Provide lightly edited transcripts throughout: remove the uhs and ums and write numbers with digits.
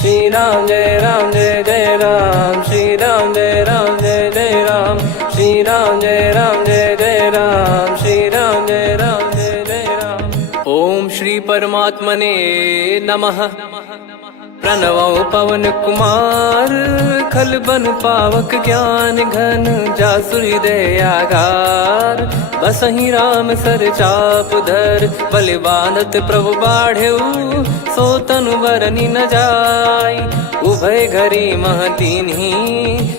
श्री राम जय जय राम, श्री राम जय जय राम, श्री राम जय जय राम, श्री राम जय जय राम। ओम श्री परमात्मने नमः। प्रणवो पवन कुमार, खल बन पावक ज्ञान घन, जासु हृदय आगार। बसहि राम सर चाप धर, बलि बांधत प्रभु बाढ़ेऊ, सो तनु बरनि न जाय। उभय घरी महतीन्ही,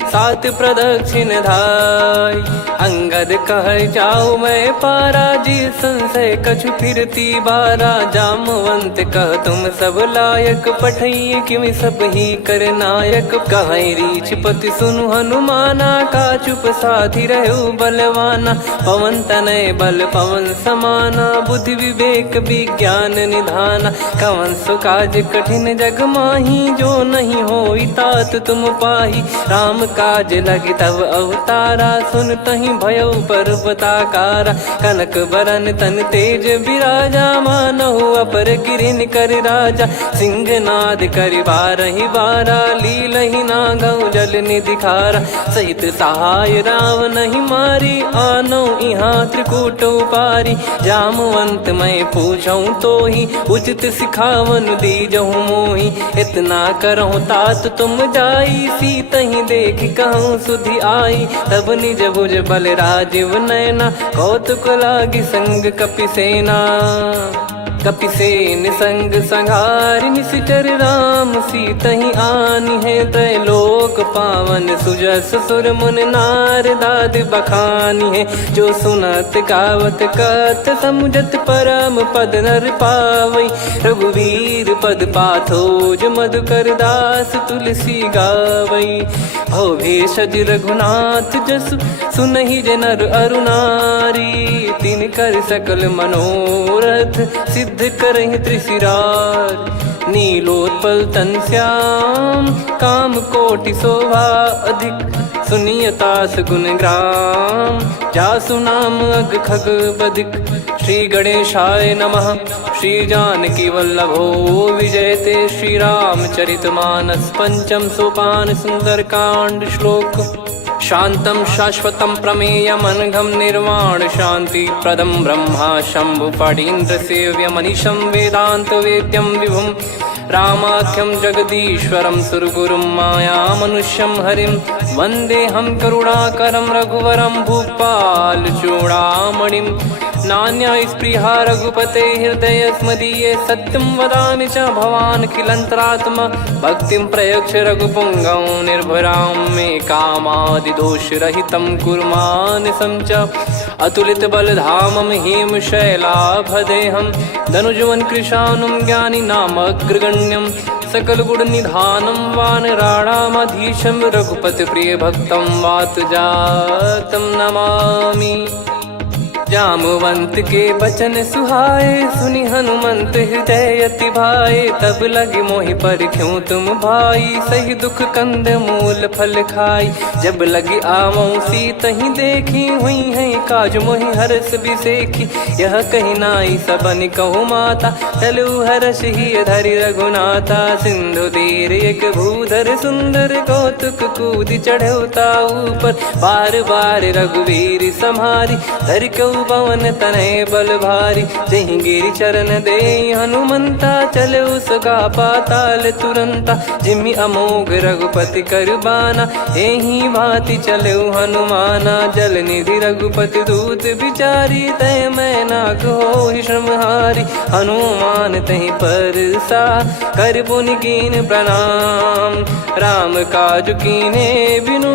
सात प्रदक्षिण धाय। अंगद कह जाऊ मैं पारा, जी संशय कछु फिरती बारा। जामवंत कह तुम सब लायक, पठई किमि सब ही कर नायक। कहीं रीछ पति सुनु हनुमाना, का चुप साधि रहु बलवाना। पवन तनय बल पवन समाना, बुद्धि विवेक विज्ञान निधाना। कवन सो काज कठिन जग माही, जो नहीं होई तात तुम पाही। राम काज लगी तब अवतारा, सुन तहि भयउ पर्वताकारा। कनक बरन तन तेज बिराजा, मानहु अपर गिरिन कर राजा। सिंहनाद करि बारहि बारा, लीलहि नागौ जल निधि खारा। सहित सहाय राम नहीं मारी, आनो इहाँ त्रिकूट उपारी। जामवंत मैं पूछऊँ तोहि, उचित सिखावन दीजहु मोहि। इतना करहु तात तुम जाई, सीतहि देख कहूँ सुधि आई। तब निज भुज बल राजीव नयना, कौतुक लागी संग कपिसेना। कपिसेन संग संघारि, निशिचर राम सीतहि आनी है। त्रैलोक पावन सुजस सुर मुन नार, दाद बखानी है। जो सुनत गावत कथ, समुझत परम पद नर पावई। रघुवीर पद पाथोज, मधुकर दास तुलसी गावई। भव भेषज रघुनाथ जसु, सुनहि जे नर अरु नारी। तिन कर सकल मनोरथ, सिद्ध करहि त्रिशिरार। नीलोत्पल तन श्याम, काम कोटि शोभा अधिक। सुनियतास गुण ग्राम, जासु नाम अग खग बदिक। श्री गणेशाय नमः। श्री जानकी वल्लभो विजयते, श्री रामचरित मानस। पंचम सोपान सुंदर कांड श्लोक। शांतं शाश्वतं प्रमेयमनघं, निर्वाण शांति प्रदं ब्रह्मा शंभु फणीन्द्र सेव्यमनिशं। वेदांत वेद्यं विभुं रामाख्यं जगदीश्वरं, सुरगुरुं माया मनुष्यं हरिं। वन्देऽहं करुणाकरं रघुवरं, भूपाल चूडामणिं। नान्या स्पृहा रघुपते हृदय स्मदीये, सत्यं वदामि च भवान् खिलन्तरात्मा। भक्तिं प्रयच्छ रघुपुङ्गं, निर्भरां मे कामादिदोषरहितं कुर्मानिसं च। अतुलित बलधामं हेमशैलाभदेहं, धनुजवन कृशानुं ज्ञानी नामग्रगण्यं। सकल गुण निधानं वानराणामधीशं, रघुपति प्रिय भक्तं वातजातं नमामि। जामवंत के बचन सुहाए, सुनि हनुमंत हृदय अति भाए। तब लगे मोहि पर क्यों तुम भाई, सही दुख कंद मूल फल खाई। जब लगे आवऊं सीतहि देखी, हुई है काज मोहि हरस बिसेखी। यह कही नाई सबन कहु माता, चलु हरष ही धरि रघुनाथा। सिंधु तीर एक भूधर सुंदर, कौतुक कूद चढ़ौता ऊपर। बार बार रघुवीर सम्हारी, धर कऊ पवन तनय बल भारी। जहि गिरि चरण दे हनुमंता, चले उसका पाताल तुरंता। जिमि अमोघ रघुपति कर बाना, एहि भांति चले हनुमाना। जल निधि रघुपति दूत बिचारी, तय मैं नाग होहि श्रमहारी। हनुमान तहि परसा, कर पुनि कीन प्रणाम। राम काज कीने बिनु,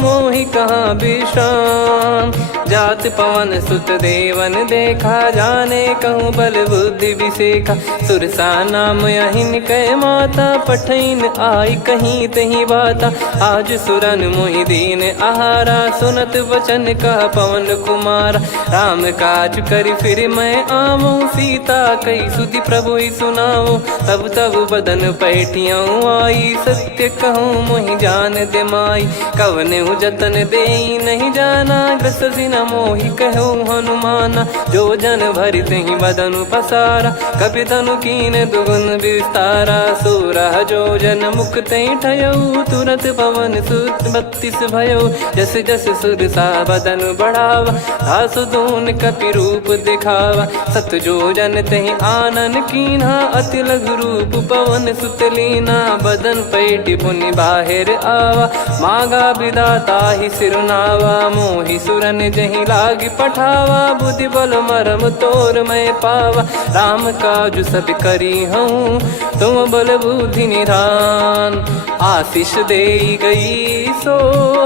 मोहि कहाँ विश्राम। जात पवन सुत देवन देखा, जाने कहूँ बल बुद्धि विसेखा। सुरसा नाम अहिन कै माता, पठैन आई कहीं तही बाता। आज सुरन मोहि दीन आहारा, सुनत वचन कह पवन कुमारा। राम काज करि फिर मैं आवऊं, सीता कई सुधि प्रभु ही सुनाओ। तब तब बदन पैठियाँ आई, सत्य कहूँ मोहि जान दे माई। कवने जतन दे नहीं जाना, ग्रसि न मोहि कहो हनुमाना। जो जन भरि तेहि बदनु पसारा, कपि तनु कीन दुगुन विस्तारा। सोरा जो जन मुख तेहि ठयऊ, तुरत पवन सुत 32 भयऊ। जस जस सुरसा बदन बढ़ावा, आसु दून कपि रूप दिखावा। सत जो जन तेहि आनन कीन्हा, अति लघु रूप पवन सुत लीना। बदन पैटि पुनि बाहिर आवा, मागा विधाता ही सिरुनावा। मोहि सुरन जहि लागी पठावा, बुद्धि बल मरम तोर मैं पावा। राम काजु सब करी हूँ, तुम बल बुद्धि निधान। आशीष देई गई सो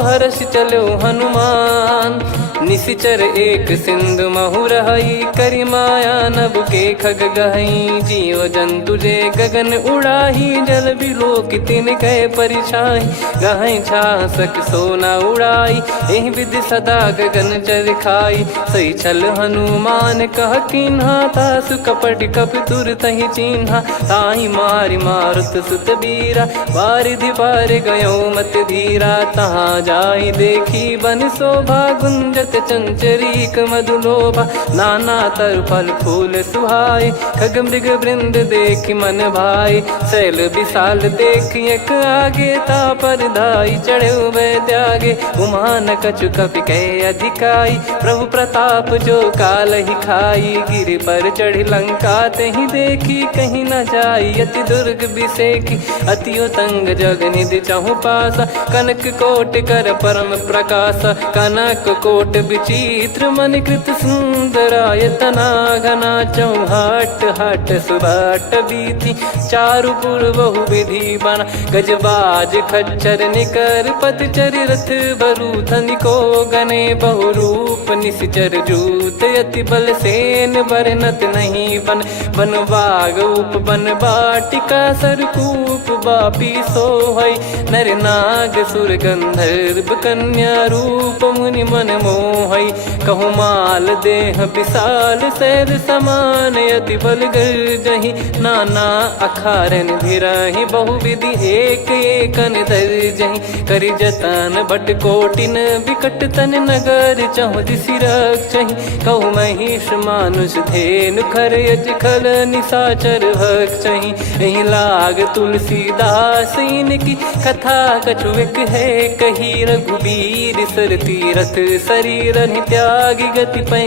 हर्ष चलो हनुमान। निशिचर एक सिंधु महु रहई, करी माया नभ के खग गहई। जीव जंतु जे गगन उड़ाही, जल बिलोक तिन कह परिछाई। गहई छासक सोना उड़ाई, एहि विधि सदा गगन चर खाई। सही छल हनुमान कह कीन्हा, तासु कपट कप तुर तहि चिन्हा। ताहि मारि मारुत सुत बीरा, वारिधि पार गयो मत धीरा। तहाँ जाई देखी बन शोभा, गुंजत चंचरीक मधुलोभा। नाना तर फल फूल सुहाए, खग मृग वृंद देख मन भाई। शैल विशाल देख एक आगे, तापर धाई चढ़े वै त्यागे। उमान कछु कपि कह अधिकाई, प्रभु प्रताप जो काल ही खाई। गिर पर चढ़ी लंका तेहि देखी, कहीं न जाई अति दुर्ग बिसेकी। अति उतंग जग निधि चहु पासा, कनक कोट कर परम प्रकाश। कनक कोट विचित्र मन कृत सुंदरायतना। घना चौहाट हाट सुबाट बीती, चारु पुर बहु विधि बना। गजबाज खच्चर निकर पतचर, रथ बरु धनिको गने। बहु रूप निशिचर जूत, अति बल सेन बरनत नहीं बन। बन बाग उप बन बाटिका, सरकूप बापी सोहई। नर नाग सुर गंधर्व कन्या, रूप मुनि मन मोहई। कहु माल देह विशाल, शैल समान अति बल गर्जहि। नाना अखारन भिरहि, बहु विधि एक एकन दर्जहि। करि जतन बट कोटिन, बिकट तन नगर चहु दिसि रक्षहि। कहु महिष मानुष धेनु, खर यज खल निशाचर भक्षहि। एहि लाग तुलसीदास इनकी, कथा कछु एक है कही। रघुबीर सर तीरथ शरीर, त्यागी गति पै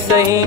सही।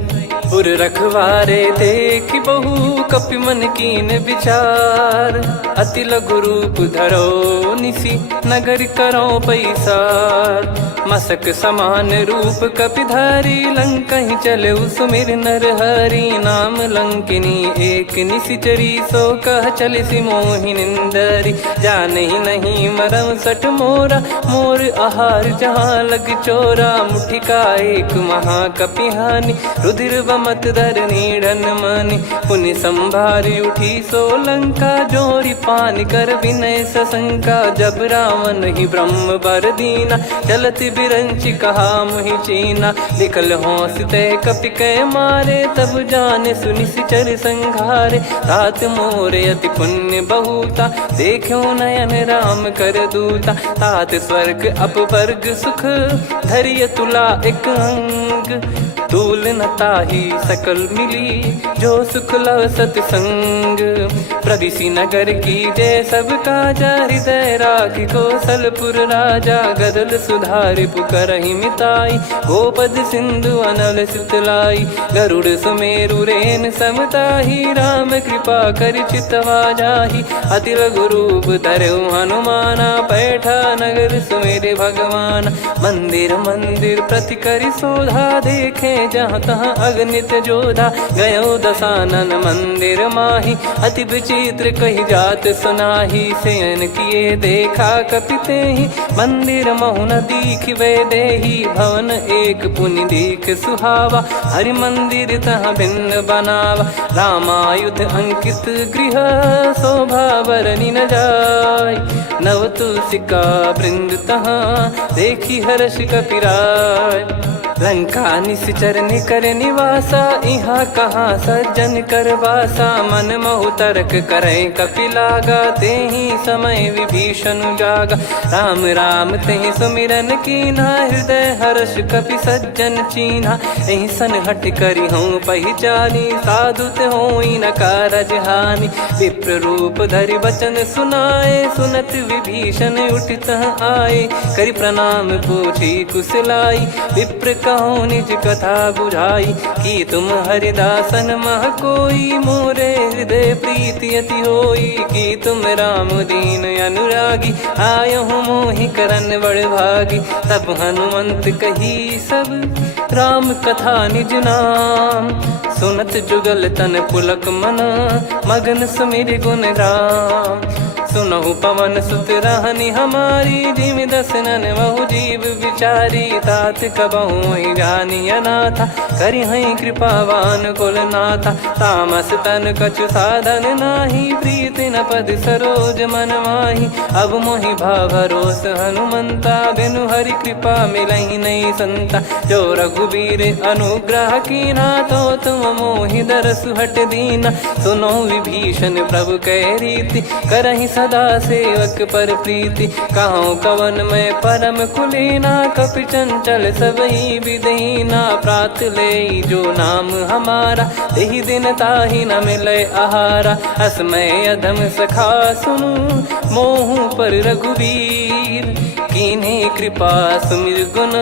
पुर रखवारे देख बहु, कपि मन कीन विचार। अति लघु रूप धरो निसी, नगर करो पैसार। मसक समान रूप कपि धारी, लंकहि चले सुमिर नर हरि। नाम लंकिनी एक निशिचरी, सो कह चलिसि मोहि निंदरी। जानहि नहीं मरम सठ मोरा, मोर आहार जहाँ लग चोरा। मुठिका एक महाकपिहानि, रुधिर बमत धरनी ढन मानि। पुनि संभारी उठी सो लंका, जोरी पान कर विनय सशंका। जब रावण ही ब्रह्म बर दीना, चलत बिरंचि कहा मुहि चीना। लिखल होंस ते कपि कै मारे, तब जाने सुनिशिचर संघारे। तात मोरे अति पुण्य बहुता, देखो नयन राम कर दूता। तात स्वर्ग अपवर्ग सुख, धरिय तुला एक अंग। तूल न ताहि सकल मिली, जो सुख लव सतसंग। प्रविशि नगर की जय सब काजा, हृदय राखि कौशलपुर राजा। गदल सुधारि पुकरहि मिताई, गोपद सिंधु अनल सितलाई। गरुड़ सुमेरु रेन समताहि, राम कृपा करि चितवा जाहि। अति लघु रूप धरऊ हनुमाना, पैठा नगर सुमेरे भगवान। मंदिर मंदिर प्रति करि शोधा, देखे जहाँ तहाँ अगणित जोधा। गयो दशानन मंदिर माही, अति विचित्र कही जात सुनाही। शयन किए देखा कपि तेहि, मंदिर महु न दीखिबे देहि। भवन एक पुनि दीख सुहावा, हरि मंदिर तहाँ भिन्न बनावा। रामायुध अंकित गृह, शोभा बरनि न जाय। नव तुलसी का वृंद तहाँ, देखी हर्ष कपिराय। लंका निश्चर निकर निवासा, इहा कहाँ सज्जन कर वासा। मन महु तर्क करे कपिलागा, तेहि समय विभीषण जागा। राम राम तेहि सुमिरन कीन्हा, हृदय हर्ष कपि सज्जन चीन्हा। एहि सन हट करि हूँ पहिचानी, साधु ते होई न कारज हानि। विप्र रूप धरि वचन सुनाए, सुनत विभीषण उठित आए। करि प्रणाम पूछी कुशलाई, विप्र कहो निज कथा बुझाई। कि तुम हरिदासन मह कोई, मोरे हृदय प्रीति अति होई। कि तुम राम दीन अनुरागी, आयहु मोहि करन बड़ भागी। तब हनुमंत कही सब राम कथा निज नाम, सुनत जुगल तन पुलक मना, मगन सुमिर गुण राम। सुनहु पवन सुत रहनी हमारी, जिमि दसनन महु जीव विचारी। तात कबहु ही जानी अनाथा, करि हई कृपावान कुल नाथा। तामस तन कछु साधन नाही, प्रीति न पद सरोज मन माही। अब मोहि भरोस हनुमंता, बिनु हरि कृपा मिलहि नहीं संता। जो रघुबीर अनुग्रह कीन्हा, तो तुम मोहि दरसु हट दीना। सुनो विभीषण प्रभु कह रीति, करहि सदा सेवक पर प्रीति। कहूँ कवन में परम कुलीना, कपि चंचल सबही विदहीना। प्रात ले जो नाम हमारा, तेहि दिन ताहि न मिले आहारा। असमय अधम सखा सुनु, मोहु पर रघुवीर। कीन्हे कृपा सुमिर गुण,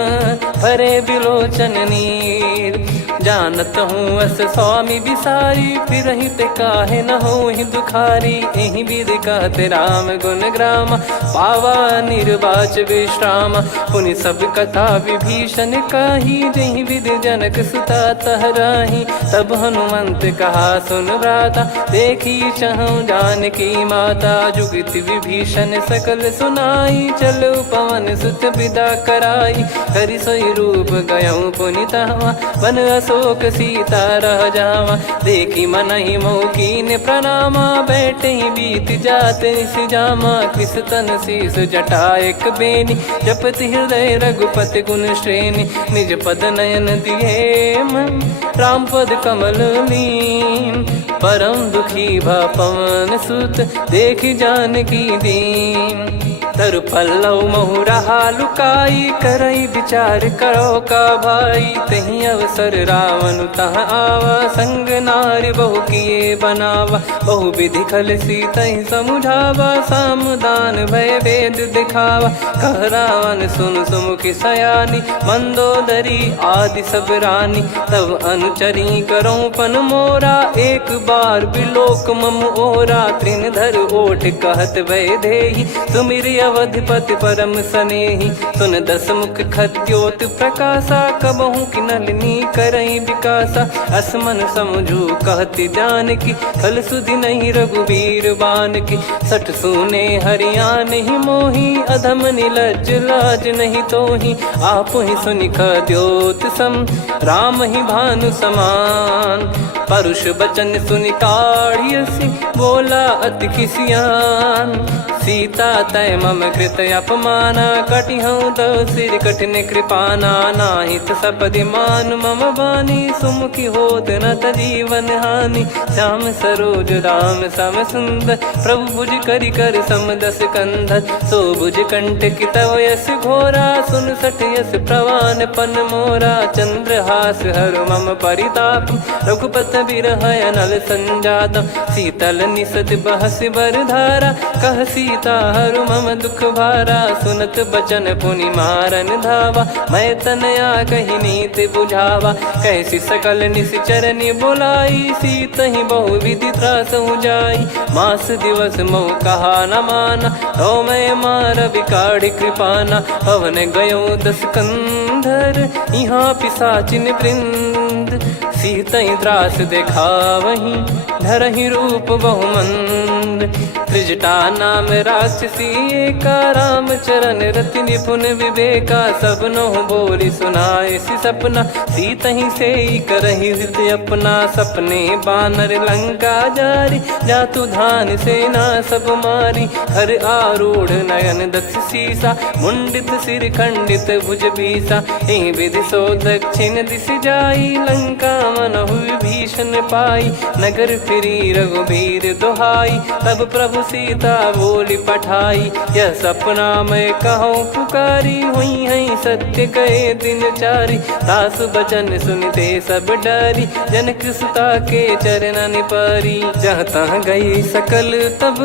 भरे बिलोचन नीर। जानत हूँ अस स्वामी बिसारी, फिरहि ते काहे न होहि दुखारी। एहि विधि कहते राम गुण ग्राम, पावा निर्वाच विश्राम। पुनि सब कथा विभीषण काही, जहि विधि जनक सुता तहराही। तब हनुमंत कहा सुन भ्राता, देखी चहु जानकी माता। जुगति विभीषण सकल सुनाई, चलो पवन सुत विदा कराई। करि सोई रूप गयऊँ पुनि तहवा, वन अशोक सीता रह जावा। देखी मनहि मोह कीन्ह प्रणामा, बैठे ही बीत जात निस जामा। कृस तन शीस जटा एक बेनी, जपति हृदय रघुपति गुण श्रेणी। निज पद नयन दिए मन, राम पद कमल लीन। परम दुखी भा पवन सुत, देखि जानकी दीन। तरु पल्लव महु रहा लुकाई, करई विचार करो का भाई। तहि अवसर रावण तह आवा, संग नारी बहु किए बनावा। बहु विधि खल सीतहि समुझावा, सामदान भय वेद दिखावा। कह रावण सुन सुमुखि सयानी, मंदोदरी आदि सब रानी। तब अनुचरी करो पन मोरा, एक बार बिलोक मम ओरा। तृण धर ओठ कहत भय देहि, सुमिर अवधिपति परम सनेहि। सुन दस मुख खद्योत प्रकाशा, कबहु कि नलिनी करई विकासा। असमन समझू कहति जानकी, खल सुधि नहीं रघुवीर बानकी। सठ सुने हरियाण ही मोही, अधम निलज्ज लाज नहीं तोही। आप ही सुनि खद्योत सम, राम ही भानु समान। परुष बचन सुनि काढ़ियसि, बोला अति किसियान। सीता तय मम कृत अपमाना, कटिहऊँ तो सिर कठिन कृपाना। नाहित सपदि मान मम बानी, सुमुखी होत न जीवन हानि। श्याम सरोज राम सम सुंदर, प्रभु भुज करि कर सम दस कंधर। सो भुज कंठ की तव यस घोरा, सुन सठ यस प्रवान पन मोरा। चंद्रहास हर मम परिताप, रघुपत बिरह अनल संजात। शीतल निसत बहस बर धारा, कह सीता हरु मम दुख भारा। सुनत बचन पुनि मारन धावा, मैं तनया कही नीति बुझावा। कैसी सकल निश्चरनि बुलाई, सीतहि बहु विधि त्रासहु जाई। मास दिवस मोह कहा न माना, तो मैं मार बिकाढ़ि कृपाना। पवन गयो दस कंधर, यहाँ पिशाचिन वृंद। मंद, सीतई त्रास देखावहीं धरहि रूप बहुमंद। त्रिजटा नाम राक्षसी एका, राम चरण रति निपुण विवेका। सबनो बोली सुनाए सि सपना, सीतहि से करहि हृत अपना। सपने बानर लंका जारी, जातु धान सेना सब मारी। हर आरूढ़ नयन दक्ष सीसा, मुंडित सिर खंडित भुज बीसा। ए विधि सो दक्षिण दिश जाई, लंका मनहु भीषण पाई। नगर फिरी रघुबीर दुहाई, तब प्रभु सीता बोली पठाई। यह सपना मैं कहूँ पुकारी, हुई है सत्य कहे दिन चारी। दास बचन सुनते सब डरी, जनक सुता के चरण परी। जहाँ तहाँ गई सकल तब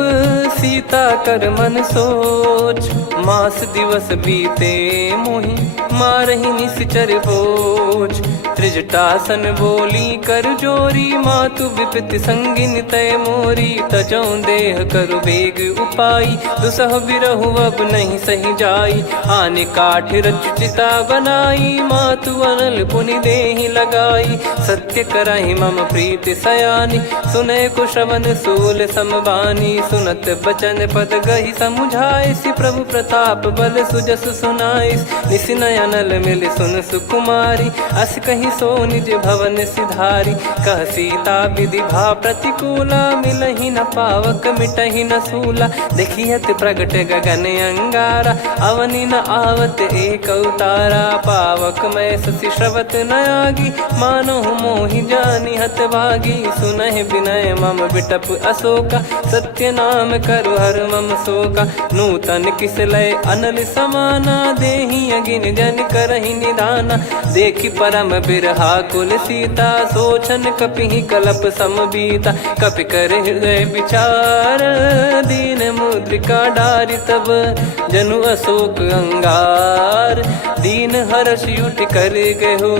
सीता कर मन सोच। मास दिवस बीते मोहि मारहि निश्चर बोझ। त्रिजटासन बोली कर जोरी, मातु विपत्ति संगिन तय मोरी। तजौ देह करु बेग उपाई, दुसह बिरहु अब नहीं सही जाई। आने काठ रचिता बनाई, मातु अनल पुनि देहि लगाई। सत्य करहि मम प्रीति सयानी, सुनय को श्रवण सूल समबानी। सुनत बचन पद गहि समुझाए, सि प्रभु प्रताप बल सुजस सुनाइस। निस नयनल मिल सुन सुकुमारी, अस कहि सो निज भवन सिधारी। कह सीता विधि भा प्रतिकूला, मिलहि न पावक मिटहि न सूला। देखियत प्रगट गगन अंगारा, अवनि न आवत एक अवतारा। पावक मैं शशि श्रवत न आगी, मानो मोहि जानि हत भागी। सुनहि विनय मम बिटप अशोका, सत्य नाम करु हर मम शोका। नूतन किस लय अनल समाना, देहि अगिन जन करहि निदाना। देखि परम बिरहा कुल सीता, सोचन कपिहि कलप समबीता। कपि कर हृदय विचार, दीन मुद्रिका डारि तब जनु अशोक अंगार। दीन हर्ष उठ कर गहु,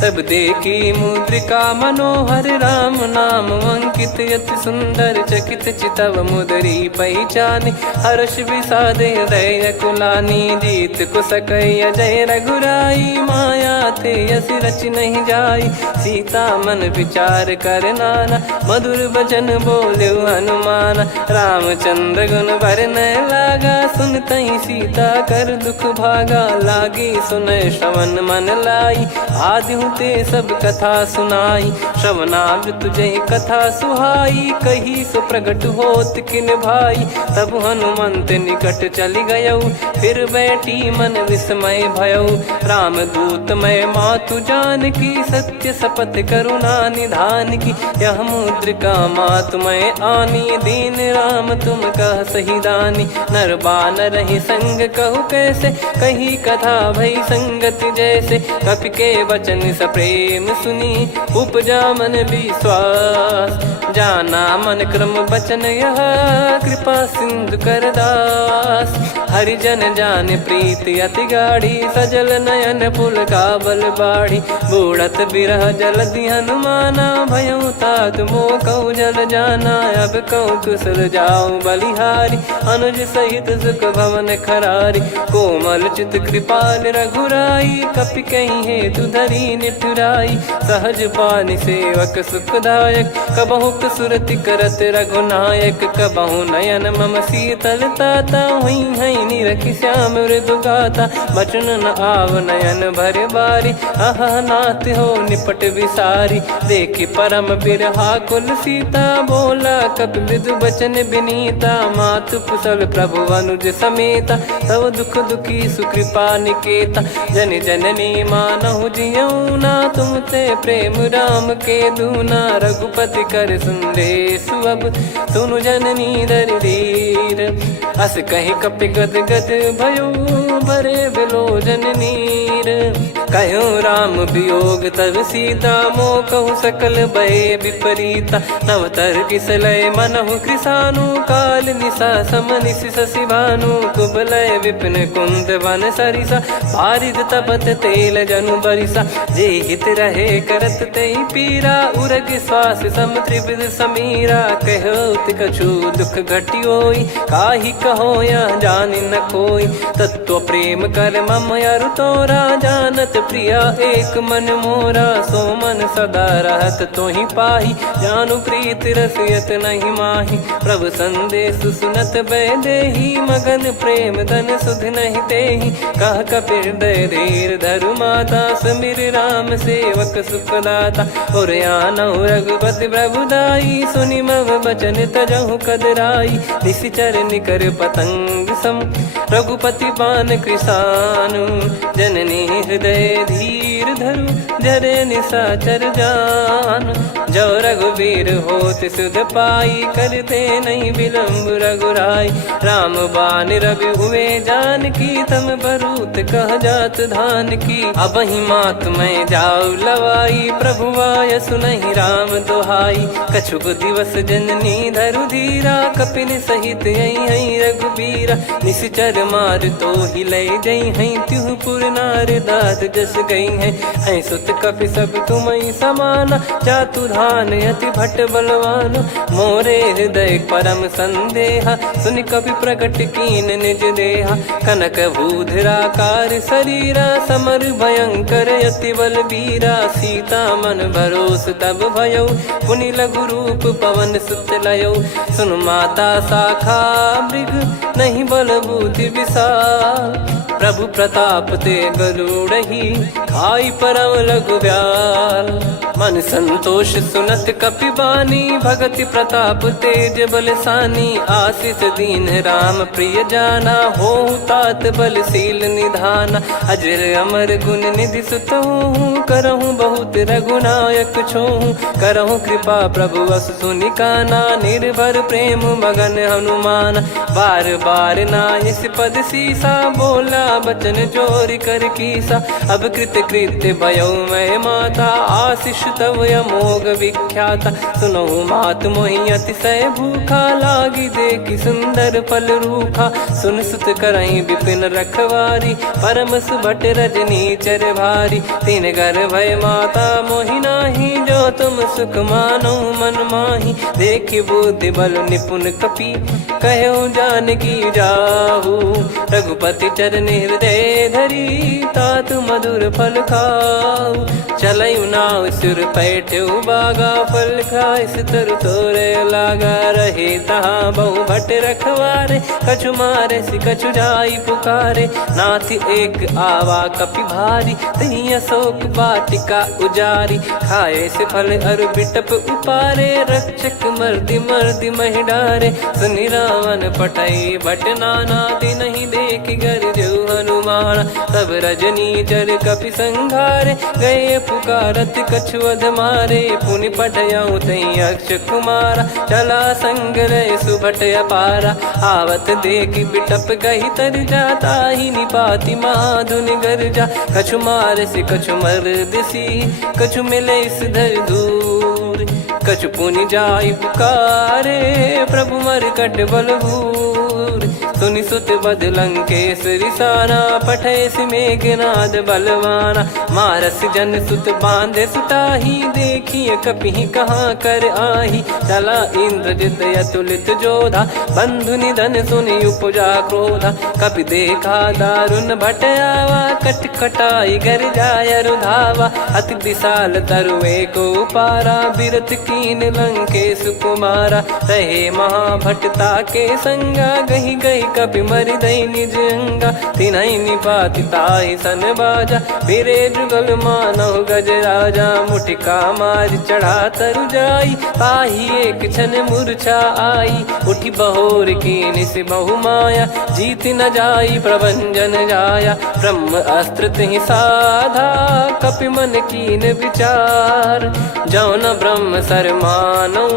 तब देखी मुद्रिका मनोहर। राम नाम अंकित अति सुंदर, चकित चितव मुदरी पहचान। हर्ष विषाद हृदय कुलानी, जीत को सकय जय रघुराई। माया थे यस रच नहीं जाई, सीता मन विचार कर नाना। मधुर बचन बोले हनुमान, रामचंद्र गुण बरनै लागा। सुनतहि सीता कर दुख भागा, लागी सुनय श्रवण मन लाई। आदिहु ते सब कथा सुनाई, श्रवणामृत जय कथा सुहाई। कही सो प्रगट होत किन भाई, तब हनुमंत निकट चली गयौ। फिर बैठी मन विस्मय भयौ, राम दूत मैं मातु जानकी। सत्य शपथ करुणा निधान की, यह मुद्रिका मातु मैं आनी। दीन राम तुम कह सही दानी, नर बानर ही संग कहु कैसे। कही कथा भई संगति जैसे, कपि के वचन सप्रेम सुनी। उपजा मन विश्वास, जाना मन क्रम बचन यह। कृपा सिंधु कर दास, हरिजन जान प्रीति अति गाढ़ी। सजल नयन पुल काबल बाढ़ी, बूढ़त बिरह जल दी हनुमाना। भयउ तात मोह कहु जल जाना, अब कहु कुशल जाऊं बलिहारी। अनुज सहित सुख भवन खरारी, कोमल चित कृपाल रघुराई। कपि कहीं हेतु धरी निठुराई, सहज पानि सेवक सुखदायक। कबहु सुरति करत रघुनायक, कबहु नयन मम शीतल ताता। हुई है निरखि श्याम मृदु गाता, बचन न आव नयन भर बारी। आहा नाथ हो निपट विसारी, देखि परम बिरहा कुल सीता। बोला कपि मृदु बचन बिनीता, मातु कुशल प्रभु अनुज समेता। तव दुख दुखी सुकृपा निकेता, जन जननी मानहु जियऊ ना। तुम ते प्रेम राम के दूना, रघुपति कर संदेश अब सुनु जननी दर धीर। अस कहि कपि गद गद भयो, भरे बिलोचन नीर। कहो राम वियोग तब सीता, मोह कहु सकल भय विपरीता। नवतर किसलय मनहु कृसानु, काल निशा समनिशि शशि भानु। कुबलय विपिन कुंद वन सरिसा, पारिद तपत तेल जनु बरिसा। जे हित रहे करत तेहि पीरा, उरग श्वास सम त्रिविध समीरा। कहो कछु दुख घटियोई, काहि कहो या जान न कोई। तत्व प्रेम कर मम अरु तोरा, जानत प्रिया एक मन मोरा। सो मन सदा रहत तो ही पाही, जानु प्रीत रसियत नहीं माही। प्रभु संदेश सुनत बैदेही, मगन प्रेम धन सुध नहीं तेही। कह कपिर दय धीर धरु माता, समिर राम सेवक सुखदाता। और आनौ रघुपति प्रभुदाई, सुनि मव बचन तजहु कदराई। निशिचर निकर पतंग सम, रघुपति पान कृसानु। जननी हृदय धीर धरु, जरे निशाचर जान। जो रघुवीर होत सुध पाई, करते नहीं विलम्ब रघुराई। राम बान रवि हुए जानकी, तम बरूत कह जात धान की। अब ही मात मैं जाऊ लवाई, प्रभु आय सुनहि राम दोहाई। कछुक दिवस जननी धरु धीरा, कपिन सहित यही रघुबीरा। निशिचर मार तो ही ले जई हैं, त्युह पुर नार दाद जस गई हैं। सुत कपि सब तुमहि समाना, जातु धान अति भट बलवान। मोरे हृदय परम संदेहा, सुनि कपि प्रकट कीन निज देहा। कनक भूधराकार शरीरा, समर भयंकर अति बलबीरा। सीता मन भरोस तब भयउ, पुनि लघु रूप पवन सुत लयउ। सुन माता शाखा मृग, नहीं बल बुद्धि विशाल। प्रभु प्रताप ते गरुड़ही, खाई परम लघु ब्याल। मन संतोष सुनत कपि बानी, भगति प्रताप तेज बलसानी। आशीष दीन राम प्रिय जाना, होहु तात बलशील निधाना। अजर अमर गुण निधि सुतहु, करहु बहुत रघुनायक छोहु। करहु कृपा प्रभु अस सुनि काना, निर्भर प्रेम मगन हनुमान। बार बार नायस पद सीसा, बोला बचन चोरी कर कीसा। अब कृत कृत्य भयउ मैं माता, आशीष तव अमोघ विख्याता। सुनहु मात मोहि अतिशय भूखा, लागी देखि सुंदर फल रूखा। सुन सुत करहि विपिन रखवारी, परम सुभट रजनी चर भारी। तीन घर भय माता मोहि नाही, जो तुम सुख मानो मन माही। देखि बुद्धि बल निपुण कपि, कहु जानकी जाहु। रघुपति चरण हृदय धरी, तात मधुर फल खाऊ। चलयु नाव सुर पैठ्यु बागा, फल खाइस तरु तोरे लागा। रहे तहाँ बहु भट रखवारे, कछु मारे सि कछु जाई पुकारे। नाथ एक आवा कपि भारी, तही अशोक वाटिका उजारी। खाए से फल अरु बिटप उपारे, रक्षक मर्दि मर्दि महि डारे। सुनि रावण पटई भट नाना, तिनहि देखि गरजु हनुमान। तब रजनी चर कपि संघारे, गए पुकारत कछु अध मारे। पुनि पटयउ तई अक्ष कुमारा, चला संग रहे सुभट अपारा। आवत देखि बिटप गही तर जाता, ही निपाति महाधुनि गर्जा। कछु मार से कछु मर्दिसी, कछु मिले इस धर दूर। कछु पुनि जाई पुकारे, प्रभु मरकट बलभूर। सुनि सुत बद लंकेश्वरी साना, पठय मेघनाद बलवाना। मारस जन सुत बांधे सुताही, देखिए कपि कहाँ कर आही। चला इंद्रजित अतुलित जोधा, बंधु निधन सुनि उपजा क्रोधा। कपि देखा दारुण भट आवा, कट कटाई गर जाय रुधावा। अति विशाल तरुए को पारा, बिरत कीन लंकेश कुमारा। रहे महाभटता के संगा, गही गही कपि मरि दई निज अंगा। तिन्हि निपाति ताहि सन बाजा, फिरे जुगल मानव गज राजा। मुटिका मार चढ़ा तरु जाई, ताहि एक क्षण मूर्छा आई। उठि बहोर कीन से बहु माया, जीत न जाई प्रभंजन जाया। ब्रह्म अस्त्र तिहि साधा, कपि मन कीन विचार। जौ न ब्रह्म सर मानौ,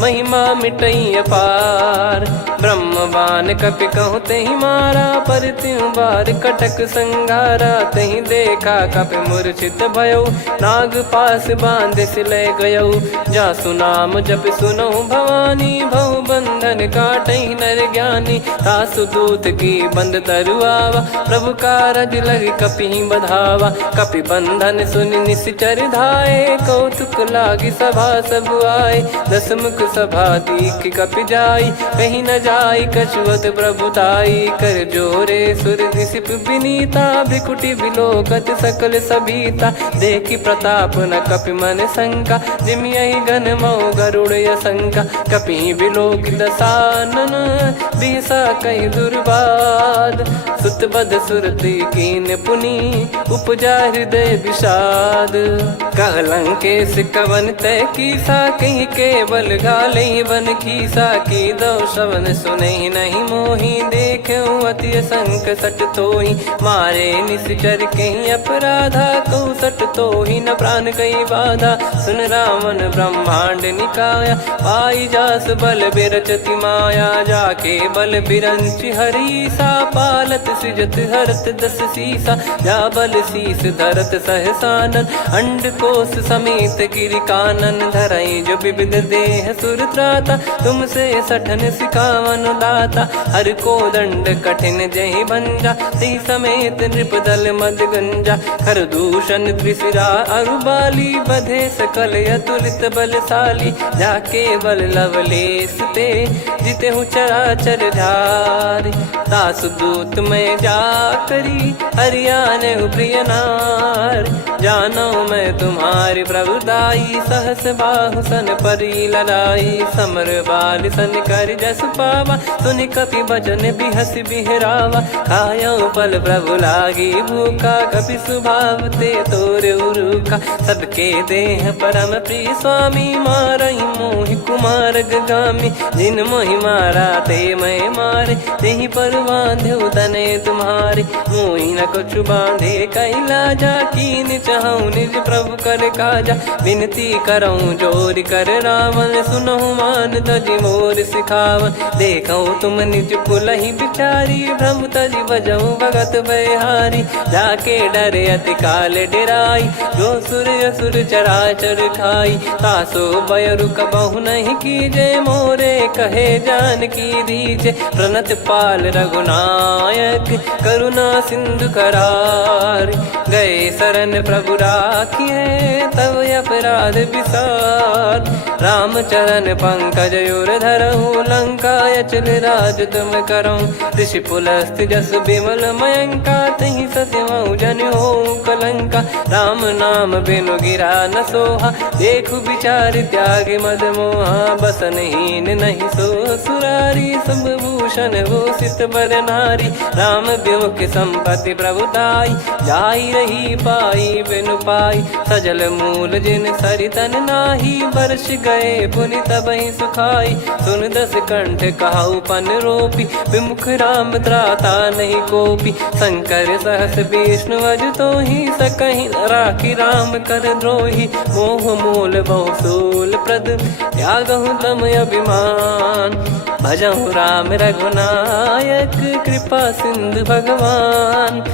महिमा मिटई अपार। ब्रह्म बान कपि कहु तहि मारा, पर त्यों बार कटक संगारा। तहि देखा कपि मूर्छित भयउ, नाग पास बांध सिले गयउ। जासु नाम जप सुनहु भवानी, भव बंधन काटहि नर ज्ञानी। तासु दूत की बंद तरुआवा, प्रभु कारज लग कपि बधावा। कपि बंधन सुनि निश्चर धाये, कौतुक लागी सभा सब आए। दस मुख सभा दीख कपि जाई, कहीं न जाई कछुवत प्रभुताई। कर जोरे सुर दिसिप विनीता, भ्रिकुटि बिलोकत सकल सबीता। देखि प्रताप न कपि मन शंका, जिमियहि गन मऊ गरुड़ असंका। कपि बिलोक दसानन, बिहसा कहि दुर्वाद। सुत बध सुरति कीन पुनि, उपजा हृदय विषाद। कहलंकेश कवन तय कीसा, कहीं केवल गाले बन खीसा। की दो श्रवण सुने नहीं मोही, देखे अति संक सट तोही। मारे निश्चर कहीं अपराधा, कहूँ सट तोही न प्राण कहीं बाधा। सुन रावण ब्रह्मांड निकाया, पाई जास बल बिरचति माया। जाके बल बिरंच हरीसा, पालत सृजत हरत दस सीसा। जा बल शीस धरत सहसानन, अंड कोश समेत गिरि कानन। धरई जो विविध देह सुर त्राता, तुमसे सठन सिखावन दाता। हर को दंड कठिन जहि भंजा, ती समेत नृप दल मद गंजा। खर दूषण त्रिशिरा अरुबाली, बधे सकल अतुलित बलशाली। जाके बल लवलेस ते, जिते हूँ चराचर धारी। दास दूत में जा करी, हरियाने प्रिय नार। जानो मैं तुम्हारी प्रभुताई, सहस बाहु सन परी लड़ाई। समर बाल सन कर जस पावा, सुनि कपि भजन बिहस बिहरावा। खायो पल प्रभु लागी भूखा, कपि स्वभाव ते तोर उरुखा। सबके देह परम प्रिय स्वामी, मारई मोहि कुमार गगामी। जिन मोहि मारा ते मैं मारे, तेहि पर बांधो तने तुम्हारे। मोहि न कुछ बांधे कैलाजा, कीन चाहूँ निज प्रभु कर काजा। विनती करऊँ जोर कर रावण, सुनहु मान तजि मोर सिखावन। देखऊँ तुम निज पुलहि बिचारी, भ्रम तजि बजऊँ भगत बहारी। जाके डरे अति काल डेराई, जो सुर असुर चराचर खाई। तासो बयरु कबहु नहीं कीजे, मोरे कहे जान की दीजे। प्रणत पाल रघुनायक, करुणा सिंधु करार। गए शरण प्रभु राखिए, तब अपराध विसार। राम चरण पंकज उर धरऊँ, लंका अचल राज तुम करऊँ। ऋषि पुलस्त जस विमल मयंका, तहि सत्यमऊ जन हो कलंका। राम नाम बिनु गिरा न सोहा, देखु विचार त्याग मद मोहा। बसनहीन नहीं सो सुरारी, सब भूषण भूषित बर नारी। राम विमुख संपत्ति प्रभुताई, जाई रही पाई बिनु पाई। सजल मूल जिन सरितन नाही, वर्ष गए पुनि तबहि सुखाई। सुन दस कंठ कहाऊ पन रोपी, विमुख राम त्राता नहीं कोपी। शंकर सहस विष्णु अज तोहि, सकहि न राखी राम कर द्रोही। मोह मूल बहु सूल प्रद, त्यागहु तम अभिमान। भजहु राम रघुनायक, कृपा सिंधु भगवान।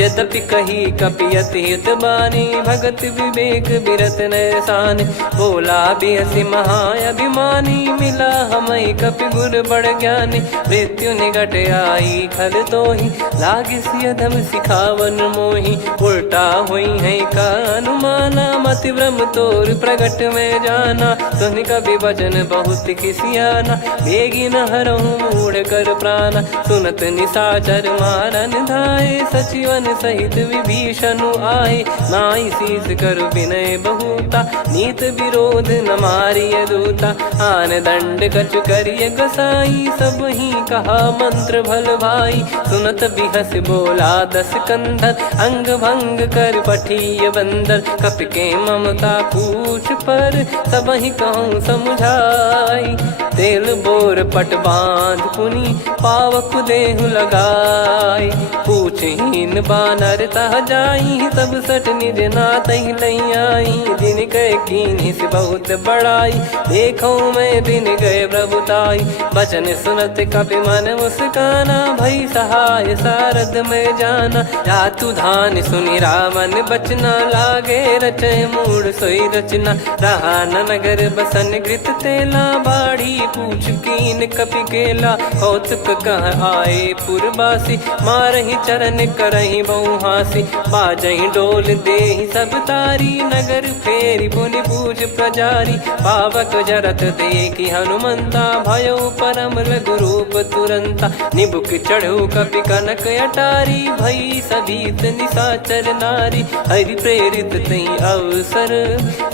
यद्यपि कही कपियति हित बानी, भगत विवेक बिरत नैसान। बोला बिहसि महाअभिमानी, मिला हमई कपि गुर बड़ ज्ञानी। मृत्यु निकट आई खल तोहि, लागिसि अधम सिखावन मोहि। उल्टा हुई है का अनुमाना, मति भ्रम तोर प्रगट में जाना। सुन कवि वचन बहुत खिसियाना, बेगी न हरहु मूढ़ कर प्राणा। सुनत निशाचर मारन धाये, सचिवन सहित विभीषणु आए। नाई शीस कर विनय बहुता, नीत विरोध न मारिय दूता। आन दंड कछु करिय गसाई, सब ही कहा मंत्र भल भाई। सुनत बिहस बोला दस कंधर, अंग भंग कर पठिय बंदर। कपि के ममता पूछ पर, सब ही कहूँ समुझाई। तेल बोर पट बांध पुनि, पावक देहु लगाई। पूछहीन बानर तह जाई, सब सट निज नातहि लई आई। दिन गए कीन्ही से बहुत बड़ाई, देखो मैं दिन गए प्रभुताई। बचन सुनत कपि मन मुस्काना, भई सहाय सारद में जाना। जातु धान सुनि रावण बचना, लागे रचय मूढ़ सोई रचना। रहा न नगर बसन घृत तेला, बाढ़ी पूछ कीन कपि केला कौतुक कह आए पुरबासी मारही चरण करही बहु हासी बाजही डोल देहि सब तारी नगर फेरी पुनि पूज प्रजारी पावक जरत देखी हनुमंता भयो परम लघु रूप तुरंता निबुक चढ़ू कपि कनक अटारी भई सभीत निशाचर नारी हरि प्रेरित तई अवसर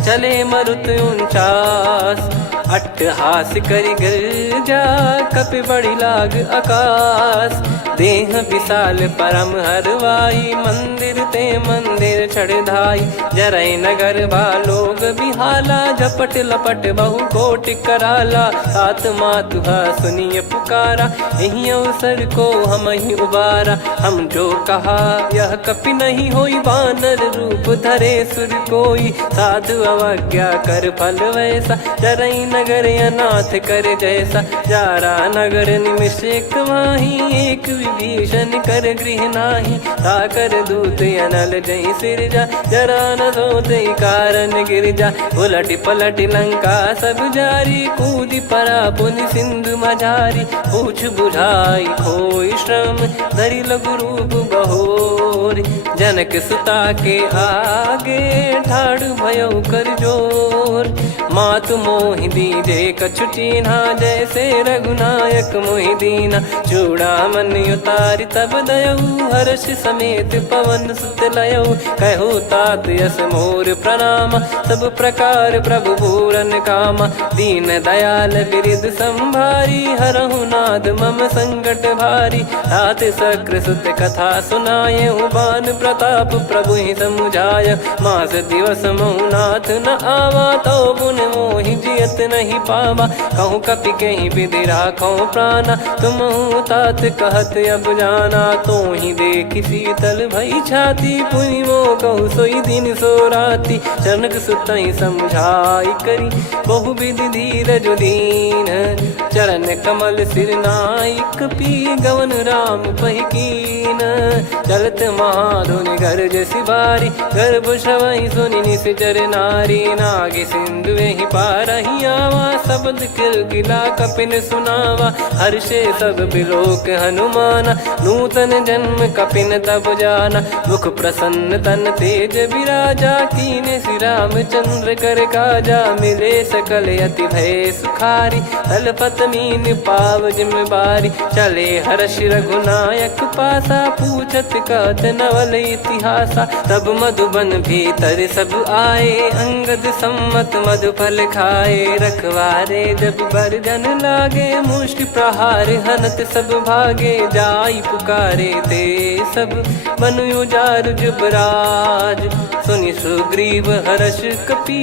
चले मरुत 49 अट्टहास करि गिरजा कपि बड़ी लाग आकाश देह विशाल परम हरवाई मंदिर ते मंदिर चढ़ाई जरई नगर बालोग बिहाला झपट लपट बहु कोट कराला सात मातुहा सुनिय पुकारा यही अवसर को हम ही उबारा हम जो कहा यह कपि नहीं होई बानर रूप धरे सुर कोई साधु अवज्ञा कर फल वैसा जरई नगर अनाथ कर जैसा जारा नगर निमिष एक माही एक विभीषण कर गृह नाही ताकर दूत अनल जय सिरजा जरा न सोते कारण गिरजा उलट पलट लंका सब जारी कूदी परा पुनि सिंधु मझारी पूछ बुझाई खोई श्रम धरि लघु रूप बहोरी जनक सुता के आगे ठाड़ भयो कर जोर मातु मोहि दीजे कछु चीन्हा जैसे रघुनायक मोहि दीना चूड़ामन उतारि तब दयऊ हर्ष समेत पवन सुत लयऊ कहु तात यस मोर प्रणाम सब प्रकार प्रभु पूरन कामा दीन दयाल बिरिद संभारी हरहु नाद मम संकट भारी तात सक्र सुत कथा सुनाये बान प्रताप प्रभु ही समुझाय मास दिवस महु नाथ न आवा तो पुन मोहि जियत नहीं पावा कहूँ कपि कहीं विधि राखो प्राणा तुम तात कहत अब जाना तो ही देख शीतल भई छाती पुनि मो कहु सोई दिन सो राती जनक सुतई समझाई करी बहु विधि धीरज दीन चरण कमल सिर नाइक पी गवन राम पहिकीन चलत महाधुनि गर्ज सिबारी गर्भ श्रवहि सुनि निश्चर नारी नागे सिंधु ही पारही आवा शब्द किलकिला कपिन सुनावा हर्षे सब बिलोक हनुमाना नूतन जन्म कपिन तब जाना मुख प्रसन्न तन तेज विराजा कीने श्री रामचंद्र कर काजा मिले सकल अति भय सुखारी तलपत मीन पाव जिम्मेवारी चले हर्ष रघुनायक पासा पूछत कहत नवल इतिहासा तब मधुबन भीतर सब आए अंगद सम्मत मधुफल खाए रखवारे जब बरजन लागे मुष्टि प्रहार हनत सब भागे जाई पुकारे ते सब मनु उजार जुबराज सुनि सुग्रीव हर्ष कपि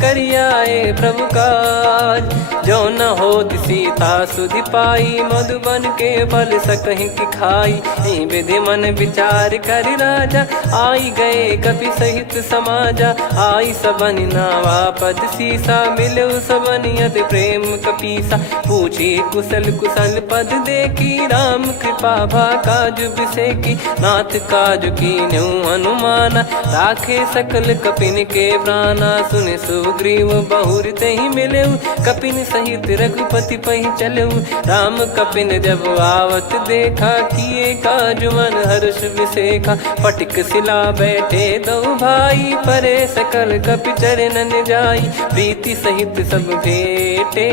करियाए प्रभु काज जो न हो सीता सुधि पाई मधुबन के फल सकहि की खाई विधि मन विचार कर राजा आई गए कपि सहित समाजा आई सबन नावा पद सीसा मिलो सबनियत प्रेम कपीसा पूछी कुशल कुशल पद देखी राम कृपा भा काज बिसेकी नाथ काज की न्यू हनुमाना राखे सकल कपिन के प्राणा सुन सुग्रीव बहुर ते ही मिले कपिन सहित रघुपति पही चले राम कपिन जब आवत देखा किए काज मन हर्ष विसेखा पटिक सिला बैठे दो भाई परे सकल कपि चरणन जाई प्रीति सहित सब भेटे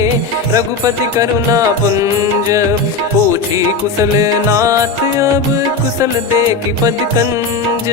रघुपति करुणा पुंज पूछी कुशल नाथ अब कुशल देखी पद कंज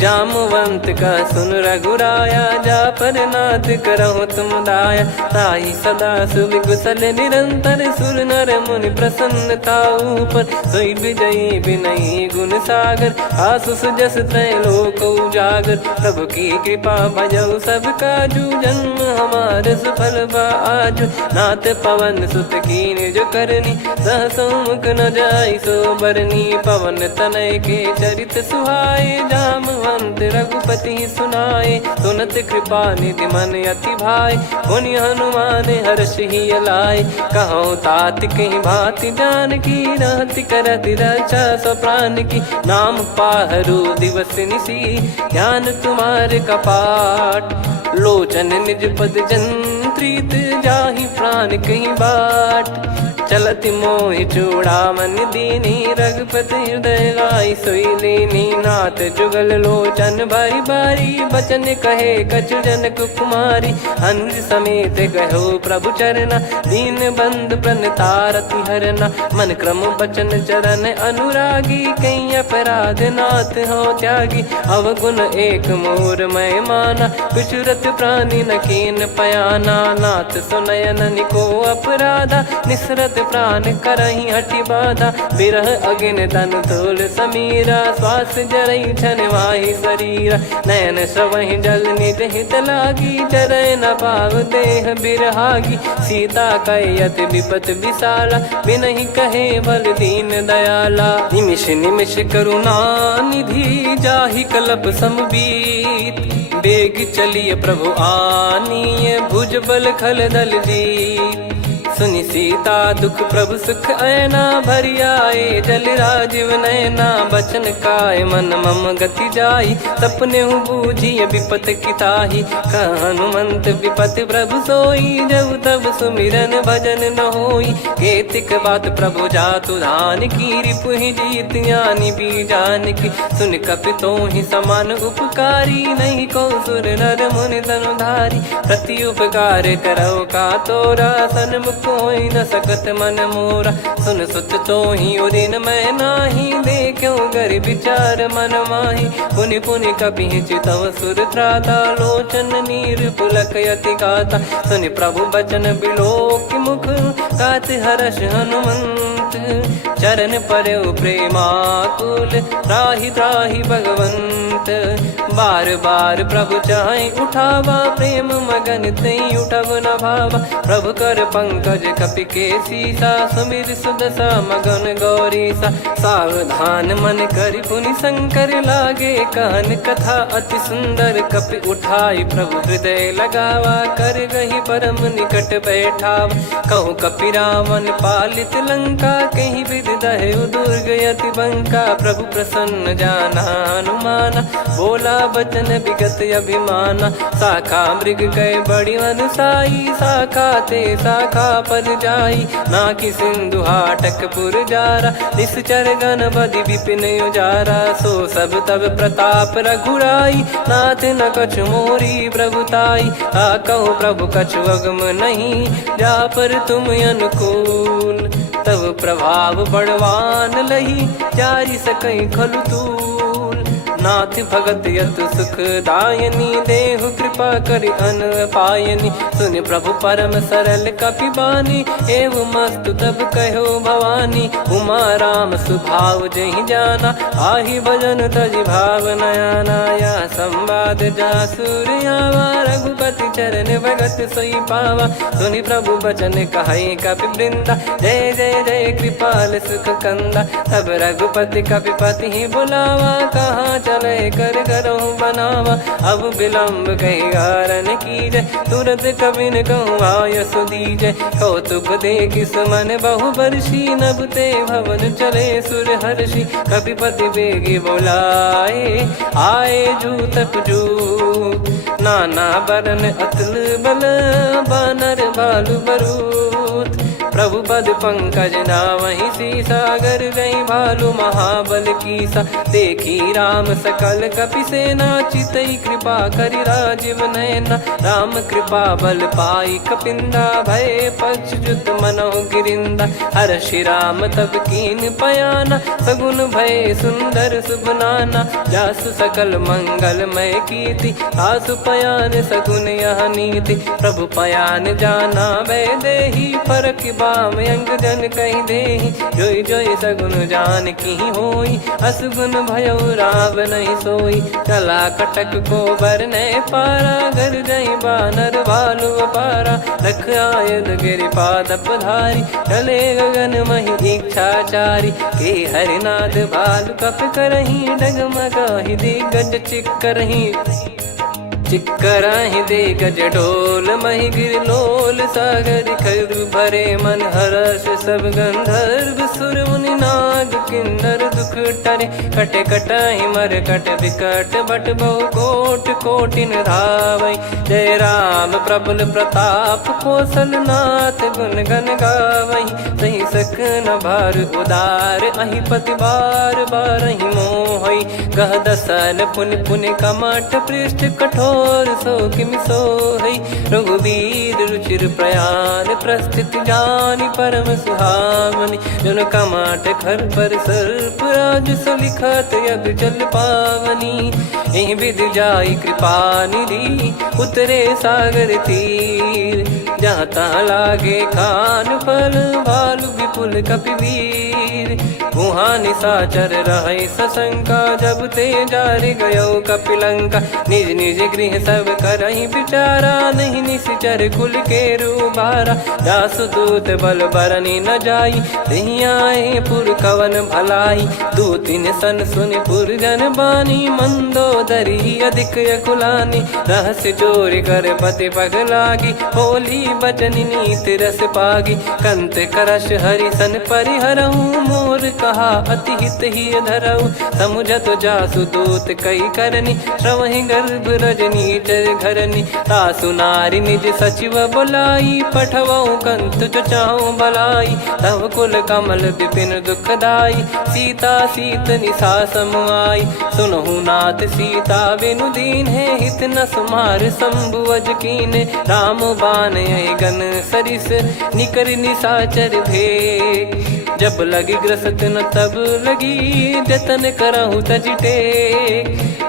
जामवंत का सुन रघुराया जा पर नाथ करहु तुम दाया ताई सदा सुभि कुशल निरंतर सुर नर मुनि प्रसन्नता ऊपर सोई विजयी विनयी गुण सागर आसु सुजस त्रैलोक उजागर प्रभु की कृपा भजऊ सब काजू जन्म हमार सफल बाजू नाथ पवन सुत कीन जो करनी सहसो मुख न जाई सो बरनी पवन तनय के चरित सुहाए जामवंत रघुपति सुनाए सुनत कृपा निधि मन अति भाई पुनि हनुमान हर्ष ही लाए कहो तात कहीं भांति जान की रहति करति रक्षा सो प्राण की नाम पाहरू दिवस निसी ध्यान तुम्हारे कपाट लोचन निज पद जन प्रीत जाहि प्राण कहीं बाट। चलत मोहि चूड़ामन दीनी रघुपति हृदय लाई सोई लीनी। नाथ जुगल लोचन बारी बारी बचन कहे कछु जनक कुमारी। हंस समेत गहो प्रभु चरना दीन बंद प्रणतारति हरना। मन क्रम बचन चरण अनुरागी कहीं अपराध नाथ हो त्यागी। अवगुण एक मोर मैं माना विचुरत प्राणी न कीन पयाना। नाथ सुनयन निको अपराधा निसरत प्राण करही हटि बाधा। बिरह अगिन तन तोल समीरा श्वास जरई छन वाहि शरीरा। नयन श्रवहि जल निज हित लागी चरय न पाव देह बिरहागी। सीता कयत विपत विशाला बिनहि कहे बल दीन दयाला। निमिष निमिष करुणा निधि जाहि कलप समबीत। बेग चलिए प्रभु आनीय भुज बल खल दल जीत। सुनि सीता दुख प्रभु सुख ऐना भरि आए जल राजीव नैना। बचन काय मन मम गति जाई सपने बूझी विपत किताही। हनुमंत विपत प्रभु सोई जब तब सुमिरन भजन न होई। केतिक बात प्रभु जातु धान की रिपुहि जीत ज्ञानी बीजान की। सुन कपितो ही समान उपकारी नहीं को सुर नर मुनि तनुधारी। प्रति उपकार करो का तोरा सन्मुख कोई न सकत मन मोरा। सुन सुत तो ही उदिन मैं नाही देखो गर विचार मन माही। पुनि पुनि कपि चितव सुर त्राता लोचन नीर पुलक यति गाता। सुनि प्रभु बचन बिलोक मुख गात हर्ष हनुमंत। चरण परयो प्रेमाकुल त्राहि त्राहि भगवंत। बार बार प्रभु चाहे उठावा प्रेम मगन तई उठब न भावा। प्रभु कर पंकज कपि के सीसा सुमिर सुदशा मगन गौरीसा। सावधान मन करि पुनि शंकर लागे कहन कथा अति सुंदर। कपि उठाई प्रभु हृदय लगावा कर गही परम निकट बैठावा। कहु कपि रावण पालित लंका कहीं विद दहु दुर्ग यति बंका। प्रभु प्रसन्न जाना हनुमाना बोला बचन विगत अभिमाना। शाखा मृग कय बड़ी अनुसाई शाखा ते शाखा पर जाई। नाकि सिंधु हाटक पुर जारा निश्चर गण बधि विपिन उजारा। सो सब तब प्रताप रघुराई नाथ न कछु मोरी प्रभुताई। कहो प्रभु कछु अगम नहीं जा पर तुम अनुकूल। तब प्रभाव बड़वान लही जारी सकई खलु तूल। नाथ भगत यत सुख दायनी देहु कृपा करि अन पायनी। सुन प्रभु परम सरल कपि बानी एवं मस्तु तब कहो भवानी। उमा राम सुभाव जहि जाना आहि भजन तजि भाव नयाना। या संवाद जासुर आवा रघुपति चरण भगत सोई पावा। सुनि प्रभु बचन कहे कपि वृंदा जय जय जय कृपाल सुख कंदा। तब रघुपति कपि पति बुलावा कहाँ चले कर करहु बनावा। अब विलम्ब कही कारण कीजय तुरंत कबिन कहूँ आयस दीजय। कौतुक देखि सुमन बहु बरसी नभ ते भवन चले सुर हर्षि। कपिपति बेगी बोलाए आए जू तक जू। नाना बरन अतुल बल बानर भालु बरूत। प्रभु पद पंकज नावहि सीसागर गई भालु महाबल कीसा। देखी राम सकल कपि सेना चितई कृपा करि राजीव नयना। राम कृपा बल पाई कपिंदा भय पक्ष जुत मनोह गिरिंदा। हर्षि राम तब कीन पयाना सगुन भय सुंदर शुभ नाना। जासु सकल मंगलमय कीर्ति आसु पयान सगुन यह नीति। प्रभु पयान जाना वै देहि फरक बाम अंग जन कहि देहि। जोई जोई सगुन जान की होई असगुन भयो राव नहीं सोई। चला कटक को बरने पारा घर जई बानर भालु अपारा। लख आयद गिरि पाद पधारी चले गगन महि इच्छाचारी। के हरिनाथ भालु कप करही डगमगाहि दिग्गज चिक्करही। चिक्कराहि दे गज ढोल महि गिर लोल सागर खर भरे मन हर्ष सब गंधर्व सुर मुनि नाग किन्नर दुख टरे कटे कटाहि मर कट विकट बट बहु कोट कोटिन धावै जय राम प्रबल प्रताप कौशलनाथ गुण गण गावै सही सक न भार उदार अहि पति बार बारहि मोहै गह दसन पुन पुन कमठ पृष्ठ कठोर सो किम सोहै रघुवीर रुचिर प्रयाण प्रस्थित जानि परम सुहावनि जुन कमठ खर पर सर्प राज सलिखत यग जल पावनी एहि विधि जाई कृपा निधि उतरे सागर तीर जहाँ तहाँ लागे खान फल भालु विपुल कपिवीर वहाँ निशाचर रहे सशंका जब ते जारि गयो कपिलंका निज निज गृह सब करहि विचारा नहीं निश्चर कुल के रूबारा जासु दूत बल बरनी न जाई नहीं आए पुर कवन भलाई दूतिन सन सुन पुर जन बानी मंदोदरी अधिक अकुलानी रहस्य चोरी कर पति पग लागी होली बचन नीति रस पागी कंत करश हरि सन परिहरहु मोर कहा अति हित ही धरऊ समुझत जासु दूत कई करनी श्रवहि गर्भ रजनी चर घरनी तासु नारी निज सचिव बुलाई पठवऊ कंत जो चाहूं भलाई तव कुल कमल विपिन दुखदाई सीता सीत निशा समुआई सुनहु नाथ सीता बिनु दीन है हित न सुमार शंभु अज कीने राम बान गन सरिस निकर निशाचर भेग जब लगी ग्रसत न तब लगी जतन करहु तजटे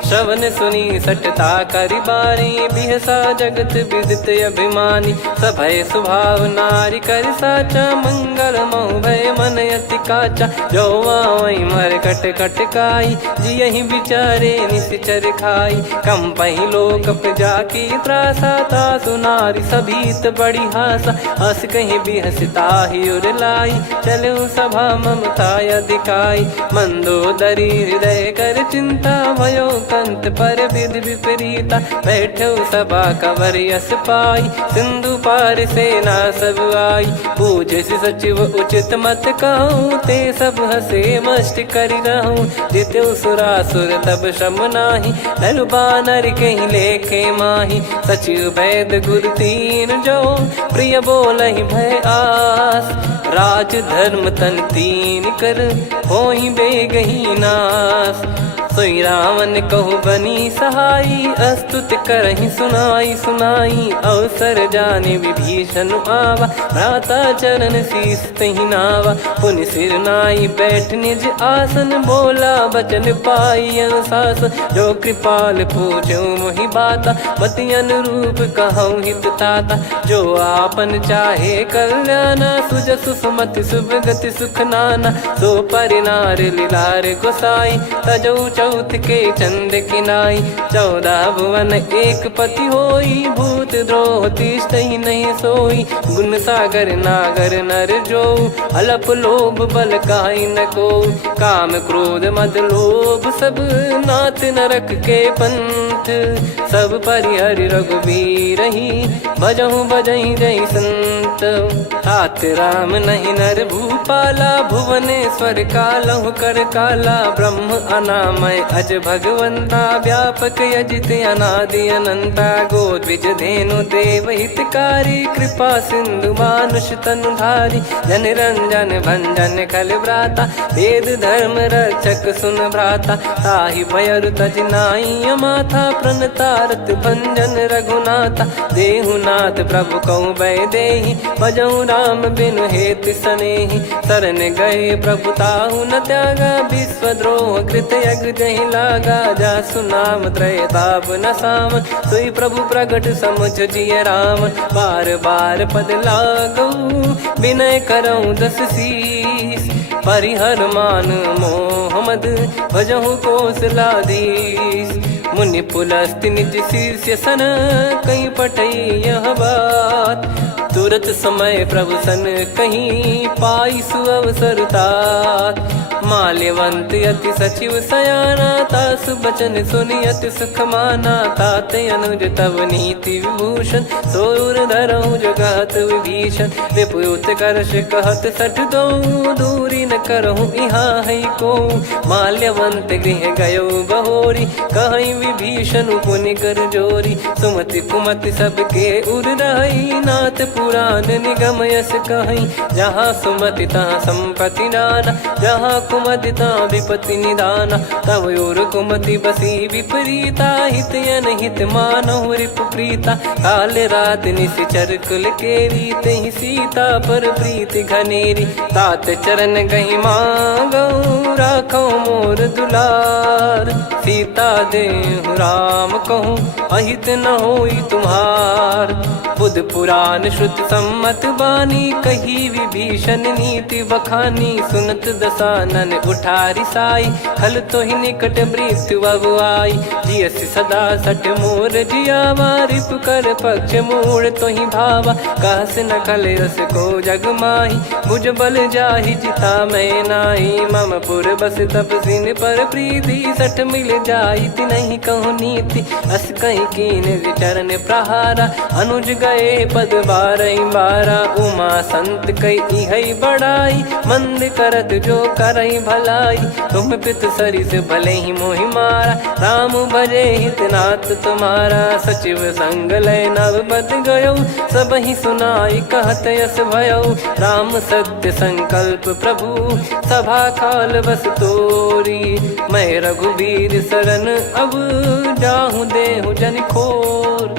श्रवण सुनी सटता करि बारी बिहसा जगत विदित अभिमानी सभय स्वभाव नारी कर साचा मंगल मऊ भय मन अति काचा जो आवई मर कट कट काई जियहि विचारे निश्चर खाई कम पही लोक प्रजा की त्रासा तासु नारी सभीत बड़ी हासा हस कहीं बिहसता ही उर लाई चलऊ सभा ममता अधिकाई मंदोदरी हृदय कर चिंता भयो कंत पर विधि विपरीता बैठो सभा कवर यस पाई सिंधु पार सेना सब आई पूजे सचिव उचित मत कहूँ ते सब हसे मस्त करि रहूं जित्यु सुरासुर तब श्रम नाही नर बानर कहीं लेखे माही सचिव वैद गुरु तीन जो प्रिय बोलहि भय आस राज धर्म तन तीन कर होई बेगही नास सोई रावण कहु बनी सहाई अस्तुत करहि सुनाई सुनाई अवसर जाने विभीषण आवा भ्राता चरण शीस तहि नावा पुनि सिर नाई बैठ निज आसन बोला बचन पाई अनुशासन जो कृपाल पूछो मोहि बाता मति अनुरूप कहूँ हित ताता जो आपन चाहे कल्याणा सुजसु सुमति शुभ गति सुख नाना सो परिनार लीलार गोसाई तजौ चौथ के चंद किनाई 14 भुवन एक पति होई भूत द्रोह तिष्ठहि नहीं सोई गुण सागर नागर नर जो अलप लोभ बल काई न को काम क्रोध मद लोभ सब नाथ नरक के पंथ सब परिहरि रघुबीर ही भजहु भजहि जय संत तात राम नहीं नर भूपाला भुवनेश्वर कालहु कर काला ब्रह्म अनामय अज भगवंता व्यापक यजित अनादि अनंता गोद्विज धेनु देव हितकारी कृपा सिंधु मानुष तनुधारी जन रंजन भंजन खल भ्राता वेद धर्म रक्षक सुन भ्राता ताहि भयरु तज नाई माथा प्रणतारत भंजन रघुनाथा देहुनाथ प्रभु कहु भय देहि भजहु राम बिनु हेतु सनेहि शरण गए प्रभु ताहु न त्यागा विश्वद्रोह कृत यज्ञ जहि लागा जासु नाम त्रय ताप न सावन सोई प्रभु प्रगट समुझ जिय राम बार बार पद लागऊ विनय करऊँ 10 शीस परिहर मान मोहम्मद भजहु कौशलाधीश मुनि पुलस्ति निज शीर्ष सन कहीं पटई यह बात तुरत समय प्रभु सन कहीं पाई सुअवसर तात माल्यवंत अति सचिव सयाना तासु बचन सुनि अति सुख माना ताते अनुज तव नीति विभूषण सोर धरहु जगत विभीषण विपुत करश कहत सठ दो दूरी न करहूँ यहाँ है को। माल्यवंत गृह गयो बहोरी, कहीं विभीषण पुनि कर जोरी। सुमति कुमति सबके उर रही, नाथ पुराण निगम यस कहीं। जहाँ सुमति तहाँ संपत्ति नाना, जहाँ कुमति तहाँ विपत्ति निदाना। तब और कुमति बसी विपरीता, हित अनहित मानहु रिपु प्रीता। काल रात निश्चर कुल केरी, तेहि सीता पर प्रीति घनेरी। तात चरण गही मांगऊ, राखो मोर दुलार। सीता देहु राम कहूँ, अहित न होई तुम्हार। बुध पुराण श्रुत सम्मत बानी, कही विभीषण नीति बखानी। सुनत दसानन उठारी साई, खल तो ही निकट मृत्यु अब आई। जियसि सदा सठ मोर जियावा, रिप कर पक्ष मूड़ तो ही भावा। कहस न कलेस को जग माही, भुज बल जाहि जिता मैं नाई। मम पुर बस तब सिन पर प्रीति, सठ मिल जाई तिनहि कहूँ नीति। अस कहीं कीन विचरण प्रहारा, अनुज गए पद बारही बारा। उमा संत कई है बड़ाई, मंद करत जो करई भलाई। तुम पित सरिस भले ही मोहि मारा, राम भजे हितनाथ तुम्हारा। सचिव संग लय नव बद गयो, सब ही सुनाई कहत यस भयो। राम सत्य संकल्प प्रभु, सभा काल बस तोरी। मैं रघुबीर शरण अब, जाहूँ देहु जन खोर।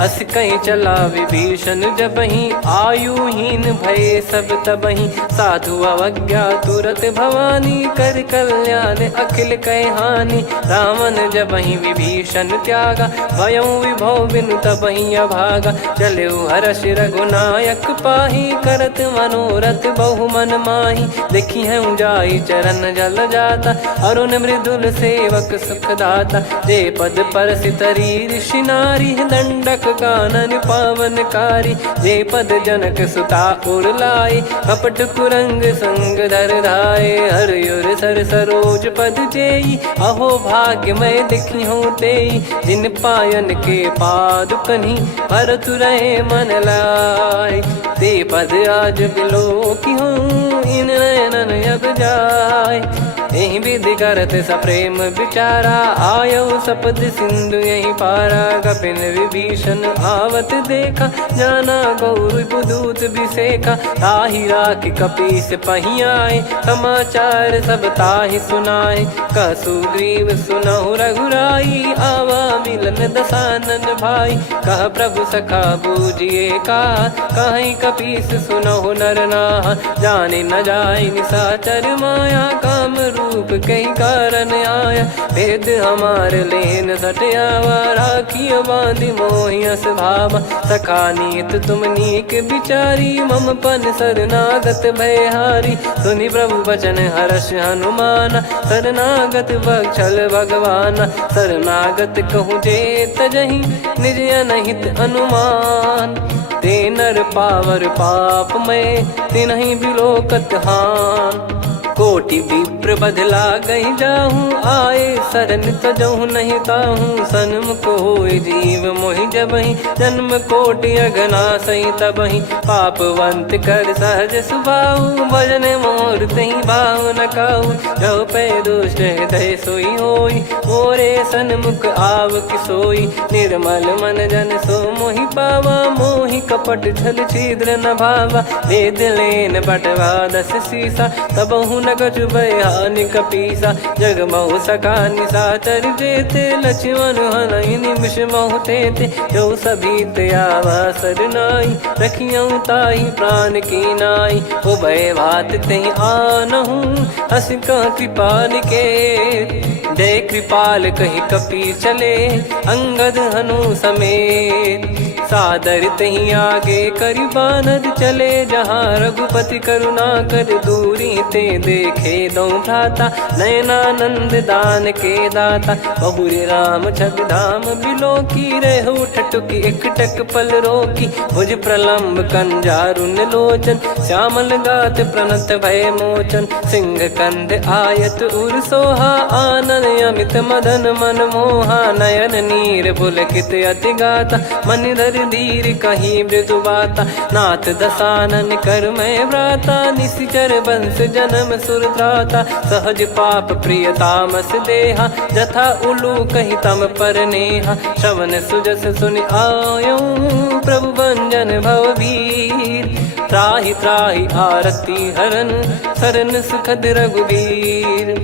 अस कहीं चला विभीषण जबहि, आयुहीन भय सब तबहि। साधु अवज्ञा तुरत भवानी, कर कल्याण अखिल कह हानि। रावण जबहि विभीषण त्यागा, भयउ विभव बिनु तबहि अभागा। चले हर्ष रघुनायक पाही, करत मनोरथ बहु मन माही। देखी है जाई चरण जल जाता, अरुण मृदुल सेवक सुखदाता। जे पद पर सितरी ऋषि नारी, दंडक कानन पावनकारी। जे पद जनक सुता उर लाए, कपट कुरंग संग धर धाये। हरियुर सर सरोज पद जेई, अहो भाग्य मैं दिखी हूँ तेई। जिन पायन के पाद कन्ही, भरत रहे मन लाए। ते पद आज बिलो की हूँ, इन नयनन अब जाय। यही विधि करत सप्रेम विचारा, आयो सपद सिंधु यही पारा। कपिन विभीषण आवत देखा, जाना गौर बुदूत बिसेखा। ताहि राखि कपीस पही आए, समाचार सब ताहि सुनाए। कह सुग्रीव सुनहु रघुराई, आवा मिलन दसानन भाई। कह प्रभु सखा बूझिए का, कहीं कपीस सुनहु नर नाहा। जाने न जाय निशाचर माया, काम रूप कई कारण आया। भेद हमार लेन सटयावा, राखियो बांधि मोहियस भावा। सखा नीत तुम नीक बिचारी, मम पन शरणागत भयहारी। सुनि प्रभु वचन हर्ष हनुमाना, शरणागत बक्षल भगवाना। शरणागत कहूँ जे तजहि, निज अनहित अनुमान। ते नर पावर पाप में, तिन्हि बिलोकत हान। कोटि विप्र बदला गई जाहूँ, आए शरण तजहूँ नहीं ताहूँ। सन्मुख होय जीव मोहि जबहि, जन्म कोटि अगना सही तबहि। पापवंत कर सहज सुभाऊ, भजन मोर तहि भाव न काऊ। जो पै दुष्ट हृदय सोई होई, मोरे सन्मुख आव किसोई। निर्मल मन जन सो मोहि पावा, मोहि कपट छल छिद्र न भावा। वेद लेन बटवा दस सीसा, तबहु न कछु भयानि कपीसा। जग महु सखा निशाचर जेते, लक्ष्मण हनहि निमिष महु तेते। जो सभी त्यावा सरनाई, रखियऊ ताहि प्राण की नाई। उभय भात तेहि आनहु, हस कह कृपाल के। जय कृपाल कहि कपी चले, अंगद हनु समेत। सादर तही आगे करि बानर चले, जहाँ रघुपति करुणा कर दूरी ते देखे दो भ्राता। नयनानंद दान के दाता, बहुरी राम छग धाम बिलो की रहो छटुकी एकटक पल रोकी, भुज प्रलम्ब कंजारुन लोचन, श्यामल गात प्रणत भय मोचन, सिंह कंध आयत उर सोहा, आनन अमित मदन मन मोहा, नयन नीर पुलकित अति गाता, मन धर धीर कहीं मृदु बाता, नाथ दसानन कर मैं व्राता, निशिचर बंस जन्म सुर त्राता, सहज पाप प्रिय तामस देहा, जथा उलू कही तम पर नेहा, श्रवण सुजस सुनि आयो प्रभु भंजन भवबीर, त्राहि त्राहि आरती हरन सरन सुखद रघुबीर,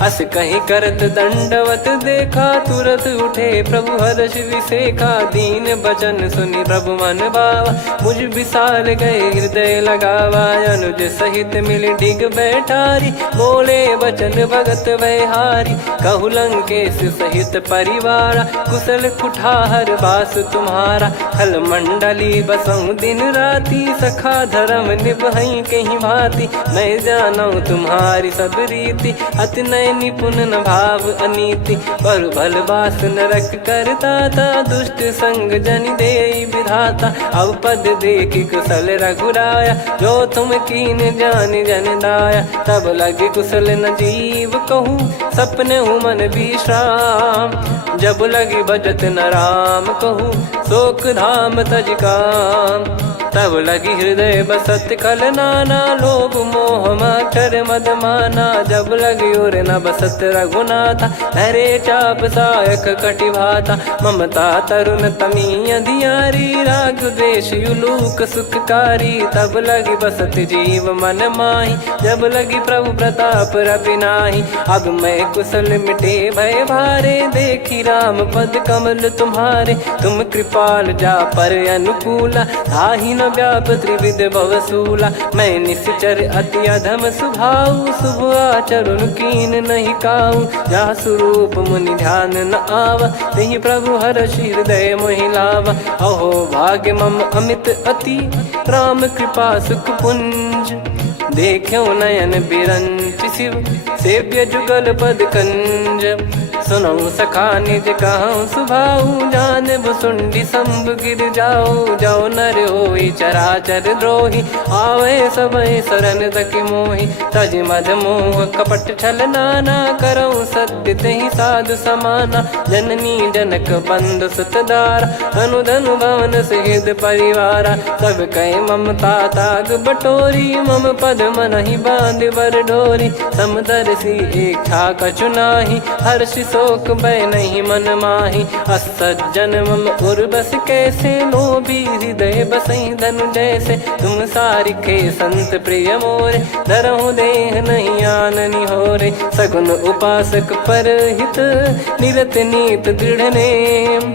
अस कहीं करत दंडवत देखा, तुरत उठे प्रभु हर्ष विसेखा, दीन बचन सुनि प्रभु मन भावा, मुझ विसाल गए हृदय लगावा, अनुज सहित मिल डिग बैठारी, बोले बचन भगत वैहारी, कहु लंकेश सहित परिवारा, कुशल कुठार बास तुम्हारा, खल मंडली बसऊं दिन राती, सखा धर्म निभई कहीं भांति, मैं जानू तुम्हारी सब रीति, अति नय निपुण न भाव अनीति, पर भल बास नरक करता था, दुष्ट संग जन दे विधाता, अब पद देखी कुशल रघुराया, जो तुम कीन जान जन दाया, तब लगे कुशल न जीव कहूँ, सपने मन विश्राम, जब लगी बजत न राम कहूँ, शोक धाम तज काम, तब लगी हृदय बसत खल नाना, लोभ मोह मकर मद माना, जब लगी और न बसत रघुनाथा, हरे चाप सायक कटिभाता, ममता तरुण तमी अधियारी, राग द्वेष युलूक सुखकारी, तब लगी बसत जीव मन माही, जब लगी प्रभु प्रताप रविनाही, अब मैं कुशल मिटे भय भारे, देखी राम पद कमल तुम्हारे, तुम कृपाल जा पर अनुकूला, ताहि न व्याप त्रिविध भवसूला, मैं निश्चर अति अधम सुभाऊ, शुभ आचरण कीन नहीं काऊ, जा स्वरूप मुनि ध्यान न आवा, तेहि प्रभु हर्ष हृदय मोहि लावा, अहो भाग्य मम अमित अति, राम कृपा सुख पुंज, देखो नयन बिरंच शिव, सेव्य जुगल पद कंज, सुनऊ सखा निज कहूँ सुभाऊ, जान भुसुंडी संभ गिर जाओ, जाओ नर होई चराचर द्रोही, आवे सबय शरण तकी मोहि, तज मद मोह कपट छल नाना, करऊँ सत्य तेहि साधु समाना, जननी जनक बंधु सुतदारा, धनु धनु भवन सहित परिवारा, सब कहे ममता ताग बटोरी, मम पद मनहि बांध बर डोरी, समदर्शी इच्छा कछु नाही, हर्षि शोक भय नहीं मन माही, असज्जन मम उर बस कैसे, लोभी हृदय बसई धनु जैसे, तुम सारिखे संत प्रिय मोरे, धरहु देह नहीं आननि होरे, सगुन उपासक पर हित, निरत नीत दृढ़ नेम,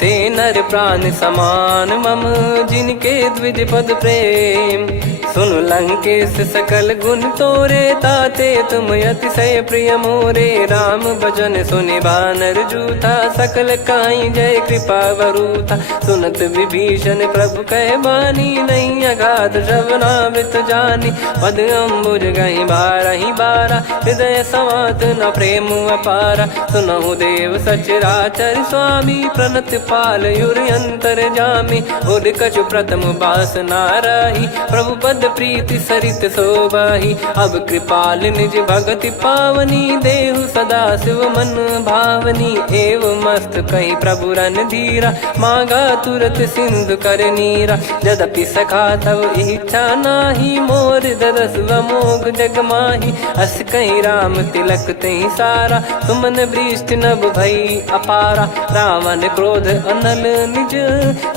ते नर प्राण समान मम, जिनके द्विज पद प्रेम, सुन लंकेश सकल गुण तोरे, ताते तुम अतिशय प्रिय मोरे, राम भजन सुनि बानर जूथा, सकल काई जय कृपा वरूथा, सुनत विभीषण प्रभु कह बानी, नहीं अगाध श्रवणामृत जानी, पद अम्बुज गहि बारहि बारा, हृदय समात न प्रेम अपारा, सुनहु देव सचराचर स्वामी, प्रणत पाल युर अंतर जामी, उद कछु प्रथम बास नाराही, प्रभु पद प्रीति सरित शोभाही, अब कृपाल निज भगति पावनी, देहु सदा शिव मन भावनी, एव मस्त कहीं प्रभु रन धीरा, मांगा तुरत सिंधु कर नीरा, यद्यपि सखा तब इच्छा नाही, मोर दरस मोग जग माही, अस कहीं राम तिलक तही सारा, सुमन वृष्ट नभ भई अपारा, रावण क्रोध अनल निज,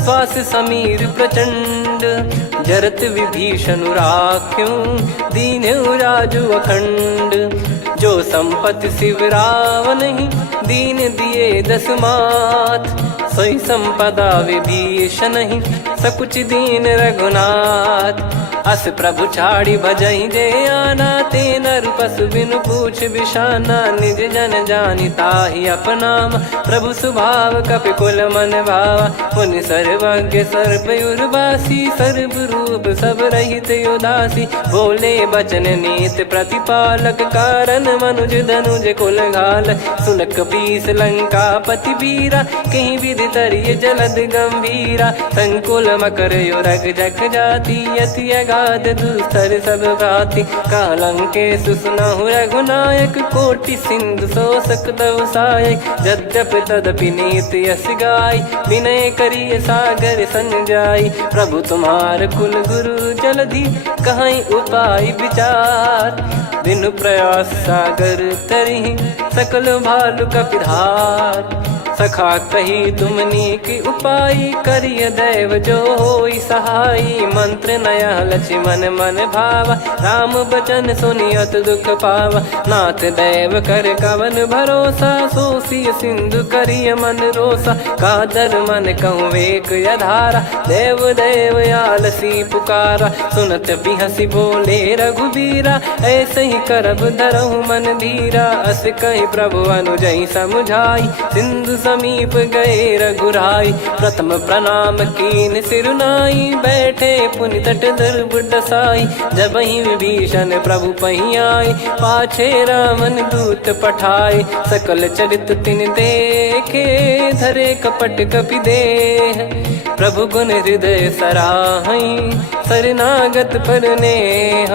श्वास समीर प्रचंड, जरत विभीषण राख्यों, दीन्हु राजु अखंड, जो संपत्ति शिव रावण ही, दीन दिए दस मात, सोई संपदा विभीषण ही, सकुच दीन रघुनाथ, अस प्रभु छाड़ी भजई जे आना, ते नर पशु बिनु पूछ बिशाना, निज जन जानि ताहि अपनाम, प्रभु स्वभाव कपि कुल मन भावा, मुनि सर्वज्ञ सर्प उर्वासी, सर्व रूप सब रहित उदासी, बोले बचन नीत प्रतिपालक, कारण मनुज धनुज कुल घाल, सुन कपीस लंका पति वीरा, कहीं विधि तरिय जलद गंभीरा, संकुल मकर युरग जख जाति, यति अगाध दुस्तर सब भाति, कालंके सुसुनहु रघुनायक, कोटि सिंधु शोषक तव सहायक, यद्यपि तदपि नीति यस गाय, विनय करिय सागर संजाई, प्रभु तुम्हार कुल गुरु जलधि, कहीं उपाय विचार, बिनु प्रयास सागर तरिहि, सकल भालु कपिधार, सखा कही तुमनी की उपाय, करिय दैव जो होई सहाई, मंत्र नया लक्ष्मण मन भावा, राम बचन सुनियत दुख पावा, नाथ दैव कर कवन भरोसा, सोसी सिंधु करिय मन रोसा, कादर मन कहूँ एक यधारा, देव देव आलसी पुकारा, सुनत बिहसी बोले रघुबीरा, ऐसे ही करब धरहु मन धीरा, अस कही प्रभु अनुजई समुझाई, सिंधु समीप गए रघुराई, प्रथम प्रणाम कीन सिरुनाई, बैठे पुनि तट दर्भ डसाई, जब ही विभीषण प्रभु पही आए, पाछे रामन दूत पठाए, सकल चरित तिन देखे, धरे कपट कपि देह, प्रभु गुण हृदय सराहई, शरणागत पर नेह,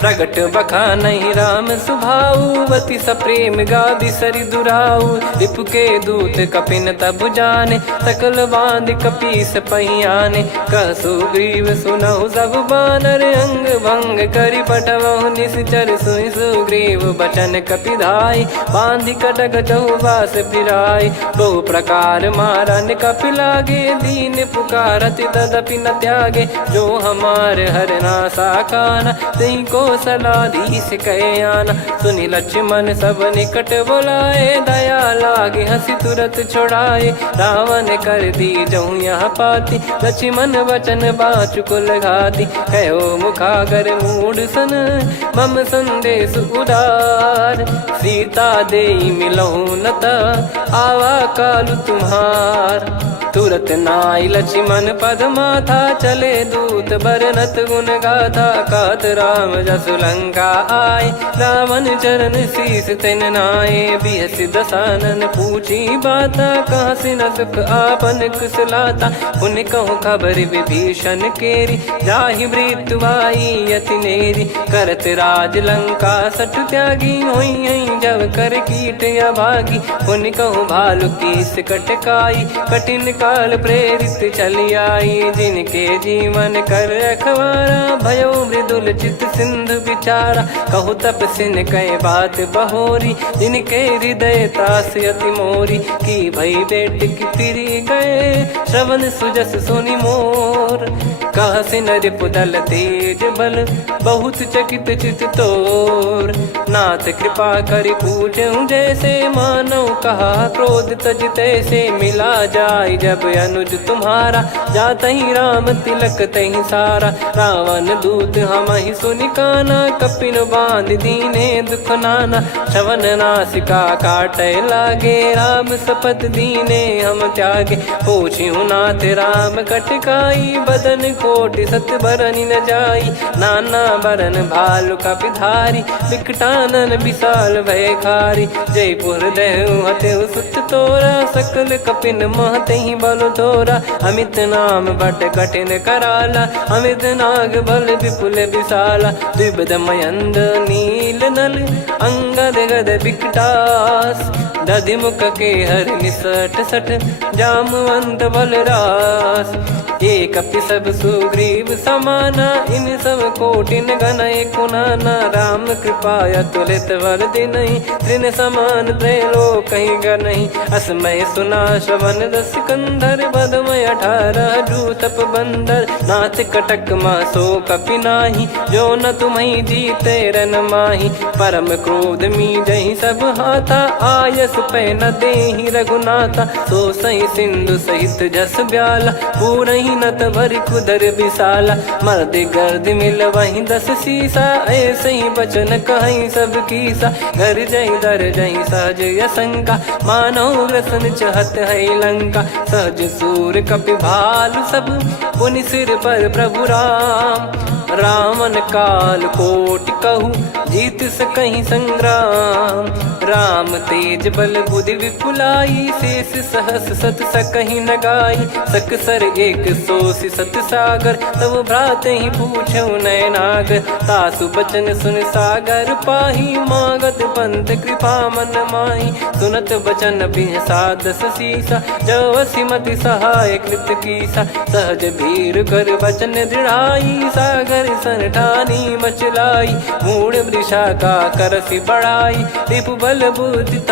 प्रगट बखानहि राम सुभाऊ, अति सप्रेम गाबि सरि दुराऊ, रिपु के दूत कपिन तब जाने, सकल बांध कपीस पहियाने, कह सुग्रीव सुनहु सब बानर, अंग भंग करि पठवहु निश्चर, सुनि सुग्रीव बचन कपिधाई, बांधि कटक चहुबास फिराई, बहु प्रकार मारन कपि लागे, दीन पुकारत तदपि न त्यागे, जो हमार हरना साखाना, तही को सलाधीश कहे आना, सुनि लक्ष्मण सब निकट बोलाए, दया लागे हंसी तुरत छोड़ाए, रावण कर दी जहूँ यहाँ पाती, लक्ष्मण वचन बाचु कुल घाती, कहो मुखागर मूढ़ सन, मम संदेश उदार, सीता देई मिलहु नता, आवा कालु तुम्हार, तुरत नाई लक्ष्मण पद माथा, चले दूत बरनत गुण गाथा, कात राम जसु लंका आए, रावण चरण शीस तिन नाये, बिहस दसानन पूछी बाता, कहाँ से न सुख आपन कुशलाता, पुन कहूँ खबर विभीषण केरी, जाहि मृत्यु आई यति नेरी, करत राज लंका सठ त्यागी, होई जब कर कीट अभागी, पुन कहूँ भालु कीस कटकाई, कठिन काल प्रेरित चली आई, जिनके जीवन कर रखवारा, भयो मृदुल चित सिंधु विचारा, कहु तपसिन कह बात बहोरी, जिनके हृदय तास अति मोरी, की भई बेट की फिरी गए, श्रवण सुजस सुनि मोर, कह सिन रिपुदल तेज बल, बहुत चकित चित तोर, नाथ कृपा करि पूछऊं जैसे, मानव कहा क्रोध तज तैसे, मिला जाय जब अनुज तुम्हारा, जाता ही राम तिलक तही सारा, रावण दूत हम ही सुनि काना, कपिन बांध दीने दुख नाना, श्रवण नासिका काटे लागे, राम शपथ दीने हम त्यागे, पूछिहु नाथ राम कटकाई, बदन कोटि सत बरनि न जाई, नाना बरन भालु कपिधारी, विकटानन विशाल भयकारी, जयपुर देहु हतेहु सुत तोरा, सकल कपिन महतेहि बल तोरा, अमित नाम बट कठिन कराला, अमित नाग बल विपुल विशाला, द्विविध मयंद नील नल, अंगद गद विकटास, दधिमुख के हर निसठ सठ, जामवंत बलरास, एक कपि सब सुग्रीव समाना, इन सब कोटिन गणय कुनाना, राम कृपा अतुलित वर दिनहि, तृण समान त्रैलोक कहीं गनहि, असमय सुना श्रवण दस कंधर, बदमय 18 जूतप बंदर, नाथ कटक मासो कपि नाही, जो न तुम्हि जीते रन माही, परम क्रोध मी जहि सब हाथा, आयस पै न देहि रघुनाथा, सो सही सिंधु सहित जस ब्याला, पूरहि मेहनत भर कुदर विशाला, मर्द गर्द मिल वहीं 10 शीशा, ऐसे ही बचन कहीं सब कीसा, घर जई दर जई सहज असंका, मानव रसन चहत है लंका, सहज सूर कपि भालु सब, पुनि सिर पर प्रभु राम, रावण काल कोटि कहू, जीत सकहीं संग्राम, राम तेज बल बुद्धि विपुलाई, शेष सहस सत सकहीं न गाई, सकसर एक सोसी सत सागर, तब भ्रात ही पूछो नयनागर, तासु बचन सुन सागर पाही, मागत पंथ कृपा मन माही, सुनत बचन बिहसा 10 शीसा, जो सिमति सहाय कृत कीसा, सहज भीर कर बचन दृढ़ाई, सागर सन ठानी मचलाई, मूढ़ वृषा का करसी बढ़ाई, रिपु बल बुद्धि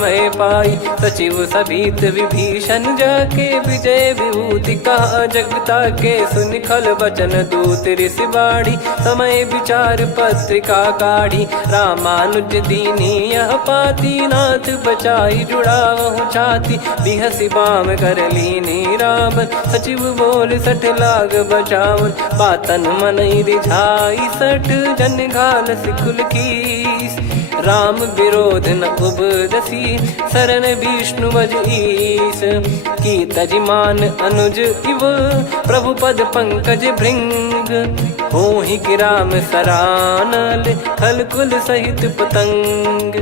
मैं पाई, सचिव सभीत विभीषण जाके, विजय विभूति कहा जगता के, सुन खल बचन दूत ऋषि बाड़ी, समय विचार पत्रिका काढ़ी, रामानुज दीनी यह पाती, नाथ बचाई जुड़ावहु छाती, बिहसी बाम कर लीनी रावण, सचिव बोल 60 लाग बचावन, बातन मन रिझाई 60 जन घाल सिकुल कीस, राम विरोध न उपदसी, शरण विष्णु बज ईस, की तजिमान अनुज इव, प्रभु पद पंकज भृंग, होहि कि राम सरानल, खल कुल सहित पतंग,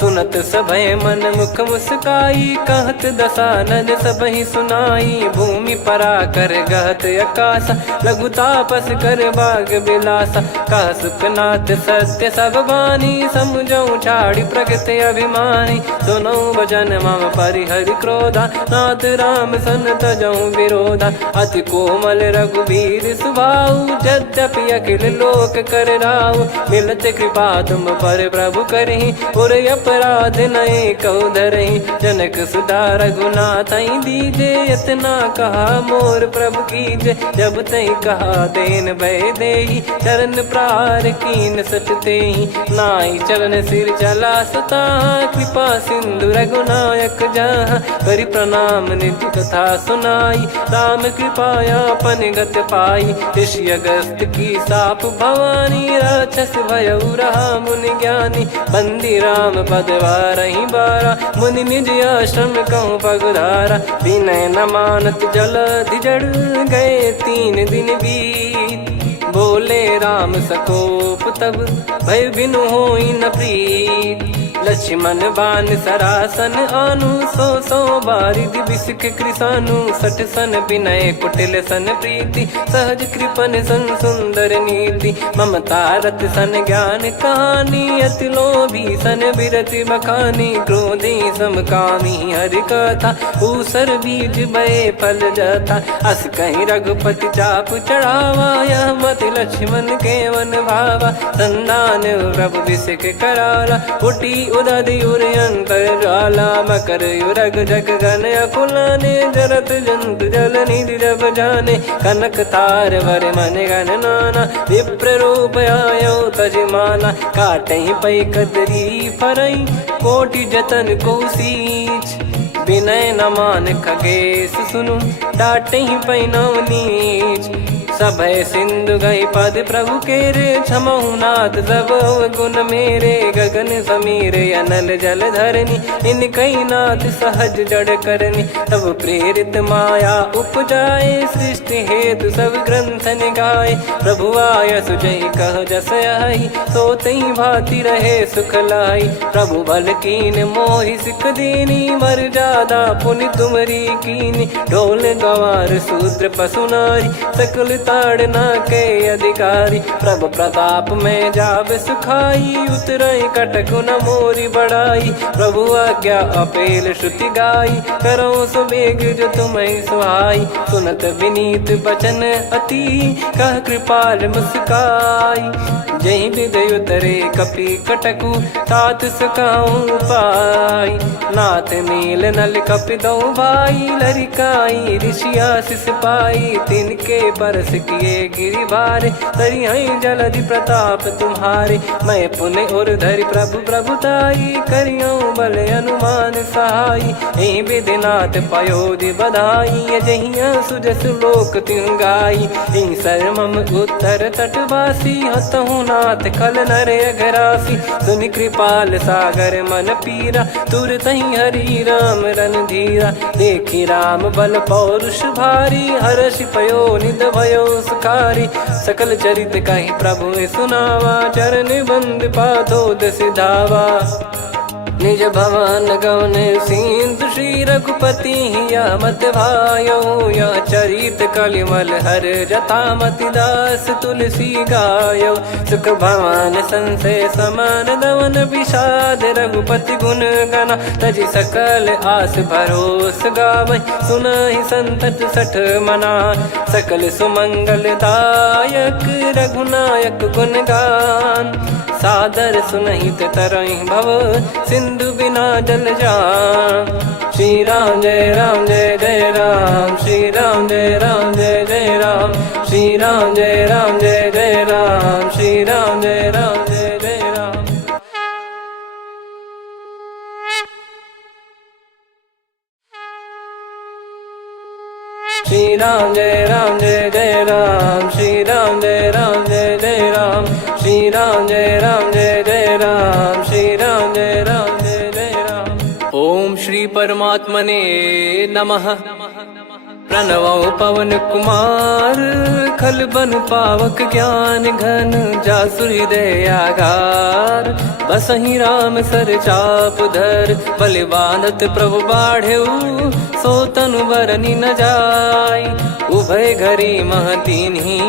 सुनत सभय मन मुख मुस्काई, कहत दसानन सबहि सुनाई, भूमि परा कर गहत आकाशा, लघु तापस कर बाग बिलासा, कह सुखनाथ सत्य सब बानी, समझौ छाड़ी प्रगति अभिमानी, सुनो भजन मम परिहरि क्रोधा, नाथ राम सन तजौ विरोधा, अति कोमल रघुवीर सुभाऊ, यद्यपि अखिल लोक कर राऊ, मिलत कृपा तुम पर प्रभु करहि, पुर अपराध नए कौ धरहि, जनक सुधा रघुनाथ दीजे, इतना कहा मोर प्रभु कीजे, जब तई कहा देन भय देहि, चरण प्रार कीन सटते ही, नाई चरण सिर चला सता, कृपा सिंधु रघुनायक जहाँ, करि प्रणाम निधि कथा सुनाई, राम कृपाया अपन गत पाई, ऋषि अगस्त की साप भवानी, राक्षस भयउ रहा मुनि ज्ञानी, बंदी राम पद वारहि बारा, मुनि निज आश्रम कहूँ पगधारा, विनय न मानत जलधि जड़ गए 3 दिन बीत, बोले राम सकोप तब, भय बिनु होई न प्रीत, लक्ष्मण बान सरासन आनु, 100 बारिधि बिसक कृसानु, 60 सन विनय कुटिल सन प्रीति, सहज कृपन सन सुंदर नीति, ममता रत सन ज्ञान कहानी, अति लोभी सन विरति बखानी, क्रोधी समकामी हरि कथा, ऊसर बीज बये फल जथा, अस कहीं रघुपति चाप चढ़ावा, यह मत लक्ष्मण के वन भावा, संदान प्रभु बिसक कराला, उठी उदधि उर अंतर ज्वाला, मकर युरग जग गन अकुलाने, जरत जंतु जल निधि जब जाने, कनक तार वर मन गण नाना, विप्र रूप आयो तजमाना, काटहि पै कदरी फरई, कोटि जतन को सींच, विनय न मान खगेश सुनु, डांटहि पै नव नीच, सभय सिंधु गई पद प्रभु केरे, क्षमहु नाथ सब गुण मेरे, गगन समीरे अनल जल धरनी, इनकई नाथ सहज जड़ करनी, तब प्रेरित माया उपजाए, सृष्टि हेतु सब ग्रंथ निगाए, प्रभु आय सुजय कह जस आई, सोतई भांति रहे सुख लाई, प्रभु बल कीन मोहि सिख दीनी, मर जादा पुनि तुमरी कीनी, ढोल गवार शूद्र पशु नारी, सकल ताड़ना के अधिकारी, प्रभु प्रताप में जाब सुखाई, उतरई कटक न मोरी बढ़ाई, प्रभु आज्ञा अपेल श्रुति गाई, करो सुबेग जो तुम्हें सुहाई, सुनत विनीत बचन अति, कह कृपाल मुस्काई, जही विदय उतरे कपि कटकु, तात सकाऊं पाई, नाथ नील नल कपि दो भाई, लरिकाई ऋषि आशीष पाई, तिनके के परस किए गिरि भारे, तरियहि जलधि प्रताप तुम्हारे। मैं पुण्य और धरि प्रभु प्रभुताई, करियौ बल अनुमान सहाई। एहि विधिनाथ पयोधि बधाई, जहिया सुजस लोक तिहुँ गाई। एहि सरमम उत्तर तटवासी, हतहु नाथ खल नर अघरासी। सुनि कृपाल सागर मन पीरा, तुरतहि हरि राम रणधीरा। देखि राम बल पौरुष भारी, हर्षि पयो निध भयो सुखारी। सकल चरित कहि प्रभु सुनावा, चरण बंद पाथोद सिधावा। निज भवन गवन सिंधु श्री रघुपति, यह मत भायो यह चरित कलिमल हर जथा मति दास तुलसी गायो। सुख भवन संशय समान दवन, विषाद रघुपति गुण गना। तजि सकल आस भरोस गावै, सुनहि संतत सठ मना। सकल सुमंगल दायक रघुनायक गुण गान, सादर सुनहित तरहि भव सिंधु बिना जल जान। श्री राम जय राम जय जय राम, श्री राम जय राम जय जय राम, श्री राम जय राम जय जय राम, श्री राम जय राम जय जय राम। श्री राम जय राम जय जय राम, श्री राम जय राम जय जय राम, श्री राम जय राम जय जय राम, श्री राम जय राम जय जय राम। ओम श्री परमात्मने नमः। प्रणवौ पवन कुमार, खल बन पावक ज्ञान घन। जासु हृदय आगार, बसहि राम सर चाप धर। बलि बांधत प्रभु बाढ़ेउ, सो तनु बरनि न जाय। उभय घरी महतीन्ही,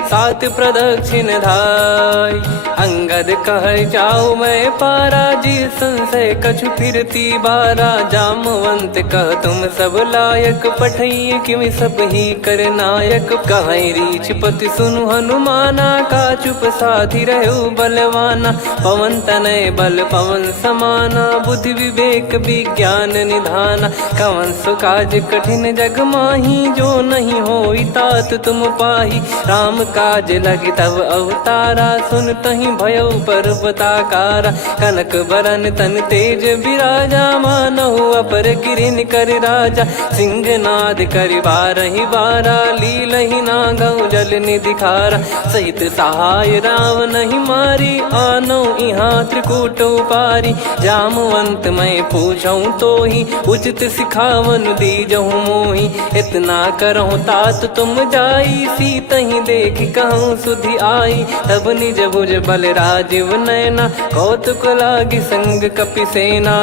सात प्रदक्षिण धाय। अंगद कह जाऊ मैं पारा, जी संशय कछु फिरती बारा। जामवंत कह तुम सब लायक, पठई किमि सब ही कर नायक। कहीं रीछ पति सुनु हनुमाना, का चुप साधि रहु बलवाना। पवन तनय बल पवन समाना, बुद्धि विवेक विज्ञान निधाना। कवन सो काज कठिन जग माही, जो नहीं होई तात तुम पाही। राम काज लगी तब अवतारा, सुन तहि भयो पर्वताकारा। कनक बरन तन तेज विराजा, मानहु अपर गिरिन कर राजा। सिंहनाद करि बारहि बारा, लीलहि नागौ जल निधि खारा। सहित सहाय राम नहीं मारी, आनो इहाँ त्रिकूट उपारी। जामवंत मैं पूछऊँ तोहि, उचित सिखावन दीजहु मोहि। इतना करहु तात तुम जाई, सीतहि देख कहूँ सुधि आई। तब निज भुज बल राजीव नयना, कौतुक लागी संग कपिसेना।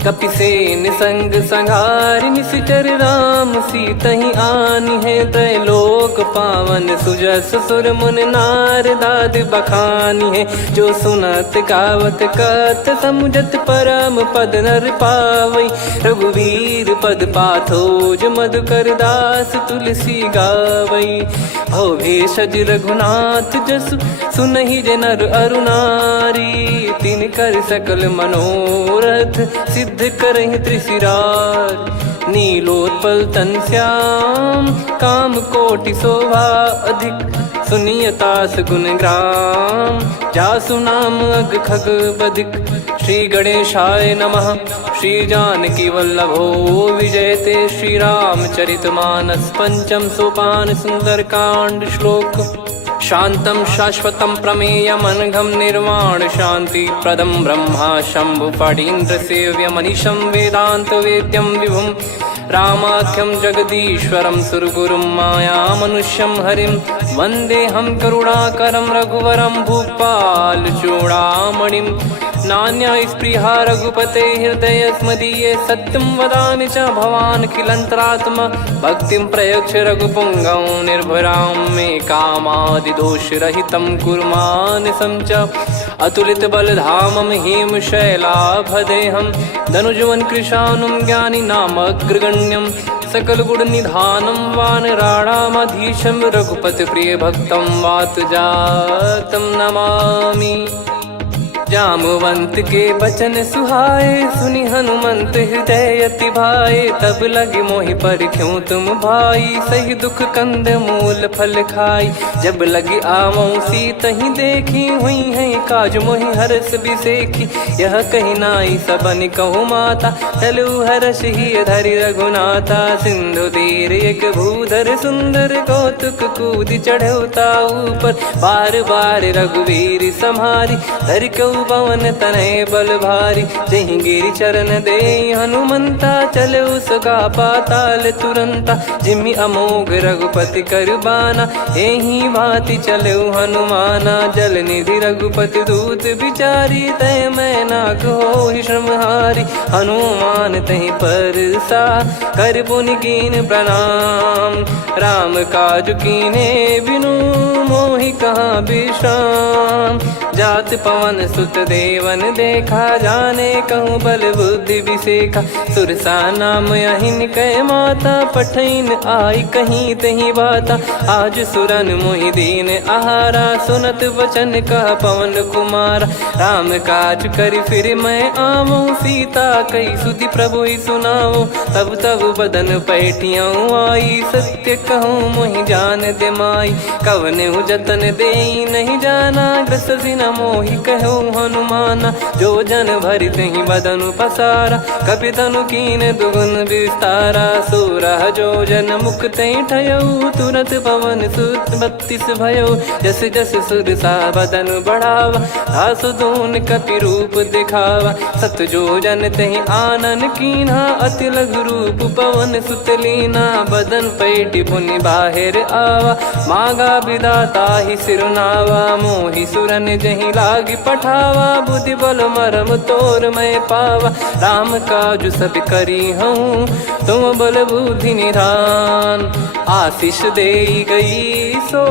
कपिसेन संग संघारि निश्चर राम, सीतहि आनि है त्रैलोक पावन। सुजस सुर मुन नार दाद बखानी है, जो सुनत गावत कथ समुझत परम पद नर पावै। रघुवीर पद पाथोज मधुकर दास, तुलसी गावै। भव भेषज रघुनाथ जसु, सुनहि जे नर अरु नारी। तिन कर सकल मनोरथ, सिद्ध करहि त्रिशिरार। नीलोत्पल तन श्याम, काम कोटि शोभा अधिक। सुनियतास गुण ग्राम, जासु नाम अग खग बधिक। श्री गणेशाय नमः। श्री जानकी वल्लभो विजयते, श्री रामचरितमानस। पंचम सोपान सुंदरकांड श्लोक। शांतं शाश्वतं प्रमेयमनघं निर्वाण शांति प्रदं ब्रह्मा शंभु फणीन्द्र सेव्यमनिशं वेदांत वेद्यं विभुं। रामाख्यं जगदीश्वरं सुरगुरुं मायामनुष्यं हरिं। वन्देऽहं करुणाकरं रघुवरं भूपाल चूडामणिं। नान्या स्पृहा रघुपते हृदयस्मदीये, सत्यं वदामि च भवान् खिलन्तरात्मा। भक्तिं प्रयच्छ रघुपुङ्गं निर्भरां मे कामादिदोषरहितं कुर्मानसं च। अतुलित बलधामं हेमशैलाभदेहं, धनुजवन कृशानुं ज्ञानी नामग्रगण्यं। सकल गुण निधानं वानराणामधीशं, रघुपति प्रिय भक्तं वातजातं नमामि। जामवंत के बचन सुहाए, सुनि हनुमंत हृदय अति भाए। तब लगे मोहि पर क्यों तुम भाई, सही दुख कंद मूल फल खाई। जब लगे आवऊं सीतहि देखी, हुई है काज मोहि हरस बिसेखी। यह कही नाई सबन कहु माता, चलु हरष ही धरि रघुनाथा। सिंधु तीर एक भूधर सुंदर, कौतुक कूद चढ़ौता ऊपर। बार बार रघुवीर सम्हारी, धरि कहु पवन तनय बल भारी। जहि गिरि चरण दे हनुमंता, चले उसका पाताल तुरंता। जिमि अमोघ रघुपति कर बाना, एहि भांति चले हनुमाना। जल निधि रघुपति दूत बिचारी, तय मैं नाक होहि श्रमहारी। हनुमान तहि परसा, कर पुनि कीन प्रणाम। राम काज कीने बिनु, मोहि कहाँ विश्राम। जात पवन सुत देवन देखा, जाने कहूँ बल बुद्धि विसेखा। सुरसा नाम अहिन कै माता, पठैन आई कहीं तहीं बाता। आज सुरन मोहि दीन आहारा, सुनत वचन कह पवन कुमारा। राम काज कर फिर मैं आवऊं, सीता कई सुधि प्रभु ही सुनाऊं। तब तब बदन पैठियाँ आई, सत्य कहूँ मोहि जान दे माई। कवने जतन दे नहीं जाना, ग्रसि न मोहि कहूँ हनुमाना। जो जन भरि तहि बदनु पसारा, कपि तनु कीन दुगुन विस्तारा। सोरह जो जन मुख तहि ठयऊ, तुरत पवन सुत 32 भयऊ। जस जस सुरसा बदन बढ़ावा, आसु दून कपि रूप दिखावा। सत जो जन तहि आनन कीन्हा, अति लघु रूप पवन सुत लीना। बदन पैठि पुनि बाहिर आवा, मांगा विधाता ही सिरुनावा। मोहि सुरन जहि लागी पठावा, बुद्धि बल मरम तोर मैं पावा। राम काज सब करी हूँ, तुम बल बुद्धि निधान। आशीष दे गई सो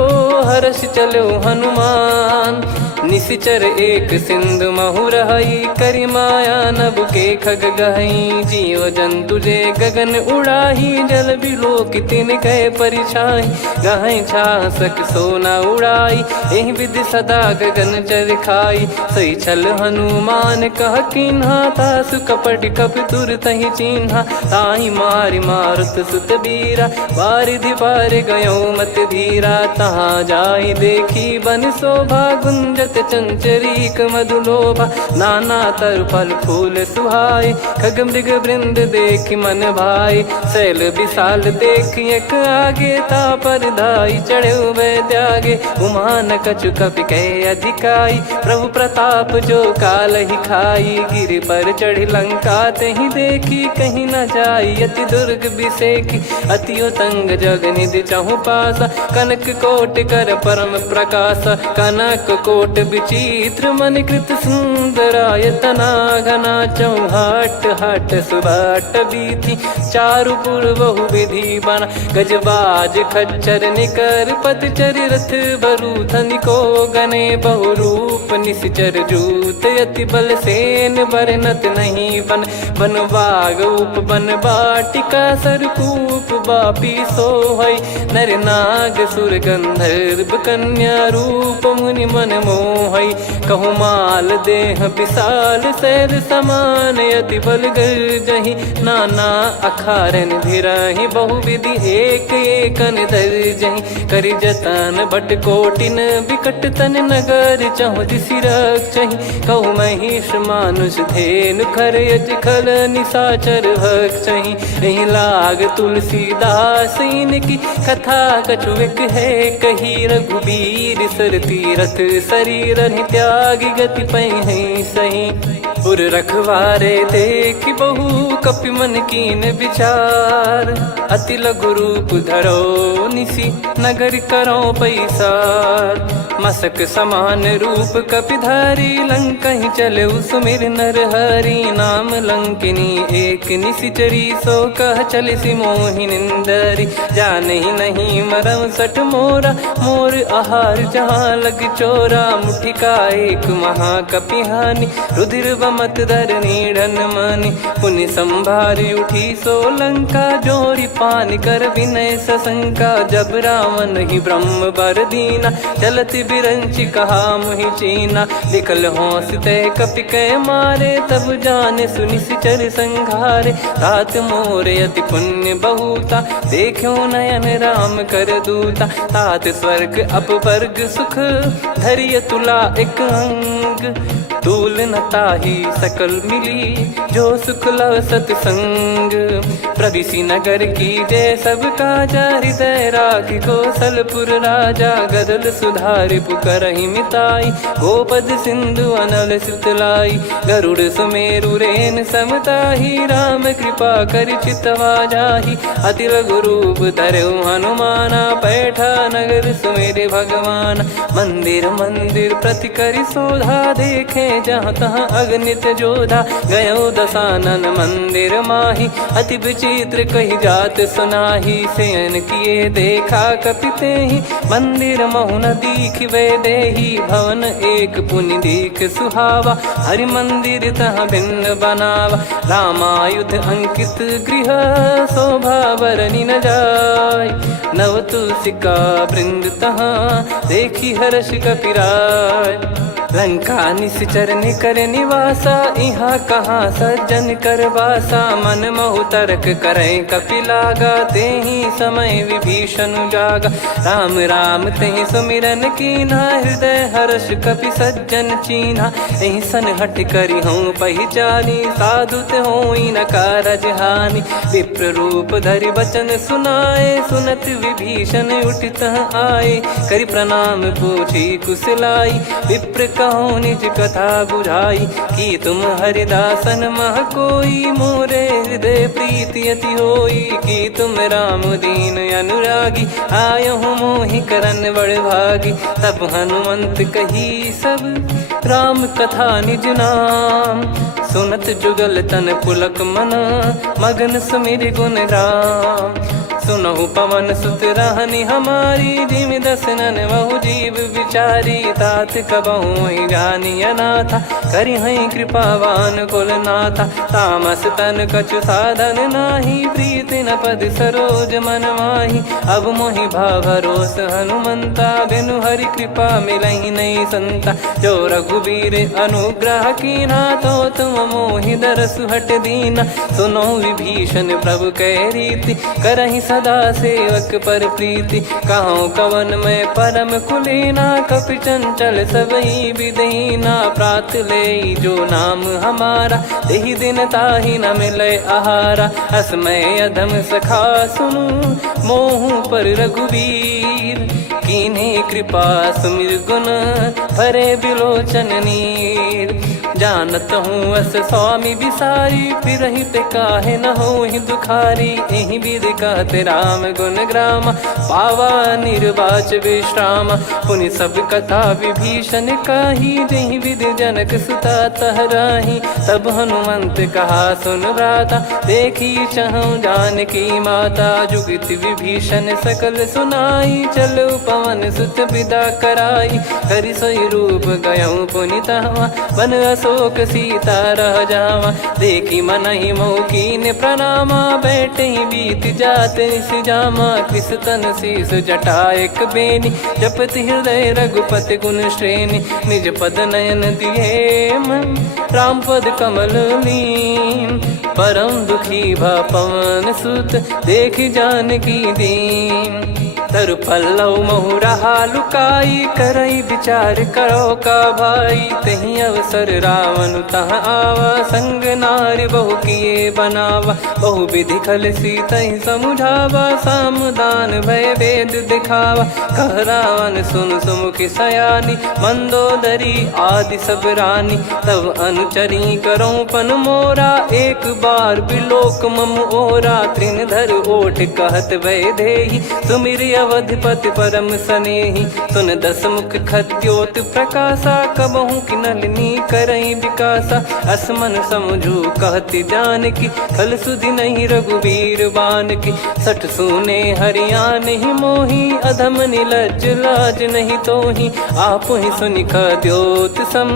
हर्ष चलो हनुमान। निशिचर एक सिंधु महु रहई, करि माया नभ के खग गहई। जीव जंतु जे गगन उड़ाही, जल बिलोक तिन गए परिछाई। गहई छासक सोना उड़ाई, एहि विधि सदा गगन चर खाई। सही छल हनुमान कह कीन्हा, तासु कपट कप तुर तहि चिन्हा। ताहि मारि मारुत सुत बीरा, बारिधि पार गयो मत धीरा। तहाँ जाई देखी बन शोभा, गुंजत चंचरीक मधुलोभा। नाना तरु फल फूल सुहाए, खग मृग वृंद देख मन भाई। शैल विशाल देख एक आगे, तापर धाई चढ़े त्यागे। उमान कछु कपि कहे अधिकाई, प्रभु प्रताप जो काल ही खाई। गिरि पर चढ़ी लंका तहि देखी, कहीं न जाई अति दुर्ग बिसेखी। अति उतंग जग निधि चहु पासा, कनक कोट कर परम प्रकाश। कनक कोट विचित्र मन कृत सुंदरायतना। घना चौहाट हाट सुबाट बीथी, चारु पुर बहु विधि बना। गजबाज खच्चर निकर पतचर, रथ बरु धनिको गने। बहु रूप निश्चर जूत, अति बल सेन बरनत नहीं बन। बन बाग उप बन बाटिका, सरकूप बापी सोहई। नर नाग सुर गंधर्व कन्या, रूप मुनि मन मोहई। कहु माल देह विशाल, शैल समान अति बल गर्जहि। नाना अखारन भिरहि, बहु विधि एक एकन दर्जहि। करि जतन बट कोटिन, विकट तन नगर चहु दिसि रक्षहि। कहु महिष मानुष धेनु, खर यज खल निशाचर भक्षहि। एहि लाग तुलसीदास इनकी, कथा कछु एक है कही। रघुबीर सर तीरथ शरीर, त्यागी गति पहि सही। उर रखवारे देखि बहु, कपि मन कीन विचार। अति लघु रूप धरो निसी, नगर करो पैसार। मसक समान रूप कपिधारी, लंकहि चले सुमिर नर हरि। नाम लंकिनी एक निशिचरी, सो कह चलिसि मोहि निंदरी। जानहि नहीं मरम सठ मोरा, मोर आहार जहाँ लग चोरा। मुठिका एक महाकपिहानि, रुधिर बमत धरनी ढन मानी। पुनि संभारी उठी सोलंका, जोरी पान कर विनय सशंका। जब रावण ही ब्रह्म बर दीना, चलत बिरंच कहा मुहि चीना। लिखल होंस तय कपि कै मारे, तब जाने सुनिश्चर संघारे। तात मोर अति पुण्य बहुता, देखो नयन राम कर दूता। तात स्वर्ग अपवर्ग सुख, धैर्य तुला एक अंग। तूल न ताहि सकल मिली, जो सुख लव सतसंग। प्रविशि नगर की जय सब काजा, हृदय राखि कौशलपुर राजा। गदल सुधारि पुकारहि मिताई, गोपद सिंधु अनल सितलाई। गरुड़ सुमेरु रेन समताहि, राम कृपा करि चितवा जाहि। अति लघु रूप धरऊ हनुमाना, बैठा नगर सुमेरे भगवान। मंदिर मंदिर प्रति करि शोधा, देखे जहाँ तहाँ अगणित जोधा। गयो दशानन मंदिर माही, अति विचित्र कही जात सुनाही। शयन किए देखा कपिते ही, मंदिर महु न दीख वे देही। भवन एक पुनि दीख सुहावा, हरि मंदिर तहाँ भिन्न बनावा। रामायुध अंकित गृह, शोभा बरनी न जाय। नव तुलसी का वृंद तहाँ, देखी हर्ष कपिराय। लंका निश्चर निकर निवासा, यहाँ कहाँ सज्जन कर वासा। मन महु तर्क करें कपिलागा, तेहि समय विभीषण जागा। राम राम तेहि सुमिरन कीन्हा, हृदय हर्ष कपि सज्जन चीन्हा। एहि सन हट करि हूँ पहिचानी, साधु होई न कारज हानि। विप्र रूप धरि वचन सुनाए, सुनत विभीषण उठित आए। करि प्रणाम पूछी कुशलाई, विप्र कहो निज कथा बुझाई। कि तुम हरिदासन मह कोई, मोरे हृदय प्रीति अति होई। कि तुम राम दीन अनुरागी, आयहु मोहि करन बड़ भागी। तब हनुमंत कही सब, राम कथा निज नाम। सुनत जुगल तन पुलक मन, मगन सुमिर गुण राम। सुनहु पवन सुत रहनी हमारी, जिमि दसनन महु जीव विचारी। तात कबहु ही जानी अनाथा, करि हई कृपावान कुल नाथा। तामस तन कछु साधन नाही, प्रीति न पद सरोज मन माही। अब मोहि भाव भरोस हनुमंता, बिनु हरि कृपा मिलहि नहीं संता। जो रघुबीर अनुग्रह कीन्हा, तो तुम मोहि दरसु हट दीना। सुनो विभीषण प्रभु कह रीति, करहि सदा सेवक पर प्रीति। कहूँ कवन में परम कुलीना, कपि चंचल सबई विदहीना। प्रात ले जो नाम हमारा, तेहि दिन ताहि न मिले आहारा। असमय अधम सखा सुनु, मोहु पर रघुवीर। कीन्हे कृपा सुमिर गुण, भरे बिलोचन नीर। जानत हूँ अस स्वामी विसारी, फिरहि ते काहे न होहि दुखारी। एहि विधि कहते राम गुण ग्राम, पावा निर्वाच विश्राम। पुनि सब कथा विभीषण काही, जेहि विधि जनक सुता तहराही। तब हनुमंत कहा सुन भ्राता, देखी चहु जानकी माता। जुगति विभीषण सकल सुनाई, चलो पवन सुत विदा कराई। हरि सोई रूप गयऊँ पुनि तहवा, बन अशोक सीता रह जावा। देखी मनहि मौकीन प्रणामा, बैठे ही बीत जात निस जामा। कृस तन शीस जटा एक बेनी, जपति हृदय रघुपति गुण श्रेणी। निज पद नयन दिए मन, राम पद कमल लीन। परम दुखी भा पवन सुत, देखि जानकी दीन। तरु पल्लव महु रहा लुकाई, करई विचार करो का भाई। तहि अवसर रावण तह आवा, संग नारी बहु किए बनावा। बहु विधि खल सीतहि समुझावा, सामदान भय वेद दिखावा। कह रावण सुन सुमुखि सयानी, मंदोदरी आदि सब रानी। तब अनुचरी करो पन मोरा, एक बार बिलोक मम ओरा। तृण धर ओठ कहत भय देहि, सुमिर अवधिपति परम स्नेही। सुन दस मुख खद्योत प्रकाशा, कबहू की नलिनी करई विकासा। असमन समझू कहती जान की, खल सुधि नहीं रघुवीर बान की। सठ सुने हरियाण ही मोही, अधम निलज्ज लाज नहीं तोही। आप ही सुनि खद्योत सम,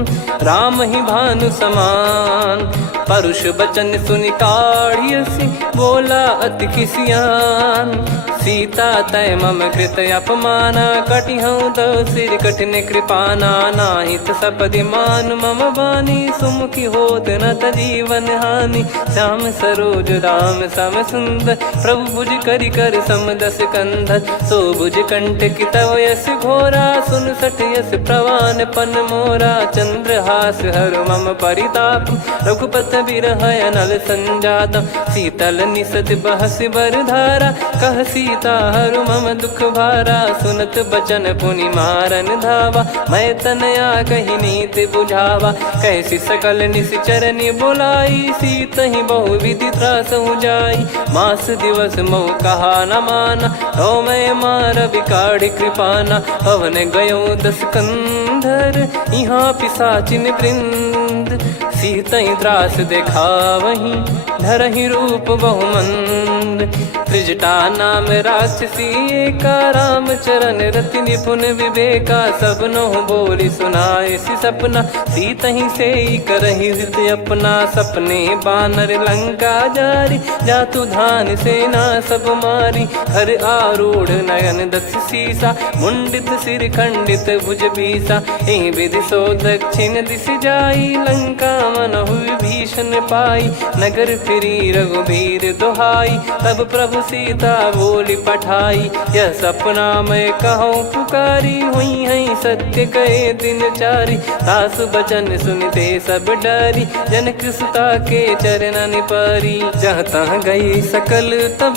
राम ही भानु समान। परुष बचन सुनि काढ़ियसि, बोला अति किसियान। सीता तय मम कृत अपमाना, कटिहऊँ तो सिर कठिन कृपाना। नाहित सपदि मान मम बानी, सुमुखी होत न त जीवन हानि। श्याम सरोज राम सम सुंदर, प्रभु भुज करि कर सम दस कंधर। सो भुज कंठ की तव यस घोरा, सुन सठ यस प्रवान पन मोरा। चंद्रहास हर मम परिताप, रघुपत बिरह अनल संजात। शीतल निसत बहस बर धारा, कह सीता हर मम दुख भारा। सुनत बचन पुनि मारन धावा, मैं तनया कही नीति बुझावा। कैसी सकल निश्चर बुलाई, सीत ही बहु विधि त्रासहु जाई। मास दिवस मोह कहा न माना, तो मैं मार बिकाढ़ कृपाना। पवन गयो दस कंधर, यहाँ पिशाचिन वृंद। सीतई त्रास देखावहीं, धरहि रूप बहुमंद। त्रिजटा नाम राक्षसी एका, राम चरण रति निपुण विवेका। सबनो बोली सुनाए सि सपना, सीतहि से करहि हृदय अपना। सपने बानर लंका जारी, जातु धान सेना सब मारी। हर आरूढ़ नयन दस सीसा, मुंडित सिर खंडित भुज बीसा। एहि विधि सो दक्षिण दिश जाई, लंका मनहु भीषण पाई। नगर फिरी रघुबीर दुहाई, तब प्रभु सीता बोली पठाई। यह सपना मैं कहूँ पुकारी, हुई है सत्य कहे दिन चारी। सासु बचन सुनते सब डरी, जनक सुता के चरण पारी। जहाँ तहाँ गई सकल तब,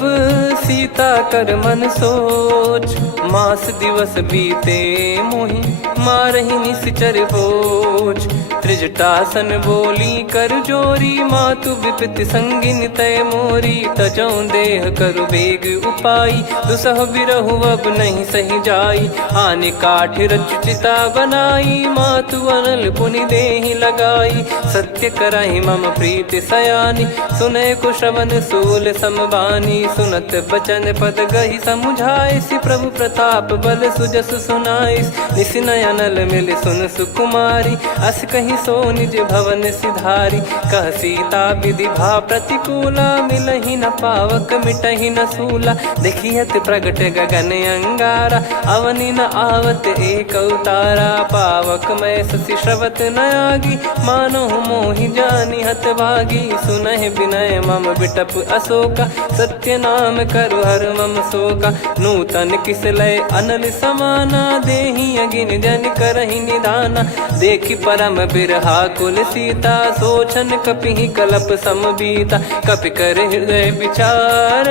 सीता कर मन सोच। मास दिवस बीते मोहि, मारहि निश्चर बोझ। त्रिजटासन बोली कर जोरी, मातु विपति संगिन तय मोरी। तजौ देह करु बेग उपाई, दुसह बिरहु अब नहीं सही जाई। आने काठ रचिता बनाई, मातु अनल पुनि देहि लगाई। सत्य करहि मम प्रीति सयानी, सुनय को श्रवण सूल समबानी। सुनत बचन पद गहि समुझाइसि, प्रभु प्रताप बल सुजस सुनाइस। निसिनय अनल मिल सुन सुकुमारी, अस कहि सो निज भवन सिधारी। कह सीता विधि भा प्रतिकूला, मिलहि न पावक मिटहि न सूला। देखियत प्रगट गगन अंगारा, अवनि न आवत एक अवतारा। पावक मैं शशि श्रवत न आगी, मानो मोहि जानि हत भागी। सुनहि विनय मम बिटप अशोका, सत्य नाम करु हर मम शोका। नूतन किस लय अनल समाना, देहि अगिन जन करहि निदाना। देखि परम बिरहा कुल सीता, सोचन कपिहि कलप समबीता। कपि कर हृदय विचार,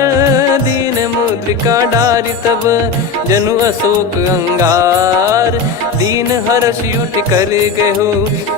दीन मुद्रिका डारि तब। जनु अशोक अंगार, दीन हर्ष उठ कर गहु।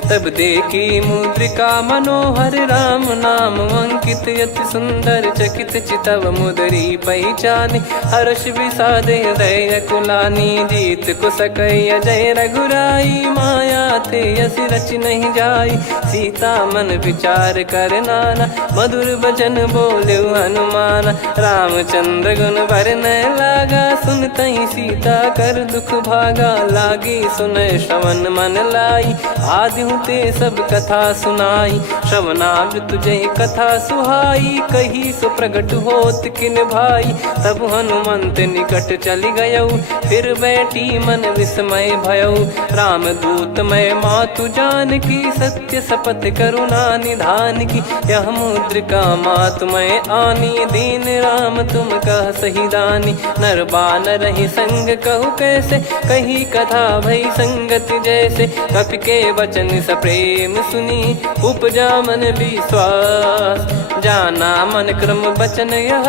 तब देखी मुद्रिका मनोहर, राम नाम अंकित अति सुंदर। चकित चितव मुदरी पहचानी, हर्ष विषाद हृदय कुलानी। जीत को सकय जय रघुराई, माया थे यस रच नहीं जाई। सीता मन विचार कर नाना, मधुर बचन बोले हनुमान। रामचंद्र गुण बरनय लागा, सुनतहि सीता कर दुख भागा। लागी सुनय श्रवण मन लाई, आदिहु ते सब कथा सुनाई। श्रवणामृत तुझे कथा सुहाई, कही सो प्रगट होत किन भाई। तब हनुमंत निकट चली गयौ, फिर बैठी मन विस्मय भयौ। राम दूत मैं मातु जान की, सत्य शपथ करुणा निधान की। यह मुद्रिका मातु मैं आनी, दीन राम तुम कह सही दानी। नर बानर ही संग कहु कैसे, कही कथा भई भई संगति जैसे, कपि के वचन सप्रेम सुनी उपजा मन विश्वास। जाना मन क्रम बचन यह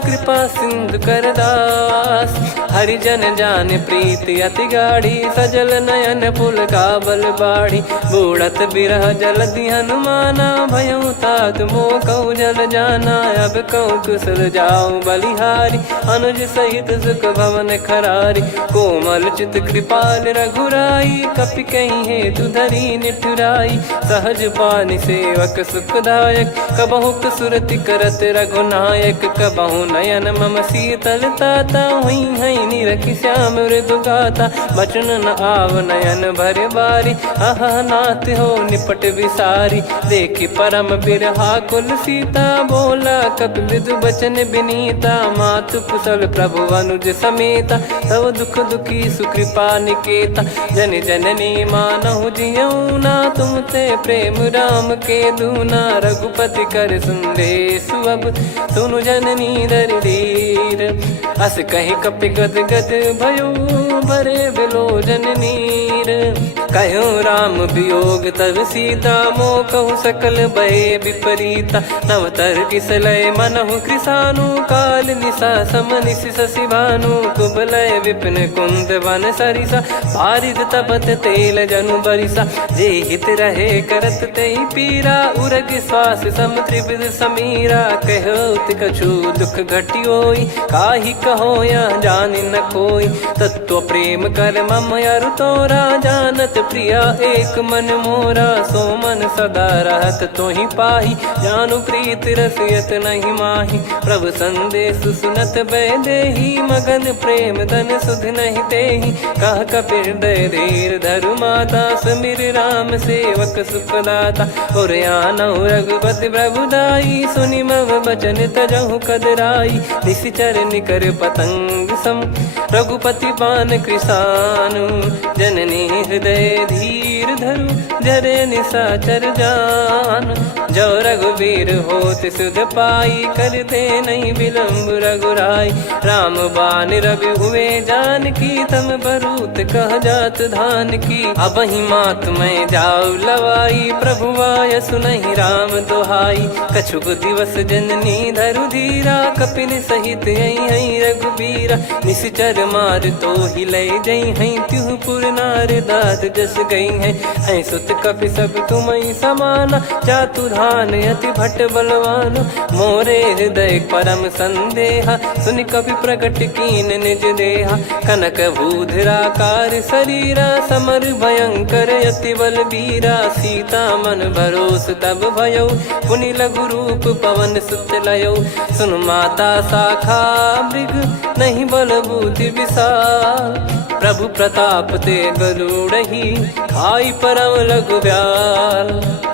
कृपा सिंधु कर दास। हरिजन जान प्रीति अति गाढ़ी, सजल नयन पुल काबल बाढ़ी। बूढ़त बिरह जलधि हनुमाना, भयउ तात मोह कहु जल जाना। अब कहु कुशल जाऊं बलिहारी, अनुज सहित सुख भवन खरारी। कोमल चित कृपाल रघुराई, कपि कहीं हेतु धरी निठुराई। सहज पानि सेवक सुखदायक, कबहु सुरति करत रघुनायक। कबहु नयन मम शीतलता, हुई हई निरखि श्याम मृदु गाता। बचन न आव नयन भर बारी, आह नाथ हो निपट विसारी। देखि परम बिरहा कुल सीता, बोला कपि विदु बचन बिनीता। मातु कुशल प्रभु अनुज समेता, तव दुख दुखी सुकृपा निकेता। जन जननी मानहु जियऊ ना, तुम ते प्रेम राम के दूना। रघुपति कर संदेशु अब सुनु जननी दर धीर। अस कहीं कपि गद गद भयो, भरे बिलोचन नीर। कहो राम वियोग तब सीता, मोह कहु सकल भय विपरीता। नव तर किसलय मनहु कृसानु, काल निशा समनिशि शशि भानु। कुबलय विपिन कुंद वन सरिसा, पारिद तपत तेल जनु बरिसा। जे हित रहे करत तेहि पीरा, उरग श्वास सम त्रिविध समीरा। कहो कछु दुख घटियोई, काहि कहो या जानि न कोई। तत्व प्रेम कर मम अरु तोरा, जानत प्रिया एक मन मोरा। सो मन सदा रहत तोहि पाही, जानु प्रीत रसियत नहीं माही। प्रभु संदेश सुनत बैदेही, मगन प्रेम धन सुध नहीं तेहि। कह कपि हृदय धीर धरु माता, सुमिर राम सेवक सुखदाता। और आनहु रघुपति प्रभुदाई, सुनि मम बचन तजहु कदराई। निशिचर निकर पतंग सम, रघुपति पान कृसानु। जननी हृदय धीर धरु, जरे निशाचर जान। जो रघुवीर होत सुध पाई, करते नहीं विलम्ब रघुराई। राम बान रवि हुए जानकी, तम बरूत कह जात धान की। अब ही मात मैं जाऊ लवाई, प्रभु आय सुनहि राम दोहाई। कछुक दिवस जननी धरु धीरा, कपिन सहित यही रघुबीरा। निशिचर मार तो ही ले जई हैं, त्युह पुर नार दाद जस गई हैं। ऐ सुत कपि सब तुमहि समाना, चातुधान अति भट बलवान। मोरे हृदय परम संदेहा, सुनि कपि प्रकट कीन निज देहा। कनक भूधराकार शरीरा, समर भयंकर अति बलबीरा। सीता मन भरोस तब भयउ, पुनि लघु रूप पवन सुत लयौ। सुन माता शाखा मृग, नहीं बल बुद्धि विशाल। प्रभु प्रताप ते गरुड़हि, खाई परम लघु ब्याल।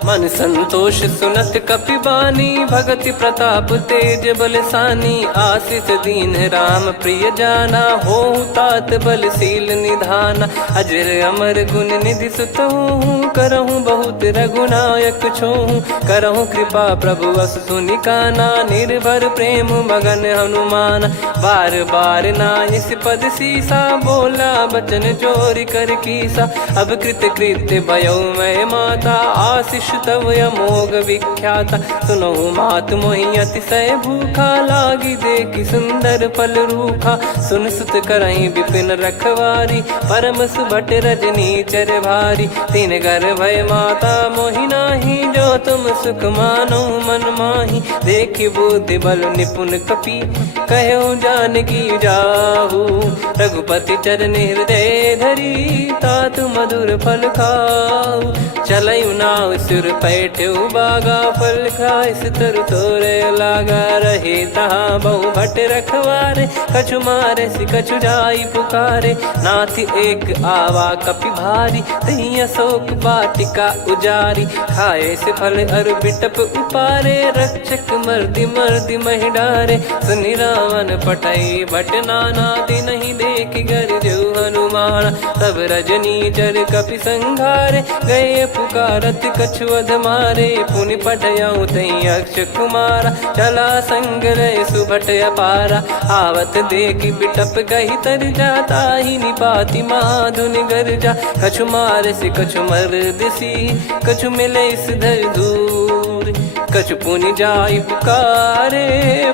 मन संतोष सुनत कपि बानी, भगति प्रताप तेज बलसानी। आशीष दीन राम प्रिय जाना, होहु तात बलशील निधाना। अजर अमर गुण निधि सुतहु, करहु बहुत रघुनायक छोहु। करहु कृपा प्रभु अस सुनि काना, निर्भर प्रेम मगन हनुमान। बार बार नायस पद सीसा, बोला बचन चोरी कर कीसा। अब कृत कृत्य भयो मैं माता, आशीष तव अमोघ विख्याता। सुनो मात मोहि अतिशय भूखा, लागी देखि सुंदर फल रूखा। सुन सुत करहि विपिन रखवारी, परम सुभट रजनी चर भारी। तीन घर भय माता मोहि नाही, जो तुम सुख मानो मन माही। देखि बुद्धि बल निपुण कपि, कहो जानकी जाहू। रघुपति चरण हृदय धरी, तात मधुर फल खाऊ। चलऊ नाव सिर पैठऊ बागा, फल खाय सितर तोरे लागा। रहे तहाँ बहु भट रखवारे, कछु मारे सि कछु जाई पुकारे। नाथ एक आवा कपि भारी, तही अशोक वाटिका उजारी। खाए से फल अरु बिटप उपारे, रक्षक मर्दि मर्दि महि डारे। सुनि रावण पटई भट नाना, तिनहि देखि गर जो हनुमान। तब रजनी चर कपि संघारे, गए पुकारत कछु अध मारे। पुनि पठयऊ तई अक्ष कुमारा, चला संग रहे सुभट अपारा। आवत देखी बिटप गही तर जाता, ही निपाति महाधुनि गर्जा। कछु मार से कछु मर्दसी, कछु मिले इस धर दूर। कछु पुनि जाई पुकारे,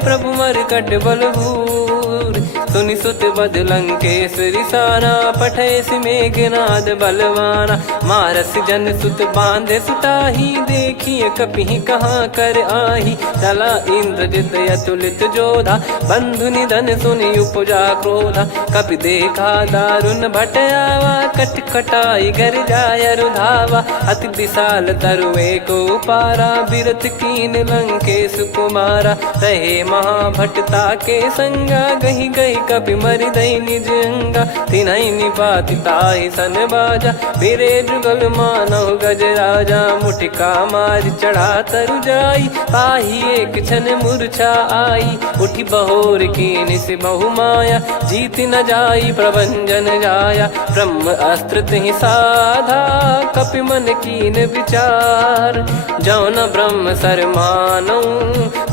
प्रभु मरकट बलभूर। सुनि सुत बद लंकेश्वरी साना, पठे सि मेघनाद बलवाना। मारस जन सुत बांधे सुताही, देखिए कपिहि कहाँ कर आही। चला इंद्रजित अतुलित जोधा, बंधु निधन सुनि उपजा क्रोधा। कपि देखा दारुण भट आवा, कट कटाई घर जाय रुधावा। अति विशाल तरुए को पारा, बिरत कीन लंकेश कुमारा। रहे महाभटता के संगा, गही गही कपि मरि दई निज अंगा। तिन्हि निपाति ताहि सन बाजा, फिरे जुगल मानव गज राजा। मुटिका मार चढ़ा तरु जाई, ताहि एक क्षण मूर्छा आई। उठी बहोर कीन से बहु माया, जीत न जाई प्रभंजन जाया। ब्रह्म अस्त्र तिहि साधा, कपि मन कीन विचार। जौ न ब्रह्म सर मानौ,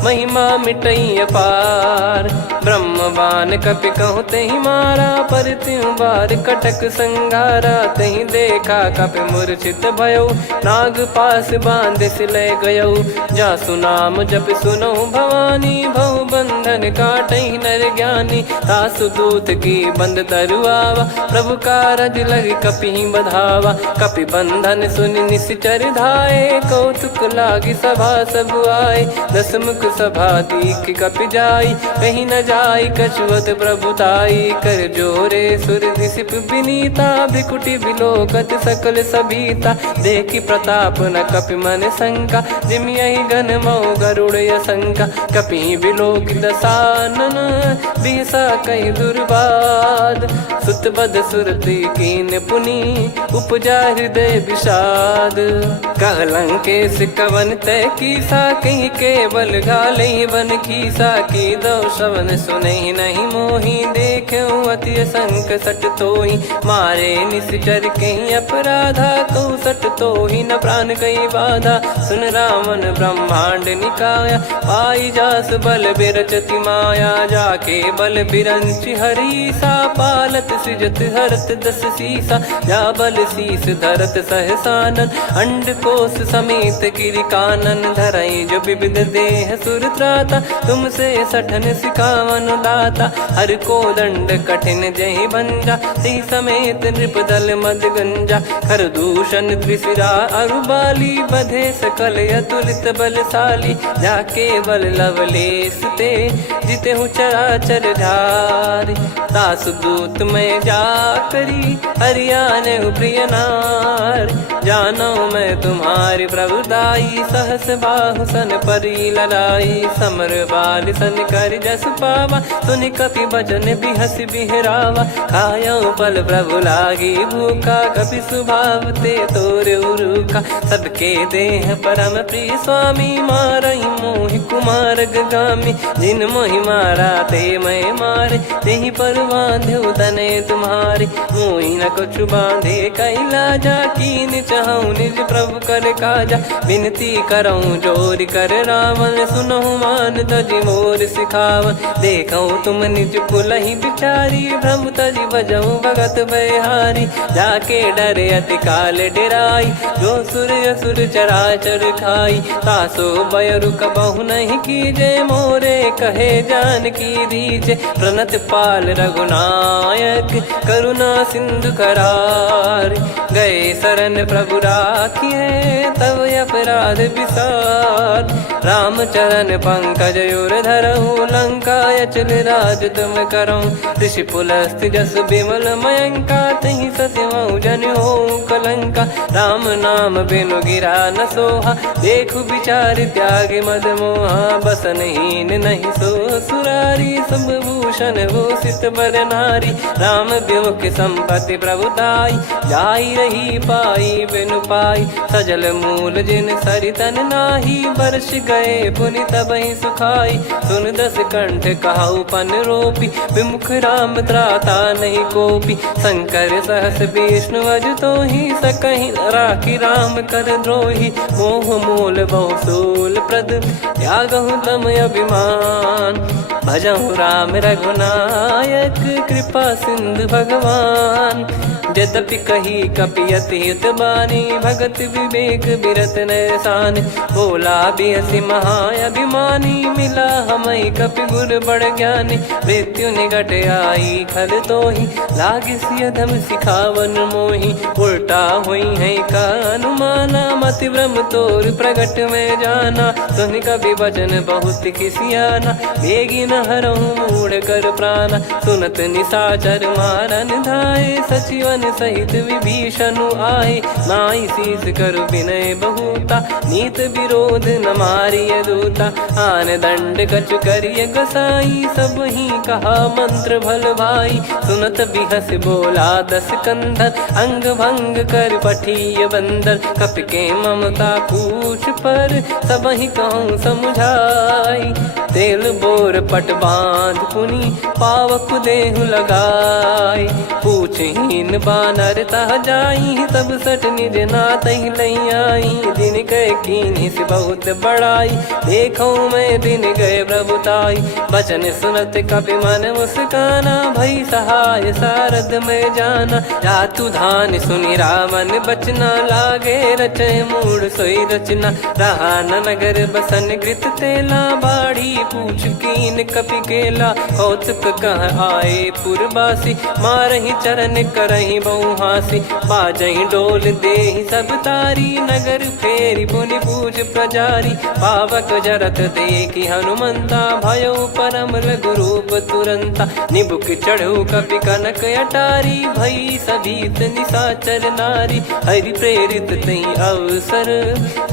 महिमा मिटई अपार। ब्रह्म बान कपि कहु तहि मारा, पर त्यों बार कटक संगारा। तहि देखा कपि मूर्छित भयउ, नाग पास बांध सिले गयउ। जासु नाम जप सुनहु भवानी, भव बंधन काटहि नर ज्ञानी। तासु दूत की बंद तरुआवा, प्रभु कारज लग कपि बधावा। कपि बंधन सुनि निश्चर धाये, कौतुक लागी सभा सब आए। दस मुख सभा दीख कपि जाई, कहीं न जाई कछुवत प्रभुताई। कर जोरे सुर दिसिप विनीता, भ्रिकुटि बिलोकत सकल सबीता। देखि प्रताप न कपि मन शंका, जिमियहि घन मऊ गरुड़ असंका। कपि बिलोक दसानन, बिहसा कहि दुर्बाद। सुत बद सुरति कीन पुनि, उपजा हृदय विषाद। कह लंकेश कवन तय कीसा, कहीं केवल घाले बन खीसा। की दो श्रवण सुनहि नहीं मोही, देखऊं अति संक सट तोहि। मारे निश्चर कहीं अपराधा, कहु सट तोहि न प्राण कहीं बाधा। सुन रावण ब्रह्मांड निकाया, पाई जास बल बिरचति माया। जाके बल बिरंच हरीसा, पालत सृजत हरत दस सीसा। जा बल शीस धरत सहसानन, अंड कोश समेत गिरि कानन। धरई जो विविध देह सुर त्राता, तुमसे सठन सिखावन दाता। हर को दंड कठिन जहि भंजा, सी समेत नृप दल मद गंजा। खर दूषण त्रिशिरा अरुबाली, बधे सकल अतुलित बलशाली। जाके बल लवलेस ते, जिते हूँ चराचर धारी। दासु दूत में जा करी, हरियाने प्रिय नार। जानो मैं तुम्हारी प्रभुताई, सहस बाहु सन परी ललाई। समर बाल सन कर जस पावा, सुनि कपि बचन बिहस बिहरावा। खायऊ पल प्रभु लागी भूखा, कपि स्वभाव ते तोरे उरुखा। सबके देह परम प्रिय स्वामी, मारई मोहि कुमार गगामी। जिन मोहि मारा ते मैं मारे, तेहि पर बांधु तने तुम्हारे। मोहि न कछु बांधे कैलाजा, कीन चाहूं निज प्रभु कर काजा। विनती करऊं जोर कर रावण, सुनहु मान तजि मोर सिखावन। देखऊं तुम निज कुलहि बिचारी, भ्रम तजि बजऊं भगत बहारी। जाके डरे अति काल डेराई, जो सुर असुर चराचर खाई। तासो बयरु कबहु नहीं कीजे, मोरे कहे जान की दीजे। प्रणत पाल रघुनायक, करुणा सिंधु करार। गए शरण प्रभु राखिए, तब अपराध विसार। राम चरण पंकज उर धरऊं, लंका अचल राज तुम करऊं। ऋषि पुलस्त्य जस विमल मयंका, तहि सत्यमऊ जन होऊं कलंका। राम नाम बिनु गिरा न सोहा, देखु विचार त्याग मद मोहा। बसनहीन नहीं सो सुरारी, सब भूषण भूषित वर नारी, राम विमुख संपत्ति प्रभुताई, जाई रही पाई बिनु पाई, सजल मूल जिन सरितन नाही, वर्ष गए पुनि तबहि सुखाई, सुन दस कंठ कहाऊ पन रोपी, विमुख राम त्राता नहीं कोपी, शंकर सहस विष्णु अज तो ही, सकहि राखी राम कर द्रोही, मोह मूल बहु सूल प्रद, त्यागहु तम अभिमान, भजहु राम रघुनायक, कृपा सिंधु भगवान, यद्यपि कही कपियति हित बानी, भगत विवेक बिरत नैसान, बोला बिहसी महाअभिमानी, मिला हमई कपि गुर बड़ ज्ञानी, मृत्यु निकट आई खल तोहि, लागे सिय धम सिखावन मोहि, उल्टा हुई है का अनुमाना, मति भ्रम तोर प्रगट में जाना, सुन कवि वचन बहुत खिसियाना, बेगी न हरहु मूढ़ कर प्राणा, सुनत निशाचर मारन धाये, सचिवन सहित विभीषणु आए, नाई शीस कर विनय बहुता, नीत विरोध न मारिय दूता, आन दंड कछु करिय गसाई, सब ही कहा मंत्र भल भाई, सुनत बिहस बोला दस कंधर, अंग भंग कर पठिय बंदर, कप के ममता पूछ पर, सब ही कहूँ समझाई, तेल बोर पट बांध पुनि, पावक देहु लगाई, पूछहीन बानर तह जाई, सब सट निज नातहि लई आई, दिन गए कीन्ही से बहुत बड़ाई, देखो मैं दिन गए प्रभुताई, बचन सुनत कपि मन मुस्काना, भई सहाय सारद में जाना, जातु धान सुनि रामन बचना, लागे रचय मूढ़ सोई रचना, रहा न नगर बसन कृत तेला, बाड़ी पूछ कीन कपि केला, कौतुक कह आए पुरबासी, मारहि चरण करहि बहु हासी, बाजहि डोल देहि सब तारी, नगर फेरी पुनि पूज प्रजारी, पावक जरत देखि हनुमंता, भयो परम लघु रूप तुरंता, निबुक चढ़ऊ कपि कनक अटारी, भई सभीत निशाचर नारी, हरि प्रेरित तई अवसर,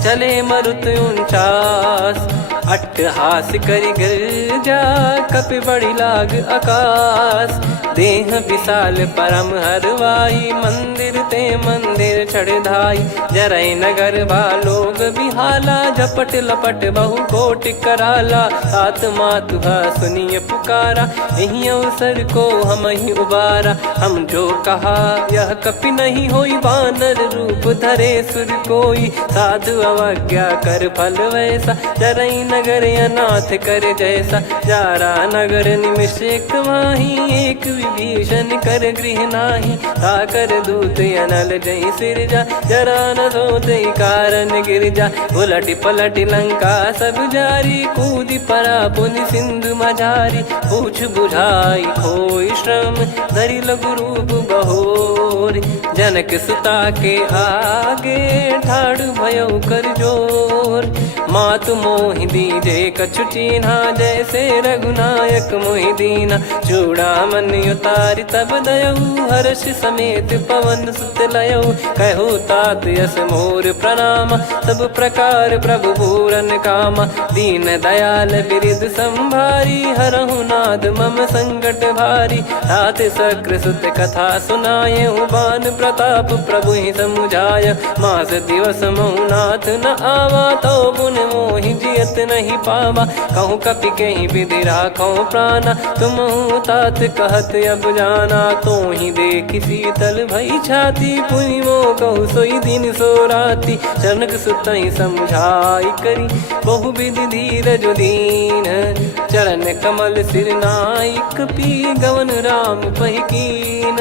चले मरुत 49, अट्टहास करि गिरजा, कपि बड़ी लाग आकाश, देह विशाल परम हरवाई, मंदिर ते मंदिर चढ़धाई, जरई नगर बालोग बिहाला, झपट लपट बहु कोट कराला, सात मातु सुनिय पुकारा, यही अवसर को हम ही उबारा, हम जो कहा यह कपि नहीं होई, बानर रूप धरे सुर कोई, साधु अवज्ञा कर फल वैसा, जरई नगर अनाथ कर जैसा, जारा नगर निमिष एक माही, एक विभीषण कर गृह नाही, ताकर दूत अनल जय सिरजा, जरा न सोते कारण गिरजा, उलट पलट लंका सब जारी, कूद परा पुनि सिंधु मझारी, पूछ बुझाई खोई श्रम, धरि लघु रूप बहोर, जनक सुता के आगे, ठाड़ भयो कर जोर, मातु मोहि दीजे कछु चीन्हा, जैसे रघुनायक मोहि दीना, चूड़ामन उतारि तब दयऊ, हर्ष समेत पवन सुत लयऊ, कहु तात यस मोर प्रणाम, सब प्रकार प्रभु पूरन कामा, दीन दयाल बिरिद संभारी, हरहु नाद मम संकट भारी, तात सकृ सुत कथा सुनाये, बान प्रताप प्रभु ही समुझाय, मास दिवस महु नाथ न आवा, तो पुन मोहि जियत नहीं पावा, कहूँ कपि कहीं विधि राखो प्राणा, तुम तात कहत अब जाना, तो ही देख शीतल भई छाती, पुनि मो कहु सोई दिन सो राती, जनक सुतहि समझाई करी, बहु विधि धीरज दीन, चरण कमल सिर नाइक, पी गवन राम पहिकीन,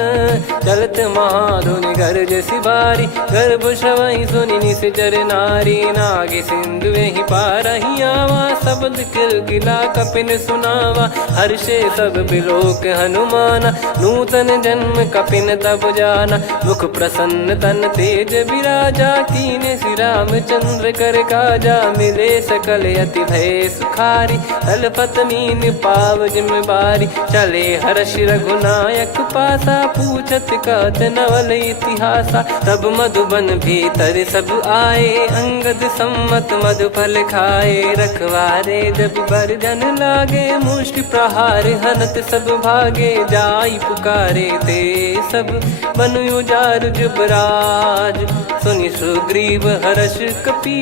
चलत महाधुनि गरज सिबारी, गर्भ श्रवहि सुनि निश्चर नारी, नागे सिंधु ही पारहि आवा, शब्द किल गिला कपिन सुनावा, हर्षे सब बिलोक हनुमाना, नूतन जन्म कपिन तब जाना, मुख प्रसन्न तन तेज विराजा, कीने श्री रामचंद्र कर काजा, मिले सकल यति भय सुखारी, तलपत मीन पाव जिम्मेवारी, चले हर्ष रघुनायक पासा, पूछत कहत नवल इतिहासा, तब मधुबन भीतर सब आए, अंगद सम्मत मधुफल खाए, रखवा मारे जब बरजन लागे, मुष्टि प्रहार हनत सब भागे, जाई पुकारे ते सब बनु उजार जुबराज। सुनि सुग्रीव हर्ष कपि,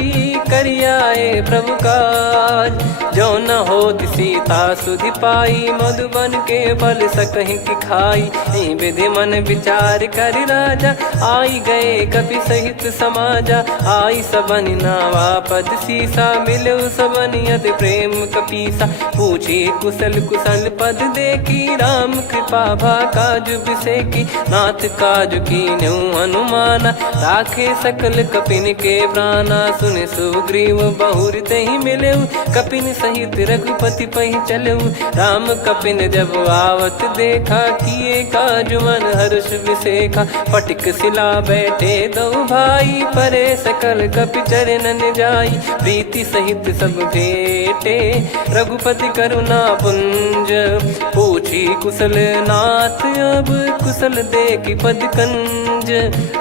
करियाए प्रभु काज। जो न होत सीता सुधि पाई, मधुबन के फल सकहि की खाई। विधि मन विचार कर राजा, आई गए कपि सहित समाजा। आई सबनि नावा पद सीसा, मिलो सबनि अति प्रेम कपीसा। पूछी कुशल कुशल पद देखी, राम कृपा भा काज बिसेकी। नाथ काज कीन्हु हनुमाना, राखे सकल कपिन के प्राणा। सुन सुग्रीव बहुर तेहि मिलेउ, कपिन सहित रघुपति पहि चलेउ। राम कपिन जब आवत देखा, किए काज मन हर्ष विसेखा। फटिक सिला बैठे दो भाई, परे सकल कपि चरणन जाई। प्रीति सहित सब भेटे, रघुपति करुणा पुंज। पूछी कुशल नाथ, अब कुशल देखि पद कंज।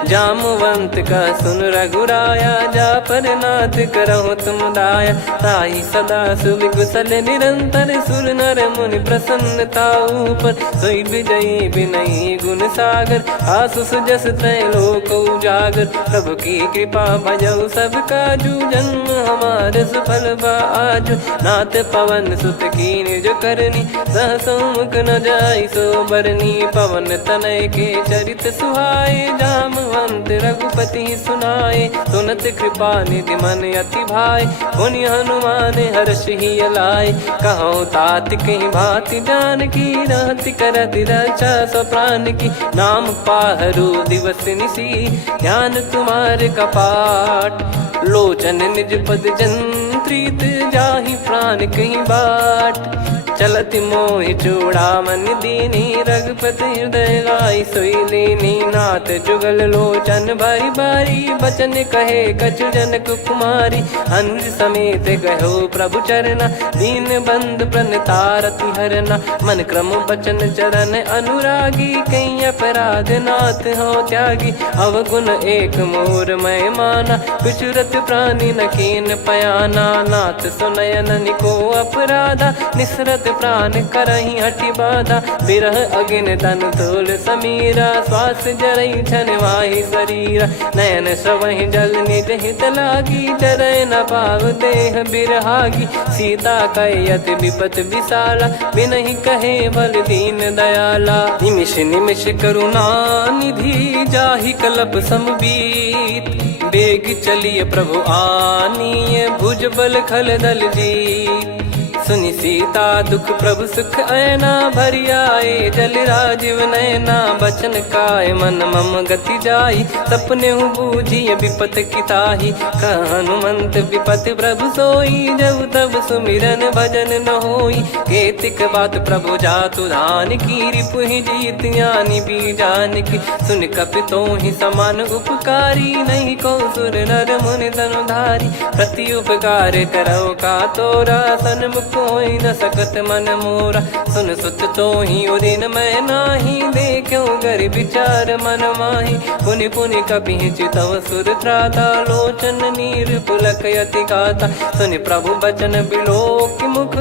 जामवंत का सुन रघुराया, जा पर नाथ करहु तुम दाया। ताई सदा सुविकुशल निरंतर, सुर नर मुनि प्रसन्नता ऊपर। सोई विजयी विनयी गुण सागर, आसु सुजस त्रैलोक उजागर। प्रभु की कृपा भजऊ सब काजू, जन्म हमार सफल बा आजु। नाथ पवन सुत की निज करनी, सहसो मुख न जाई सो बरनी। पवन तनय के चरित सुहाए, जामवंत रघुपति सुनाए। सुनत कृपा निधि मन अति भाई, पुनि हनुमान हर्ष ही लाए। कहो तात कहीं भांति जानकी, रहति करति रक्षा सो प्राण की। नाम पाहरु दिवस निसी, ध्यान तुम्हारे कपाट। लोचन निज पद जंत्रित, जाहि प्राण कहीं बाट। चलति मोहि चूड़ामन दीनी, रघुपति हृदय लाई सोई लीनी। नाथ जुगल लोचन बारी बारी, बचन कहे कछु जनक कुमारी। अनुज समेत गयो प्रभु चरना, दीन बंद प्रणतारति हरना। मन क्रम बचन चरण अनुरागी, कहीं अपराध नाथ हो त्यागी। अवगुण एक मोर मैं माना, बिचुरत प्राणी न कीन पयाना। नाथ सुनयन निको अपराधा, निसरत प्राण करहि हठि बाधा। बिरह अगिन तन तोल समीरा, श्वास जरई छन माहि शरीरा। नयन श्रवहि जल निज हित लागी, जरय न पाव देह बिरहागी। सीता कयत विपत विशाला, बिनहि कहे बल दीन दयाला। निमिष निमिष करुणा निधि, जाहि कलप समबीत। बेग चलिए प्रभु आनीय, भुज बल खल दल जीत। सुनि सीता दुख प्रभु सुख ऐना, भरि आए जल राजीव नैना। बचन काय मन मम गति जाई, सपने हूँ बूझिए विपत किताही। हनुमंत विपत प्रभु सोई, जब तब सुमिरन भजन न होई। केतिक बात प्रभु जातु धान की, रिपुहि जीत ज्ञानी बीजान की। सुन कपि तोहि समान उपकारी, नहीं को सुर नर मुनि तनुधारी। प्रति उपकार करौ का तोरा, सन्मुख कोई न सकत मन मोरा। सुन सुत तो ही उदिन मैं नाही, देखो गर विचार मन माही। पुनि पुनि कपि चितव सुर त्राता, लोचन नीर पुलक यति गाता। सुनि प्रभु बचन बिलोक मुख,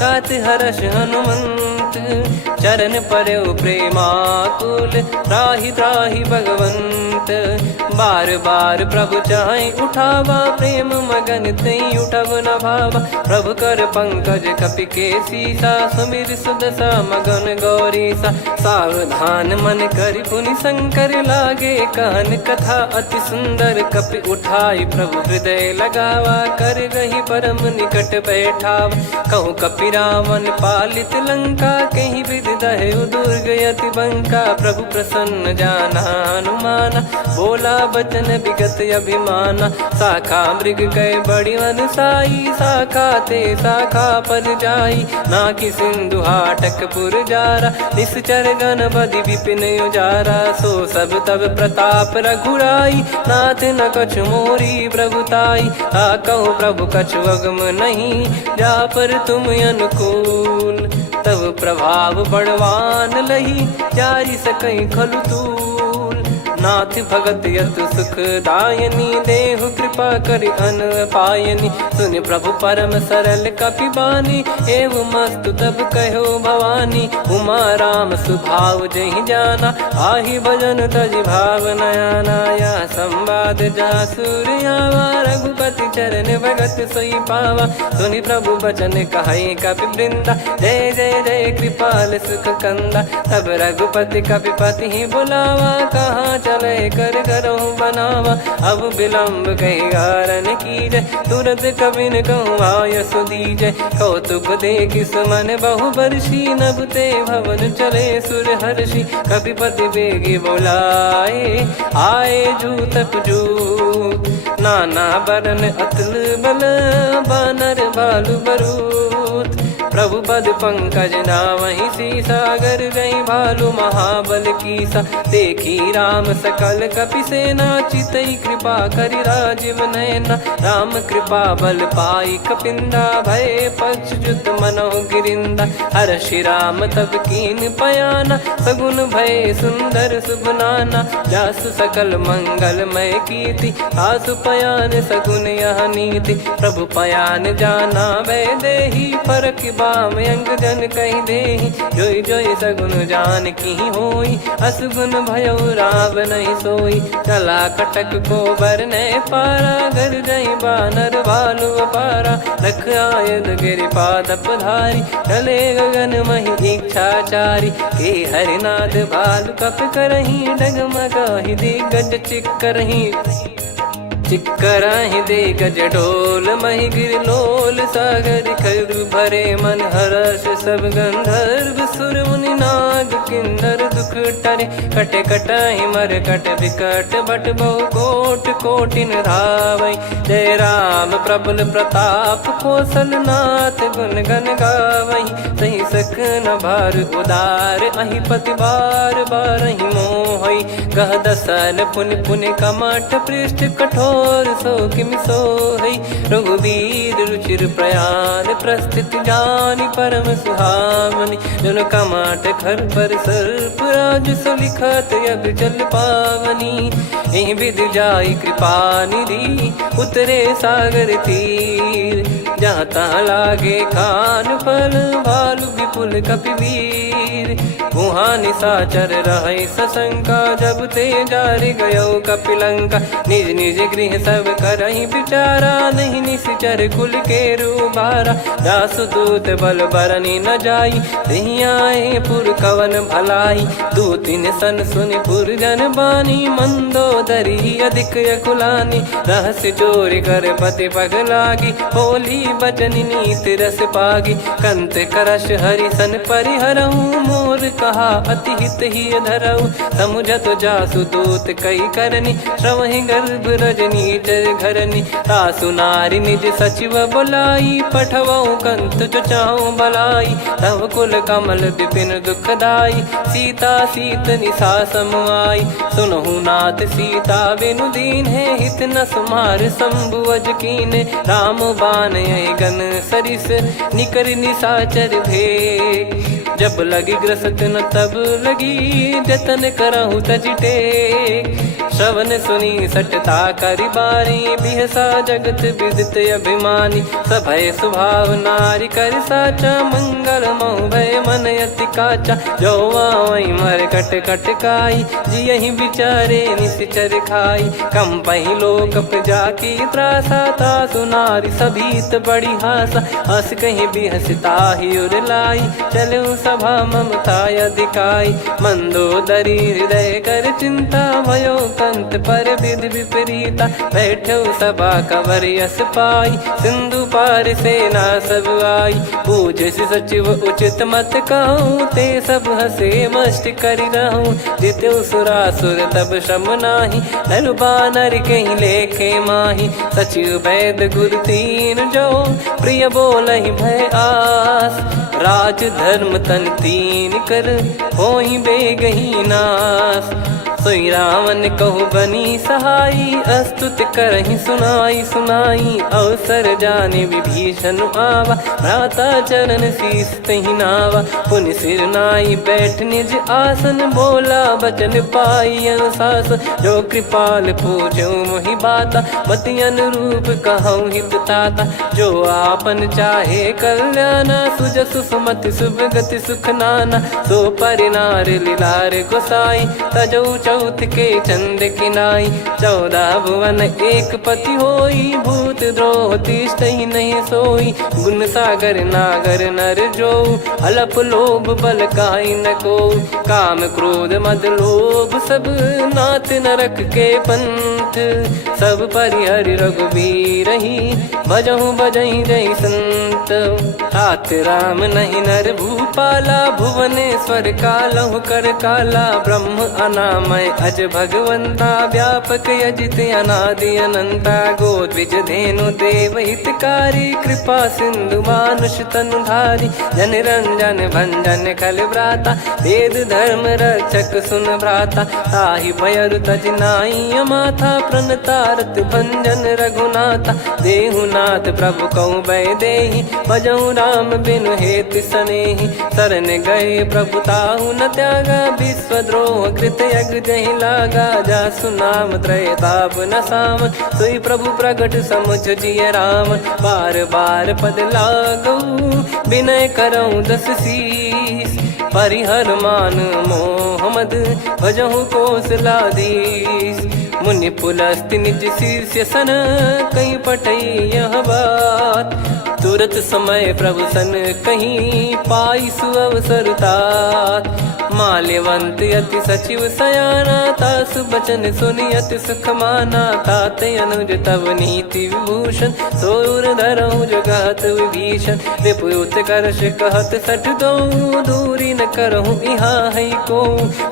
गात हर्ष हनुमंत। चरण परौ प्रेमाकुल, त्राहि त्राहि भगवंत। बार बार प्रभु चाहि उठावा, प्रेम मगन तई उठब न भावा। प्रभु कर पंकज कपि के सीसा, सुमिर सुदशा मगन गौरीसा। सावधान मन करि पुनि शंकर, लागे कहन कथा अति सुंदर। कपि उठाई प्रभु हृदय लगावा, कर रही परम निकट बैठावा। कहूँ कपि रावण पालित लंका, कहीं विधि दहु दुर्ग यति बंका। प्रभु प्रसन्न जाना हनुमाना, बोला बचन विगत अभिमाना। शाखा मृग गए बड़ी अनुसाई, शाखा ते शाखा पर जाई। नाकि सिंधु हाटक पुर जारा, निश्चर गण बधि विपिन उजारा। सो सब तब प्रताप रघुराई, नाथ न कछु मोरी प्रभुताई। कहूँ प्रभु कछु अगम नहीं, जा पर तुम अनुकूल। तब प्रभाव बड़वान लही, जारी सकई खलु तूल। नाथ भगत यत सुखदायनी, देहु कृपा करि अन पायनी। सुन प्रभु परम सरल कपिबानी, एव मस्तु तब कहो भवानी। उमा राम सुभाव जहि जाना, आहि भजन तजि भाव नयाना। या संवाद जासुर आवा, रघुपति चरण भगत सोई पावा। सुनि प्रभु बचन कहै कपि वृंदा, जय जय जय कृपाल सुख कंदा। तब रघुपति कपिपति ही बुलावा, कहाँ चले कर करहु बनावा। अब विलम्ब कहि कारण कीजय, तुरत कबिन कहूँ आयस दीजय। कौतुक देखि सुमन बहु बरसी, नभ ते भवन चले सुर हर्षि। कपिपति बेगी बोलाए, आए जूतक जूत। नाना बरन अतुल बल, बानर भालु बरूत। प्रभु पद पंकज नावहि सीसा, गर गई भालु महाबल कीसा। देखी राम सकल कपि सेना, चितई कृपा करि राजीव नयना। राम कृपा बल पाई कपिंदा, भय पक्ष जुत मनो गिरिंदा। हर्षि राम तब कीन पयाना, सगुन भय सुंदर शुभ नाना। जासु सकल मंगलमय कीर्ति, आसु पयान सगुन यह नीति। प्रभु पयान जाना वै देहि, फरक बाम अंग जन कहि देहि। जोई जोई सगुन जान की होई, असगुन भयो राव नहीं सोई। चला कटक को बरने पारा, घर जई बानर भालु अपारा। लख आयद गिरिपाद पधारी, चले गगन महि इच्छाचारी। के हरिनाथ भालु कप करही, डगमगाहि दिग्गज चिक्करही। चिक्कराहि दिग्गज ढोल, महि गिर लोल। सागर खर भरे मन हर्ष, सब गंधर्व सुर मुनि नाग किन्नर दुख टरे। कटे कटाहि मर कट विकट, बट बहु कोट कोटिन धावै। जय राम प्रबल प्रताप, कौशल नाथ गुण गन गावै। सही सकन भार उदार, अहि पति बार बारहि मोहै। गह दसन पुन पुन कमठ, पृष्ठ कठोर सो किम सोहै। रघुवीर रुचिर प्रयाण, प्रस्थित जानि परम सुहावनी। जन कमाट खर पर सर्प, राज सलिखत अब जल पावनी। एहि विधि जाई कृपा निधि, उतरे सागर तीर। जहाँ तहाँ लागे खान फल, भालु विपुल कपिवीर। वहाँ निशाचर रहै सशंका, जब ते जारि गयो कपिलंका। निज निज गृह सब करहि विचारा, नहीं निश्चर कुल के रूबारा। जासुदूत बल बरनि न जाई, तेहि आए पुर कवन भलाई। दूतिन सन सुनि पुर जन बानी, मंदोदरी अधिक अकुलानी। रहस्य चोरी कर पति पग लागी, होली बचन नीति रस पागी। कंत करश हरिसन परिहरहु, मोर कहा अति हित ही धरऊ। समुझत जासुदूत कई करनी, श्रवहि गर्भ रजनी चर घरनी। तासु नारी निज सचिव बुलाई, पठवऊ कंत जो चाहूं भलाई। तव कुल कमल विपिन दुखदाई, सीता सीत निशा समुआई। सुनहु नाथ सीता बिनु दीन है, हित न सुमार शंभु अज कीने। राम बान गन सरिस, निकर निशाचर भेग। जब लगी ग्रसत न तब लगी, जतन करहु तज टेक। श्रवण सुनी सटता करि बारी, बिहसा जगत विदित अभिमानी। सभय स्वभाव नारी कर साचा, मंगल मऊ भय मन अति काचा। जो आवै मर कट कट काई, जियहि विचारे निश्चर खाई। कम पहि लोक जाकी त्रासा, तासु नारी सभीत बड़ी हासा। हस कहीं बिहसता ही उर लाई, चलऊ सभा ममता अधिकाई। मंदोदरी हृदय कर चिंता, भयो कंत पर विधि विपरीता। बैठो सभा कवर यस पाई, सिंधु पार सेना सब आई। पूज सचिव उचित मत कहूँ, ते सब हसे मस्त करि रहूँ। जित्यु सुरासुर तब श्रम नाही, नर बानर कहीं लेखे माही। सचिव वैद गुरु तीन जो, प्रिय बोलहि भय आस। राज धर्म तन तीन कर, होहि बेगहि नास। सोई रावण कहु बनी सहाई, अस्तुत करहि सुनाई सुनाई। अवसर जाने विभीषण आवा, भ्राता चरण शीस तहि नावा। पुनि सिर नाई बैठ निज आसन, बोला बचन पाई अनुशासन। जो कृपाल पूछो मोहि बाता, मति अनुरूप कहूँ हित ताता। जो आपन चाहे कल्याणा, सुजसु सुमति शुभ गति सुख नाना। सो परिनार लीलार गोसाई, तजौ चौथ के चंद किनाई। 14 भुवन एक पति होई, भूत द्रोह तिष्ठहि नहीं सोई। गुण सागर नागर नर जो, अलप लोभ बल काई न को। काम क्रोध मद लोभ सब, नाथ नरक के पंथ। सब परिहरि रघुबीर ही, भजहु भजहि जय संत। तात राम नहीं नर भूपाला, भुवनेश्वर कालहु कर काला। ब्रह्म अनामय अज भगवंता, व्यापक यजित अनादि अनंता। गोद्विज धेनु देव हितकारी, कृपा सिंधु मानुष तनुधारी। जन रंजन भंजन खल भ्राता, वेद धर्म रक्षक सुन भ्राता। ताहि भयरु तज नाई माथा, प्रणतारत भंजन रघुनाथा। देहुनाथ प्रभु कहु बै देहि, भजहु राम बिनु हेतु सनेहि। शरण गए प्रभु ताहु न त्यागा, विश्वद्रोह कृत यज्ञ जहि लागा। जासु नाम त्रय ताप न सावन, सोई प्रभु प्रगट समुझ जिय राम। बार बार पद लागऊ, विनय करऊँ 10 शीस। परिहर मान मोह मद, भजहु कौशलाधीश। मुनि पुलस्त्य निज शीर्ष सन, कहीं पटई यह बात। तुरत समय प्रभु सन कहीं, पाई सुअवसर तात। माल्यवंत अति सचिव सयाना, तासु बचन सुनि अति सुख माना। तात अनुज तव नीति विभूषण, सोर धरहु जगत विभीषण। रिपुत करश कहत सठ दो, दूरी न करहु यहाँ है को।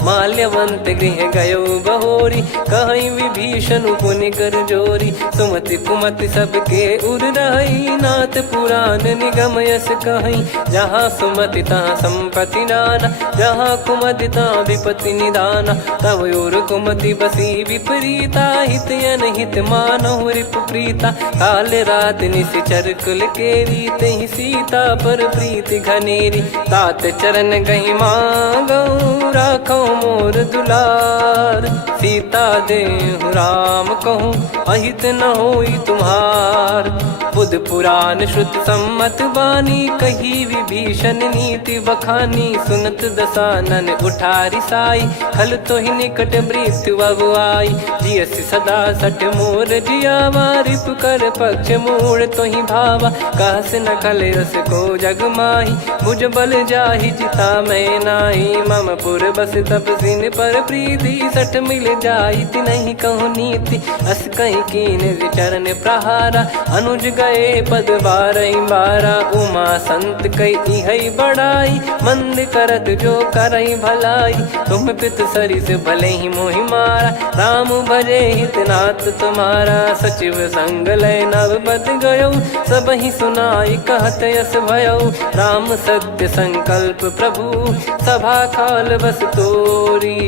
माल्यवंत गृह गयो बहोरी, कहीं विभीषण पुनि कर जोरी। सुमति कुमति सबके उर रही, नाथ पुराण निगम यस कहीं। जहाँ सुमति तहाँ संपत्ति नाना, जहाँ कुमति तहाँ विपत्ति निदाना। तव और कुमति बसी विपरीता, हित अनहित मानहु रिपु प्रीता। काल रात निशिचर कुल केरी, तहि सीता पर प्रीति घनेरी। तात चरण गहि मांगऊ, राखो मोर दुलार। सीता देहु राम कहूँ, अहित न होई तुम्हार। बुध पुराण श्रुत सम्मत बानी, कही विभीषण नीति बखानी। सुनत दसानन उठारी साई, खल तो ही निकट मृत्यु अब आई। जियसि सदा सठ मोर जियावा, रिपु कर पक्ष मूड़ तो ही भावा। कहस न खल रस को जग माही, भुज बल जाहि जिता मैं नाई। मम पुर बस तप सिन पर प्रीति, सठ मिल जाई तिनहि कहु नीति। अस कहीं कीन विचरण प्रहारा, अनुज गए पद 12 उमा संत कई है बड़ाई। मंद करत जो करई भलाई, तुम पित सरिस भले ही मोहि मारा। राम भजे हितनाथ तुम्हारा, सचिव संग लय नव बद गयो। सब ही सुनाई कहत यस भयो, राम सत्य संकल्प प्रभु। सभा काल बस तोरी,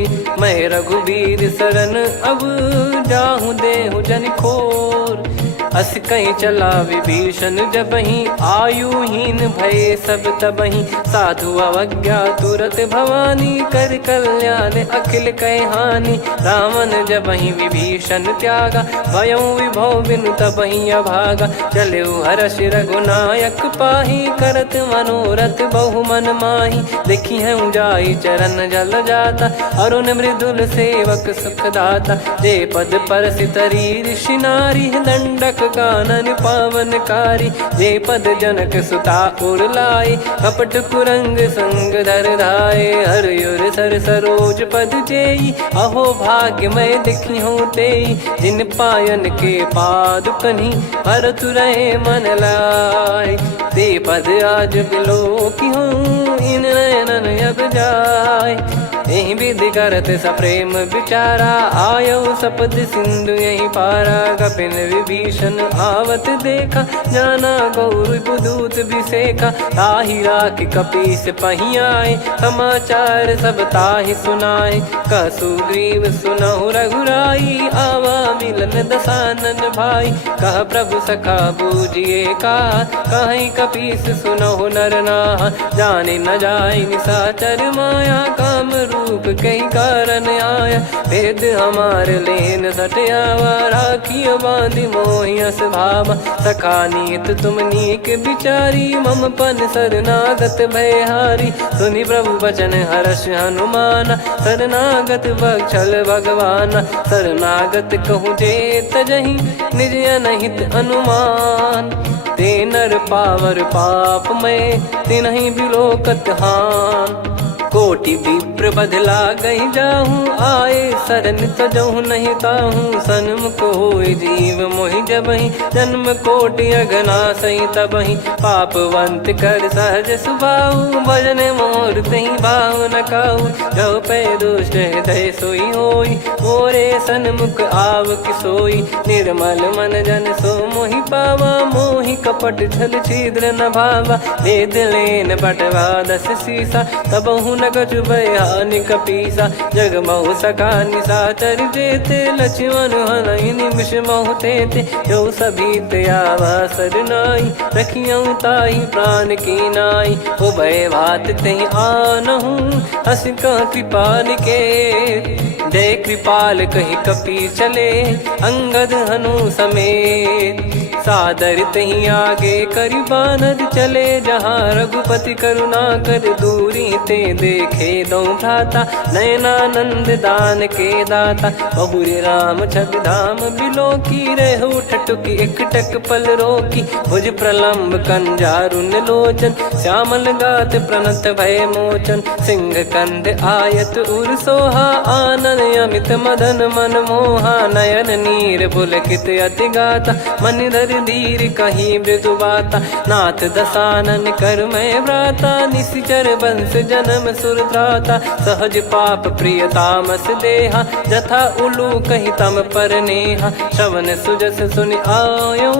मैं रघुबीर शरण अब जाहु देहु जन खोर। अस कहीं चला विभीषण जबहि, आयुहीन भय सब तबहि। साधु अवज्ञा तुरत भवानी, कर कल्याण अखिल कह हानि। रावण जबहि विभीषण त्यागा, भयउ विभव बिनु तबहि अभागा। चलऊ हर्ष रघुनायक पाहि, करत मनोरथ बहु मन माहि। देखी हूँ जाई चरण जल जाता, अरुण मृदुल सेवक सुखदाता। जे पद पर सितरी ऋषि नारी, दंडक कानन पावनकारी। जे पद जनक सुता उर लाए, कपट कुरंग संग धर धाये। हरियुर सर सरोज पद जेई, अहो भाग्य मैं दिखी हूँ तेई। जिन पायन के पाद कन्ही, भरत रहे मन लाय। देव ही पद आज बिलो की हूँ इन नयनन अब जाय। यही विधि करत सप्रेम विचारा आयो सपद सिंधु यही पारा। कपिन विभीषण आवत देखा जाना गौर बुदूत विसेखा। ताहि राख कपीस पहियाए समाचार सब ताहि सुनाए। कह सुग्रीव सुनहु रघुराई आवा मिलन दसानन भाई। कह प्रभु सखा बूझिए का कहीं कपीस सुनहु नर नाहा। जाने न जाय निशाचर माया काम रूप कई कारण आया। भेद हमार लेन सटयावा राखियो बांधि मोहियस भावा। सखा नीत तुम नीक बिचारी मम पन शरणागत भयहारी। सुनि प्रभु वचन हर्ष हनुमाना शरणागत बक्षल भगवाना। शरणागत कहूँ जे तजहि निज अनहित अनुमान। ते नर पावर पाप में तिन्हि बिलोकत हान। कोटि विप्र बदला गई जाहूँ आए शरण तजहु नहीं ताहूँ। सन्मुख होय जीव मोहि जबहि जन्म कोटि अगना सही तबहि। पापवंत कर सहज सुभाऊ भजन मोर तहि भाव न काऊ। जो पै दुष्ट हृदय सोई होई मोरे सन्मुख आव किसोई। निर्मल मन जन सो मोहि पावा मोहि कपट छल छिद्र न भावा। वेद लेन बटवा दस सीसा तबहु न कछु भयानि कपीसा। जग महु सखा निशाचर जेते लक्ष्मण हनहि निमिष महु तेते। जो सभी त्यावा सरनाई रखियऊ ताहि प्राण की नाई। उभय भात तहि आनहु हस कह कृपाल के। जय कृपाल कहि कपी चले अंगद हनु समेत। सादर तहि आगे करि बानर चले जहाँ रघुपति करुणा कर दूरी ते देखे दो भ्राता। नयनानंद दान के दाता बहुरी राम छवि धाम बिलो की। रेहु ठटुकी एकटक पल रोकी भुज प्रलम्ब कंजारुन लोचन। श्यामल गात प्रणत भय मोचन सिंह कंध आयत उर सोहा। आनन अमित मदन मन मोहा नयन नीर पुलकित अति गाता। मन धर धीर कहीं मृदु बाता नाथ दसानन कर मैं भ्राता। निशिचर वंश जन्म सुर त्राता सहज पाप प्रिय तामस देहा। जथा उलू कही तम पर नेहा श्रवण सुजस सुनि आयो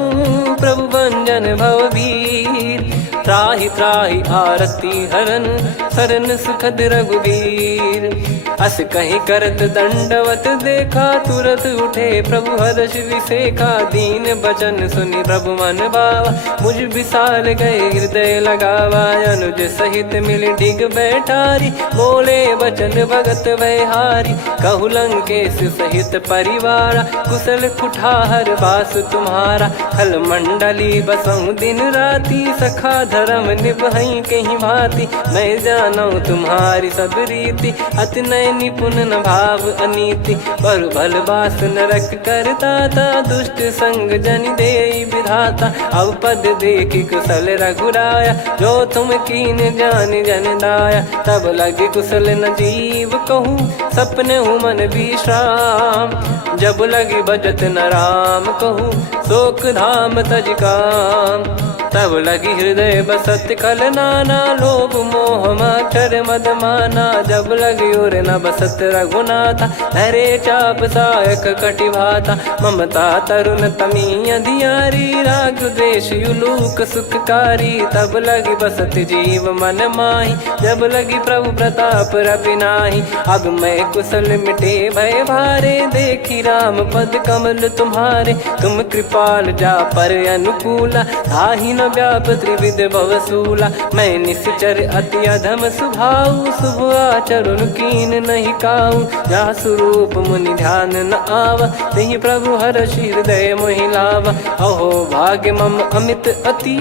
प्रभु भंजन भवबीर। त्राहि त्राहि आरती हरन सरन सुखद रघुवीर। अस कहीं करत दंडवत देखा तुरत उठे प्रभु हर्ष विसेखा। दीन बचन सुनि प्रभु मन भावा मुझ विशाल गए हृदय लगावा। अनुज सहित मिल डिग बैठारी बोले वचन भगत भयहारी। कहु लंकेश सहित परिवारा कुशल कुठार बास तुम्हारा। खल मंडली बसऊं दिन राती सखा धर्म निभई कहीं भांति। मैं जानू तुम्हारी सब रीति अति नय निपुण न भाव अनीति। पर भल बास नरक करता था दुष्ट संग जन दे विधाता। अब पद देखी कुशल रघुराया जो तुम कीन जान जन दाया। तब लगे कुशल न जीव कहूँ सपने हूँ मन विश्राम। जब लगी बजत न राम कहूँ शोक धाम तज काम। तब लगी हृदय बसत खल नाना लोभ मोह मक्षर मद माना। जब लगी उर न बसत रघुनाथा हरे चाप सायक कटि भाता। ममता तरुण तमी अधियारी राग द्वेष युलूक सुखकारी। तब लगी बसत जीव मन माही जब लगी प्रभु प्रताप रविनाही। अब मैं कुशल मिटे भय भारे देखी राम पद कमल तुम्हारे। तुम कृपाल जा पर अनुकूला ताहि न व्याप त्रिविध भवसूला। मैं निश्चर अति अधम सुभाऊ शुभ आचरण कीन नहीं काऊ। जा स्वरूप मुनि ध्यान न आवा तहि प्रभु हर्ष हृदय मोहि लावा। अहो भाग्य मम अमित अति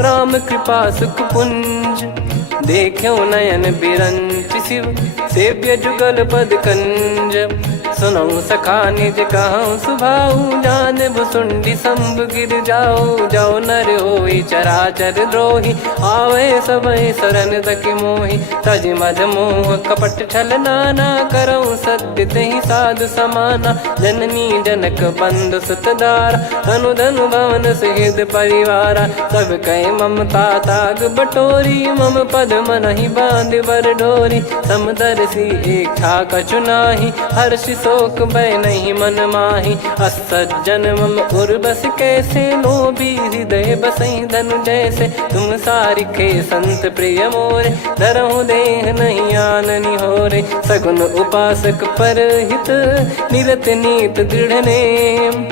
राम कृपा सुख पुंज। देखो नयन बिरंच शिव सेव्य जुगल पद कंज। सुनऊ सखा निज कहूँ सुभाऊ, जान भुसुंडी संभ गिर जाओ। जाओ नर होई चराचर द्रोही, आवे सबय शरण तक मोहि। तज मद मोह कपट छल नाना, करऊँ सत्य तेहि साधु समाना। जननी जनक बंधु सुतदारा, धनु धनु भवन सुहृद परिवारा। सब कहे ममता ताग बटोरी, मम पद मनहि बांध बर डोरी। समदर्शी इच्छा कछु नाही, हर्षि शोक भय नहीं मन माही। असज्जन मम उर्वश कैसे, लोभी हृदय बसई धनु जैसे। तुम सारिखे संत प्रिय मोरे, धरहु देह नहीं आननि होरे। सगुन उपासक परहित, निरत नीत दृढ़ नेम।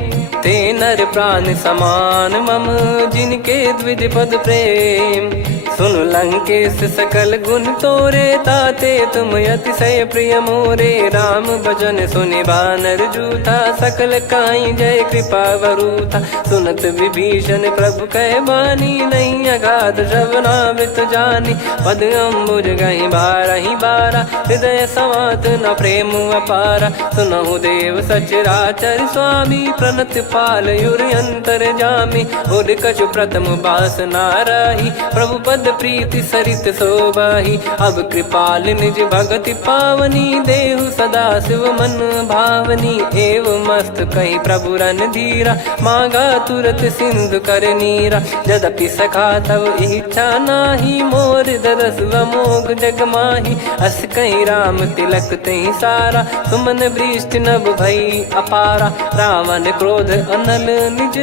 ते नर प्राण समान मम, जिनके द्विज पद प्रेम। सुन लंकेश सकल गुण तोरे, ताते तुम अतिशय प्रिय मोरे। राम भजन सुनि बानर जूथा, सकल काई जय कृपा वरूथा। सुनत विभीषण प्रभु कह बानी, नहीं अगाध श्रवणामृत जानी। पद अम्बुज गहि बारहि बारा, हृदय समात न प्रेम अपारा। सुनहु देव सचराचर स्वामी, प्रणत पाल युर अंतर जामी। उर कछु प्रथम बास नाराही, प्रभु पद प्रीति सरित शोभाही। अब कृपाल निज भगति पावनी, देहु सदा शिव मन भावनी। एव मस्त कही प्रभु रन धीरा, मांगा तुरत सिंधु कर नीरा। यद्यपि सखा तब इच्छा नाही, मोर दरस मोग जग माही। अस कही राम तिलक तहि सारा, सुमन वृष्ट नभ भई अपारा। रावण क्रोध अनल निज,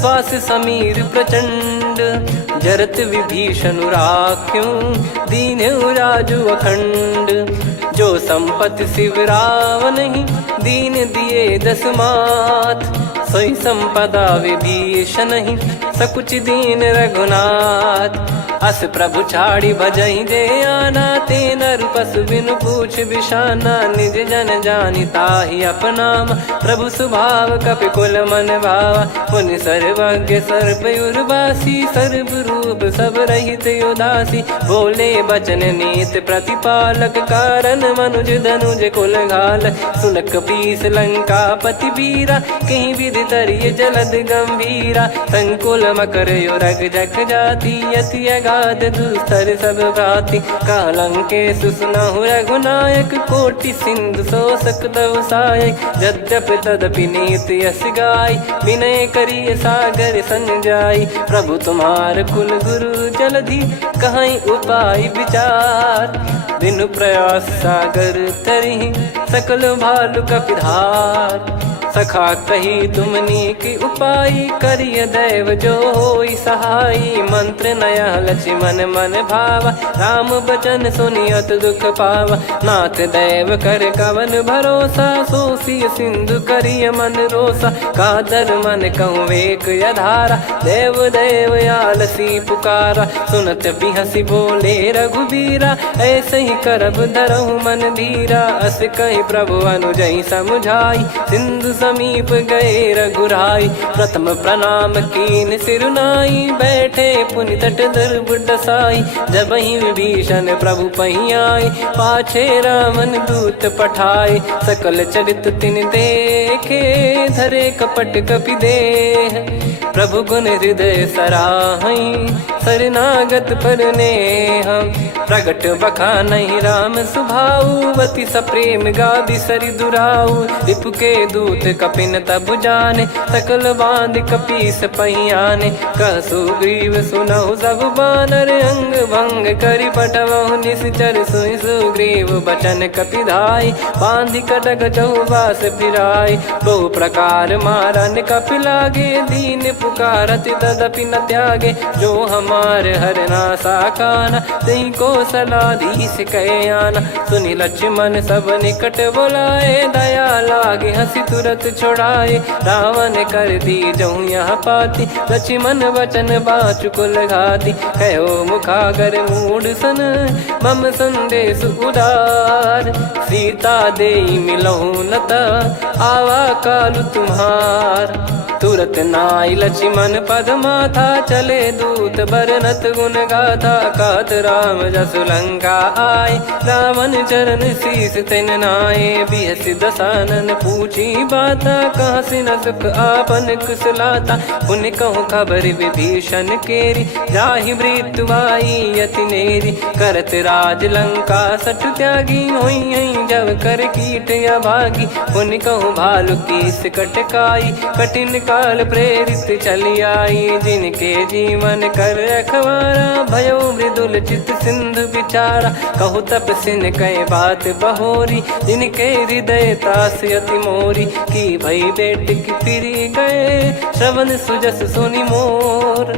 श्वास समीर प्रचंड। जरत विभीषण राख्यों, दीन्हु राजु अखंड। जो संपत्ति शिव रावण ही, दीन दिए दस मात। सोई संपदा विभीषण ही, सकुच दीन रघुनाथ। अस प्रभु छाड़ी भजई जे आना, ते नर पशु बिनु पूछ बिशाना। निज जन जानि ताहि अपनाम, प्रभु स्वभाव कपि कुल मन भावा। मुनि सर्वज्ञ सर्व उर्वासी, सर्व रूप सब रहित उदासी। बोले बचन नीत प्रतिपालक, कारण मनुज धनुज कुल घाल। सुन कपीस लंका पति वीरा, कहीं विधि तरिय जलद गंभीरा। संकुल मकर युरग जग जाति, यति अगाध दुस्तर सब भांति। कालंकेश सुनहु रघुनायक, कोटि सिंधु शोषक तव सहायक। यद्यपि तदपि नीति यस गाय, विनय करिय सागर सन जाई। प्रभु तुम्हार कुल गुरु जलधि, कहीं उपाय विचार। बिनु प्रयास सागर तरिहि, सकल भालु कपिधार। सखा कही तुमनी की उपाय, करिय दैव जो होई सहाई। मंत्र नया लक्ष्मण मन भावा, राम बचन सुनियत दुख पावा। नाथ दैव कर कवन भरोसा, सोसी सिंधु करिय मन रोसा। कादर मन कहूँ वेक यधारा, देव देव आलसी पुकारा। सुनत बिहसी बोले रघुबीरा, ऐसे ही करब धरहु मन धीरा। अस कही प्रभु अनुजई समुझाई, सिंधु समीप गए रघुराई। प्रथम प्रणाम कीन सिरुनाई, बैठे पुनि तट दर्भ डसाई। जब ही विभीषण प्रभु पही आए, पाछे रावण दूत पठाए। सकल चरित तिन देखे, धरे कपट कपि देह। प्रभु गुण हृदय सराहई, शरणागत पर नेह। प्रगट बखानहि राम सुभाऊ, अति सप्रेम गादि सरि दुराऊ। रिपु के दूत कपिन तब जाने, सकल बांध कपीस पहियाने। कह सुग्रीव सुनहु सब बानर, अंग भंग करि पठवहु निश्चर। सुनि सुग्रीव बचन कपिधाई, बांधि कटक चहुबास फिराई। बहु प्रकार मारन कपि लागे, दीन पुकारत तदपि न त्यागे। जो हमार हरनासा काना, तहि को सलाधीश कहे आना। सुनि लक्ष्मण सब निकट बुलाए, दया लागे हंसी तुरत छुड़ाए। रावण कर दी जहु यहाँ पाती, लक्ष्मण वचन बाचु कुल घाती। कहो मुखागर मूढ़ सन, मम संदेश उदार। सीता देई मिलहु न त, आवा कालु तुम्हार। तुरत नाई लक्ष्मण पद माथा, चले दूत बरनत गुण गाथा। कहत राम जसु लंका आए, रावण चरण शीस तिन नाये। बिहस दसानन पूछी बाता, कहाँ से न सुख आपन कुशलाता। पुन कहूँ खबर विभीषण केरी, जाहि मृत्यु आई अति नेरी। करत राज लंका सठ त्यागी, होई जब कर कीट अभागी। पुन कहूँ भालु कीस कटकाई, कठिन काल प्रेरित चली आई। जिनके जीवन कर रखवारा, भयो मृदुल चित सिंधु विचारा। कहु तपसिन कह बात बहोरी, जिनके हृदय तास अति मोरी। की भई बेट की फिरी गए, श्रवण सुजस सुनि मोर।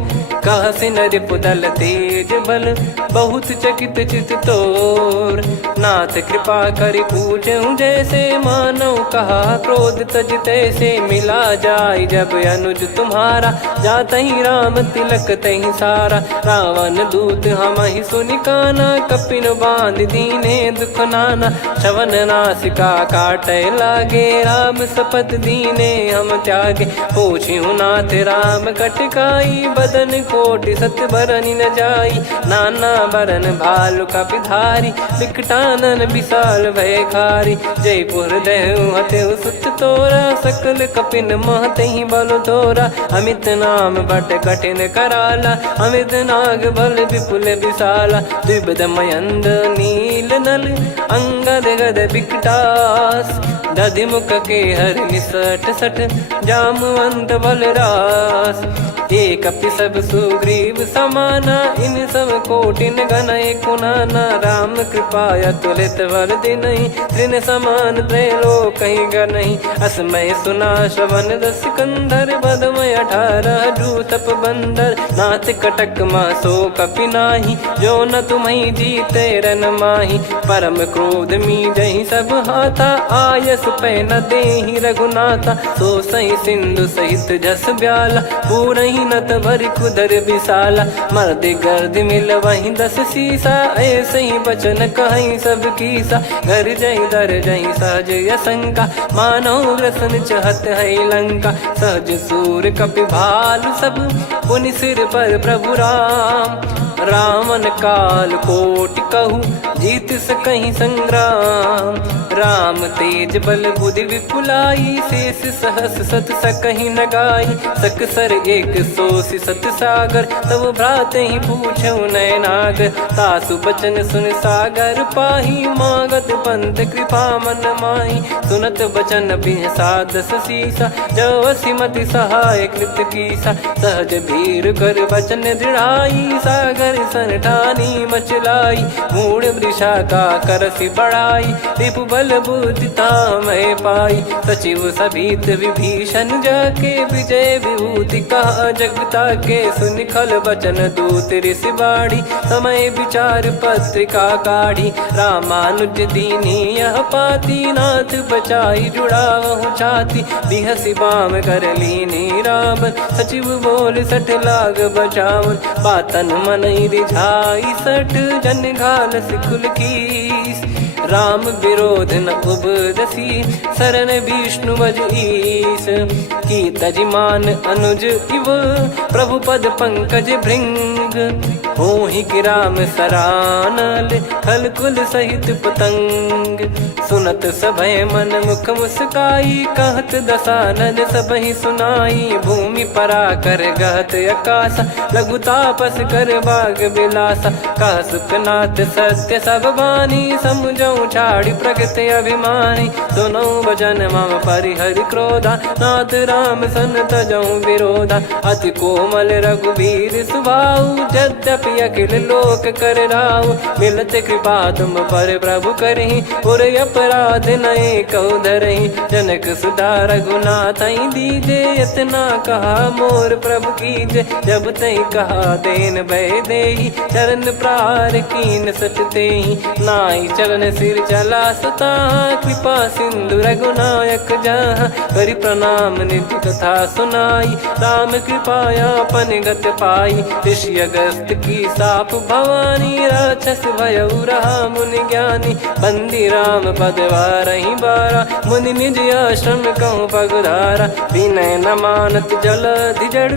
कह सिन रिपुदल तेज बल, बहुत चकित चित तोर। नाथ कृपा करि पूछऊँ जैसे, मानव कहा क्रोध तज तैसे। मिला जाय जब अनुज तुम्हारा, जातहि राम तिलक तहि सारा। रावण दूत हमहि सुनि काना, कपिन बांध दीने दुख नाना। श्रवण नासिका काटै लागे, राम शपथ दीने हम त्यागे। पूछिहु नाथ राम कटकाई, बदन कोटि सत बरनि न जाई। नाना बरन भालु कपिधारी, विकटानन विशाल भयकारी। जयपुर देहु हतेउ सुत तोरा, सकल कपिन महतहि बल तोरा। अमित नाम बट कठिन कराला, अमित नाग बल विपुल विशाला। द्विविध मयंद नील नल, अंगद गद विकटास। दधिमुख के हर निसठ सठ, जामवंत बलरास। एक कपि सब सुग्रीव समाना, इन सब कोटिन गणय कुनाना। राम कृपा अतुलित बल दिनहि, तृण समान त्रैलोक गणहि। असमय सुना श्रवण दस कंधर, बदमय 18 जूतप बंदर। नाथ कटक मां सो कपि नाही, जो न तुम्हि जीते रन माही। परम क्रोध मीजहि सब हाथा, आयस पै न देहि रघुनाथा। सो सही सिंधु सहित जस ब्याला, पूरहि नत भरि कुदर विशाला। मर्द गर्द मिल वहीं 10 सीसा, ऐसे ही बचन कहीं सब कीसा। घर जहि दर जहि सहज यसंका, मानव रसन चहत है लंका। सहज सूर कपि भालु सब, पुनि सिर पर प्रभु राम। रावण काल कोटि कहूँ, जीत सकहीं संग्राम। राम तेज बल बुद्धि विपुलाई, शेष सहस सत सकहीं न गाई। सकसर एक सोसी सत सागर, तब भ्रात ही पूछौ नयनाग। तासु बचन सुन सागर पाही, मागत पंथ कृपा मन माही। सुनत बचन बिहसा 10 सीसा, जो सिमति सहाय कृत कीसा। सहज भीर कर बचन दृढ़ाई, सागर सन ठानी मचलाई। मूढ़ वृषा का करसि बढ़ाई, रिपु बल बुद्धि तामय पाई। सचिव सभीत विभीषण जाके, विजय विभूति कहा जगता के। सुनि खल बचन दूत ऋषि बाड़ी, समय विचार पत्रिका काढ़ी। रामानुज दीनी यह पाती, नाथ बचाई जुड़ावहु छाती। बिहसि बाम कर लीनी राम, सचिव बोल 60 लाग बचावन। बातन मन रिझाई 60, जन घाल सिकुल कीस। राम विरोध न उपजसी, शरण विष्णु बज ईस। की तजिमान अनुज इव, प्रभु पद पंकज भृंग। होहि कि राम सरानल, खल कुल सहित पतंग। सुनत सभय मन मुख मुस्काई, कहत दसानन सबहि सुनाई। भूमि परा कर गहत आकाश, लघु तापस कर बाग बिलासा। कह सुखनाथ सत्य सब बानी, समुझौ छाड़ी प्रगति अभिमानी। सुनो भजन मम परिहरि क्रोधा, नाथ राम सन तजौ विरोधा। अति कोमल रघुवीर सुभाऊ, यद्यपि अखिल लोक कर राऊ। मिलत कृपा तुम पर प्रभु करहि, पुर अपराध नए कहु धरहि। जनक सुता रघुनाथ दीजे, इतना कहा मोर प्रभु कीजे। जब तई कहा देन भय देहि, चरण प्रार कीन सट तेहि। नाई चरण सिर चला सुता, कृपा सिंधु रघुनायक जहाँ, करि प्रणाम निधि कथा सुनाई, राम कृपाया अपन गत पाई, ऋषि अगस्त की साप भवानी, राक्षस भयउ रहा मुनि ज्ञानी, बंदी राम पद वारहि बारा, मुनि निज आश्रम कहूँ पगधारा, विनय न मानत जलधि जड़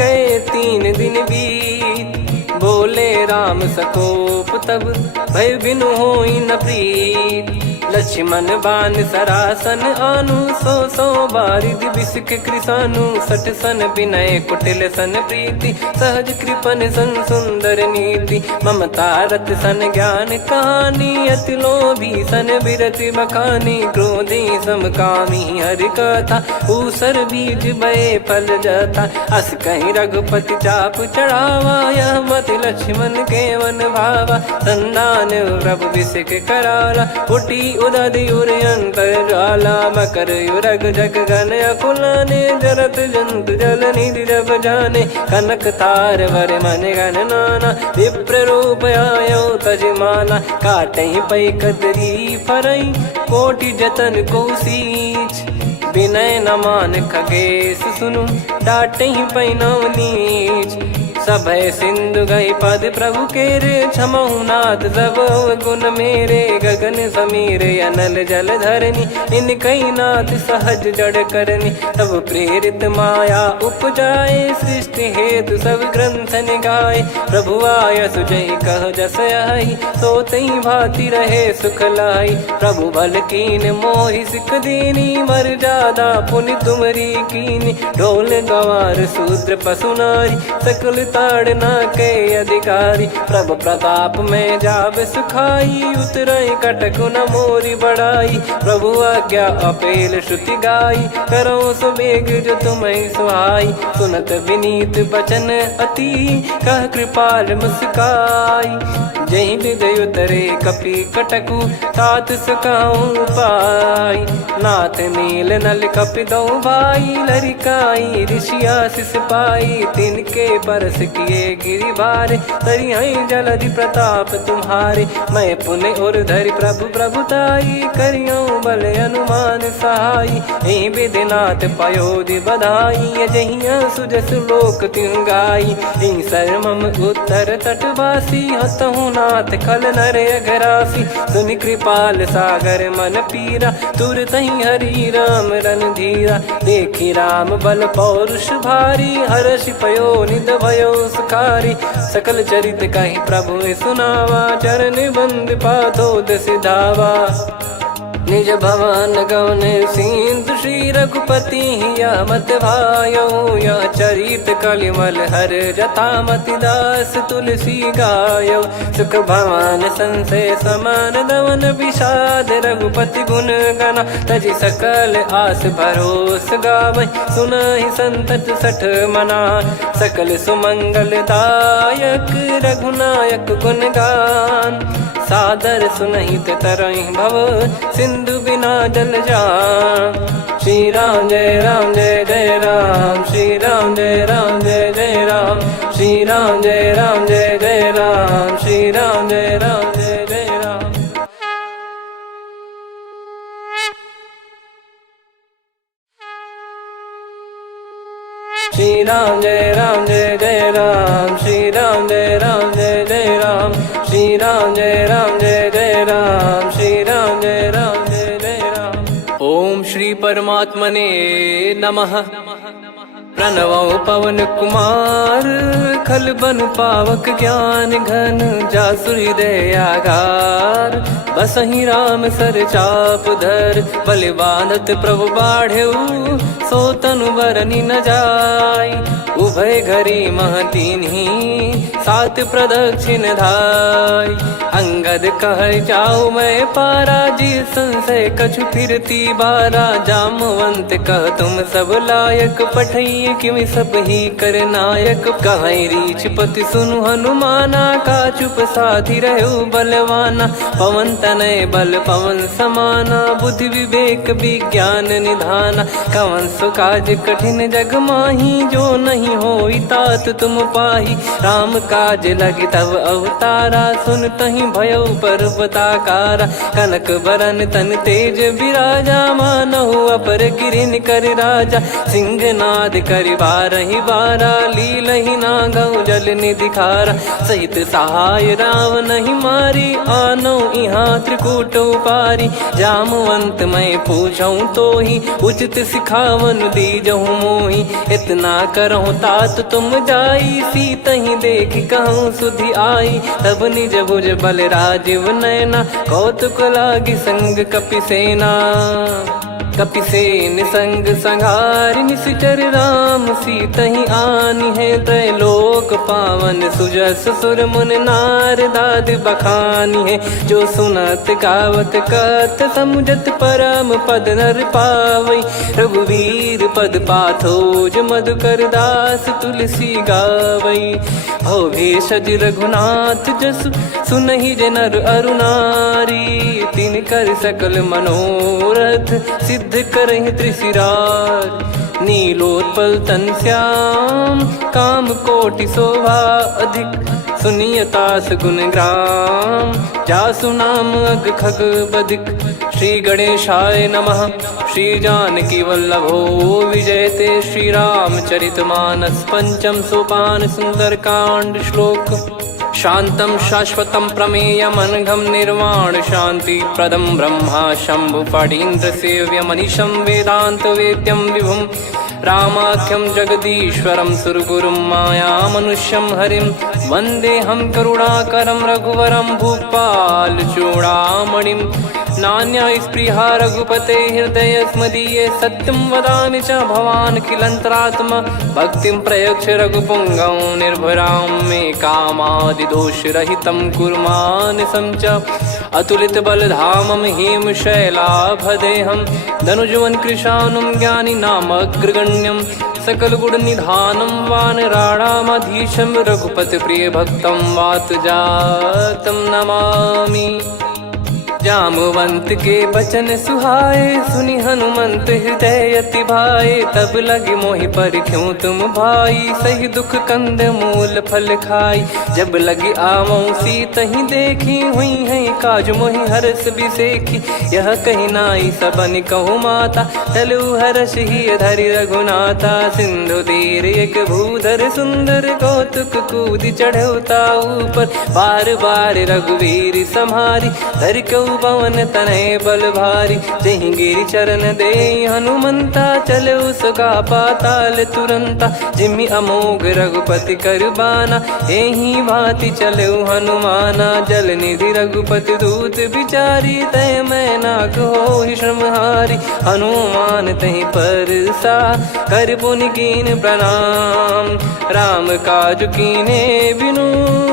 गए 3 दिन बीत, बोले राम सकोप तब भय बिनु होई न प्रीत, लक्ष्मण बान सरासन आनु, 100 बारिधि बिसक कृसानु, 60 सन विनय कुटिल सन प्रीति, सहज कृपन सन सुंदर नीति, ममता रत सन ज्ञान कहानी, अति लोभी सन बिरति बखानी, क्रोधी समकामी हरि कथा, ऊसर बीज बये फल जथा, अस कहीं रघुपति चाप चढ़ावा, यह मत लक्ष्मण के वन भावा, संदान प्रभु बिसक कराला, उठी उदधि उर अंतर ज्वाला, मकर युरग जग गन अकुलाने, जरत जंतु जल निधि जब जाने, कनक तार वर मन गण नाना, विप्र रूप आयो तजमाला, काटहि पै कदरी फरई, कोटि जतन को सींच, विनय न मान खगेश सुनु, डांटहि पै नव नीच, सभय सिंधु गई पद प्रभु केरे, क्षमहु नाथ सब गुण मेरे, गगन समीरे अनल जल धरनी, इनकई नाथ सहज जड़ करनी, तब प्रेरित माया उपजाए, सृष्टि हेतु सब ग्रंथ निगाए, प्रभु आय सुजय कह जस आई, सोतई भांति रहे सुख लाई, प्रभु बल कीन मोहि सिख दीनी, मर्यादा पुनि तुमरी कीनी, ढोल गवार शूद्र पशु नारी, सकल ताड़ना के अधिकारी, प्रभु प्रताप में जाब सुखाई, उतरई कटक न मोरी बढ़ाई, प्रभु आज्ञा अपेल श्रुति गाई, करो सुबेग जो तुम्हें सुहाई, सुनत विनीत बचन अति, कह कृपाल मुस्काई, जही विदय उतरे कपि कटकु, तात सकाऊं पाई, नाथ नील नल कपि दो भाई, लरिकाई ऋषि आशीष पाई, तिनके परस किए गिरि भारे, तरि हई जलधि प्रताप तुम्हारे, मैं पुण्य और धरि प्रभु प्रभुताई, करियो बल अनुमान सहाई, यही विधिनाथ पयोधि बधाई, जहिया सुजस लोक तिहु गाई, यही सरमम उत्तर तटवासी, हतहु नाथ खल नर अघरासी, सुनि कृपाल सागर मन पीरा, तुरत ही हरि राम रन धीरा, देखी राम बल पौरुष भारी, हर्षि पयो निध भयो सुखारी, सकल चरित कहि प्रभु सुनावा, चरण बंद पादोद सिधावा, निज भवन गवन सिंधु श्री रघुपति हिया मत भायो, या चरित कलिमल हर जथा मति दास तुलसी गायो, सुख भवन संशय समान दवन विषाद, रघुपति गुण गना तजि सकल आस भरोस गावै, सुनहि संतत सठ मना, सकल सुमंगल दायक रघुनायक गुण गान, सादर सुनहित तरहि भव सिंधु बिना जल जान, श्री राम जय राम जय जय राम, श्री राम जय राम जय जय राम, श्री राम जय राम जय जय राम, श्री राम जय राम जय जय राम, श्री राम जय राम जय जय राम, श्री राम जय राम जय जय राम, श्री राम जय राम जय जय राम, श्री राम जय राम जय जय राम। ओम श्री परमात्मने नमः। प्रणवो पवन कुमार, खल बन पावक ज्ञान घन, जासु हृदय आगार, बसहि राम सर चाप धर, बलि बांधत प्रभु बाढ़ेऊ, सो तनु बरनि न जाय, उभय घरी महतीन्ही, सात प्रदक्षिण धाय, अंगद कह जाऊ मैं पारा, जी संशय कछु फिरती बारा, जामवंत कह तुम सब लायक, पठई किमि सब ही कर नायक, कहई रीछ पति सुनु हनुमाना, का चुप साधि रहु बलवाना, पवन तनय बल पवन समाना, बुद्धि विवेक विज्ञान निधाना, कवन सो काज कठिन जग माही, जो नहीं होई तात तुम पाही, राम काज लगी तब अवतारा, सुन तहीं भयो पर्वताकारा। कनक बरन तन तेज विराजा, मानहु अपर गिरिन कर राजा। सिंहनाद कर बारहि बारा, लीलहि नागौ जल निधि खारा। सहित सहाय रावण ही मारी, आनो इहाँ त्रिकूट उपारी। जामवंत मैं पूछऊँ तो ही, उचित सिखावन दीजहु मोही। इतना करहु तात तुम जाई, सीत ही देख कहूँ सुधि आई। तब निज भुज बल राजीव नैना, कौतुक लागी संग कपिसेना। कपिसेन संग संघार निश्चर, राम सीतहि आनी है। त्रैलोक पावन सुजस सुर मुन नार, दाद बखानी है। जो सुनत गावत कथ, समुझत परम पद नर पावई। रघुवीर पद पाथोज, मधुकर दास तुलसी गावई। भव भेषज रघुनाथ जसु, सुनहि जे नर अरु नारी। तिन कर सकल मनोरथ, सिद्ध करहि त्रिशिरार। नीलोत्पल तन श्याम, काम कोटि शोभा अधिक। सुनियतास गुण ग्राम, जासु नाम अग खग बदिक। श्री गणेशाय नमः। श्री जानकी वल्लभो विजयते। श्री रामचरित मानस पंचम सोपान, सुंदरकांड श्लोक। शांतं शाश्वतं प्रमेयमनघं, निर्वाण शांति प्रदं ब्रह्मा शंभु फणीन्द्र सेव्यमनिशं। वेदांत वेद्यं विभुं रामाख्यं जगदीश्वरं, सुरगुरुं माया मनुष्यं हरिं। वन्देऽहं करुणाकरं रघुवरं, भूपाल चूडामणिं। नान्या स्पृहा रघुपते हृदय स्मदीये, सत्यं वदामि च भवान् खिलन्तरात्मा। भक्तिं प्रयच्छ रघुपुङ्गं, निर्भरां मे कामादिदोषरहितं कुर्मानिसं च। अतुलित बलधामं हेमशैलाभदेहं, धनुजवन कृशानुं ज्ञानी नामग्रगण्यं। सकल गुण निधानं वानराणामधीशं, रघुपति प्रिय भक्तं वातजातं नमामि। जामवंत के बचन सुहाए, सुनि हनुमंत हृदय अति भाए। तब लगे मोहि पर क्यों तुम भाई, सही दुख कंद मूल फल खाई। जब लगे आवऊँ सीत ही देखी, हुई है काज मोहि हरस बिसेखी। यह कही नाई सबन कहु माता, चलु हरष ही धरि रघुनाथा। सिंधु तीर एक भूधर सुंदर, कौतुक कूद चढ़ौता ऊपर। बार बार रघुवीर सम्हारी, धर कऊ पवन तनय बल भारी। जहि गिरि चरण दे हनुमंता, चले उसका पाताल तुरंता। जिमि अमोघ रघुपति कर बाना, एहि भांति चले हनुमाना। जल निधि रघुपति दूत बिचारी, तय मैं नाग होहि श्रमहारी। हनुमान तहि परसा, कर पुनि कीन प्रणाम। राम काज कीने बिनु,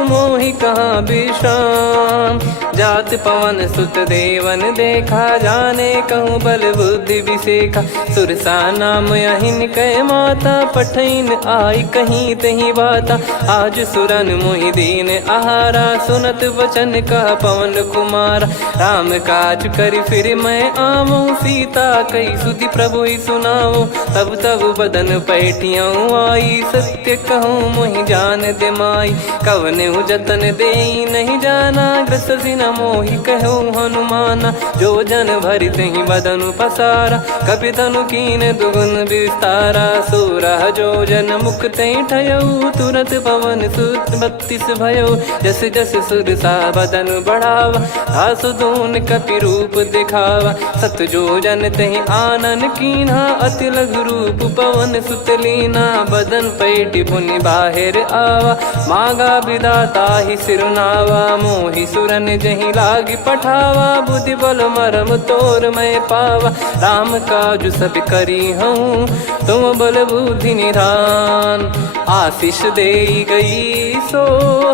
मोहि कहाँ विश्राम। जात पवन सुत देवन देखा, जाने कहूँ बल बुद्धि विसेखा। सुरसा नाम अहिन कै माता, पठैन आई कहीं तहीं बाता। आज सुरन मोहि दीन आहारा, सुनत वचन कह पवन कुमारा। राम काज करि फिर मैं आवऊँ, सीता कई सुधि प्रभु ही सुनाऊँ। तब तब बदन पैठियाँ आई, सत्य कहूँ मोहि जान दे माई। कवने जतन दे नहीं जाना, ग्रसि न मोहि कहूँ हनुमाना। जो जन भरि तहि बदनु पसारा, कपि तनु कीन दुगुन विस्तारा। सोरह जो जन मुख तहि ठयऊ, तुरत पवन सुत 32 भयऊ। जस जस सुरसा बदन बढ़ावा, आसु दून कपि रूप दिखावा। सत जो जन तहि आनन कीन्हा, अति लघु रूप पवन सुत लीना। बदन पैठि पुनि बाहिर आवा, मागा विधाता ही सिरुनावा। मोहि सुरन जहि लागी पठावा, बुद्धि बल मरम तोर मैं पावा। राम काज सब करी हूँ, तुम बल बुद्धि निधान। आशीष दे गई सो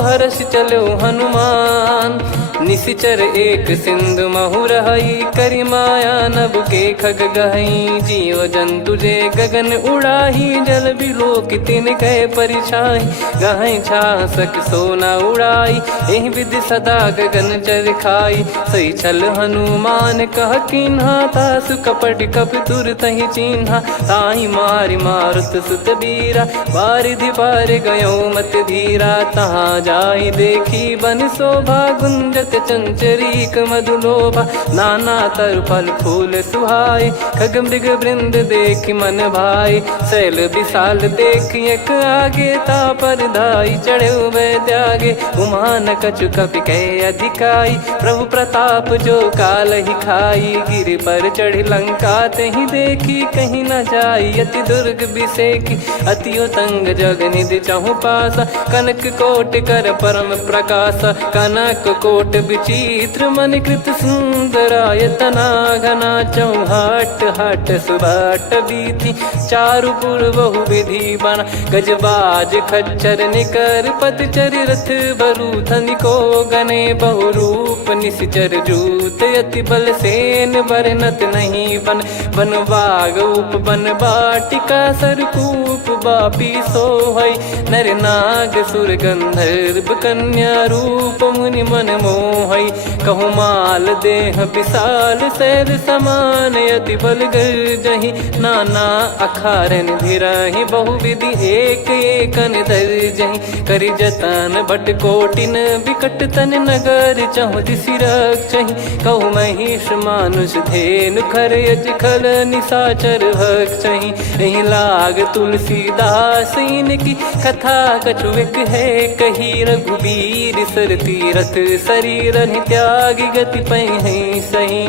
हर्ष चलो हनुमान, निशिचर एक सिंधु महु रहई, करी माया नभ के खग गहई। जीव जंतु जे गगन उड़ाही, जल बिलोक तिन गए परिछाई। गहई छासक सोना उड़ाई, एहि विधि सदा गगन चर खाई। सही छल हनुमान कह कीन्हा, तासु कपट कप तुर तहि चिन्हा। ताहि मारि मारुत सुत बीरा, बारिधि पार गयो मत धीरा। तहाँ जाई देखी बन शोभा, गुंजत चंचरीक मधुलोभा। नाना तर फल फूल सुहाए, खग मृग वृंद देख मन भाई। शैल विशाल देख एक आगे, तापर धाई चढ़े वै त्यागे। उमा न कछु कपि कहे अधिकाई, प्रभु प्रताप जो काल ही खाई। गिर पर चढ़ी लंका तहि देखी, कहीं न जाई अति दुर्ग बिसेकी। अति उतंग जग निधि चहु पासा, कनक कोट कर परम प्रकाश। कनक कोट विचित्र मन कृत सुंदरायतना घना। चौहाट हाट सुबाट बीथी, चारु पुर बहु विधि बना। गजबाज खच्चर निकर पतचर, रथ बरु धनिको गने। बहु रूप निशिचर जूत, अति बल सेन बरनत नहीं बन। बन बाग उप बन बाटिका, सरकूप बापी सोहई। नर नाग सुर गंधर्व कन्या, रूप मुनि मन मोहई। कहु माल देह विशाल, शैल समान अति बल गर्जहि। नाना अखारन भिरहि, बहु विधि एक एकन दर्जहि। करि जतन भट कोटिन, बिकट तन नगर चहु दिसि रक्षहि। कहु महिष मानुष धेनु, खर यज खल निशाचर भक्षहि। एहि लाग तुलसीदास इनकी, कथा कछु एक है कही। रघुबीर सर तीरथ शरीर, त्यागी गति पहि सही।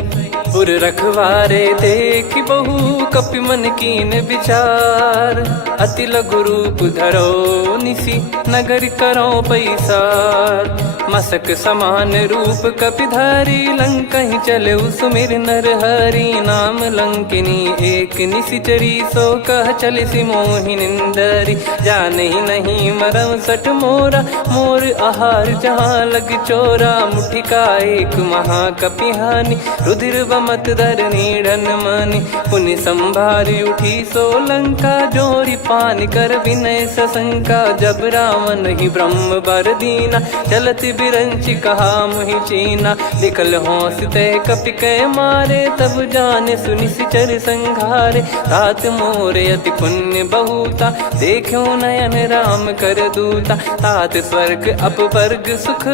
पुर रखवारे देख बहु, कपि मन कीन विचार। अति लघु रूप धरो निसी, नगर करो पैसार। मसक समान रूप कपिधारी, लंकहि चले सुमिर नर हरि। नाम लंकिनी एक निशिचरी, सो कह चलिसि मोहि निंदरी। जानहि नहीं मरम सठ मोरा, मोर आहार जहाँ लग चोरा। मुठिका एक महाकपिहानि, रुधिर बमत धरनी ढन मानि। पुनि संभारी उठी सो लंका, जोरी पान कर विनय सशंका। जब रावण ही ब्रह्म बर दीना, चलत बिरंचि कहा मुहि चीना। लिखल होंस ते कपि कै मारे, तब जाने सुनिशिचर संघारे। तात मोरे अति पुण्य बहुता, देखो नयन राम कर दूता। तात स्वर्ग अपवर्ग सुख,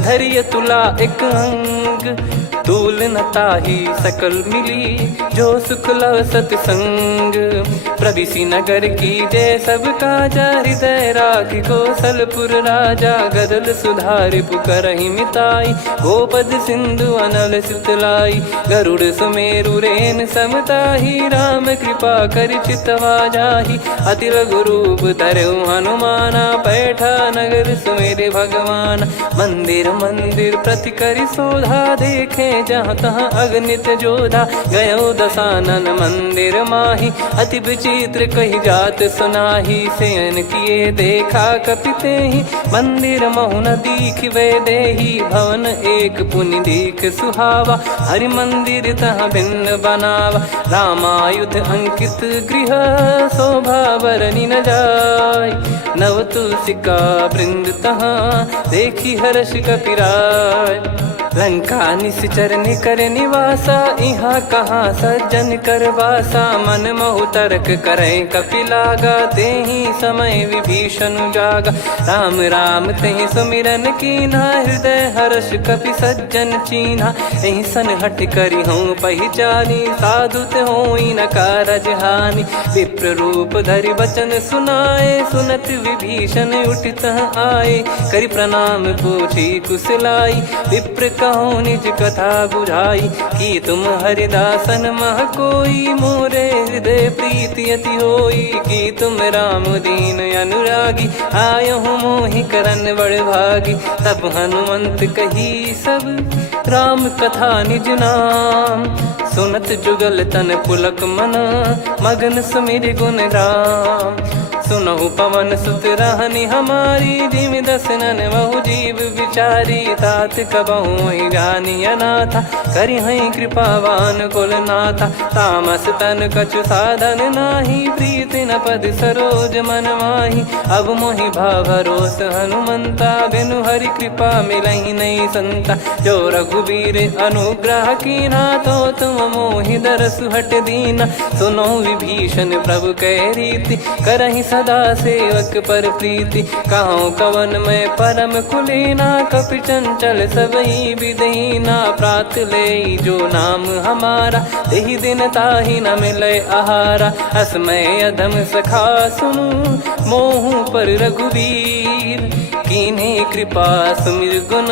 धरिय तुला एक अंग। तूल न ताहि सकल मिली, जो सुख लव सतसंग। प्रविशि नगर की जय सब काजा, हृदय राखि कौशलपुर राजा। गदल सुधारि पुकरहि मिताई, गोपद सिंधु अनल सितलाई। गरुड़ सुमेरु रेन समताहि, राम कृपा करि चितवा जाहि। अति लघु रूप धरऊ हनुमाना, बैठा नगर सुमेरे भगवान। मंदिर मंदिर प्रति करि शोधा, देखे जहाँ तहाँ अगणित जोधा। गयो दशानन मंदिर माही, अति विचित्र कही जात सुनाही। शयन किए देखा कपिते ही, मंदिर महु न दीख वे देही। भवन एक पुनि दीख सुहावा, हरि मंदिर तहाँ भिन्न बनावा। रामायुध अंकित गृह, शोभा बरनि न जाय। नव तुलसी का वृंद तहाँ, देखी हर्ष कपिराय। लंका निशिचर निकर निवासा, इहाँ कहाँ सज्जन कर वासा। मन महु तर्क करै कपि लागा, तेहि समय विभीषण जागा। राम राम तेहि सुमिरन कीन्हा, हृदय हर्ष कपि सज्जन चीन्हा। एहि सन हठ करि हूँ पहिचानी, साधु ते होई न कारज हानि। विप्र रूप धरि वचन सुनाए, सुनत विभीषण उठित आए। करि प्रणाम पूछी कुशलाई, विप्र कहो निज कथा बुझाई। कि तुम हरिदासन मह कोई, मोरे हृदय प्रीति अति होई। कि तुम राम दीन अनुरागी, आयो हूँ मोहि करन बड़ भागी। तब हनुमंत कही सब, राम कथा निज नाम। सुनत जुगल तन पुलक मन, मगन सुमिर गुण राम। सुनहु पवन सुत रहनी हमारी, जिमि दसनन बहु जीव विचारी। तात कबहु ही जानी अनाथा, करि हई कृपावान कुल नाथा। तामस तन कछु साधन नाही, प्रीति न पद सरोज मन माही। अब मोहि भाव भरोस हनुमंता, बिनु हरि कृपा मिलहि नहीं संता। जो रघुबीर अनुग्रह कीना, तो तुम मोहि दरसु हट दीना। सुनो विभीषण प्रभु कह रीति, करहि सदा सेवक पर प्रीति। कहूँ कवन में परम कुलीना, कपि चंचल सबई विदहीना। प्रात ले जो नाम हमारा, तेहि दिन ताहि न मिले आहारा। असमय अधम सखा सुनु, मोहु पर रघुवीर। कीन्ही कृपा सुमिर गुण,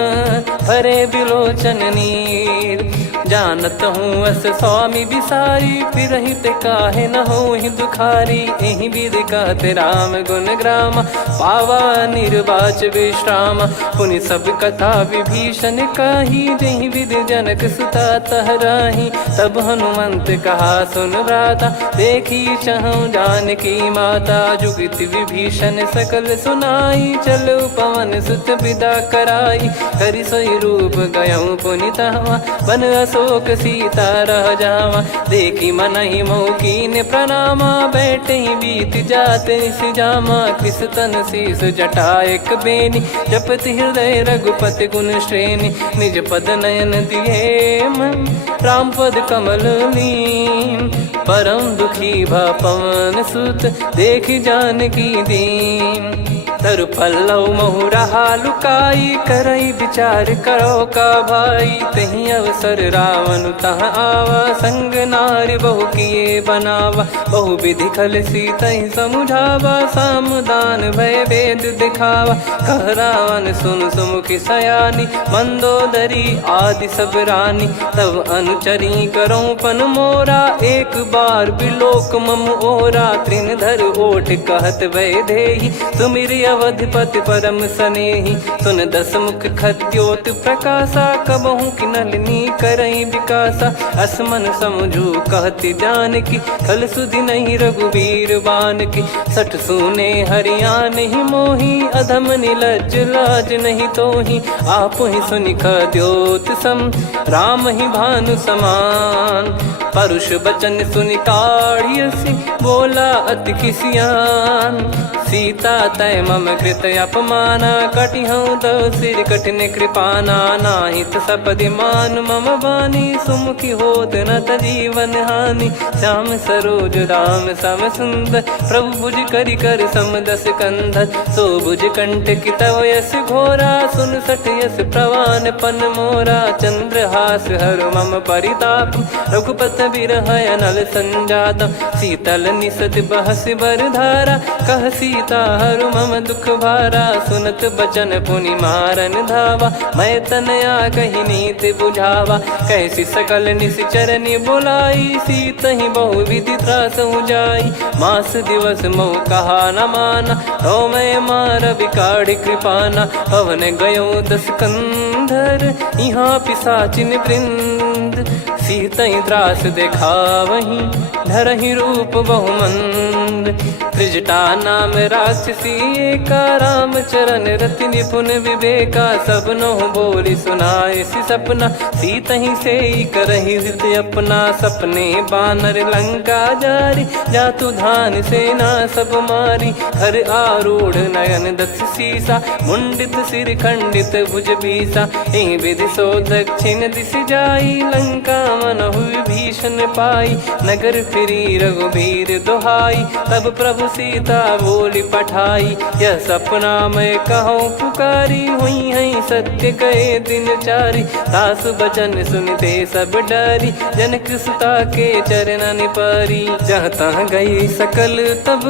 भरे बिलोचन नीर। जानत हूँ अस स्वामी बिसारी, फिरहि ते काहे न होहि दुखारी। एहि विधि कहते राम गुण ग्राम, पावा निर्वाच विश्राम। पुनि सब कथा विभीषण कही, जेहि विधि जनक सुता तहराही। तब हनुमंत कहा सुन भ्राता, देखी चहु जानकी माता। जुगति विभीषण सकल सुनाई, चलो पवन सुत विदा कराई। करि सोई रूप गयऊँ पुनि तहवा, बन अशोक सीता रह जावा। देखी मनहि मौकीन प्रणामा, बैठे बीत जात निस जामा। कृस तन शीस जटा एक बेनी, जपति हृदय रघुपति गुण श्रेणी। निज पद नयन दिए मन, राम पद कमल लीन। परम दुखी भा पवन सुत, देखि जानकी दीन। तरु पल्लव महु रहा लुकाई, करई विचार करो का भाई। तही अवसर रावण तह आवा, संग नारी बहु किए बनावा। बहु विधि खल सीतहि समुझावा, सामदान भय वेद दिखावा। कह रावण सुन सुमुखी सयानी, मंदोदरी आदि सब रानी। तब अनुचरी करो पन मोरा, एक बार बिलोक मम ओरा। तृण धर ओठ कहत भय देहि, सुमिर अवधिपति परम सनेहि। सुन दस मुख खद्योत प्रकाशा, कबहु की नलिनी करई विकासा। असमन समझू कहती जानकी, खल सुधि नहीं रघुवीर बानकी। सठ सुने हरियाण ही मोही, अधम निलज्ज लाज नहीं तोही। आप ही सुनि खद्योत सम, राम ही भानु समान। परुष बचन सुनि काढ़ियसि, बोला अति किसियान। सीता तय मम कृत अपमाना, कटिहऊँ तो सिर कठिन कृपाना। नाहित सपदि मान मम बानी, सुमुखी होत न जीवन हानि। श्याम सरोज राम सम सुंदर, प्रभु भुज करि कर सम दस कंधर। सो भुज कंठ की तव यस घोरा, सुन सठ यस प्रवान पन मोरा। चंद्रहास हर मम परिताप, रघुपत बिरह अनल संजात। शीतल निसत बहस बर धारा, कह सीता हरु मम दुख भारा। सुनत बचन पुनि मारन धावा, मैं तनया कही नीति बुझावा। कैसी सकल निश्चरनि बुलाई, सीतहि बहु विधि त्रासहु जाई। मास दिवस मोह कहा न माना, तो मैं मार बिकाढ़ कृपाना। पवन गयो दस कंधर, यहाँ पिशाचिन वृंद। सीतहि त्रास देखावहीं, धरहि रूप बहुमंद। त्रिजटा नाम राक्षसी एका, राम चरण रति निपुण विवेका। सब नोह बोली सुनाए सि सपना, सीतहि सेई करहि हृद अपना। सपने बानर लंका जारी, जातु धान सेना सब मारी। हर आरूढ़ नयन दस सीसा, मुंडित सिर खंडित भुज बीसा। एहि विधि सो दक्षिण दिश जाई, लंका मनहु विभीषण पाई। नगर फिरी रघुबीर दुहाई, तब प्रभु सीता बोली पठाई। यह सपना मैं कहूँ पुकारी, हुई है सत्य कहे दिन चारी। दास बचन सुनते सब डरी, जनक सुता के चरण पारी। जहाँ तहाँ गई सकल तब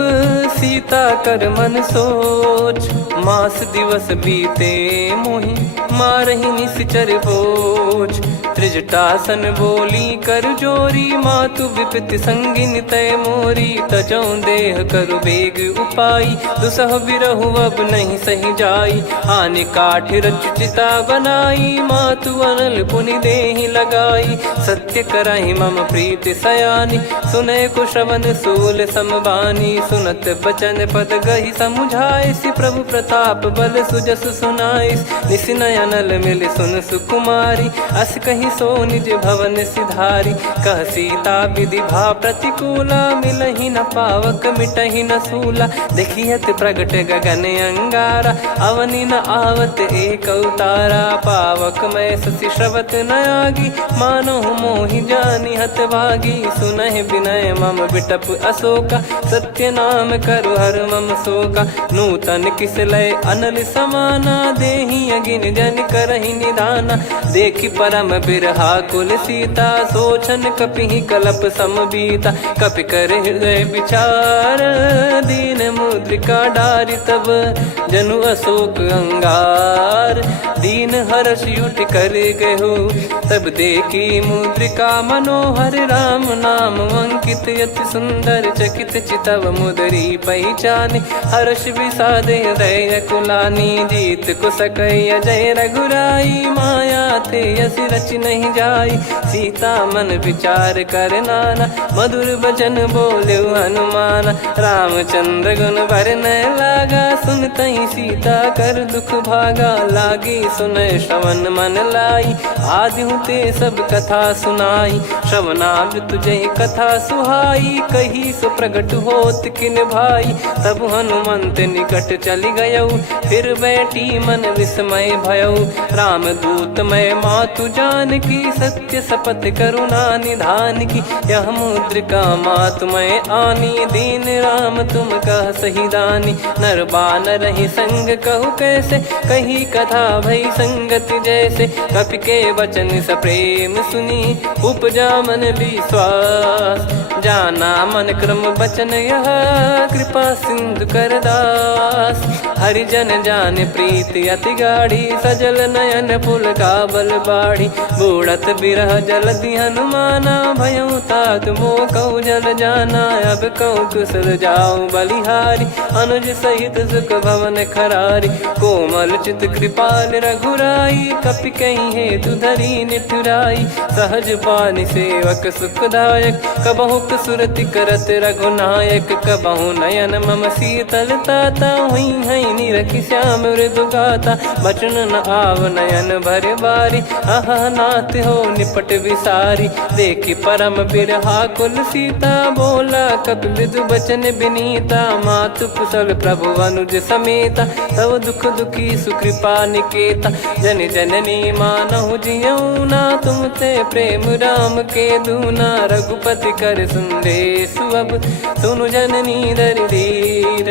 सीता कर मन सोच। मास दिवस बीते मोहि, मारहि निश्चर बोझ। त्रिजटासन बोली कर जोरी, मातु विपति संगिन तय मोरी। तजौ देह करु बेग उपाई, दुसह बिरहु अब नहीं सही जाई। आने काठ रच चिता बनाई, मातु अनल पुनि देहि लगाई। सत्य करहि मम प्रीति सयानी, सुनय को श्रवण सूल समबानी। सुनत बचन पद गहि समुझाइसि, प्रभु प्रताप बल सुजस सुनाइस। निसि नयनल मिल सुन सुकुमारी, अस कहि सो निज भवन सिधारी। कह सीता विधि भा प्रतिकूला, मिलहि न पावक मिटहि न सूला। देखियत प्रगट गगन अंगारा, अवनि न आवत एक अवतारा। पावक मैं ससि श्रवत न आगी, मानो मोहि जानि हत भागी। सुनहि विनय मम बिटप अशोका, सत्य नाम करु हर मम शोका। नूतन किस लय अनल समाना, देहि अगिन जन करहि निदाना। देखि परम बिरहा कुल सीता, सोचन कपिहि कलप समबीता। कपि कर हृदय विचार, दीन मुद्रिका डारि तब जनु अशोक अंगार। दीन हर्ष उठ कर गहु, तब देखी मुद्रिका मनोहर। राम नाम अंकित अति सुंदर, चकित चितव मुदरी पहचान। हर्ष विषाद हृदय कुलानी, जीत को सकय जय रघुराई। माया थे यस रच नहीं जाई, सीता मन विचार कर नाना। मधुर बचन बोले हनुमान, रामचंद्र गुण बरन लागा। सुनतहि सीता कर दुख भागा, लागी सुनय श्रवण मन लाई। आदि ते सब कथा सुनाई, श्रवणाब तुझे कथा सुहाई। कही सो प्रगट होत किन भाई, तब हनुमंत निकट चली गयऊ। फिर बैठी मन विस्मय भयऊ, राम दूत मैं मातु जान की। सत्य शपथ करुणा निधान की, यह मुद्रिका मातु मैं आनी। दीन राम तुम कह सही दानी, नर बानर ही संग कहु कैसे। कही कथा भई संगति जैसे, कपि के वचन सप्रेम सुनी। उपजा मन विश्वास, जाना मन क्रम बचन यह। कृपा सिंधु कर दास, हरिजन जान प्रीति अति गाढ़ी। सजल नयन पुल काबल बाढ़ी, बूढ़त बिरह जल दी हनुमाना। भयउ तात मोह कहु जल जाना, अब कहु कुशल जाऊं बलिहारी। अनुज सहित सुख भवन खरारी, कोमल चित कृपाल रघुराई। कपि कहीं हेतु धरी निठुराई, सहज पानि सेवक सुखदायक। कबहु सुरति करत रघुनायक, कबहु नयन मम शीतल ताता। हुई हई निरखि श्याम मृदु गाता, बचन न आव नयन भर बारी। आहा नाथ हो निपट विसारी, देखि परम बिरहा कुल सीता। बोला कपि विदु बचन बिनीता, मातु कुशल प्रभु अनुज समेता। तव दुख दुखी सुकृपा निकेता, जन जननी मानहु जियऊ ना। तुम ते प्रेम राम के दूना, रघुपति कर संदेशु अब सुनु जननी दर धीर।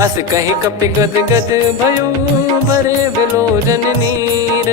अस कहि कपि गद गद भयो, भरे विलोचन नीर।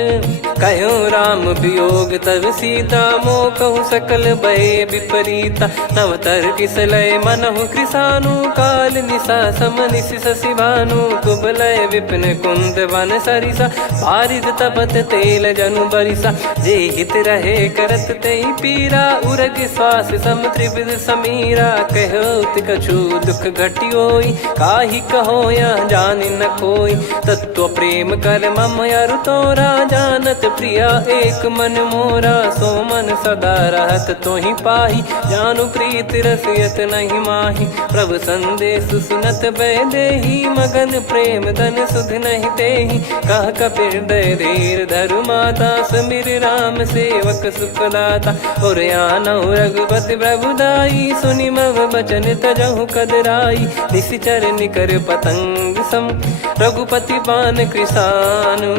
कहो राम वियोग तब सीता, मोह कहु सकल भय विपरीता। नव तर किस लय मनहु कृसानु, काल निशा सम निशि शशि भानु। कुबलय विपिन कुंद वन सरिसा, पारिद तपत तेल जनु बरिसा। जे हित रहे करत तेहि पीरा, उरग श्वास सम त्रिविध समीरा। कहो कछु दुख घटियोई, काहि कहो या जानि न कोई। तत्व प्रेम कर मम अरु तोरा, जानत प्रिया एक मन मोरा। सो मन सदा रहत तोहि पाहि, जानु प्रीत रसियत नहीं माहि। प्रभु संदेश सुनत बैदेहि, मगन प्रेम धन सुध नहीं तेहि। कह कपिर हृदय धीर धरु माता, समिर राम सेवक सुखदाता। और आनहु रघुपति प्रभुदाई, सुनि मम बचन तजहु कदराई। निशिचर निकर पतंग सम, रघुपति पान कृसानु।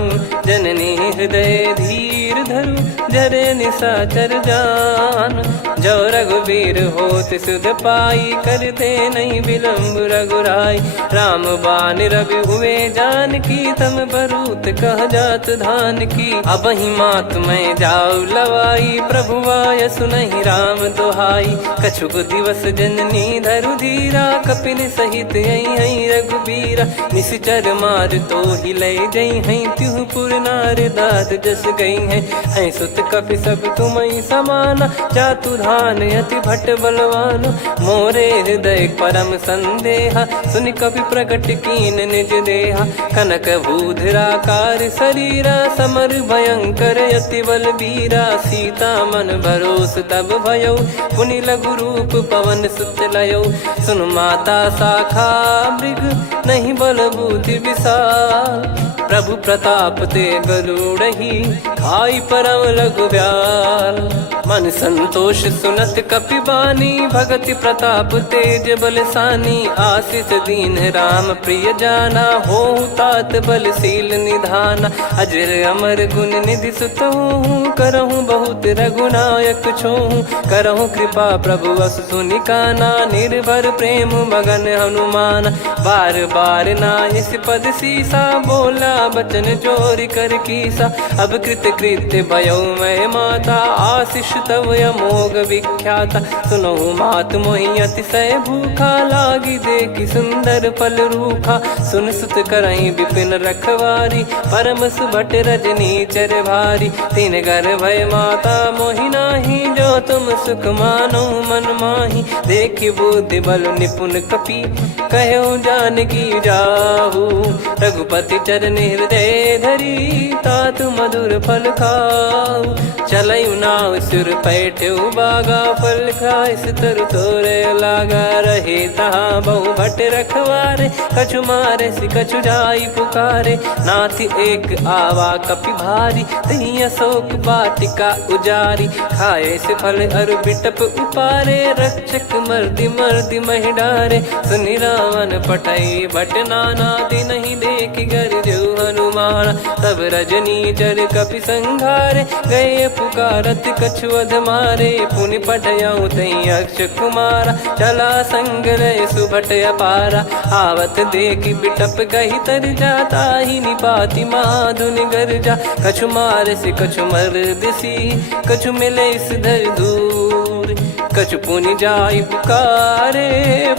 जननी हृदय धीर धरु, जरे निशाचर जान। जो रघुबीर होत सुध पाई, कर दे नहीं विलम्ब रघुराई। राम बान रवि हुए जान की, तम बरूत कह जात धान की। अब ही मात में जाऊ लवाई, प्रभु आय सुनहि राम दोहाई। कछुक दिवस जननी धरु धीरा, कपिन सहित आई रघुबीरा। निशिचर मार तो ही लय जई हैं, त्युह पुर नार दाद जस गई है सुत कपि सब तुमई समाना जातु धान अति भट बलवान मोरे हृदय परम संदेहा सुनि कपि प्रकट कीन निज देहा कनक भूधराकार शरीरा समर भयंकर अति बल बीरा सीता मन भरोस तब भयो पुनि लघु रूप पवन सुत लयो सुन माता शाखा मृग नहीं बल बुद्धि विशाल प्रभु प्रताप ते गरुड़ही खाई परम लघु ब्याल मन संतोष सुनत कपि बानी भगति प्रताप तेज बलसानी आशीष दीन राम प्रिय जाना हो तात बलशील निधाना अजर अमर गुण निधि सुत हूँ करहूँ बहुत रघुनायक छोहूँ करहूँ कृपा प्रभु अस सुनि काना निर्भर प्रेम मगन हनुमान बार बार नायस पद सीसा बोला बचन चोरी कर कीसा अब कृत कृत्य भयो मैं माता आशीष तव अमोघ विख्याता सुनो मात मोहि अतिशय भूखा लागी देखी सुंदर फल रूखा सुन सुत करई विपिन रखवारी परम सुभट रजनी चर भारी तीन घर भय माता मोहि नाही जो तुम सुख मानो मन माही देखी बुद्धि बल निपुण कपि कहो जानकी जाहू रघुपति चरण हृदय धरी तात मधुर फल खाऊ चलऊ नाव सुर पैठऊ बागा फल खाइस तरु तोरे लागा रहे तहाँ बहु भट रखवारे कछु मारे सि कछु जाई पुकारे नाथ एक आवा कपि भारी तही अशोक वाटिका उजारी खाए से फल अरु बिटप उपारे रक्षक मर्दि मर्दि महि डारे सुनि रावण पटई भट नाना नहीं देखी गर जो हनुमान तब रजनी चर कपि संघारे गए पुकारत कछुअध मारे पुनि पटयाऊ तई अक्ष कुमारा चला संग रहे सुभट अपारा आवत देखी बिटप गही तर जाता ही निपाति माधुन गर्जा कछु मारे से कछु मर्दसी कछु मिले इस धर दूर कछु पुनि जाई पुकारे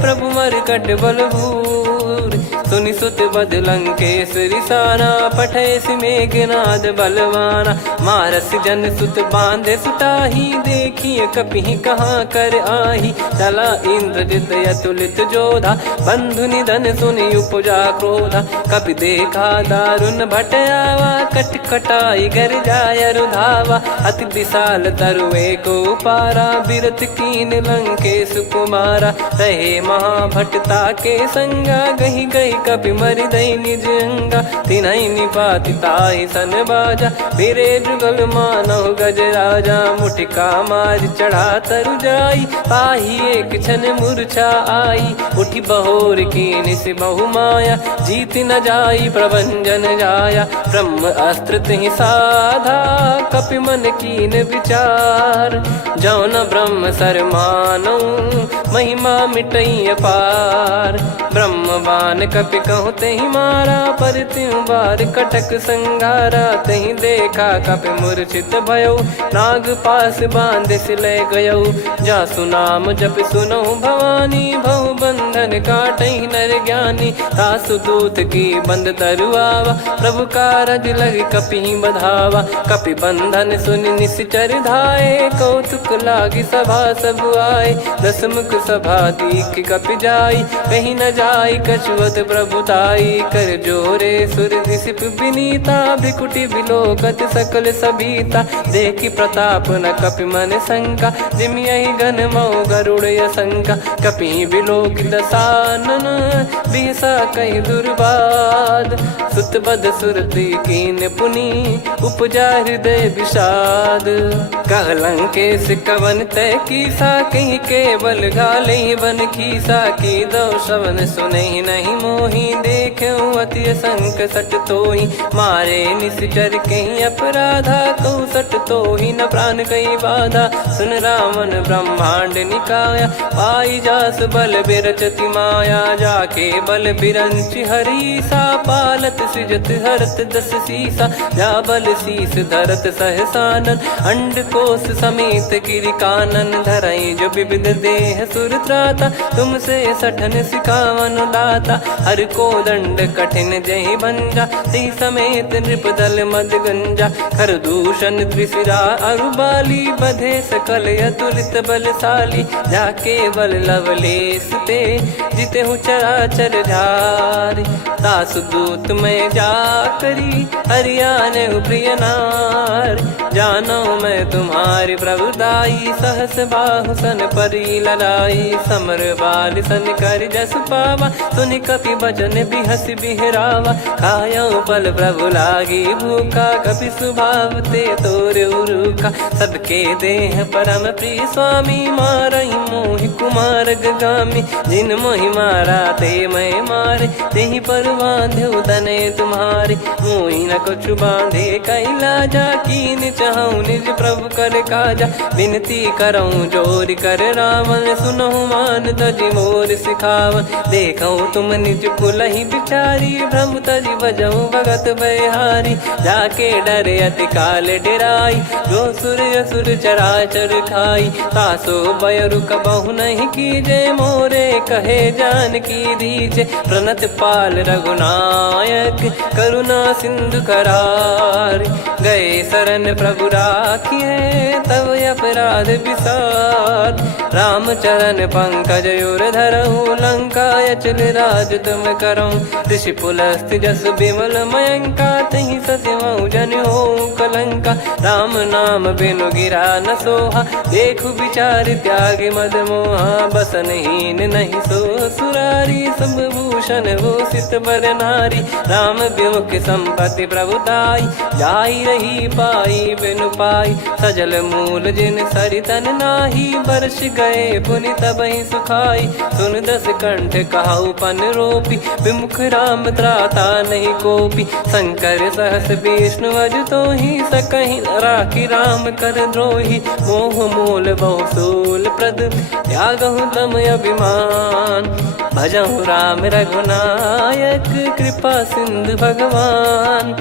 प्रभु मरकट बलभूर सुनि सुत बद लंकेश्वरी साना पठे मेघनाद बलवाना मारस जन सुत बांधे सुताही देखिए कपि कहाँ कर आही चला इंद्रजित अतुलित जोधा बंधु निधन सुनि उपजा क्रोधा कपि देखा दारुण भट आवा कट कटाई घर जाय रुधावा अति विशाल तरुए को पारा बिरत कीन लंकेश कुमारा रहे महाभटता के संगा गही गई कपि मरि दई निज अंगा तिनहि निपाति ताहि सन बाजा बिरे जुगल मानव गज राजा मुटिका मार चढ़ा तरु जाई पाही एक क्षण मूर्छा आई उठी बहोर कीन से बहु माया जीत न जाई प्रभंजन जाया ब्रह्म अस्त्र तिहि साधा कपि मन कीन विचार जौ न ब्रह्म सर मानौ महिमा मिटई अपार ब्रह्म बान कपि कहु तहि मारा पर त्यों बार कटक संगारा तहि देखा कपि मूर्छित भयो नाग पास बांध सिले गयो जा सुनाम जप सुनहु भवानी भव बंधन काटहि नर ज्ञानी तासु दूत की बंद तरुआवा प्रभु कारज लग कपि बधावा कपि बंधन सुनि निश्चर धाये कौतुक लागी सभा सब आए दसमुख सभा दीख कपि जाई कहीं न जाई कछुअत प्रभुताई कर जोरे सुर दिसिप विनीता भिकुटी विलोकत सकल सबीता देखी प्रताप न कपि मन शंका जिमियहि गन मऊ गरुड़ शंका कपि विलोक दसानन बिहसा कई दुर्बाद सुत बद सुरति कीन पुनि उपजा हृदय विषाद कहलंकेश कवन तय कीसा कहीं केवल घाले बन खीसा की दो श्रवण सुने नहीं मोही देखूं अति संक सट तोही मारे निश्चर कहीं अपराधा कहूँ सट तोही न प्राण कहीं बाधा सुन रावण ब्रह्मांड निकाया पाई जास बल बिरचत अति माया जाके बल बिरंच हरीसा पालत सृजत हरत दस सीसा जा बल शीस धरत सहसानन अंड कोश समेत किरिकानन धरई जो विविध देह सुर त्राता तुमसे सठन सिखावन दाता हर को दंड कठिन जहि भंजा ती समेत नृपदल मद गंजा खर दूषण त्रिशिरा अरुबाली बधे सकल अतुलित बलशाली जाके बल लवलेस ते जिते हूँ चराचर झारी दास दूत में जा करी हरियाने प्रिय नार जानो मैं तुम्हारी प्रभुदाई सहस बाहु सन परी ललाई समर बाल सन कर जस पावा सुनि कपि बचन बिहस बिहरावा खायो पल प्रभु लागी भूखा कपि सुभाव ते तोर उरुखा सबके देह परम प्रिय स्वामी मारई मोहि कुमार गगामी जिन मोहि मारा ते मैं मारे तेहि पर बांधो तने तुम्हारे मोहि न कुछ बांधे कैला जा कीन चाहूं निज प्रभु कर काजा विनती करऊं जोर कर रावण सुनो मान तजि मोर सिखावन देखऊं तुम निज कुलहि बिचारी भ्रम तजि बजऊं भगत बहारी जाके डरे अति काल डेराई जो सुर असुर चराचर खाई तासो बयरु कबहु नहीं कीजे मोरे कहे जान की दीजे प्रणत पाल रघुनायक करुणा सिंधु करार गए शरण प्रभु राखिए तब अपराध विसार राम चरण पंकज उर धरऊं लंका अचल राज तुम करऊं ऋषि पुलस्त्य जस विमल मयंका तहि ससिमऊ जन हो कलंका राम नाम बिनु गिरा न सोहा देखु विचार त्याग मद मोहा बसनहीन नहीं सो सुरारी सब भूषण भूषित बर नारी राम विमुख संपत्ति प्रभुताई जाई रही पाई बिनु पाई सजल मूल जिन सरितन नाही बरस गए पुनि तबहि सुखाई सुन दस कंठ कहाऊ पन रोपी विमुख राम त्राता नहीं कोपी शंकर सहस विष्णु अज तो ही सकहि राखी राम कर द्रोही मोह मूल बहु सूल प्रद त्यागहु तम अभिमान भजहु राम रघुनायक कृपा सिंधु भगवान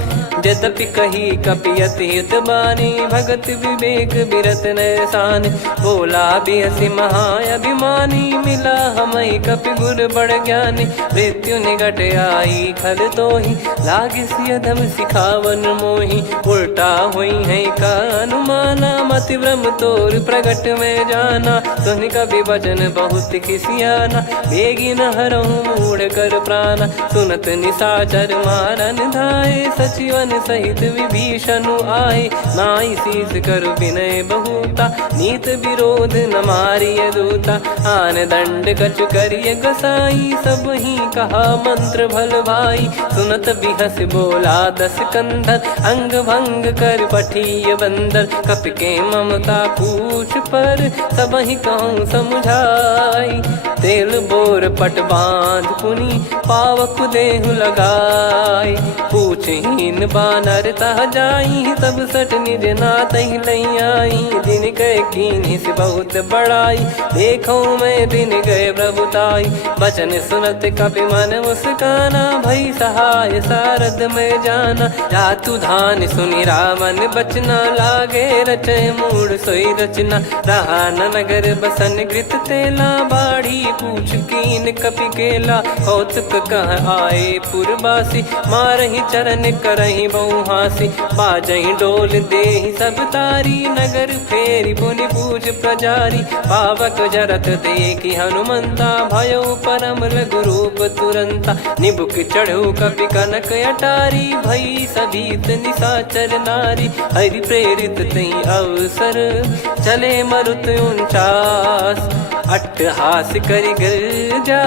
यद्यपि कही कपियति हित बानी भगत विवेक बिरत नैसान बोला बिहसी महाअभिमानी मिला हमई कपि गुर बड़ ज्ञानी मृत्यु निकट आई खल तो ही लागे सियधम सिखावन मोही उल्टा हुई है का अनुमाना मति भ्रम तोर प्रगट में जाना सुन कभी वचन बहुत खिसियाना बेगी न हरहूँ मूढ़ कर प्राणा सुनत निशाचर मारन धाये सचिवन सहित विभीषणु आए नाई शीस कर विनय बहुता नीत विरोध न मारिय दूता आन दंड कछु करिय गसाई सब ही कहा मंत्र भल भाई सुनत बिहस बोला दस कंधर अंग भंग कर पठिय बंदर कप के ममता पूछ पर सब ही कहूँ समझाई तेल बोर पट बांध पुनी पावक देहु लगाई पूछहीन बानर तह जाई तब सट निज नाथ लई आई दिन गए कीनी से बहुत बड़ाई देखो मैं दिन गए प्रभुताई बचन सुनत कपि मन मुस्काना भई सहाय सारद में जाना जातु धान सुनि रामन बचना लागे रचे मूड सोई रचना रहा न नगर बसन कृत तेला बाड़ी पूछ कीन कपि केला कौतुक कह आए पुरबासी मारहि चरण करहि बहु हासी बाजहि डोल देहि सब तारी नगर फेरी पुनि पूज प्रजारी पावक जरत देखि हनुमंता भयो परम लघु रूप तुरंता निबुक चढ़ऊ कपि कनक अटारी भई सभीत निशाचर नारी हरि प्रेरित तई अवसर चले मरुत 49 अट्टहास करि गिरजा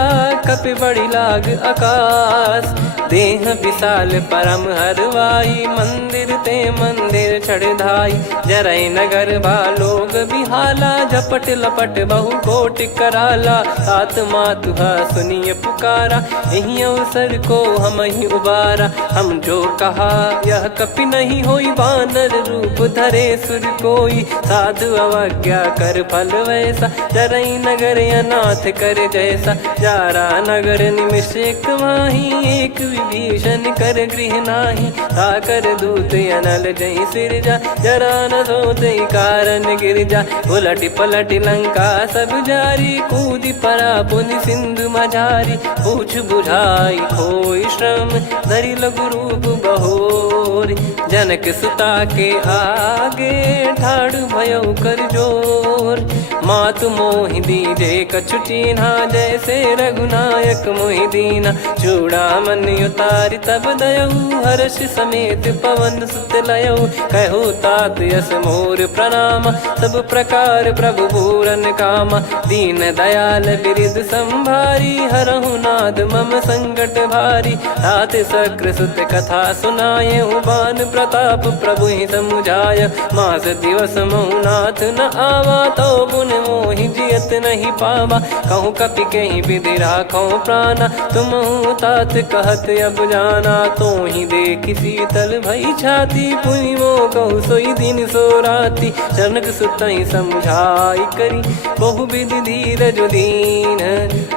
कपि बड़ी लाग आकाश देह विशाल परम हरवाई मंदिर ते मंदिर चढ़ाई जरई नगर भालोग बिहाला झपट लपट बहु कोट कराला सात मातुहा सुनिय पुकारा यही अवसर को हम ही उबारा हम जो कहा यह कपि नहीं होई बानर रूप धरे सुर कोई, साधु अवज्ञा कर फल वैसा, जरई नगर अनाथ कर जैसा। जारा नगर निमिष एक माही, एक विभीषण कर गृह नाही। ताकर दूत अनल जय सिरजा, जरा न सोते कारण गिरजा। उलट पलट लंका सब जारी, कूदी परा पुनि सिंधु मझारी। पूछ बुझाई खोई श्रम, धरि लघु रूप बहोरी। जनक सुता के आगे, ठाड़ भयो कर जोर। मातु मोहि दीजे कछु चीन्हा, जैसे रघुनायक मोहि दीना। चूड़ामणि उतारि तब दयऊ, हर्ष समेत पवन सुत लयऊ। कहु तात यस मोर प्रणाम, सब प्रकार प्रभु पूरन कामा। दीन दयाल बिरिद संभारी, हरहु नाद मम संकट भारी। तात सक्र सुत कथा सुनाए, बान प्रताप प्रभु ही समुझाय। मास दिवस महु नाथ न आवा, तो गुण मोहि जियत नहीं पावा। कहूँ कपि कहीं विधि राखो प्राणा, तुम तात कहत अब जाना। तो ही देखि शीतल भई छाती, पुनि मो कहु सोई दिन सो राती। जनक सुतहि समुझाई करी, बहु विधि धीरज दीन।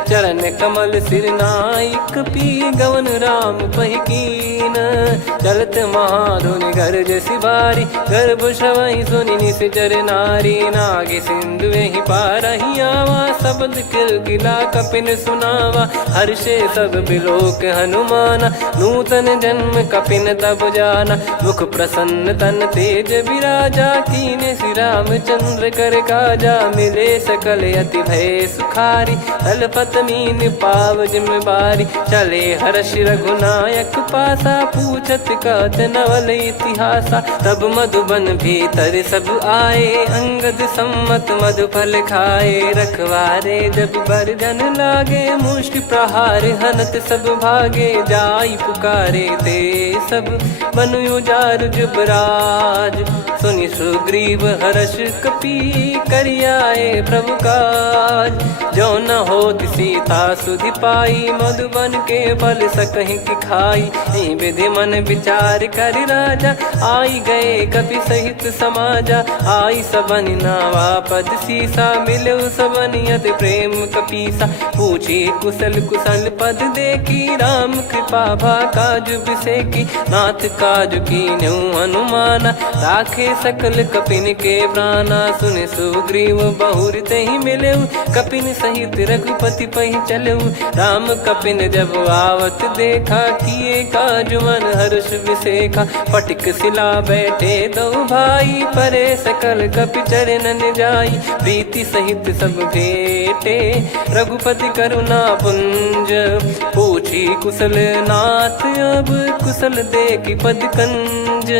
चरण कमल सिर नाई, कपि गवन राम पहि कीन। चलत महाधुनि गरज सिबारी, गर्भ श्रवहि सुनि निश्चर नारी। नागे सिंधु ही पारहि आवा, शब्द किलकिला कपिन सुनावा। हर्षे सब बिलोक हनुमाना, नूतन जन्म कपिन तब जाना। मुख प्रसन्न तन तेज विराजा, कीने श्री रामचंद्र कर काजा। मिले सकल अति भय सुखारी, तलपत मीन पाव जिम्मेवारी। चले हर्ष रघुनायक पासा, पूछत कहत नवल इतिहासा। तब मधुबन भीतर सब आए, अंगद सम्मत मधुफल खाए। रखवारे जब बरजन लागे, मुष्टि प्रहार हनत सब भागे। जाई पुकारे ते सब, बनु उजार जुबराज। सुनि सुग्रीव हर्ष कपि, करियाए प्रभु काज। जो न होत सीता सुधि पाई, मधुबन के फल सकहि की खाई। विधि मन विचार कर राजा, आई गए कपि सहित समाजा। आई सबनि नावा पद सीसा, मिलउ सबनि अति प्रेम कपीसा। पूछी कुशल कुशल पद देखी, राम कृपा भा काज बिसेकी। नाथ काज कीन्हु हनुमाना, राखे सकल कपिन के प्राणा। सुन सुग्रीव बहुर तेहि मिलऊ, कपिन सहित रघुपति पहि चलऊ। राम कपिन जब आवत देखा, किए काज मन हर्ष विसेखा। फटिक सिला बैठे दो भाई, परे सकल कपि चरणन जाई। प्रीति सहित सब भेटे, रघुपति करुणा पुंज। पूछी कुशल नाथ अब, कुशल देखि पद कंज।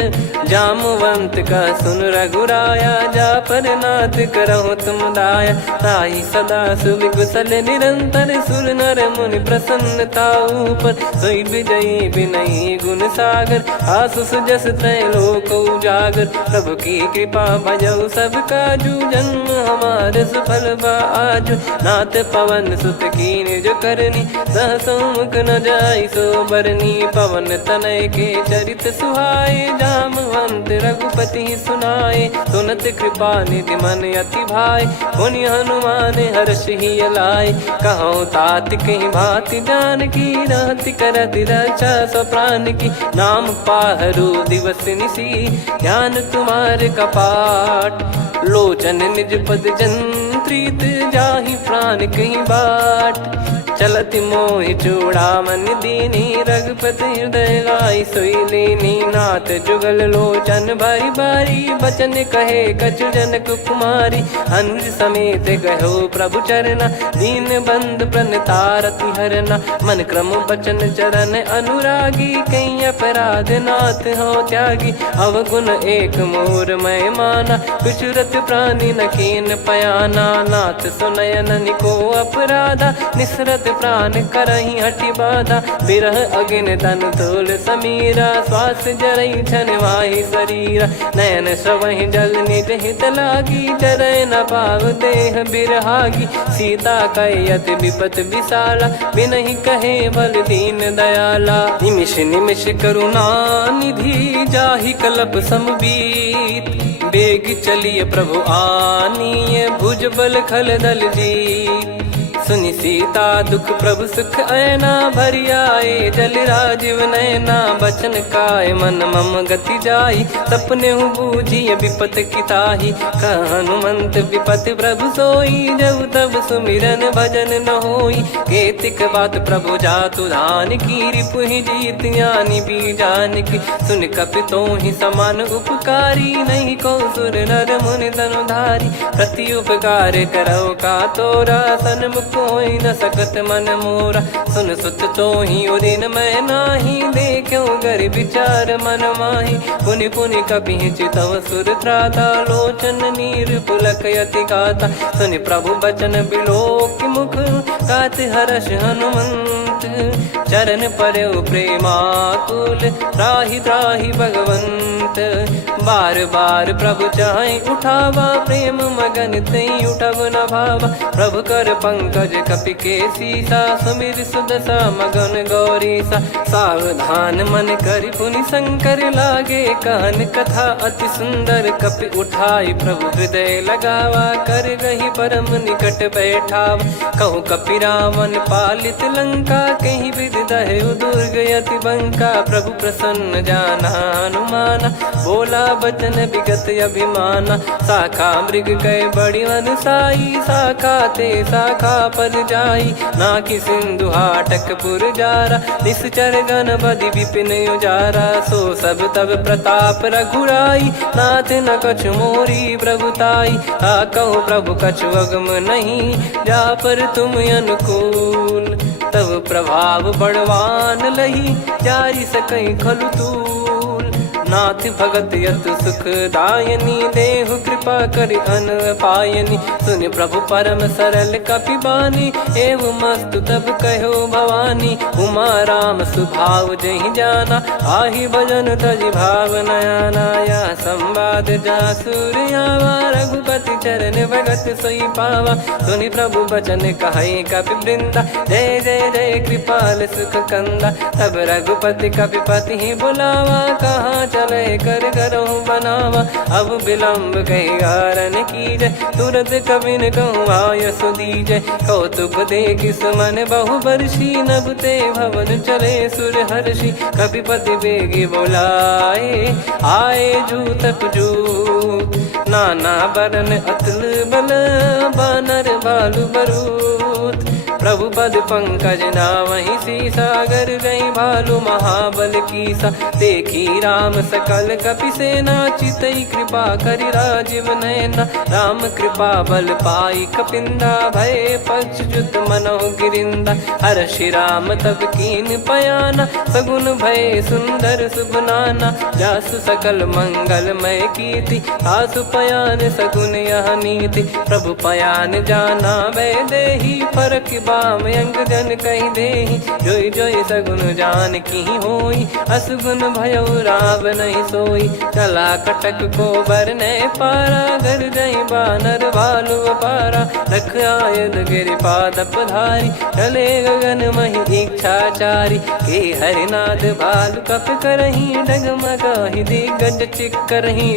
जामवंत का सुन रघुराया, जा पर नाथ करहु तुम दाया। ताहि सदा सुविकुशल निरंतर, सुर नर मुनि प्रसन्नता ऊपर। सोई विजयी विनयी गुण सागर, आसुस जस त्रैलोक उजागर। प्रभु की कृपा भजऊ सब काजू, जन्म हमार सफल बा आजु। नाथ पवन सुत कीन्ह जो करनी, सहसो मुख न जाई सो बरनी। पवन तनय के चरित सुहाए, जामवंत रघुपति सुनाए। सुनत कृपा निधि मन अति भाई, पुनि हनुमान हर्ष ही लाए। कहो तात कहीं भांति जानकी, रहति करति रक्षा सो प्राण की। नाम पाहरु दिवस निसी, ध्यान तुम्हारे कपाट। लोचन निज पद जंत्रित, जाहि प्राण कहीं बाट। चलति मोहि चूड़ामन दीनी, रघुपति हृदय लाई सोई लीनी। नाथ जुगल लोचन बारी बारी, बचन कहे कछु जनक कुमारी। अनुज समेत गहो प्रभु चरना, दीन बंद प्रणतारति हरना। मन क्रम बचन चरण अनुरागी, कहीं अपराध नाथ हो त्यागी। अवगुण एक मोर मैं माना, कुछुरत प्राणी न कीन पयाना। नाथ सुनयन निको अपराधा, निसरत सुत प्राण करही हटि बाधा, बिरह अगिन तन तोल समीरा, श्वास जरई छन माही शरीरा, नयन श्रवहि जल निज हित लागी, जरय न पाव देह बिरहागी, सीता कहि अति विपत विशाला, बिनहि कहे बल दीन दयाला, निमिष निमिष करुणा निधि, जाहि कल्प समबीत, बेग चलिए प्रभु आनीय, भुज बल खल दल जीत, सुनि सीता दुख प्रभु सुख ऐना, भरि आए जल राजीव नैना, बचन काय मन मम गति जाई, सपने हूँ बूझिय विपत किताही, हनुमंत विपत प्रभु सोई, जब तब सुमिरन भजन न होई, केतिक बात प्रभु जातु धान की, रिपुहि जीत ज्ञानी बीजान की, सुन कपि तोहि समान उपकारी, नहीं को सुर नर मुनि तनुधारी, प्रति उपकार करौ का तोरा, सन्मुख कोई न सकत मन मोरा, सुन सुत तोहि उदिन मैं नाही, देखो गर विचार मन माही, पुनि पुनि कपि चितव सुर त्राता, लोचन नीर पुलक यति गाता, सुनि प्रभु बचन बिलोक मुख, गात हर्ष हनुमंत, चरण परौ प्रेमाकुल, त्राहि त्राहि भगवंत, बार बार प्रभु चाहि उठावा, प्रेम मगन तई उठब न भावा, प्रभु कर पंकज कपि के सीसा, सुमिर सुदशा मगन गौरीसा, सावधान मन करि पुनि शंकर लागे, कहन कथा अति सुंदर, कपि उठाई प्रभु हृदय लगावा, कर गही परम निकट बैठावा, कहूँ कपि रावण पालित लंका, कहीं विधि दहु दुर्ग यति बंका, प्रभु प्रसन्न जाना हनुमाना, बोला बचन विगत अभिमाना, शाखा मृग गए बड़ी अनुसाई, शाखा ते शाखा पर जाई, नाकि सिंधु हाटक पुर जारा, निश्चर गण बदि विपिन उजारा, सो सब तब प्रताप रघुराई, नाथ न कछु मोरी प्रभुताई, कहो प्रभु कछु अगम नहीं, जा पर तुम अनुकूल, तब प्रभाव बड़वान लही, जारी सकई खलु तूल, नाथ भगत यत सुख दायनी, देहु कृपा करि अन पायनी, सुन प्रभु परम सरल कपि बानी, एवं मस्तु तब कहो भवानी, उमा राम सुभाव जहि जाना, आहि भजन तजि भाव नयाना, या संवाद जासुर आवा, रघुपति चरण भगत सोई पावा, सुनि प्रभु बचन कहै कपि वृंदा, जय जय जय कृपाल सुख कंदा, तब रघुपति कपि पति बुलावा, कहाँ चले कर करहु बनावा, अब विलम्ब कही कारण कीजय, तुरत कबिन कहूँ आयस दीजय, कौतुक देखि सुमन बहु बरसी, नभ ते भवन चले सुर हर्षि, कपिपति बेगी बोलाए, आए जूतक जूत, नाना बरन अतुल बल, बानर भालु बरूत, प्रभु पद पंकज नावहि सीसागर, गई भालु महाबल कीसा, देखी राम सकल कपि सेना, चितई कृपा करि राजीव नयना, राम कृपा बल पाई कपिंदा, भय पक्ष जुत मनोह गिरिंदा, हर्षि राम तब कीन पयाना, सगुन भय सुंदर सुबनाना, जासु सकल मंगलमय कीर्ति, आसु पयान सगुन यह नीति, प्रभु पयान जाना वै देहि, फरक बाम अंग जन कहि देहि, जोई जोई सगुन जान की होई, असगुन भयो राव नहीं सोई, चला कटक को बरने पारा, घर जई बानर भालु पारा, रख आयद गिरिपाद पधारी, चले गगन महि इच्छाचारी, के हरिनाथ भालु कप करही, डगमगाहि दिग्गज चिक्करही,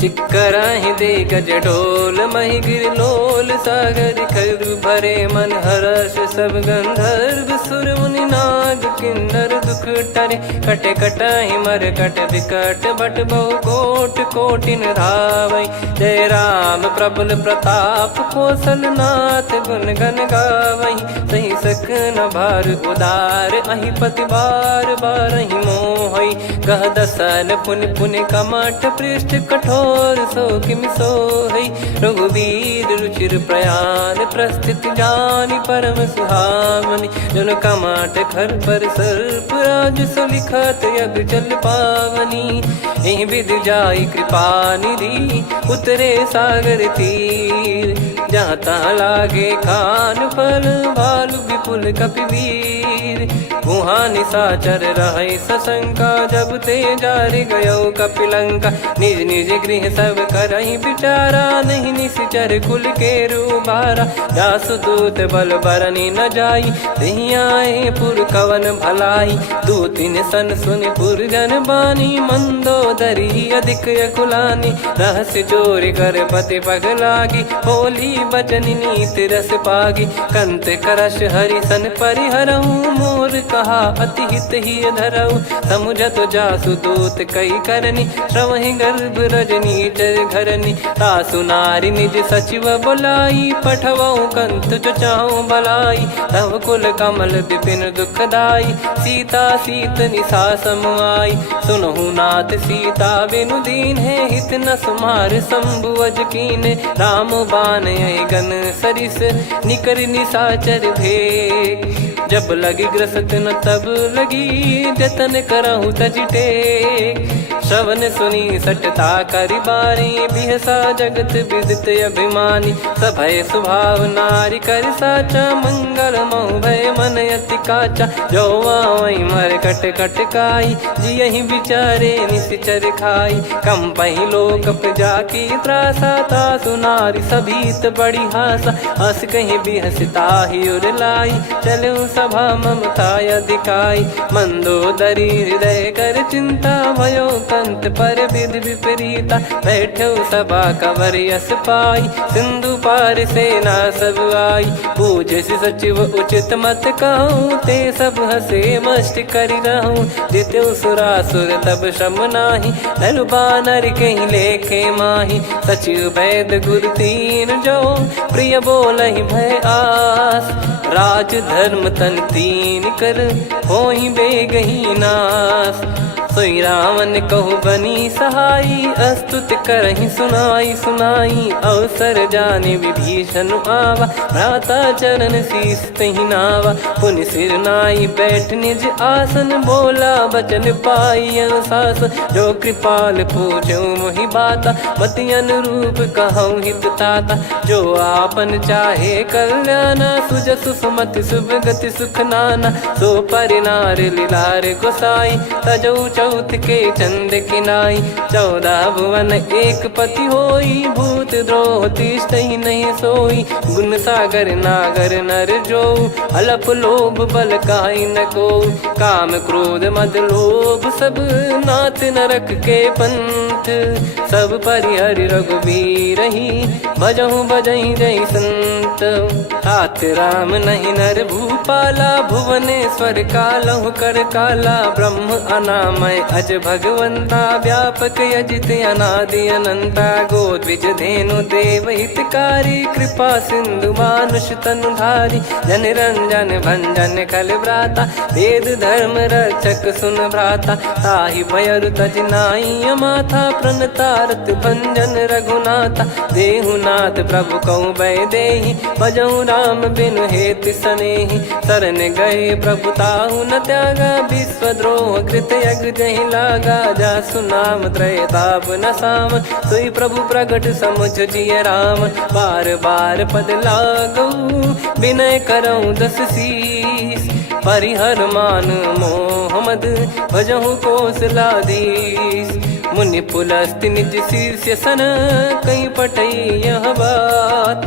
चिक्कराहि दे गज ढोल, महि गिर लोल, सागर खर भरे मन हर्ष, सब गंधर्व सुर मुनि नाग किन्नर दुख टरे, कटे कटाहि मर कट विकट, बट बहु कोट कोटिन धावै, जय राम प्रबल प्रताप कौशल नाथ, गुण गन गावै, सही सकन भार उदार, अहि पति बार बारहि मोहै, गह दसन पुनि पुनि कमठ पृष्ठ कठोर, सो किम सोहै, रघुवीर रुचिर प्रयाण, प्रस्थित जानि परम सुहावनी, जन कमाट खर पर सर्प राज, सलिखत यग जल पावनी, एहि विधि जाई कृपा निधि, उतरे सागर तीर, जहाँ तहाँ लागे खान फल भालु विपुल कपिवीर। वहाँ निशाचर रहे सशंका जब ते जारि गयो कपिलंका। निज निज गृह सब करहि बिचारा नहीं निश्चर कुल के रूबारा। जासु दूत बल बरनी न जाई नहीं आए पुर कवन भलाई। दूतिन सन सुन पुर जन बानी मंदोदरी अधिक अकुलानी। रहस्य चोरी कर पति पग लागी होली बचन नीत रस पागी। कंत करश हरि सन परिहरऊ मोर कहा अति हित ही धरऊ। समुझत जासु दूत कई करनी श्रवहि गर्भ रजनी चर घरनी। तासु नारी निज सचिव बुलाई पठवऊ कंत जो चाहूं भलाई। तव कुल कमल विपिन दुखदाई सीता सीत निशा समाई। सुनहु नाथ सीता बिनु दीन है हित न सुमार शंभु अज कीने। राम बान गन सरिस निकर निशाचर भेग। जब लगी ग्रसत न तब लगी जतन करहु तज टेक। श्रवण सुनी सटता करि बारी बिहसा जगत विदित अभिमानी। सभय स्वभाव नारी कर साचा मंगल मऊ भय मन अति काचा। जो आवई मर कट कट काई जियहि बिचारे निश्चर खाई। कम पही लोक जाकी त्रासा तासु नारी सभीत बड़ी हासा। हस कहीं बिहसता ही उर लाई चलऊ सभा ममता अधिकाई। मंदोदरी हृदय कर चिंता भयो कंत पर विधि विपरीता। बैठो सभा कवर यस पाई सिंधु पार सेना सब आई। पूज सचिव उचित मत कहूँ ते सब हसे मष्ट करि रहूँ। जित्यु सुरासुर तब श्रम नाही नरु बानर कहीं लेखे माही। सचिव वैद गुरु तीन जो प्रिय बोलहि भय आस। राज धर्म तन तीन कर होई बेगही नास। सोई रावण कहु बनी सहाई अस्तुत करहि सुनाई सुनाई। अवसर जाने विभीषण आवा भ्राता चरण शीस तहि नावा। पुनि सिर नाई बैठ निज आसन बोला बचन पाई अनुशासन। जो कृपाल पूछो मोहि बाता मति अनुरूप कहूँ हित ताता। जो आपन चाहे कल्याणा सुजसु सुमति शुभ गति सुख नाना। सो परिनार लीलार गोसाई तजौ चौथ के चंद किनाई। 14 भुवन एक पति होई भूत द्रोह तिष्ठहि नहीं सोई। गुण सागर नागर नर जो अलप लोभ बल काई न को। काम क्रोध मद लोभ सब नाथ नरक के पंथ। सब परिहरि रघुबीर ही भजहु भजहि जय संत। तात राम नहीं नर भूपाला भुवनेश्वर कालहु कर काला। ब्रह्म अनामय अज भगवंता व्यापक यजित अनादि अनंता। गोद्विज धेनु देव हितकारी कृपा सिंधु मानुष तनुधारी। जन रंजन भंजन कल भ्राता वेद धर्म रक्षक सुन भ्राता। ताहि भयरु तज नाई माथा प्रणतारत भंजन रघुनाथा। देहुनाथ प्रभु कहु भय देहि भजहु राम बिनु हेतु सनेहि। शरण गए प्रभु ताहु न त्यागा विश्वद्रोह कृत यज्ञ जहि लागा। जासु नाम त्रय ताप न साम सोई प्रभु प्रगट समुझ जिय राम। बार बार पद लागऊ विनय करऊँ 10 शीस। परिहर मान मोह मद भजहु कौशलाधीश। मुनि पुलस्त्य निज शीर्ष सन कहीं पटई यह बात।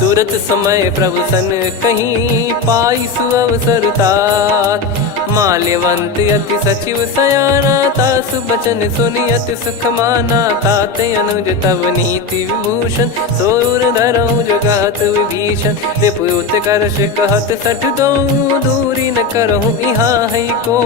तुरत समय प्रभु सन कहीं पाई सुअवसर तात। माल्यवंत अति सचिव सयाना तासु बचन सुनि अति सुख माना। ताते अनुज तव नीति विभूषण सोर धरऊ जगत विभीषण। विपुत करश कहत सठ दो दूरी न करहु यहाँ है को।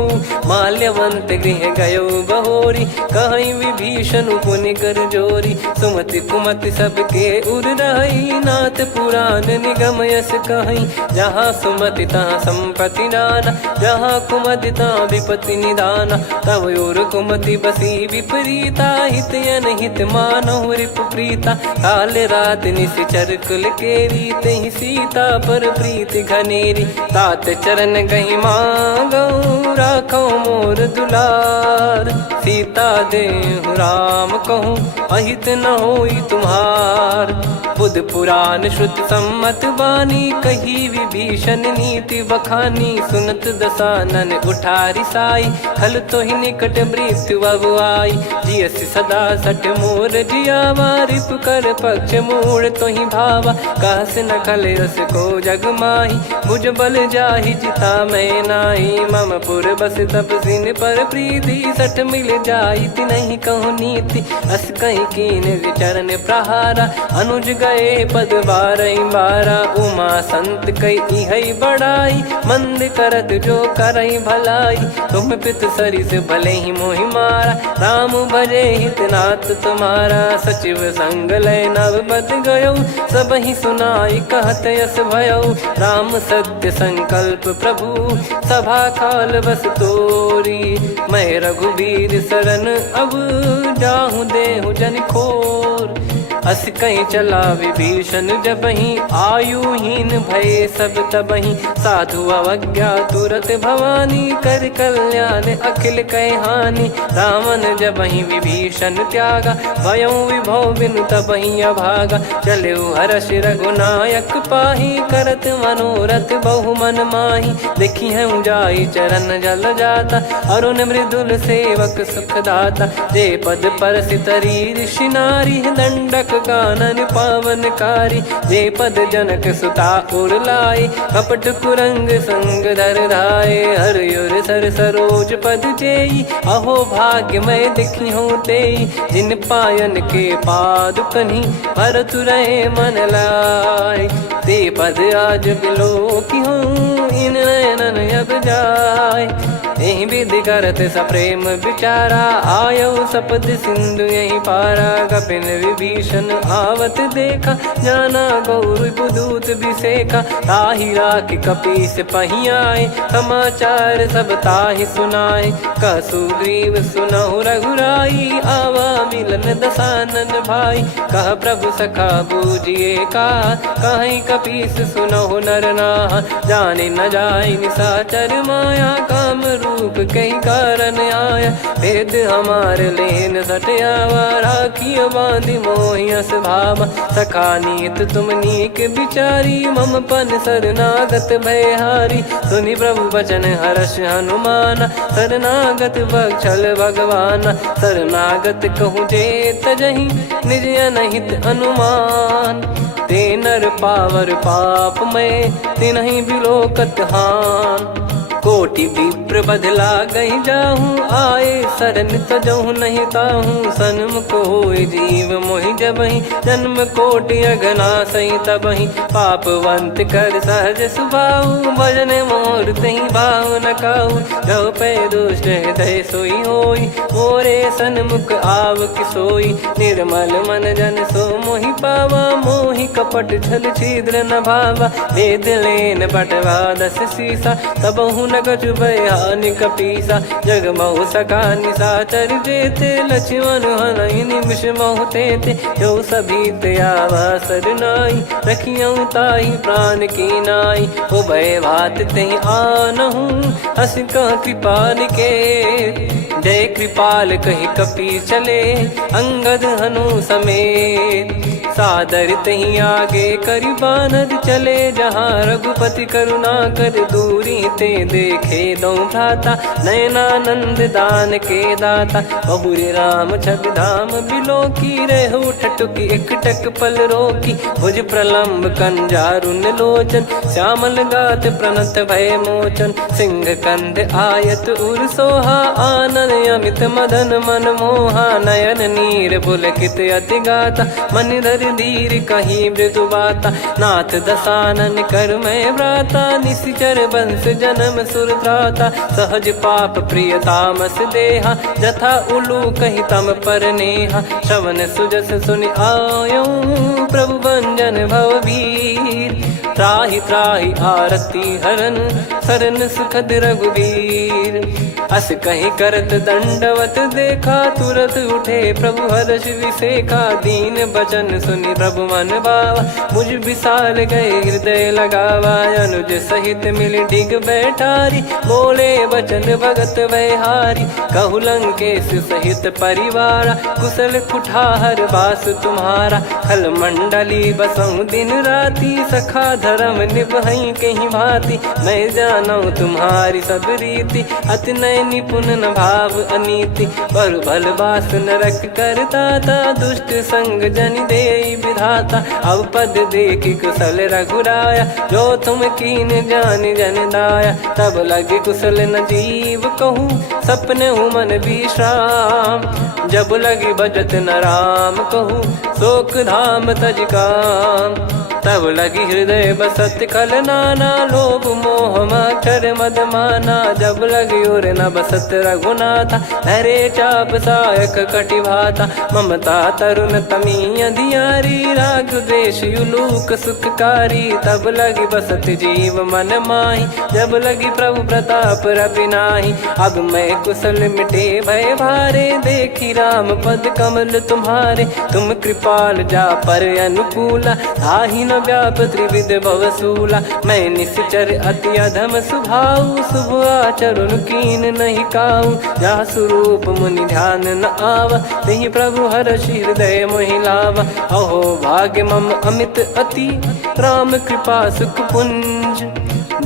माल्यवंत गृह गयो बहोरी कहीं विभीषण पुनि कर जोरी। सुमति कुमति सबके उर रही नाथ पुराण निगम यस कहीं। जहाँ सुमति तहाँ संपत्ति नाना जहाँ कुमदिता विपत्ति निदाना। तव योर कुमति बसी विपरीता, हित अनहित मानहु रिपु प्रीता। काल रात निशिचर कुल केरी, तेहि सीता पर प्रीति घनेरी। तात चरण गहि मांगऊ, राखो मोर दुलार। सीता देहु राम कहूँ, अहित न होई तुम्हार। बुध पुराण श्रुत सम्मत बानी, कही विभीषण नीति बखानी। सुनत दसानन उठारी साई, खल तो ही निकट मृत्यु अब आई। जियसि सदा सठ मोर जियावा, रिपु कर पक्ष मूड़ तो ही भावा। कहस न खल रस को जग माही, भुज बल जाहि जिता मैं नाई। मम पुर बस तपसिन पर प्रीति, सठ मिल जाई तिनहि कहूँ नीति। अस कहीं कीन विचरण प्रहारा, अनुज गए पद बारई बारा। उमा संत कई है बड़ाई, मंद करत जो करई भलाई। तुम पित सरिस भले ही मोहि मारा, राम भजे हित नाथ तुम्हारा। सचिव संग लय नव बद गयो, सब ही सुनाई कहत यस भयो। राम सत्य संकल्प प्रभु, सभा काल बस तोरी। मैं रघुबीर शरण अब, जाहु देहु जन खोर। अस कहीं चला विभीषण जबहि, आयुहीन भय सब तबहि। साधु अवज्ञा तुरत भवानी, कर कल्याण अखिल कह हानि। रावण जबहि विभीषण त्यागा, भयउ विभव बिनु तबहि अभागा। चले हर्ष रघुनायक पाही, करत मनोरथ बहु मन माही। देखी है जाई चरण जल जाता, अरुण मृदुल सेवक सुखदाता। जे पद पर सितरी ऋषि नारी, दंडक कानन पावनकारी। जे पद जनक सुता उर लाए, कपट कुरंग संग धर धाये। हर सर सरोज पद जेई, अहो भाग्य मैं दिखी हूँ तेई। जिन पायन के पाद कन्ही, भरत रहे मन लाए। ते पद आज बिलो की हूँ, इन नयनन अब जाय। यही विधि करत सप्रेम विचारा, आयो सपद सिंधु यही पारा। कपिन विभीषण आवत देखा, जाना गौर बुदूत विसेखा। ताहि राख कपीस पही आए, समाचार सब ताहि सुनाए। कह सुग्रीव सुनहु रघुराई, आवा मिलन दसानन भाई। कह प्रभु सखा बूझिए का, कहीं कपीस सुनहु नर नाहा। जाने न जाय निशाचर माया, काम रूप कई कारण आया। भेद हमार लेन सटयावा, राखियो बांधि मोहियस भावा। सखा नीत तुम नीक बिचारी, मम पन शरणागत भयहारी। सुनि प्रभु वचन हर्ष हनुमाना, शरणागत बक्षल भगवाना। शरणागत कहूँ जे तजहि, निज अनहित अनुमान। ते नर पावर पाप में, तिन्हि बिलोकत हान। कोटि विप्र बदला गई जाहूँ, आए शरण तजहु नहीं ताहूँ। सन्मुख होय जीव मोहि जबहि, जन्म कोटि अगना सही तबहि। पापवंत कर सहज सुभाऊ, भजन मोर तहि भाव न काहू। जो पै दुष्ट हृदय सोई होई, मोरे सन्मुख आव किसोई। निर्मल मन जन सो मोहि पावा, मोहि कपट छल छिद्र न भावा। वेद लेन बटवा दस सीसा, तबहु न कछु भयानि कपीसा। जग महु सका निशाचर जेते, लक्ष्मण हनहि निमिष महु तेते। जो सभी त्यावा सरनाई, रखियऊ ताहि प्राण की नाई। उभय भात तेहि आनहु, हस कह कृपाल के। जय कृपाल कहि कपी चले, अंगद हनु समेत। सादर तही आगे करि बानर चले, जहाँ रघुपति करुणा कर दूरी ते देखे दो भ्राता। नयनानंद दान के दाता, बहुरे राम छग धाम बिलो की। रेहु ठटुकी एकटक पल रोकी, भुज प्रलम्ब कंजारुन लोचन। श्यामल गात प्रणत भय मोचन, सिंह कंध आयत उर सोहा। आनन अमित मदन मन मोहा, नयन नीर पुलकित अति गाता। मन धर धीर कहीं मृदु बाता, नाथ दसानन कर मैं व्राता। निशिचर वंश जन्म सुर त्राता, सहज पाप प्रिय तामस देहा। जथा उलू कहीं तम पर नेहा, श्रवण सुजस सुनि आयो। प्रभु भंजन भव वीर, त्राहि त्राहि आरती हरन सरन सुखद रघुवीर। अस कहीं करत दंडवत देखा तुरत उठे प्रभु हर्ष विसेखा। दीन बचन सुनि प्रभु मन भावा मुझ विसाल गए हृदय लगावा। अनुज सहित मिल डिग बैठारी बोले बचन भगत वैहारी। कहु लंकेश सहित परिवारा कुशल कुठार बास तुम्हारा। खल मंडली बसऊं दिन राती सखा धर्म निभई कहीं भांति। मैं जानू तुम्हारी सब रीति अति नय निपुण न भाव अनीति। पर भल बास नरक करता था दुष्ट संग जन दे विधाता। अब पद देखी कुशल रघुराया जो तुम कीन जान जन दाया। तब लगे कुशल न जीव कहूँ सपने हूँ मन विश्राम। जब लगी बजत न राम कहूँ शोक धाम तज काम। तब लगी हृदय बसत खल नाना लोभ मोह मक्षर मद माना। जब लगी और न बसत रघुनाथा हरे चाप सायक कटि भाता। ममता तरुण तमी अधियारी राग द्वेष युलूक सुखकारी। तब लगी बसत जीव मन माही जब लगी प्रभु प्रताप रवि नाही। अब मैं कुशल मिटे भय भारे देखी राम पद कमल तुम्हारे। तुम कृपाल जा पर अनुकूला आही न व्याप त्रिविध भवसूला। मैं निश्चर अति अधम सुभाऊ शुभ आचरण कीन नहीं काऊ। जा स्वरूप मुनि ध्यान न आवा नहीं प्रभु हर्ष हृदय मोहि लावा। अहो भाग्य मम अमित अति राम कृपा सुख पुंज।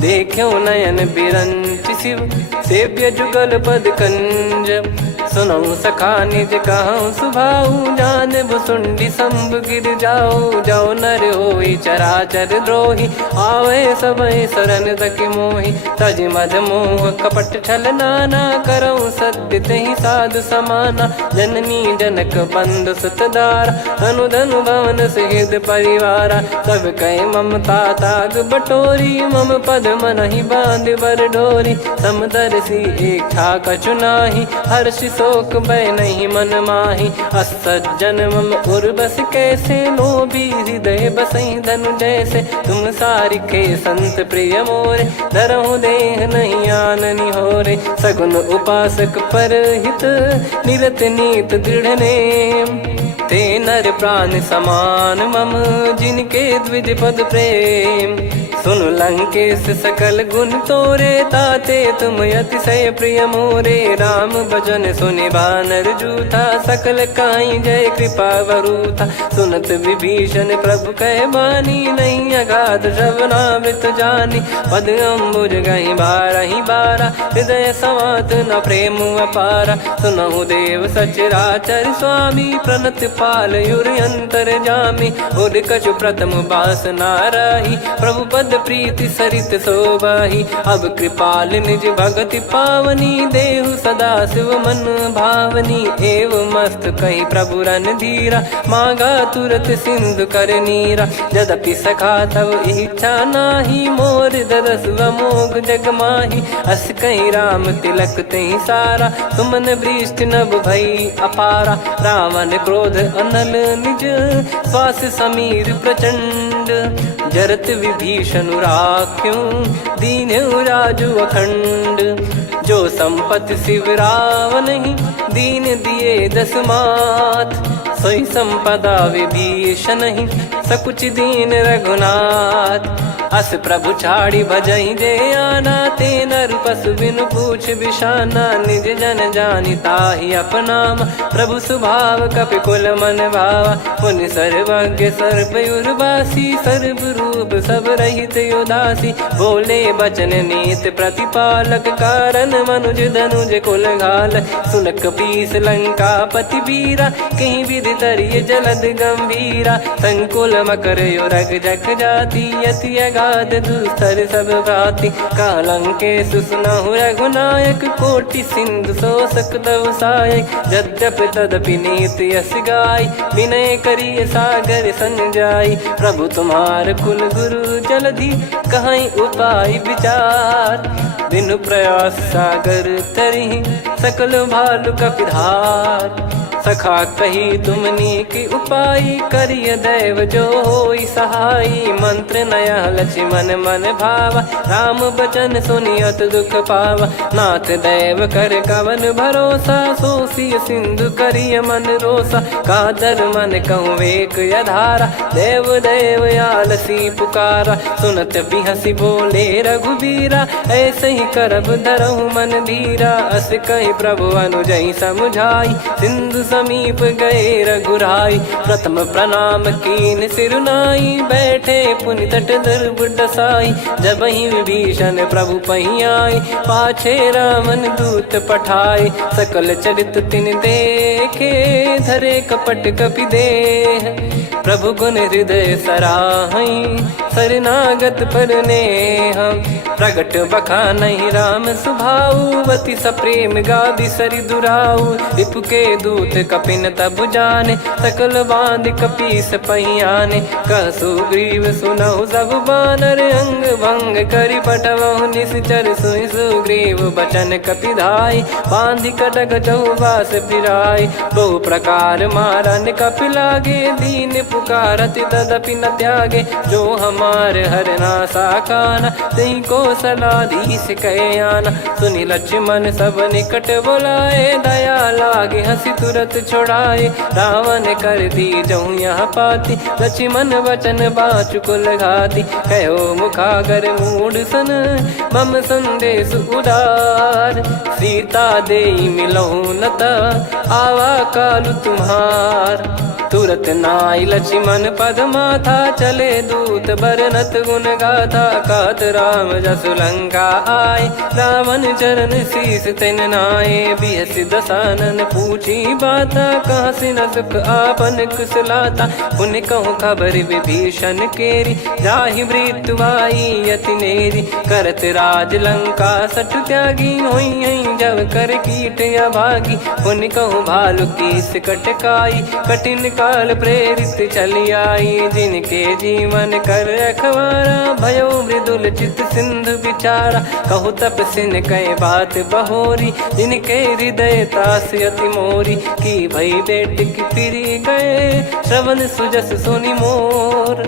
देखो नयन बिरंच शिव सेव्य जुगल पद कंज। सुनऊ सखा निज कहूँ सुभाऊ जान भुसुंडी संभ गिर जाओ। जाओ नर होई चराचर द्रोही आवे सबय शरण तक मोहि। तज मद मोह कपट छल नाना करऊँ सत्य तहि साधु समाना। जननी जनक बंधु सुतदारा धनु धनु भवन सहित परिवारा। सब कहे ममता ताग बटोरी मम पद मन ही बांध बर डोरी। समदर्शी इच्छा कछु नाही हर्ष शोक भय नहीं मन माही। असज्जन मम उर्वस कैसे लोभी हृदय बसई धनु जैसे। तुम सारिखे संत प्रिय मोरे धरहु देह नहीं आननि होरे। सगुन उपासक पर हित निरत नीत दृढ़ नेम। ते नर प्राण समान मम जिनके द्विज पद प्रेम। सुन लंकेश सकल गुण तोरे ताते तुम अतिशय प्रिय मोरे। राम भजन सुनि बानर जूथा सकल काई जय कृपा वरूथा। सुनत विभीषण प्रभु कह बानी नहीं अगाध श्रवणामृत जानी। पद अम्बुज गहि बारहि बारा हृदय समात न प्रेम अपारा। सुनहु देव सचराचर स्वामी प्रणत पाल युर अंतर जामी। उर कछु प्रथम बास नाराही प्रभु पद प्रीति सरित शोभाही। अब कृपाल निज भगति पावनी देहु सदा शिव मन भावनी। एव मस्त कही प्रभु रन धीरा मांगा तुरत सिंधु कर नीरा। यद्यपि सखा तब इच्छा नाही मोर दरस मोग जग माही। अस कहीं राम तिलक तही सारा सुमन वृष्ट नभ भई अपारा। रावण क्रोध अनल निज श्वास समीर प्रचंड। जरत विभीषण राख्यों दीन राजु अखंड। जो संपत्ति शिव रावण ही दीन दिए दस मात। सोई संपदा विभीषण ही सकुच दीन रघुनाथ। अस प्रभु छाड़ी भजई जे आना ते नर पशु बिनु पूछ बिशाना। निज जन जानि ताहि अपनाम प्रभु स्वभाव कपि कुल मन भावा। मुनि सर्वज्ञ सर्वयुर्वासी सर्व रूप सब रहित उदासी। बोले बचन नीत प्रतिपालक कारण मनुज धनुज कुल घाल। सुन कपीस लंका पति वीरा कहीं विधि तरिय जलद गंभीरा। संकुल मकर युरग जख जाति यति अगाध दुस्तर सब भांति। कालंकेश सुनहु रघुनायक कोटि सिंधु शोषक तव सहायक। यद्यपि तदपि नीति यस गाय विनय करिय सागर सन जाई। प्रभु तुम्हार कुल गुरु जलधि कहीं उपाय विचार। बिनु प्रयास सागर तरि सकल भालु कपिधार। सखा कही तुमनी की उपाय, करिय दैव जो होई सहाई। मंत्र नया लक्ष्मण मन भावा, राम बचन सुनियत दुख पावा। नाथ दैव कर कवन भरोसा, सोसिय सिंधु करिय मन रोसा। कादर मन कहूँ वेक अधारा, देव देव आलसी पुकारा। सुनत बिहसी बोले रघुबीरा, ऐसे ही करब धरहु मन धीरा। अस कहि प्रभु अनुजहि समुझाई, सिंधु समीप गए रघुराई। प्रथम प्रणाम कीन सिरुनाई, बैठे पुनि तट दर्ब डसाई। जब ही विभीषण प्रभु पही आए, पाछे रामन दूत पठाए। सकल चरित तिन देखे, धरे कपट कपि देह। प्रभु गुण हृदय सराहई, शरणागत पर नेह। प्रगट बखानहि राम सुभाऊ, अति सप्रेम गादि सरि दुराऊ। रिपु के दूत कपिन तब जाने, सकल बांध कपीस पहियाने। कह सुग्रीव सुनहु सब बानर, अंग भंग करि पठवहु निश्चर। सुनि सुग्रीव बचन कपिधाई, बांधि कटक चहुबास फिराई। बहु प्रकार मारन कपि लागे, दीन पुकारत तदपि न त्यागे। जो हमार हरनासा काना, तही को सलाधीश कहे आना। सुनि लक्ष्मण सब निकट बोलाए, दया लागे हंसी तुरत छोड़ाए। रावण कर दी जऊँ यहाँ पाती, लक्ष्मण वचन बाचु कुल घाती। कहो मुखागर मूढ़ सन, मम संदेश उदार। सीता देई मिलहु नता, आवा कालु तुम्हार। तुरत नाई लक्ष्मण पद माथा, चले दूत बरनत गुण गाथा। कहत राम जसु लंका आए, रावण चरण शीस तिन नाये। बिहसि दसानन पूछी बाता, कहाँ से न सुख आपन कुशलाता। पुनि कहूँ खबर विभीषण केरी, जाहि मृत्यु आई अति नेरी। करत राज लंका सठ त्यागी, होई जब कर कीट अभागी। पुनि कहूँ भालु कीस कटकाई, कठिन काल प्रेरित चली आई। जिनके जीवन कर रखवारा, भयो मृदुल चित सिंधु विचारा। कहु तपसिन कह बात बहोरी, जिनके हृदय तास अति मोरी। की भई बेट की फिरी गए, श्रवण सुजस सुनि मोर।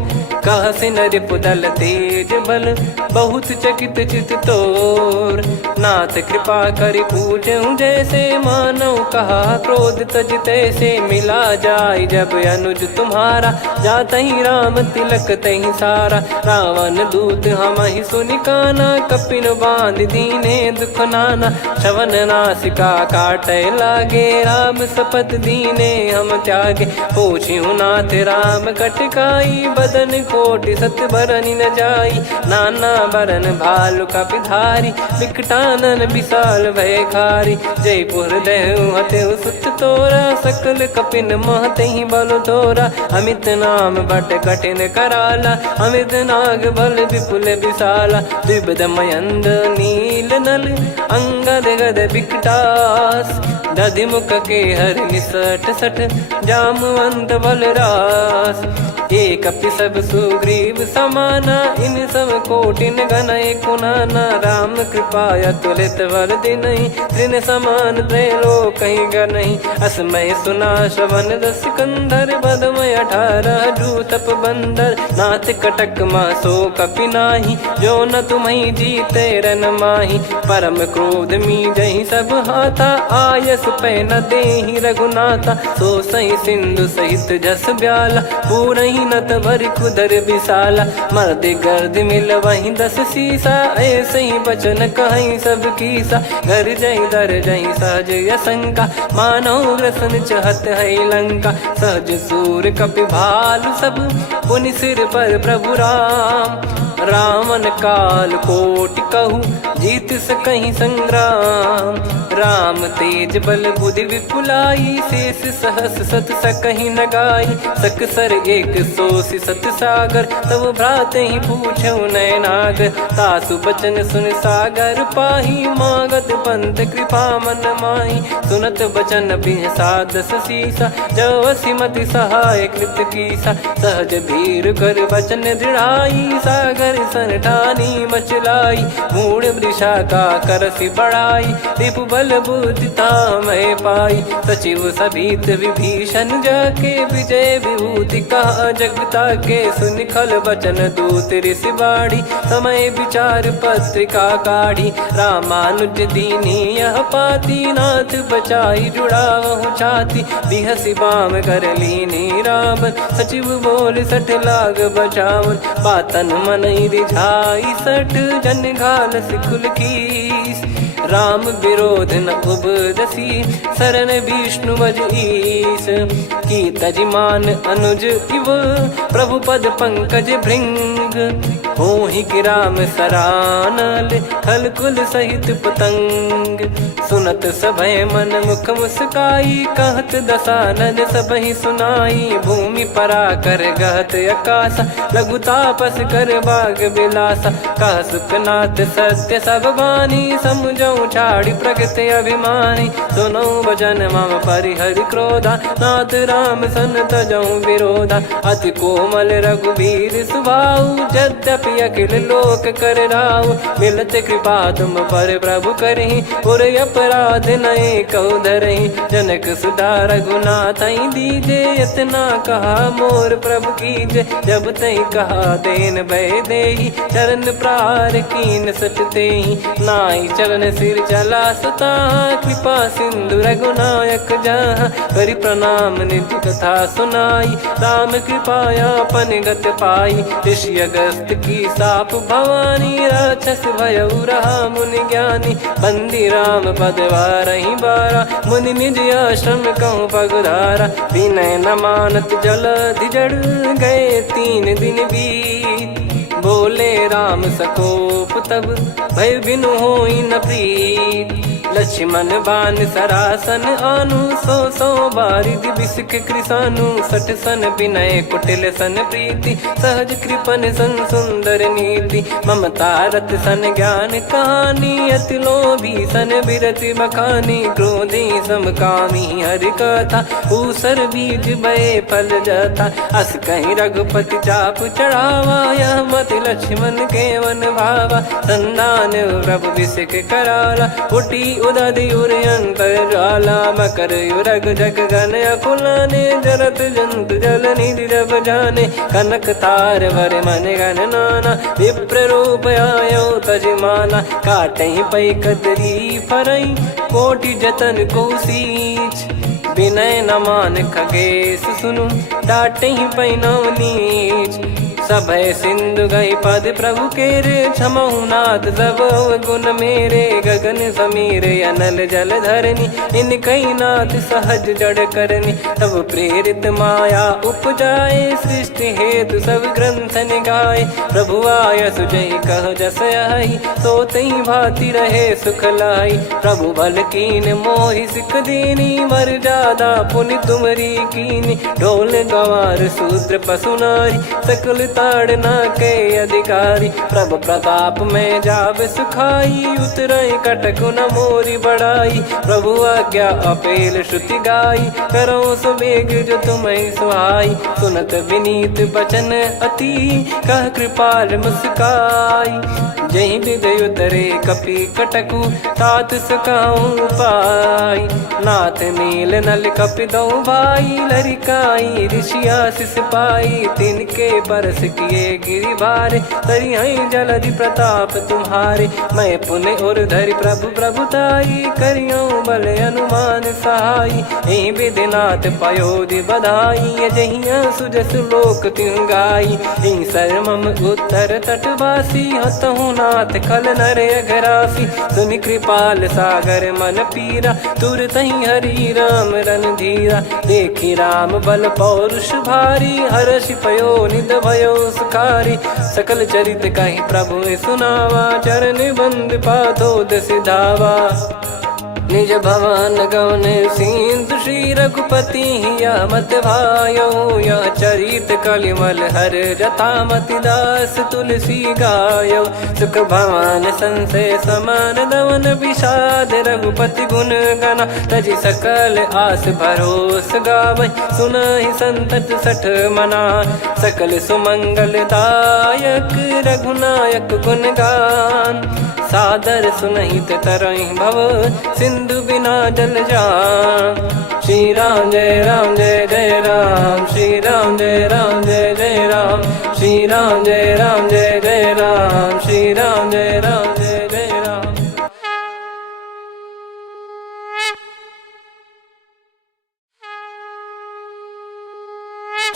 कह सिन रिपुदल तेज बल, बहुत चकित चित तोर। नाथ कृपा करि पूछऊँ जैसे, मानव कहा क्रोध तज तैसे। मिला जाय जब अनुज तुम्हारा, जातहि राम तिलक तहि सारा। रावण दूत हमहि सुनि काना, कपिन बांध दीने दुख नाना। श्रवण नासिका काटय लागे, राम शपथ दीने हम त्यागे। पूछिहु नाथ राम कटकाई, बदन कोटि सत बरनि न जाई। नाना बरन भालु कपिधारी, विकटानन विशाल भयखारी। जयपुर देहु हतेउ सुत तोरा, सकल कपिन महतहि बल तोरा। अमित नाम बट कठिन कराला, अमित नाग बल विपुल विशाला। द्विविध मयंद नील नल, अंगद गद विकटास। दधि मुख के हर निसठ सठ, जामवंत बलरास। एक कपि सब सुग्रीव समाना, इन सब कोटिन गनय कुनाना। राम कृपा अतुलित बल दिनहि, तृण समान त्रैलोकहि गनहि। असमय सुना श्रवण दस कंधर, बदमय 18 जूतप बंदर। नाथ कटक मासो कपि नाही, जो न तुम्हि जीते रन माही। परम क्रोध मीजहि सब हाथा, आयस पै न देहि रघुनाथा। सो सही सिंधु सहित जस ब्याला, पूरहि नत भरि कुदर विशाला। मर्द गर्द मिल वहीं 10 सीसा, ऐसे ही बचन कहीं सब कीसा। घर जय दर जय सहज यसंका, मानव रसन चहत है लंका। सहज सूर कपि भालु सब, पुनि सिर पर प्रभु राम। रावण काल कोटि कहु, जीत सकहि संग्राम। राम तेज बल बुद्धि विपुलाई, शेष सहस सत सकहि न गाई। सकसर एक सोसि सत सागर, तब भ्राते ही पूछौ नयनागर। तासु बचन सुन सागर पाही, मागत पंथ कृपा मन माही। सुनत बचन बिहसा 10 सीसा, जवसि मति सहाय कृत कीसा। सहज भीर कर बचन दृढ़ाई, सागर कर सन ठानी मचलाई, मूड वृषा का करसी बढ़ाई, रिपु बल बुद्धिता मैं पाई। सचिव सभीत विभीषण जाके विजय विभूति कहा, जगता के सुन खल बचन दूत ऋषि बाड़ी, समय विचार पत्रिका काढ़ी, रामानुज दीनी यह पाती, नाथ बचाई जुड़ावहु छाती, बिहसी बाम कर लीनी राम, सचिव बोल सठ लाग बचावन, बातन मन रिझाई सठ जन घाल सिकुल कीस, राम विरोध न उपजसी, शरण विष्णु मज ईस, की तजिमान अनुज इव, प्रभु पद पंकज भृंग, होहि कि राम सरानल, खल कुल सहित पतंग, सुनत सभय मन मुख मुस्काई, कहत दसानन सबहि सुनाई, भूमि परा कर गहत आकाश, लघु तापस कर बाग बिलासा, कह सुखनाथ सत्य सब बानी, समुझौ छाड़ी प्रगति अभिमानी, सुनो भजन मम परिहरि क्रोधा, नाथ राम सन तजौ विरोधा, अति कोमल रघुवीर सुभाऊ, यद्यपि अखिल लोक कर राऊ, मिलत कृपा तुम पर प्रभु करहि, पुर अपराध नए कौ धरहि, जनक सुधा रघुनाथ दीजे, इतना कहा मोर प्रभु कीजे, जब तई कहा देन भय देहि, चरण प्रार कीन सट तेहि, नाई चरण सिर चला सता, कृपा सिंधु रघुनायक जहाँ, करि प्रणाम निधि कथा सुनाई, राम कृपाया पन गत पाई, ऋषि अगस्त की साप भवानी, राक्षस भयउ रहा मुनि ज्ञानी, बंदी राम पद वारहि बारा, मुनि निज आश्रम कहूँ पगुधारा, विनय न मानत जलधि जड़, गए 3 दिन बीत, बोले राम सकोप तब, भय बिनु होई न प्रीत, लक्ष्मण बान सरासन आनु, 100 बारिधि बिसिक कृसानु, 60 सन विनय कुटिल सन प्रीति, सहज कृपन सन सुंदर नीति, ममता रत सन ज्ञान कहानी, अति लोभी सन बिरति बखानी, क्रोधी समकामी हरि कथा, ऊसर बीज भय फल जथा, अस कहीं रघुपति चाप चढ़ावा, यह मत लक्ष्मण के वन भावा, संदान प्रभु बिसिक कराला, उठी उदधि उर अंतर ज्वाला, मकर युरग जग गन अकुलाने, जरत जंतु जल निधि जब जाने, कनक तार वर मन गण नाना, विप्र रूप आयो तजमाना, काटहि पै कदरी फरई, कोटि जतन को सींच, विनय न मान खगेश सुनु, डांटहि पै नव नीच, सभय सिंधु गई पद प्रभु केरे, क्षमहु नाथ सब गुण मेरे, गगन समीरे अनल जल धरनी, इन कई नाथ सहज जड़ करनी, तब प्रेरित माया उपजाए, सृष्टि हेतु सब ग्रंथ निगाए, प्रभु आय सुजय कह जस आई, सोतहि भांति रहे सुख लाई, प्रभु बल कीन मोहि सिख दीनी, मर्यादा पुनि तुमरी कीनी, ढोल गवार शूद्र पशु नारी, सकल ताड़ना के अधिकारी, प्रभु प्रताप में जाब सुखाई, उतरई कटक न मोरी बढ़ाई, प्रभु आज्ञा अपेल श्रुति गाई, करो सुबेग जो तुम्हें सुहाई, सुनत विनीत बचन अति, कह कृपाल मुस्काई, जहि हृदय उतरे कपि कटकु, तात सकाऊं पाई, नाथ नील नल कपि दो भाई, लरिकाई ऋषि आशीष पाई, तिनके परस किए गिरि भारे, तरिहै जलधि प्रताप तुम्हारे, मैं पुण्य और धरि प्रभु प्रभुताई, करियौ बल अनुमान सहाई, एहि विधिनाथ पयोधि बधाई, जहिया सुजस लोक तिहुँ गाई, एहि सरमम उत्तर तटवासी, हतहु नाथ खल नर अघरासी, सुनि कृपाल सागर मन पीरा, तुरतहि हरि राम रणधीरा, देखि राम बल पौरुष भारी, हर्षि पयो निध भयो सुखारी, सकल चरित कहि प्रभु सुनावा, चरण बंद पादोद सिधावा। निज भवन गौन सिंधु श्री रघुपति या मत भायो या चरित कलिमल हर जतामति दास तुलसी गायो सुख भवन संशय समान दवन विषाद रघुपति गुण गना तजि सकल आस भरोस गावै सुनहि संतत सठ मना सकल सुमंगल दायक रघुनायक गुण गान सादर सुनहित तरहि भव सिंधु बिना जल जान श्री राम जय जय राम श्री राम जय जय राम श्री राम जय जय राम श्री राम जय जय राम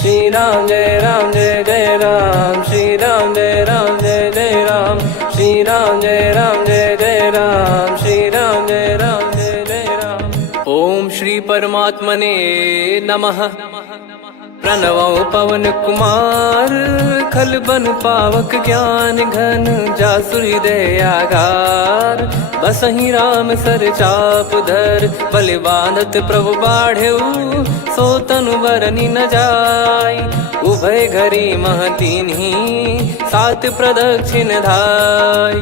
श्री राम जय जय राम श्री राम जय जय राम श्री राम जय जय राम श्री राम जय जय राम। ओम श्री परमात्मने नमः। प्रणवो पवन कुमार खल बन पावक ज्ञान घन जासु हृदय आगार बसहि राम सर चाप धर बलि बांधत प्रभु बाढ़ेऊ सो तनु बरनि न जाय उभय घरी महतीन्ही सात प्रदक्षिण धाय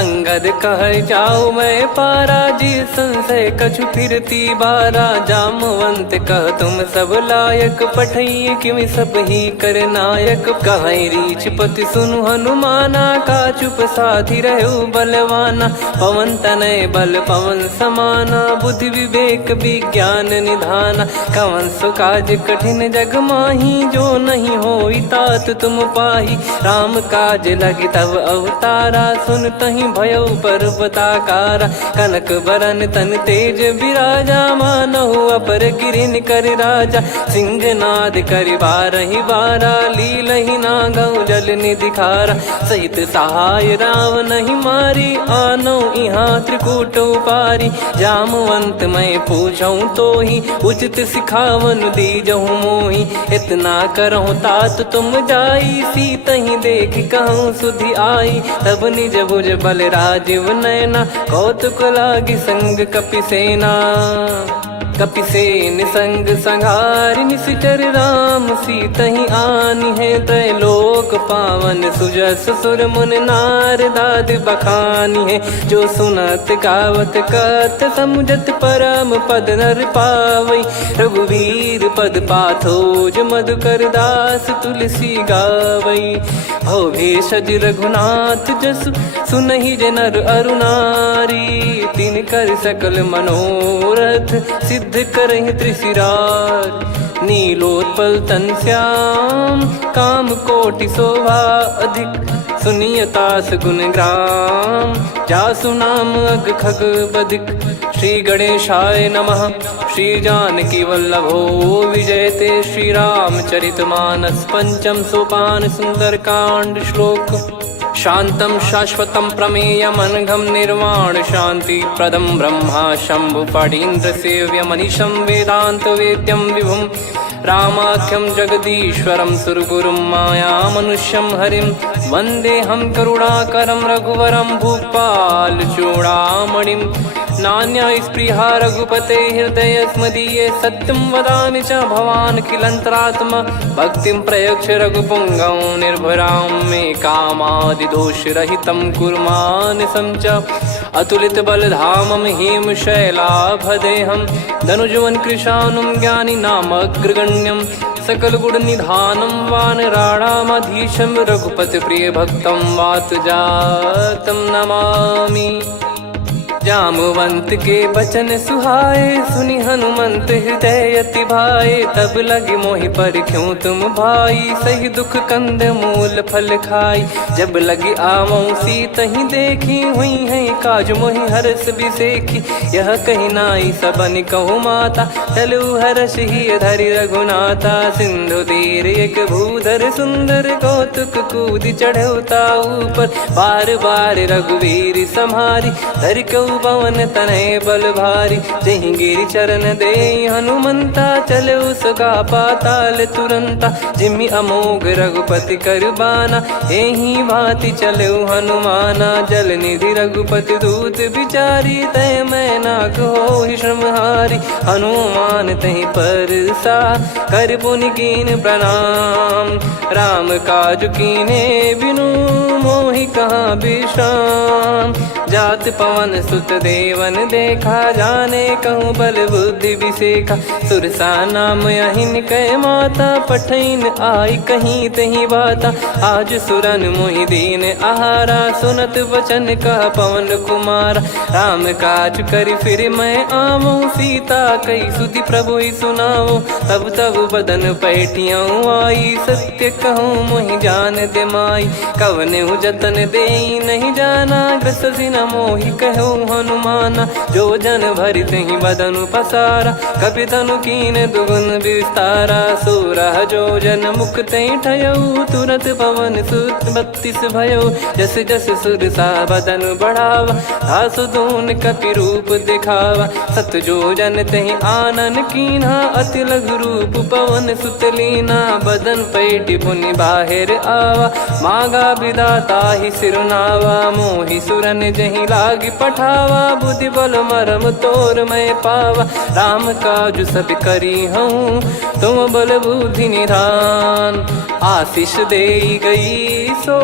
अंगद कह जाऊ मैं पारा जी संशय कछु फिरती बारा जामवंत कह तुम सब लायक पठई किमि सब ही कर नायक कहीं रीछ पति सुनु हनुमाना का चुप साधि रहु बलवाना पवन तनय बल पवन समाना बुद्धि विवेक विज्ञान निधाना कवन सो काज कठिन जग माही जो नहीं होई तात तुम पाही राम काज लगी तब अवतारा सुन तहि भयउ पर्वताकारा कनक बरन तन तेज विराजा मानहु अपर गिरिन कर राजा सिंहनाद कर बारहि बारा लीलहि नागौ जल निधि खारा सहित सहाय राव नहीं मारी आनो इहाँ त्रिकूट उपारी जामवंत मैं पूछऊँ तो ही उचित सिखावन दीजहु मोही इतना करहु तात तुम जाई सीत ही देख कहूँ सुधि आई तब निज भुज बल राजीव नैना कौतुक लागी संग कपिसेना कपिसेन संग संहारि निशिचर राम सीतहि आनि है त्रैलोक पावन सुजस सुर मुन नार दाद बखानी है जो सुनत गावत कत समुझत परम पद नर पावई रघुवीर पद पाथोज मधुकर दास तुलसी गावई भव भेषज रघुनाथ जसु सुनहि जे नर अरुनारी तिन कर सकल मनोरथ सिद्ध करहि त्रिशिरार नीलोत्पल तन श्याम काम कोटि शोभा अधिक सुनियतास गुण ग्राम जासु नाम अग खग बधिक श्री गणेशाय नमः। श्री जानकी वल्लभो विजयते श्री रामचरितमानस पंचम सोपान सुंदर कांड श्लोक शांतं शाश्वतं प्रमेयमनघं निर्वाण शांति प्रदं ब्रह्मा शंभु फणीन्द्र सेव्य मनीषं वेदांत वेद्यं विभुं रामाख्यं जगदीश्वरं सुरगुरुं माया मनुष्यं हरिं वन्देऽहं करुणाकरं रघुवरं भूपाल चूडामणिं नान्या स्पृहा रघुपते हृदय स्मदीये सत्यं वदामि च भवान् किलन्तरात्मा भक्तिं प्रयच्छ रघुपुङ्गं निर्भरां मे कामादिदोषरहितं कुर्मानसं च अतुलित बलधामं हेमशैलाभदेहं धनुजवन कृशानुं ज्ञानी नामग्रगण्यं सकल गुण निधानं वानराणामधीशं रघुपति प्रिय भक्तं वातजातं नमामि। जामवंत के बचन सुहाए सुनि हनुमंत हृदय अति भाए तब लगे मोहि पर क्यों तुम भाई सही दुख कंद मूल फल खाई जब लगी आवों सीत ही देखी हुई है काज मोहि हरस बिसेखी यह कही नाई सबन कहु माता चलु हरस ही धरि रघुनाथा सिंधु तीर एक भूधर सुंदर कौतुक कूद चढ़ौता ऊपर बार बार रघुवीर सम्हारी धर कऊ पवन तनय बल भारी। जहि गिरि चरण दे हनुमंता, चले उसका पाताल तुरंता। जिमि अमोघ रघुपति कर बाना, एहि भांति चले हनुमाना। जल निधि रघुपति दूत बिचारी, तय मैं नाग होहि श्रमहारी। हनुमान तहि परसा, कर पुनि कीन प्रणाम। राम काज कीने बिनु, मोहि कहाँ विश्राम। जात पवन सुत देवन देखा, जाने कहूँ बल बुद्धि विसेखा। सुरसा नाम अहिन कै माता, पठैन आई कहीं तहीं बाता। आज सुरन मोहि दीन आहारा, सुनत वचन कह पवन कुमारा। राम काज करि फिर मैं आमो, सीता कई सुधि प्रभु ही सुनाओ। तब तब बदन पैठियाँ आई, सत्य कहूँ मोहि जान दे माई। कवने जतन दे नहीं जाना, ग्रसि न मोहि कहूँ हनुमाना। जो जन भरि तहि बदन पसारा, कपि तनु कीन दुगुन विस्तारा। सोरह जो जन मुख तहि ठयऊ, तुरत पवन सुत 32 भयऊ। जस जस सुरसा बदन बढ़ावा, आसु दून कपि रूप दिखावा। सत जो जन तहि आनन कीन्हा, अति लघु रूप पवन सुत लीना। बदन पैठि पुनि बाहिर आवा, मांगा विधाता ही सिरुनावा। मोहि सुरन जहि लागी पठावा, बुद्धि बल मरम तोर मैं पावा। राम काज सब करी हूँ, तुम बल बुद्धि निधान। आशीष दे गई सो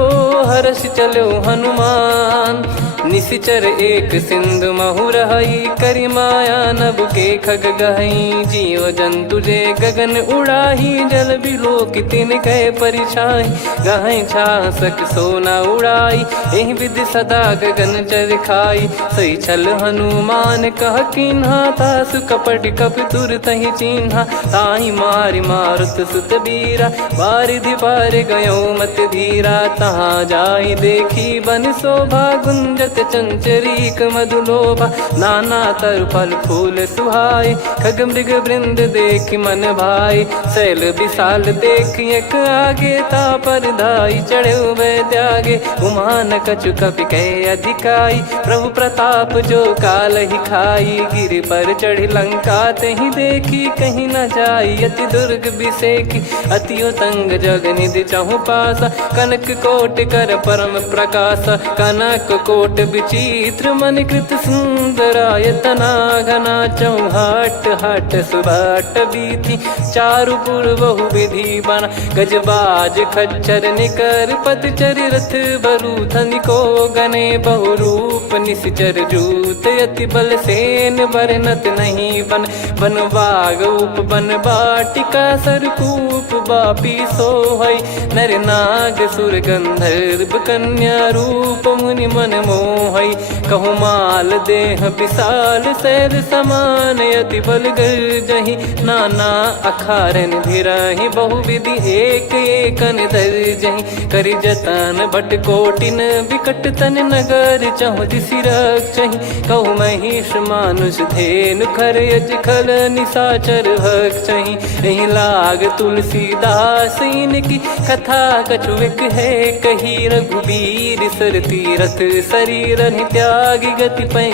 हर्ष चलो हनुमान। निशिचर एक सिंधु महु रहई, करि माया नभ के खग गहई। जीव जंतु जे गगन उड़ाही, जल बिलो की तिन कह परिछाई। गहई छासक सोना उड़ाई, एहि विधि सदा गगन चर खाई। सही छल हनुमान कह कीन्हा, तासु कपट कप तुर तहि चिन्हा। ताहि मारि मारुत सुत बीरा, बारिधि पार गयो मत धीरा। तहाँ जाई देखी बन शोभा, गुंजत चंचरीक मधुलोभा। नाना तर फल फूल सुहाई, खग मृग वृंद देख मन भाई। शैल विशाल देख एक आगे, तापर धाई चढ़े वै त्यागे। उमान कछु कपि कह अधिकाई, प्रभु प्रताप जो काल ही खाई। गिर पर चढ़ी लंका तहि देखी, कहीं न जाई अति दुर्ग बिसेकी। अति उतंग जग निधि चहु पासा, कनक कोट कर परम प्रकाश। कनक कोट विचित्र मन कृत सुंदरायतना। घना चौहाट हाट सुबाट बीथी, चारु पुर बहु विधि बना। गजबाज खच्चर निकर पतचर, रथ बरु धनिको गने। बहु रूप निश्चर जूत, अति बल सेन बरनत नहीं बन। बन बाग उप बन बाटिका, सरकूप बापी सोहई। नर नाग सुर गंधर्व कन्या, रूप मुनि मन मोहई। कहु माल देह विशाल, शैल समान अति बल गर्जहि। नाना अखारन भिराहि, बहु विधि एक एकन दर्जहि। करि जतन भट कोटिन, विकट तन नगर चहु दिसि रक्षहि। कहु महिष मानुष धेनु, खर यज खल निशाचर भक्षहि। एहि लाग तुलसीदास इनकी, कथा कछु एक है कही। रघुबीर सर तीरथ शरीर, त्यागी गति पै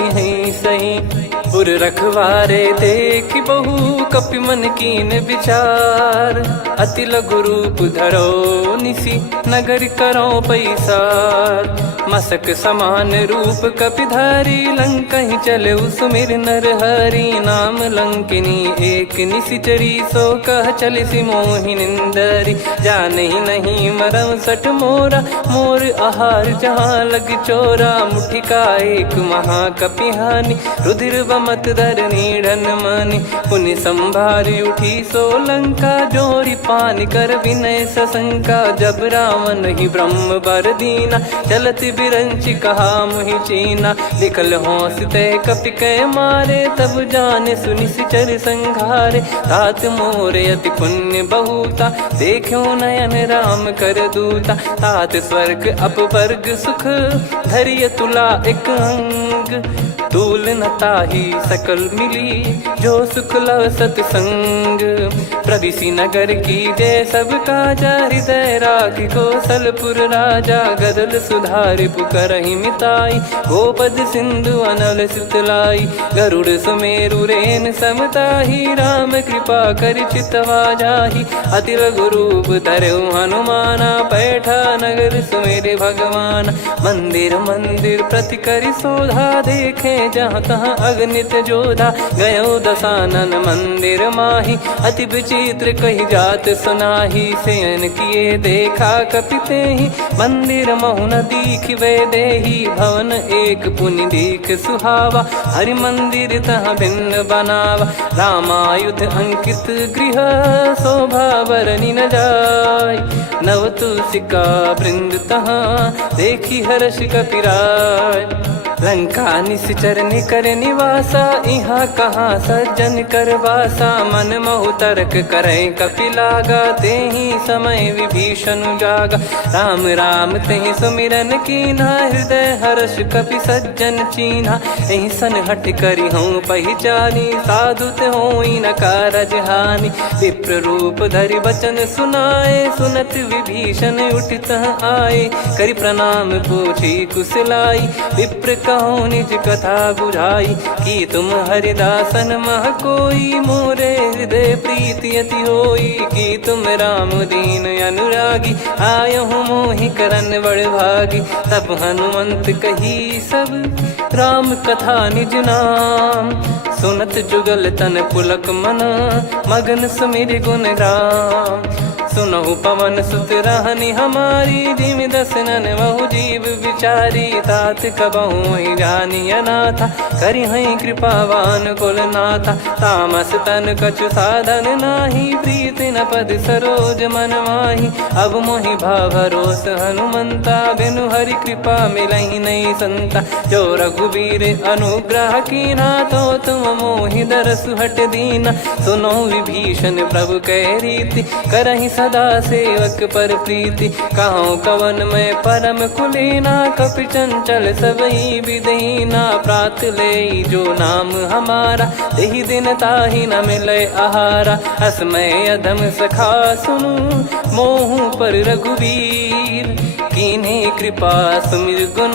सही। पुर रखवारे देख बहु, कपि मन कीन विचार। अति लघु रूप धरो निसी, नगर करो पैसार। मसक समान रूप कपि धारी, लंकहि चले सुमिर नर हरि। नाम लंकिनी एक निशिचरी, सो कह चलिसि मोहि निंदरी। जानहि नहीं मरम सठ मोरा, मोर आहार जहाँ लग चोरा। मुठिका एक महाकपि हानि, रुधिर बमत धरनी ढन मानि। पुनि संभारी उठी सो लंका, जोरी पानी कर विनय सशंका। जब रावण ही ब्रह्म बर दीना, चलत बिरंचि कहा मुहि चीना। निकल होंस तय कपि कै मारे, तब जाने सुनि सिचर संघारे। तात मोरे अति पुण्य बहुता, देखो नयन राम कर दूता। तात स्वर्ग अपवर्ग सुख, धरिय तुला एक अंग। धूल न ताही सकल मिली जो सुख लव सतसंग। प्रदिसी नगर की जय सब काजा हृदय राखी कौशलपुर राजा गदल सुधारि पुकरहि मिताई। गोपद सिंधु अनल सितलाई गरुड़ सुमेरु रेन समताही। राम कृपा कर चितवा जाहि अति लघु रूप धरऊ हनुमाना। बैठा नगर सुमेरे भगवान मंदिर मंदिर प्रति करि शोधा। देखे जहाँ तहाँ अगणित जोधा गयो दशानन मंदिर माही। अति विचित्र कही जात सुनाही सेन किए देखा कपिते ही। मंदिर महु न दीख वे देही भवन एक पुनि दीख सुहावा। हरि मंदिर तहाँ भिन्न बनावा रामायुध अंकित गृह शोभा बरनी न जाय। नव तुलसी का वृंद तहाँ देखी हर्ष कपिराय। लंका निश्चर निकर निवासा यहाँ कहाँ सज्जन कर वासा। मन महु तर्क करें कपिलागा तेहि समय विभीषण जागा। राम राम तेहि सुमिरन कीन्हा हृदय हर्ष कपि सज्जन चीन्हा। एहि सन हट करि हूँ पहिचानी साधु ते होई न कारज हानि। विप्र रूप धरि वचन सुनाए सुनत विभीषण उठित आए। करि प्रणाम पूछी कुशलाई विप्र कहो निज कथा बुझाई। कि तुम हरिदासन मह कोई मोरे हृदय प्रीति अति होई। कि तुम राम दीन अनुरागी आयहु मोहि करन बड़ भागी। तब हनुमंत कही सब राम कथा निज नाम। सुनत जुगल तन पुलक मन मगन सुमिर गुण ग्राम। सुनहु पवन सुत रहनी हमारी जिमि दसनन बहु जीव विचारी। तात कबहु ही जानी अनाथा करि हई कृपावान कुल नाथा। तामस तन कछु साधन नाही प्रीति न पद सरोज मन माही। अब मोहि भाव भरोस हनुमंता बिनु हरि कृपा मिलहि नहीं संता। जो रघुबीर अनुग्रह कीना तो तुम मोहि दरसु हट दीना। सुनो विभीषण प्रभु कह रीति करहि सदा सेवक पर प्रीति। कहो कवन में परम कुलीना कपि चंचल सबई विदहीना। प्रात ले जो नाम हमारा तेहि दिन ताहि न मिले आहारा। असमय अधम सखा सुनु मोहु पर रघुवीर। कीन्हे कृपा सुमिर गुण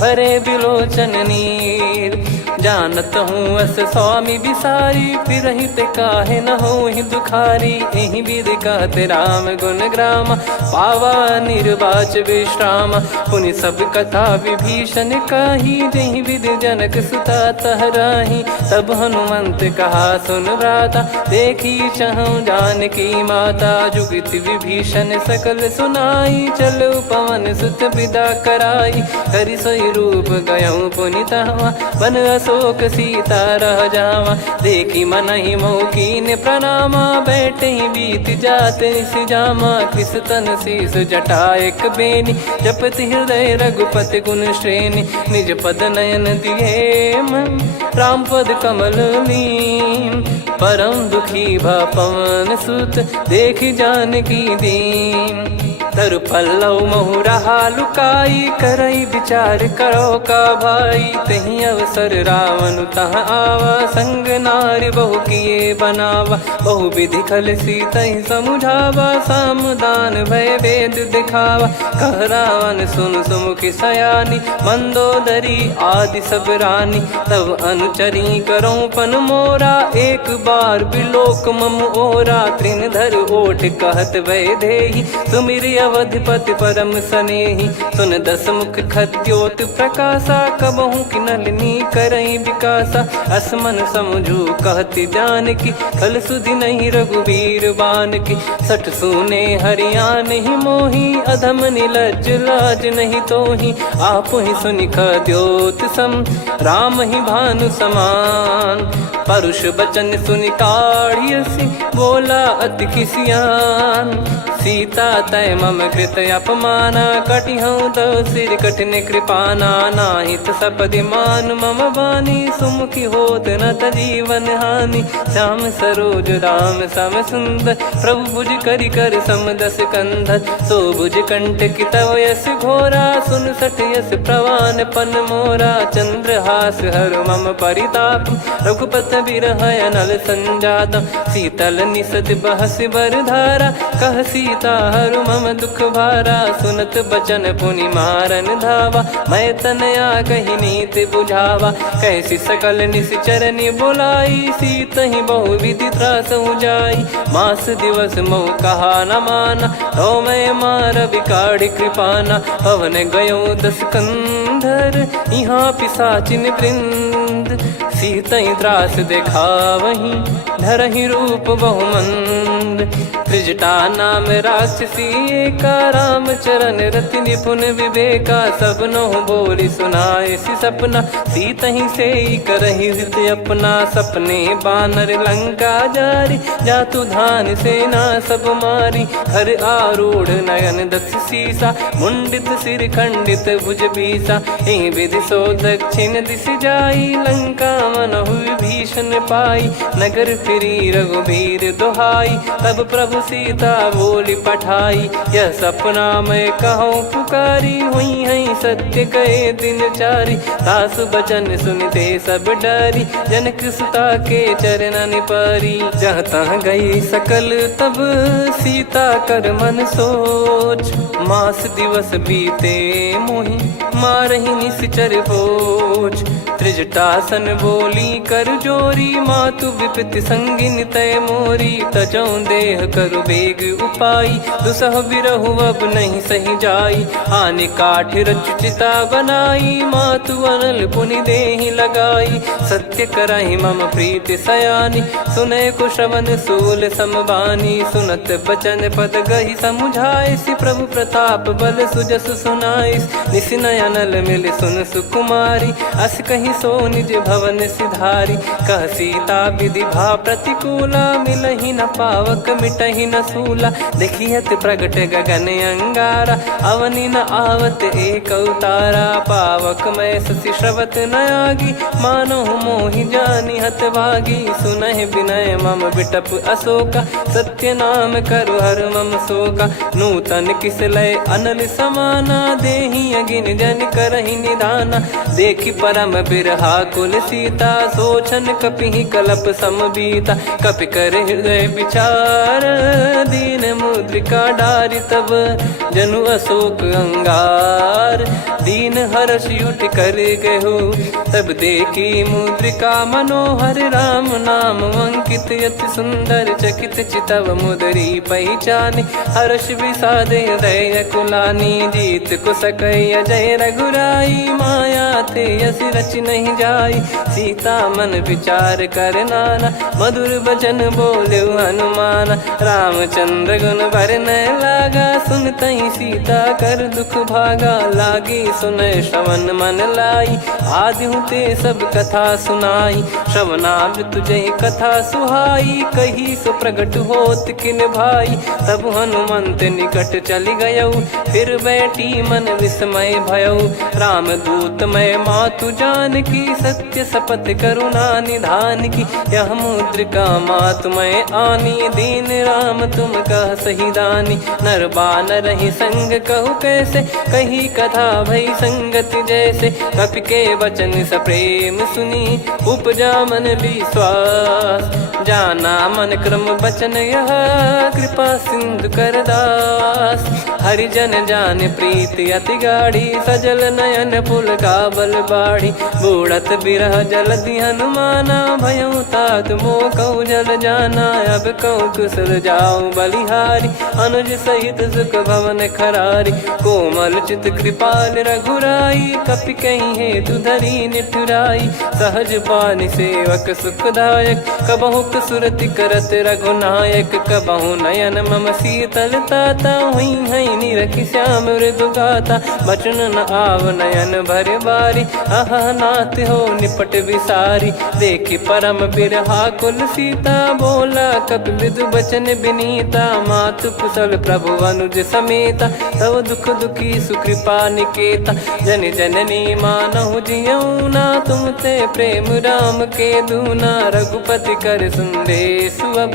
भरे बिलोचन नीर। जानत हूँ अस स्वामी बिसारी फिर हित काहे न हो ही दुखारी। एहि विधि कहते राम गुण ग्राम पावा निर्वाच विश्राम। पुनि सब कथा विभीषण काही जहि विधि जनक सुता तहराही। तब हनुमंत कहा सुन भ्राता देखी चहु जानकी माता। जुगति विभीषण सकल सुनाई चलो पवन सुत विदा कराई। करि सोई रूप गयऊँ पुनि तहवा बन अशोक सीता रह जावा। देखी मनहि मौकीन प्रणामा बैठे ही बीत जात निस जामा। कृस तन शीस जटा एक बेनी जपति हृदय रघुपति गुण श्रेणी। निज पद नयन दिए मन राम पद कमल लीन। परम दुखी भा पवन सुत देखी जानकी दीन। तरु पल्लव महु रहा लुकाई करई विचार करो का भाई। तही अवसर रावण तहाँ आवा संग नारी बहु किए बनावा। बहु विधि खल सीतहि समुझावा सामदान भय वेद दिखावा। कह रावण सुन सुमुखी सयानी मंदोदरी आदि सब रानी। तब अनुचरी करो पन मोरा एक बार बिलोक मम ओरा। तृण धर ओठ कहत भय देहि सुमिर अवधिपति परम सनेहि। सुन दस मुख खद्योत प्रकाशा कबहु कि नलिनी करई विकासा। असमन समझू कहति जानकी खल सुधि नहीं रघुवीर बान की। सठ सुने हरियाण ही मोही अधम निलज लाज नहीं तोही। आप ही सुनि खद्योत सम राम ही भानु समान। परुष बचन सुनि काढ़ियसि बोला अति किसियान। सीता तय मम कृत अपमाना कटिहऊँ तो सिर कठिन कृपाना नाहित सपदि मान मम बानी सुमुखी होत न त जीवन हानि श्याम सरोज राम सम सुंदर प्रभु भुज करि कर सम दस कंधर सो भुज कंठ की तव यस घोरा सुन सठ यस प्रवान पन मोरा चंद्रहास हर मम परिताप रघुपत बिरह अनल संजात शीतल निसत बहस बर धारा कह सीता हर मम दुख भारा सुनत बचन पुनि मारन धावा मैं तनया कही नीत बुझावा कैसी सकल निश्चरनि बुलाई सीत ही बहु विधि त्रास जाई मास दिवस मोह कहा न माना तो मैं मार बिकाढ़ी कृपाना पवन गयो दस कंधर यहाँ पिसाचिन वृंद सीतहि त्रास देखावही धरहि रूप बहुमंद त्रिजटा नाम राक्षसी एका राम चरण रति निपुण विवेका सबनो बोली सुनाए सि सपना सीतहि से करहि हृत अपना सपने बानर लंका जारी जातु धान सेना सब मारी हर आरूढ़ नयन दस सीसा मुंडित सिर खंडित भुज बीसा एहि विधि सो दक्षिण दिश जाई लंका मनहु भीषण पाई नगर फिरी रघुबीर दुहाई तब प्रभु सीता बोली पठाई यह सपना मैं कहूँ पुकारी हुई है सत्य कहे दिन चारी सासु बचन सुनते सब डरी जनक सुता के चरण परी जहाँ तहाँ गई सकल तब सीता कर मन सोच मास दिवस बीते मोहि मारहि निश्चर बोझ त्रिजटासन बोली कर जोरी मातु विपति संगिन तय मोरी तजौ देह करु बेग उपाई दुसह बिरहु अब नहीं सही जाई आने काठ रचिता बनाई मातु अनल पुनि देहि लगाई सत्य करहि मम प्रीति सयानी सुने को श्रवण सूल समबानी सुनत बचन पद गहि समुझाए सि प्रभु प्रताप बल सुजस सुनाइस निसिनय अनल मिल सुन सुकुमारी अस कहि सो निज भवन सिधारी कह सीता विधि भा प्रतिकूला मिलहि न पावक मिटहि न सूला देखियत प्रगट गगन अंगारा अवनि न आवत एक अवतारा पावक मैं ससि श्रवत न आगी मानो मोहि जानि हत भागी सुनहि विनय मम बिटप अशोका सत्य नाम करु हर मम शोका नूतन किस लय अनल समाना देहि अगिन जन करहि निदाना देखि परम बिरहा कुल सीता सोचन कपि कलप समबीता कपि कर हृदय विचार दीन मुद्रिका डारि तब जनु अशोक अंगार दीन हर्ष उठ कर गहो तब देखी मुद्रिका मनोहर राम नाम अंकित यति सुंदर चकित चितव मुदरी पहचान हर्ष विषाद हृदय कुलानी जीत को सकय जय रघुराई माया थे यस रच नहीं जाई सीता मन विचार कर नाना मधुर बचन बोले हनुमान रामचंद्र गुण भरन लागा सुनतहि सीता कर दुख भागा लागी सुनय श्रवण मन लाई आदि ते सब कथा सुनाई श्रवणाब तुझे कथा सुहाई कही सो प्रगट होत किन भाई तब हनुमंत निकट चली गयौ फिर बैठी मन विस्मय भयौ राम दूत मैं मातु जान की सत्य शपथ करुणा निधान की यह मुद्रिका मातु मैं आनी दीन राम तुम कह सही दानी नर बानर ही संग कहु कैसे कही कथा भई संगति जैसे कपि के वचन सप्रेम सुनी उपजा मन विश्वास जाना मन क्रम बचन यह कृपा सिंधु कर दास हरिजन जान प्रीति अति गाढ़ी सजल नयन पुल का बल बाढ़ी बूढ़त बिरह जल दी हनुमाना भयउ तात मो कऊ जल जाना अब कऊ कुशल जाऊ बलिहारी अनुज सहित सुख भवन खरारी कोमल चित कृपाल रघुराई कपि कहीं हेतु धरी निठुराई सहज पानि सेवक सुखदायक कबहु रघुपत सुरति करत रघुनायक कबहु नयन मम शीतलता हुई है निरखि श्याम मृदु गाता बचन न आव नयन भर बारी आहा नाथ हो निपट विसारी देखी परम बिरहा कुल सीता बोला कपि विदु बचन बिनीता मातु कुशल प्रभु अनुज समेता तव दुख दुखी सुकृपा निकेता जन जननी मानहु जियऊ ना तुम ते प्रेम राम के दूना रघुपति कर संदेश अब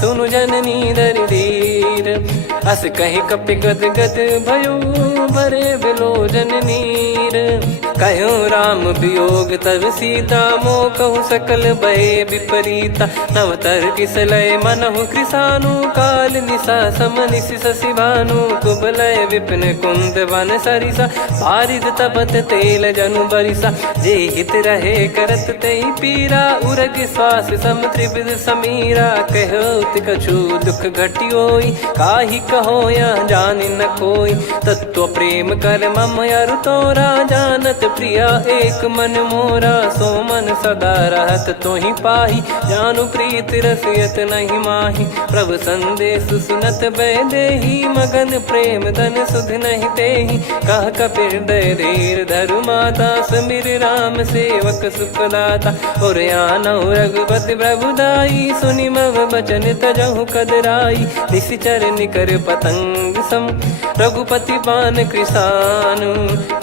सुनु जननी दर धीर अस कहीं कपि गद गद भयो भरे बिलोचन नीर कहो राम वियोग तब सीता मोह कहु सकल भय विपरीता नवतर किसलय मनहु कृसानु काल निशा समनिशि शशि भानु कुबलय विपिन कुंद वन सरिसा पारिद तपत तेल जनु बरिसा जे हित रहे करत तेहि पीरा उरग श्वास सम त्रिविध समीरा कहो कछु दुख घटियोई काहि कहो या जानि न कोई तत्व प्रेम कर मम अरु तोरा जानत प्रिया एक मन मोरा सो मन सदा रहत तोहि पाही जानु प्रीत रसियत नहीं माही प्रभु संदेश सुनत बैदेही मगन प्रेम धन सुध नहीं तेहि कह कपिर दय धीर धरु माता समीर राम सेवक सुखदाता और आनौ रघुपति प्रभु दाई सुनि मव बचन तजहु कदराई निशिचर निकर पतंग सम रघुपति पान कृसानु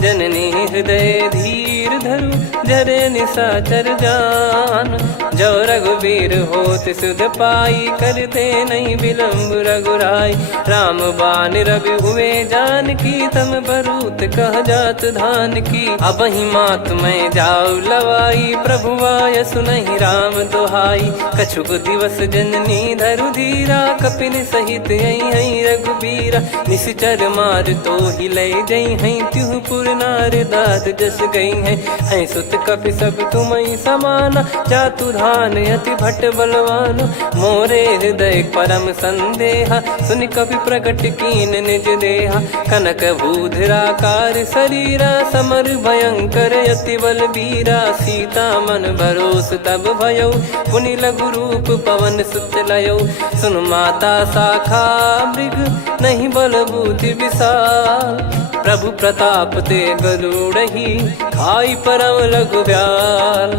जननी हृदय धीर धरु जरे निशाचर जान जो रघुवीर होत सुध पाई करते नहीं विलंब रघुराई राम बान रवि हुए जान की तम बरूत कह जात धान की अब ही मात में जाऊ लवाई प्रभु आय सुनहि राम दोहाई कछुक दिवस जननी धरु धीरा कपिन सहित यही रघुबीरा निश्चर मार तो ही ले जई हैं त्यों पुर नार दाद जस गई हैं सुत कपि सब तुम समाना जातु धान अति भट्ट बलवान मोरे हृदय परम संदेहा सुन कपि प्रकट कीन निज देहा कनक भूधराकार शरीरा समर भयंकर अति बलबीरा सीता मन भरोस तब भयो पुनि लघु रूप पवन सुत लयो सुन माता शाखा मृग नहीं बल बुद्धि विशाल प्रभु प्रताप ते गरुड़ही खाई परम लघु ब्याल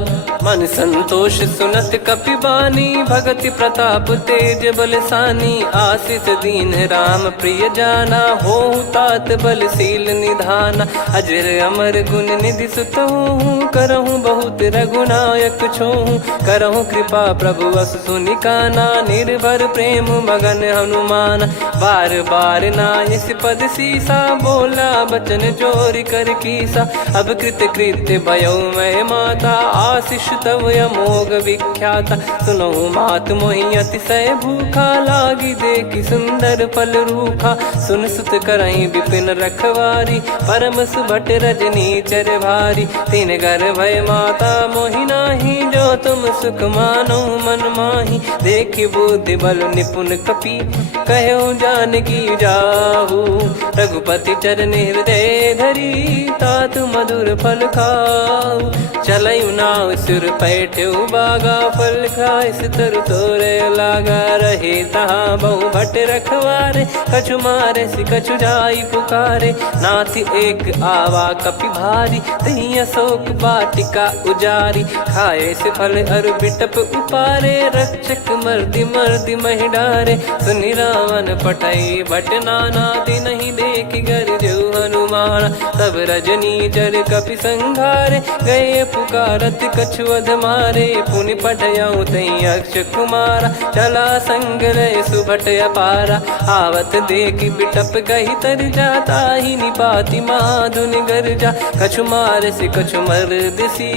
मन संतोष सुनत कपि बानी भगति प्रताप तेज बलसानी आशीष दीन राम प्रिय जाना हो तात बलशील निधाना अजर अमर गुण निधि सुत हूँ करहूँ बहुत रघुनायक छोहूँ करहूँ कृपा प्रभु अस सुनिकाना निर्भर प्रेम मगन हनुमान बार बार नायस पद सीसा बोला बचन चोरी कर कीसा अब कृत कृत्य भयो मैं माता आशीष तव अमोघ विख्याता सुनो मात मोहि अतिशय भूखा लागी देखी सुंदर फल रूखा सुन सुत करई विपिन रखवारी परम सुभट रजनी चर भारी तीन घर भय माता मोहि नाही जो तुम सुख मानो मन माही देखी बुद्धि बल निपुण कपि कहो जानकी जाहू रघुपति चरण हृदय धरी तात मधुर फल खाऊ चलऊ नाव सुर पैठ्यू बागा फल खाइस तरु तोरे लागा रहे तहाँ बहु भट रखवारे कछु मारे सि कछु जाई पुकारे नाथि एक आवा कपि भारी तही अशोक बाटिका उजारी खाए से फल अरु बिटप उपारे रक्षक मर्दि मर्दि महि डारे सुनि रावण पटई भट नाना दिन नहीं देख घर जो हनुमान तब रजनी चर कपि संघारे गए पुकारत कछु अध मारे पुनि पटयऊ तई अक्ष कुमारा चला संग रहे सुभट अपारा आवत देखी बिटप गही तर जाता ही निपाति माधुन गर्जा कछु मार से कछु मर्द सी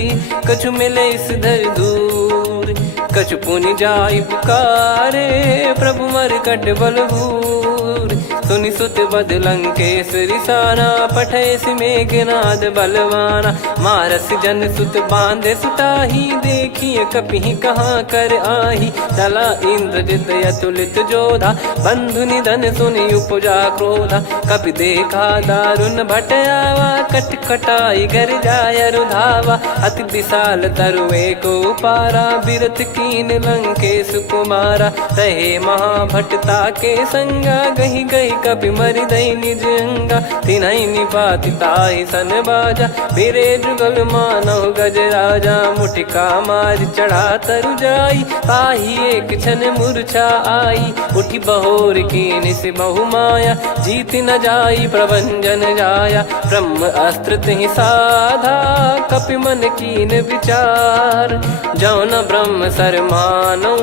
कछु मिले इस धर दूर कछु पुनि जाई पुकारे प्रभु मर कट बलभूर सुनि सुत बद लंकेश्वरी साना, पठैसि मेघनाद बलवाना। मारस जन सुत बांधे सुताही, देखिए कपिहि कहाँ कर आही। चला इंद्रजित अतुलित जोधा, बंधु निधन सुनि उपजा क्रोधा। कपि देखा दारुण भट आवा, कट कटाई घर जाय रुधावा। अति विशाल तरु एको पारा, बिरथ कीन लंकेश कुमारा। रहे महाभटता के संगा, गही गही कपि मरि दई निज अंगा। तिन्है निपाति ताहि सन बाजा, फिरे जुगल मानव गज राजा। मुटिका मार चढ़ा तरु जाई, ताहि एक क्षण मूर्छा आई। उठी बहोर कीन से बहु माया, जीत न जाई प्रभंजन जाया। ब्रह्म अस्त्र तिहि साधा, कपि मन कीन विचार। जौ न ब्रह्म सर मानौ,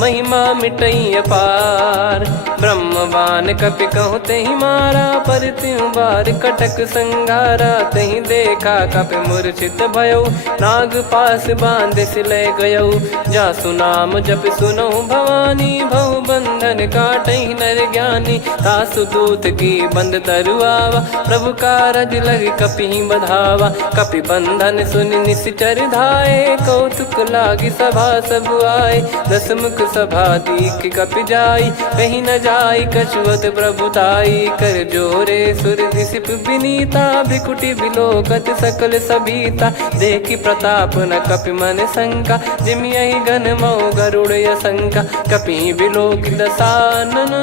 महिमा मिटई अपार। ब्रह्मवान कपि कहु तेहि मारा, पर त्यों बार कटक संगारा। तहि देखा कपि मूर्छित भयो, नाग पास बांध सिले गयो। जासु नाम जप सुनहु भवानी, भव बंधन काटहि नर ज्ञानी। तासु दूत की बंद तरुआवा, प्रभु कारज लग कपि बधावा। कपि बंधन सुनि निश्चर धाये, कौतुक लागी सभा सब आए। दस मुख सभा दीख कपि जाई, कहीं न जाई कछुवत प्रभुताई। कर जोरे सुर दिसिप विनीता, भ्रिकुटि बिलोकत सकल सबीता। देखि प्रताप न कपि मन शंका, जिमि यहि घन मऊ गरुड़ असंका। कपि बिलोक दसानन,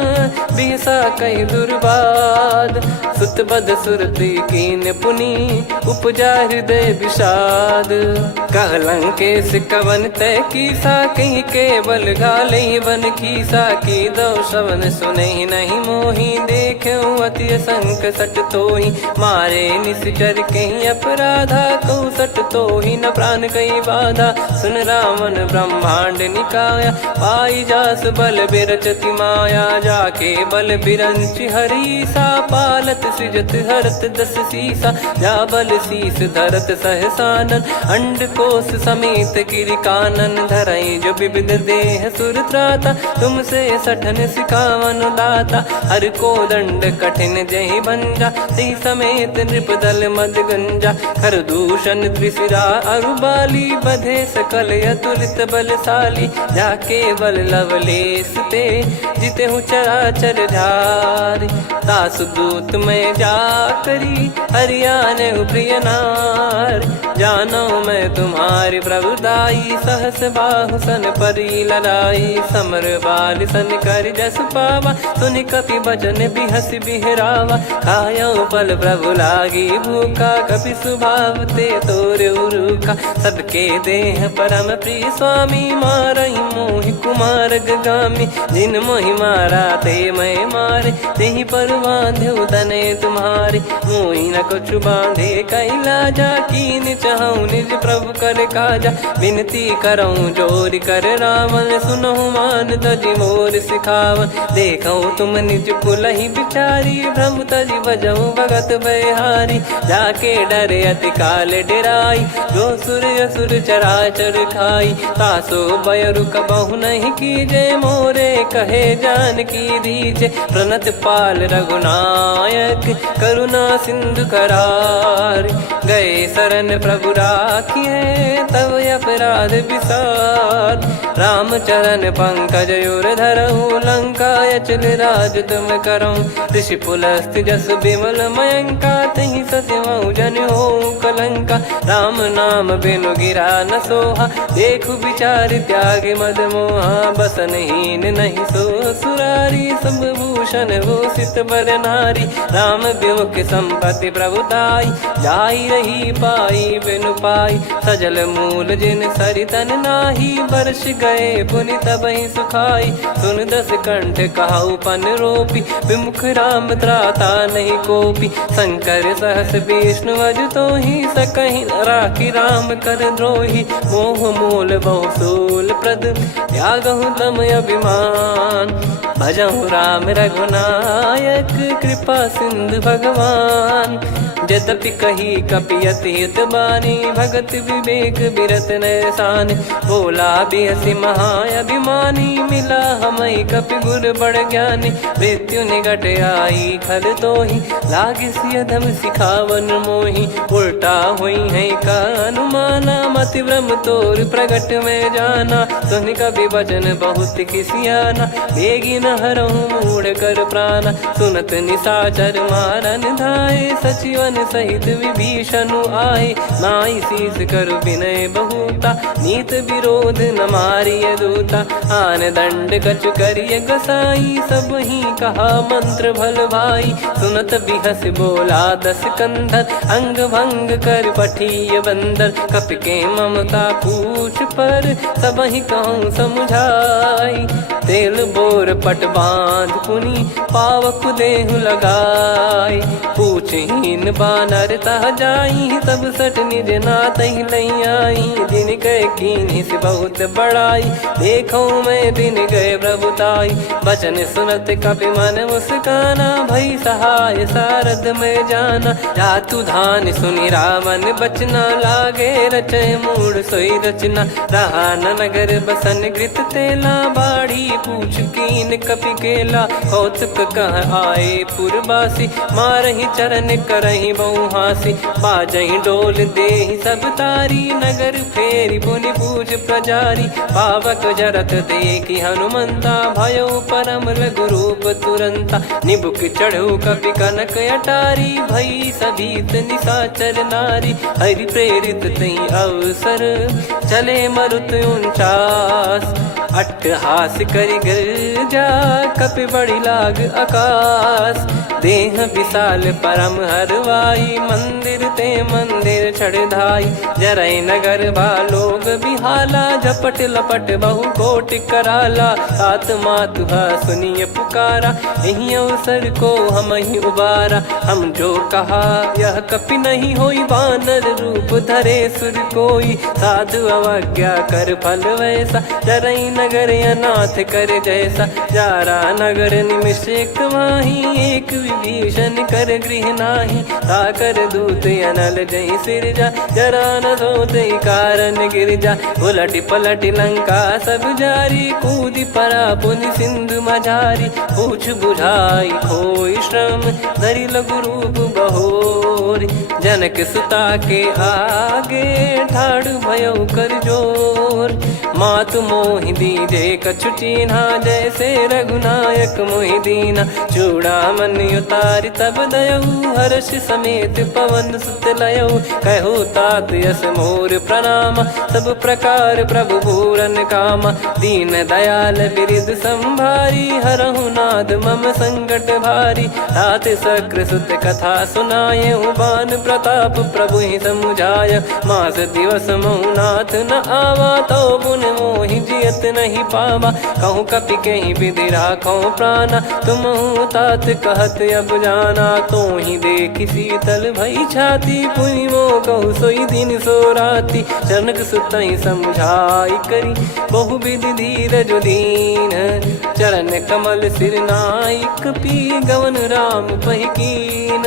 बिहसा कहि दुर्बाद। सुत बद सुरति कीन पुनि, उपजा हृदय विषाद। कहलंकेश कवन तय कीसा, कहीं केवल गालई बन खीसा। की दो श्रवण सुनहि नहीं मोही, देखऊं अति संक सट तोहि। मारे निश्चर कहीं अपराधा, कहूँ सट तोहि न प्राण कहीं बाधा। सुन रावण ब्रह्मांड निकाया, पाई जास बल बिरचति माया। जाके बल बिरंच हरीसा, पालत सृजत हरत दस सीसा। जा बल शीस धरत सहसानन, अंड कोश समेत गिरि कानन। धरई जो विविध देह सुर त्राता, तुमसे सठन सिखावन दाता। हर को दंड कठिन जहि भंजा, ती समेत नृप दल मद गंजा। खर दूषण त्रिशिरा अरुबाली, बधे सकल अतुलित बलशाली। जाके बल लवलेस ते, जितेहु चराचर झारी। दास दूत में जा करी, हरियाने प्रिय नार। जानो मैं तुम्हारी प्रभुदाई, सहस बाहु सन परी लड़ाई। समर बाल सन कर जस पावा, सुनि कपि बचन बिहस बिहरावा। खायो पल प्रभु लागी भूखा, कपि स्वभाव ते तोर उरुखा। सबके देह परम प्रिय स्वामी, मारई मोहि कुमार गगामी। जिन मोहि मारा ते मैं मारे, तेहि पर बांधे तने तुम्हारे। मोहि न कुछ बांधे कैलाजा, कीन चाहूं निज प्रभु कर काजा। विनती करऊं जोरि कर रावण, सुनहु मान तजि मोर सिखावन। देखऊं तुम निज कुलहि बिचारी, भ्रम तजि बजऊं भगत बहारी। जाके डरे अति काल डेराई, जो सुर असुर चराचर खाई। तासो बयरु कबहु नहीं कीजे, मोरे कहे जान की दीजे। प्रणत पाल रघुनायक, करुणा सिंधु करार। गए शरण प्रभु राखिए, तब अपराध विसार। राम चरण पंकज उर धरहु, लंका अचल राज तुम करऊं। ऋषि पुलस्त्य जस विमल मयंका, तहि ससिमऊ जन हो कलंका। राम नाम बिनु गिरा न सोहा, देखु विचार त्याग मद मोहा। बसनहीन नहीं सो सुरारी, सब भूषण भूषित बर नारी। राम विमुख संपत्ति प्रभुताई, जाई रही पाई बिनु पाई। सजल मूल जिन सरितन नाही, बरस गए पुनि तबहि सुखाई। सुन दस कंठ कहाऊ पन रोपी, विमुख राम त्राता नहीं कोपी। शंकर सहस विष्णु अज तोहि, सकहि न राखी राम कर द्रोही। मोह मूल बहु सूल प्रद, त्यागहु तम अभिमान। भजहु राम रघुनायक कृपा सिंधु भगवान। यद्यपि कही कपियति हित बानी भगत विवेक बिरत नैसान। बोला बिहसि महाअभिमानी मिला हमई कपि गुर बड़ ज्ञानी। मृत्यु निकट आई खल तोहि लागे सिय धम सिखावन मोहि। उल्टा हुई है का अनुमाना मति भ्रम तोर प्रगट में जाना। सुन कवि वचन बहुत किसियाना बेगी न हरहु मूढ़ कर प्राणा। सुनत निशाचर मारन धाये सचिवन सहित विभीषण आए। नाई शीस कर विनय बहुता नीत विरोध न मारिय दूता। आन दंड कछु करिय गसाई सब ही कहा मंत्र भल भाई। सुनत बिहस बोला दस कंधर अंग भंग कर पठिय बंदर। कपि के ममता पूछ पर सब ही कहूँ समझाई। तेल बोर पट बांध पुनि पावक देहु लगाई। पूछहीन बानर तह जाई तब सट निज नाथ लई आई। दिन गए कीन्ही से बहुत बड़ाई देखो मैं दिन गए प्रभुताई। बचन सुनत कपि मन मुस्काना भई सहाय सारद में जाना। जातु धान सुनि रामन बचना लागे रचय मूढ़ सोई रचना। रहा न नगर बसन कृत तेला बाढ़ी पूछ कीन कपि केला। कौतुक कह आए पुरबासी मारहि चरण करहि बहुहासी। बाजहि डोल देहि सब तारी नगर फेरी पुनि पूछ प्रजारी। पावक जरत देखि हनुमंता भयो परम लघु रूप तुरंता। निबुक चढ़ऊ कपि कनक अटारी भई सभीत निशाचर नारी। हरि प्रेरित तई अवसर चले मरुत 49। अट्टहास करि गिरजा कपि बड़ी लाग आकाश। देह विशाल परम हरवाई मंदिर ते मंदिर चढ़ाई। जरई नगर बालोग बिहाला झपट लपट बहु कोट कराला। सात मातुहा सुनिय पुकारा यही अवसर को हम ही उबारा। हम जो कहा यह कपि नहीं होई वानर रूप धरे सुर कोई। साधु अवज्ञा कर फल वैसा जरई नगर अनाथ कर जैसा। जारा नगर निमिष एक माही एक विभीषण कर गृह नाही। ताकर दूत अनल जय सिरजा जरा न सोते कारण गिरजा। उलट पलट लंका सब जारी कूद परा पुनि सिंधु मझारी। पूछ बुझाई खोई श्रम धरि लघु रूप बहोरी। जनक सुता के आगे ठाड़ भयो कर जोर। मातु मोहि दीजे कछु चीन्हा जैसे रघुनायक मोहि दीना। चूड़ामन उतारि तब दयऊ हर्ष समेत पवन सुत लयऊ। कहु तात यस मोर प्रणाम सब प्रकार प्रभु पूरन कामा। दीन दयाल बिरिद संभारी हरहु नाद मम संकट भारी। तात सक्र सुत कथा सुनाये बान प्रताप प्रभु ही समुझाय। मास दिवस महु नाथ न आवा तो बुन मोहि जियत नहीं पावा। कहूँ कपि कहीं विधि राखो प्राणा तुम तात कहत अब जाना। तो ही देख शीतल भई छाती पुनि मो कहु सोई दिन सो राती। जनक सुतहि समझाई करी बहु विधि धीरज दीन। चरण कमल सिर नाइक पी गवन राम पहिकीन।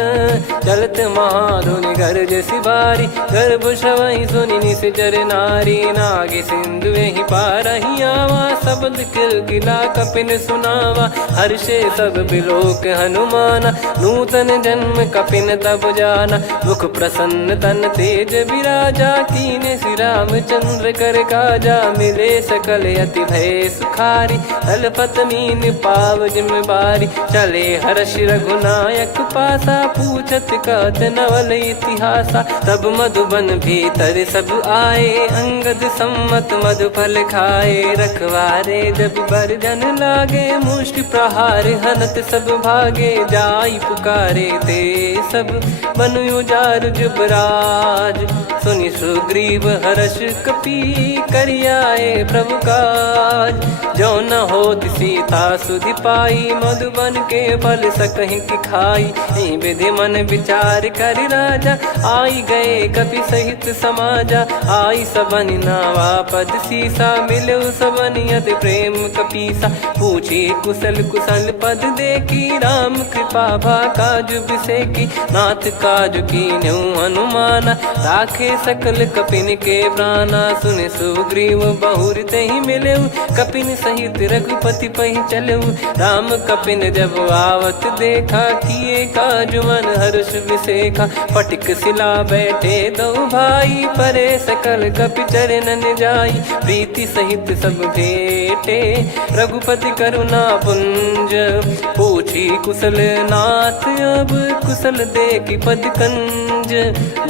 चलत महाधुनि गरज सिबारी गर्भ श्रवहि सुनि निश्चर नारी। नागे सिंधु ही पारहि आवा शब्द किला कपिन सुनावा। हर्षे सब बिलोक हनुमाना नूतन जन्म कपिन तब जाना। मुख प्रसन्न तन तेज विराजा कीने श्री रामचंद्र कर काजा। मिले सकल अति भय सुखारी तलपत मीन पाव जिम्मेवारी। चले हर्ष रघुनायक पासा पूछत कहत नवल इतिहासा। तब मधुबन भीतर सब आए अंगद सम्मत मधुफल खाए। रखवारे जब बरजन लागे मुष्टि प्रहार हनत सब भागे। जाई पुकारे ते सब बनु उजार जुबराज। सुनि सुग्रीव हर्ष कपि करियाए प्रभु काज। जो न होत सीता सुधि पाई मधुबन के फल सकहि कि खाई। विधि मन विचार कर राजा, आई गए कपि सहित समाजा। आई सबनि नावा पद सीसा, मिले सबनि अति प्रेम कपीसा। पूछी कुशल कुशल पद देखी, राम कृपा भा काज बिसेकी। नाथ काज कीन्हु हनुमाना, राखे सकल कपिन के प्राणा। सुने सुग्रीव बहुर तेहि मिलेउ, कपिन सहित रघुपति पहि चलेउ। राम कपिन जब आवत देखा, किए काज मन हर्ष विसेखा। फटिक सिला बैठे दो भाई, परे सकल कपि चरणन जाई। प्रीति सहित सब भेटे, रघुपति करुणा पुंज। पूछी कुशल नाथ, अब कुशल देखि पद कंज।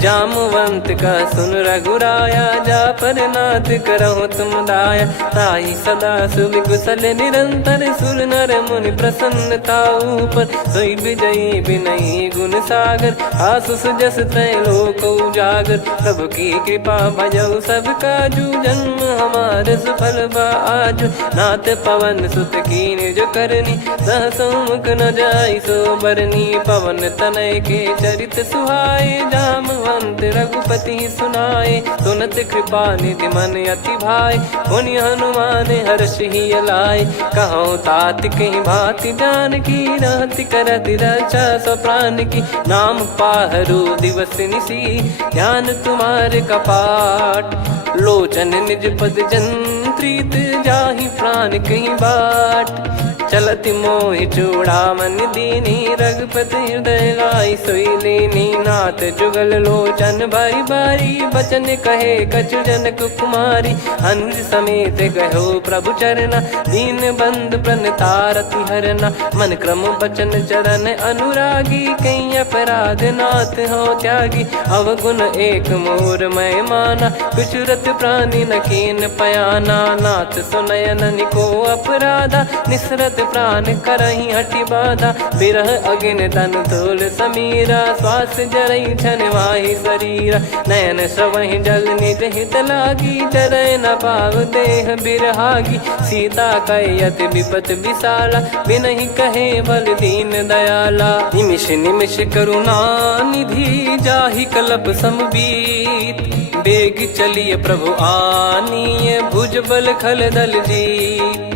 जामवंत का सुन रघुराया, जा पर नाथ करहु तुम दाया। ताहि सदा सुविकुशल निरंतर, सुर नर मुनि प्रसन्नता ऊपर। सोई विजयी विनयी गुण सागर, आसु सुजस त्रैलोक उजागर। प्रभु की कृपा भजऊ सब काजू, जन्म हमार सफल बा आजु। नाथ पवन सुत कीन्ह जो करनी, सहसो मुख न जाई सो बरनी। पवन तनय के चरित सुहाए, जामवंत रघुपति सुनाए। सुनत कृपा निधि मन अति भाई, मुनि हनुमान हर्ष ही लाए। कहूँ तात कहीं भांति जानकी, रहति करति रक्षा सो प्राण की। नाम पाहरु दिवस निसी, ध्यान तुम्हारे कपाट। लोचन निज पद जंत्रित, जाहि प्राण कहीं बाट। चलति मोहि चूड़ामन दीनी, रघुपति हृदय लाई सोई लीनी। नाथ जुगल लोचन बारी बारी, बचन कहे कछु जनक कुमारी। अनुज समेत गयो प्रभु चरना, दीन बंद प्रणतारति हरना। मन क्रम बचन चरण अनुरागी, कहीं अपराध नाथ हो त्यागी। अवगुण एक मोर मैं माना, कुछुरत प्राणी न कीन पयाना। नाथ सुनयन निको अपराधा, निसरत प्राण करही हटि बाधा। बिरह अगिन तन तोल समीरा, श्वास जरई छन वाहि शरीरा। नयन श्रवहि जल निज हित लागी, चरय न पाव देह बिरहागी। सीता कयत विपत विशाला, बिनहि कहे बल दीन दयाला। निमिष निमिष करुणा निधि, जाहि कल्प समबीत। बेग चलिए प्रभु आनीय, भुज बल खल दल जीत।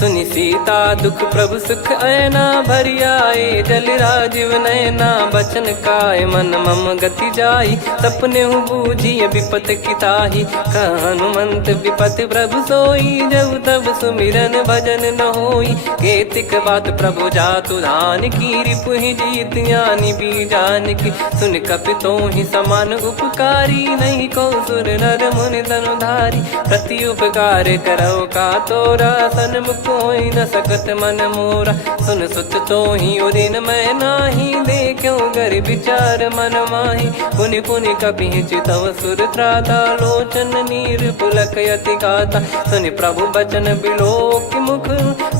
सुनि सीता दुख प्रभु सुख ऐना, भरि आए जल राजीव नैना। बचन काय मन मम गति जाई, सपने हूँ बूझिए विपत किताही। हनुमंत विपत प्रभु सोई, जब तब सुमिरन भजन न होई। केतिक बात प्रभु जातु धान की, रिपुहि जीत ज्ञानी बीजान की। सुन कपि तोहि समान उपकारी, नहीं को सुर नर मुनि तनुधारी। प्रति उपकार करो का तोरा, सन्मुख कोई न सकत मन मोरा। सुन सुत तो ही उदिन मैं नाही, देखो गर विचार मन माही। पुनि पुनि कपि चितव सुर त्राता, लोचन नीर पुलक यति गाता। सुनि प्रभु बचन बिलोक मुख,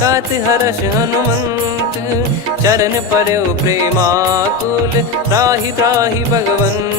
गात हर्ष हनुमंत। चरण परौ प्रेमाकुल, त्राहि त्राहि भगवंत।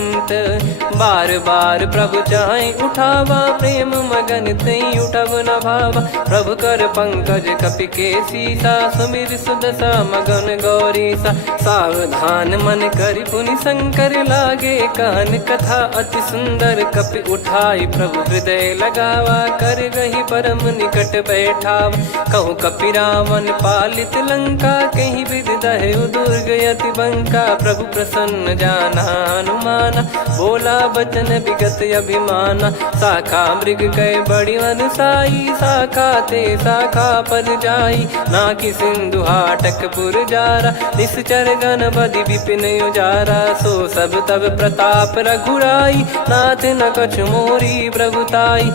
बार बार प्रभु चाहि उठावा, प्रेम मगन तई उठब न भावा। प्रभु कर पंकज कपि के सीसा, सुमिर सुदशा मगन गौरीसा। सावधान मन करि पुनि शंकर, लागे कहन कथा अति सुंदर। कपि उठाई प्रभु हृदय लगावा, कर गही परम निकट बैठावा। कहूँ कपि रावण पालित लंका, कहीं विधि दहु दुर्ग यति बंका। प्रभु प्रसन्न जाना हनुमाना, बोला बचन विगत अभिमाना। शाखा मृग कय बड़ी अनुसाई, शाखा ते शाखा पर जाई। नाकि सिंधु हाटक पुर जारा, निश्चर गण बदि विपिन उजारा। सो सब तब प्रताप रघुराई, नाथ न कछु मोरी प्रभुताई।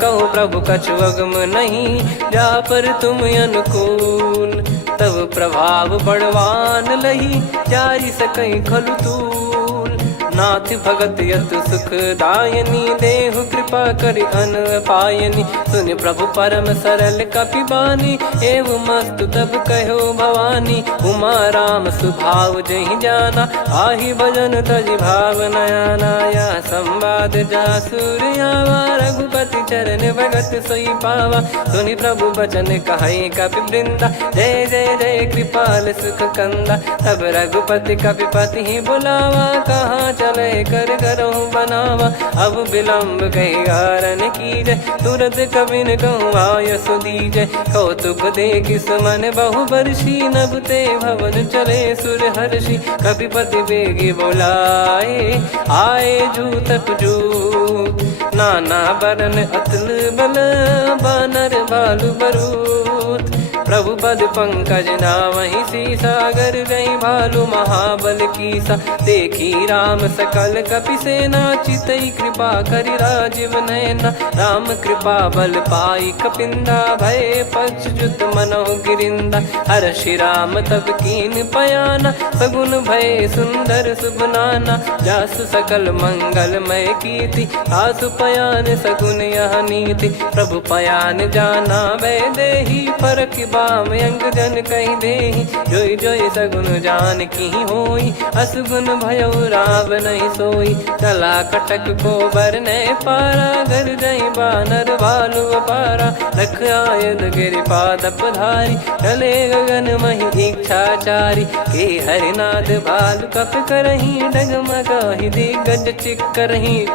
कहूँ प्रभु कछु अगम नहीं, जा पर तुम अनुकूल। तब प्रभाव बड़वान लही, जारी सकई खलु तूल। नाथ भगत यत सुखदायनी, देहु कृपा करि अन पायनी। सुन प्रभु परम सरल कपिबानी, एवं मस्तु तब कहो भवानी। उमा राम सुभाव जहि जाना, आहि भजन तजि भाव नयाना। या संवाद जासुर आवा, रघुपति चरण भगत सोई पावा। सुनि प्रभु बचन कहै कपि वृंदा, जय जय जय कृपाल सुख कंदा। तब रघुपति कपिपति ही बुलावा, कहाँ चले कर करहु बनावा। अब विलम्ब कही कारण कीजय, तुरत कबिन कहूँ आयस दीजय। कौतुक देखि सुमन बहु बरसी, नभ ते भवन चले सुर हर्षि। कपिपति बेगी बोलाए, आए जूतक जूत। नाना बरन अतुल बल, बानर भालु बरूत। प्रभु पद पंकज नावहि सीसा, गर गई भालु महाबल कीसा। देखी राम सकल कपि सेना, चितई कृपा करि राजीव नयना। राम कृपा बल पाई कपिंदा, भय पक्षजुत मनोह गिरिंदा। हर्षि राम तब कीन पयाना, सगुन भय सुंदर सुबनाना। जासु सकल मंगलमय कीर्ति, आसु पयान सगुन यह नीति। प्रभु पयान जाना वै देहि, फरक बाम अंग जन कहि देहि। जोई जोई सगुन जान की होई, असगुन भयो राव नहीं सोई। चला कटक को बरने पारा, घर जई बानर भालु अपारा। लख आयद गिरिपाद पधारी, चले गगन महि इच्छाचारी। के हरिनाद भालु कप करही, डगमगाहि दिग्गज चिक्करही।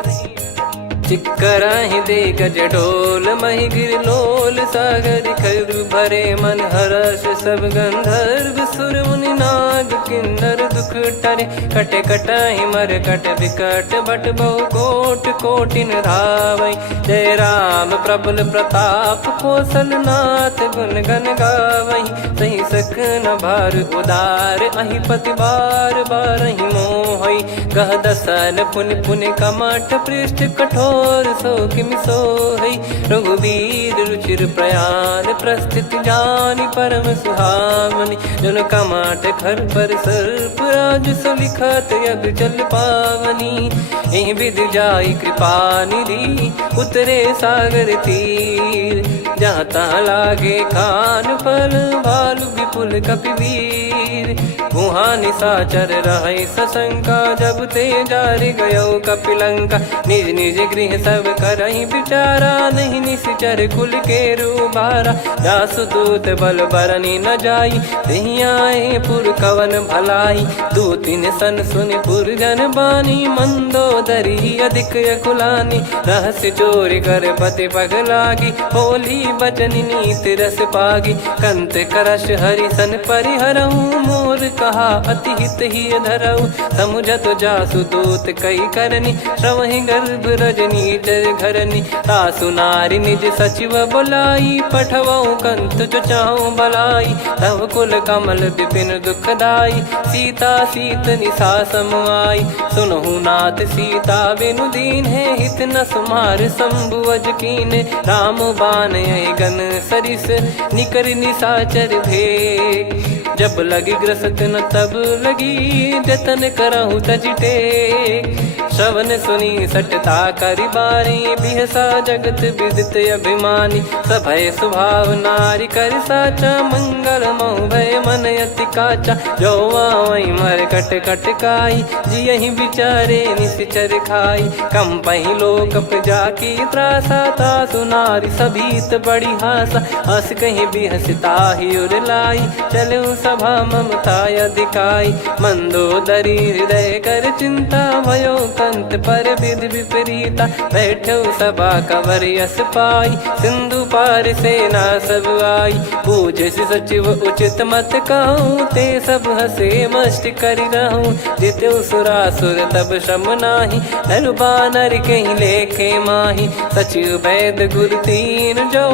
चिक्कराहि दे गज ढोल, महि गिर लोल। सागर खर भरे मन हर्ष, सब गंधर्व सुर मुनि नाग किन्नर दुख टरे। कट कटाहि मर कट विकट, बट बहु कोट कोटिन धावै। जय राम प्रबल प्रताप, कौशल नाथ गुण गन गावै। सही सकन भार उदार, अहि पति बार बारहि मोहै। गह दसन पुन पुन कमठ, पृष्ठ कठोर सो किमि सोहै। रघुवीर रुचिर प्रयाण, प्रस्थित जानि परम सुहावनी। जन कमाट खर पर सर्प, राज सलिखत अब चल पावनी। एहि विधि जाई कृपा निधि, उतरे सागर तीर। जहाँ तहाँ लागे खान फल, भालु विपुल कपिवीर। वहाँ निशाचर रहै सशंका, जब ते जारि गयो कपिलंका। निज निज गृह सब करहि विचारा, नहीं निश्चर कुल के रूबारा। जासु दूत बल बरनी न जाई, तेहि आए पुर कवन भलाई। दूतिन सन सुन पुर जन बानी, मंदोदरी अधिक अकुलानी। रहस्य चोरी कर पति पगलागी, होली बचन नीत रस पागी। कंत करश हरिसन परिहरहु, मोर कहा अति हित ही धरऊ। समुझत जासु दूत कई करनी, श्रवहि गर्भ रजनी जर घरनी। तासु नारी निज सचिव बुलाई, पठवऊ कंत जो चाहूं बलाई। तव कुल कमल विपिन दुखदाई, सीता सीत निशा समाई। सुनहु नाथ सीता बिनु दीन है, हित न सुमार शंभु अज कीने। राम बान गन सरिस, निकर निशाचर भेग। जब लगी ग्रसत न तब लगी, जतन करहु तज टेक। श्रवण सुनी सटता करि बारी, बिहसा जगत विदित अभिमानी। सभय स्वभाव नारी कर साचा, मंगल महु भय मन अति काचा। जो आवै मर कट कट काई, जियहि विचारे निश्चर खाई। कम पहि लोक जाकी त्रासा, तासु नारी सभीत बड़ी हासा। हस कहीं बिहसता ही उर लाई, चलऊ सभा ममता अधिकाई। मंदोदरी हृदय कर चिंता, भयो कंत पर विधि विपरीता। बैठो सभा कवर यस पाई, सिंधु पार सेना सब आई। पूज्य सचिव उचित मत कहूँ, ते सब हसे मष्ट करि रहूँ। जित्यु सुरासुर तब श्रम नाही, नरु बानर कहीं लेखे माही। सचिव वैद गुरु तीन जो,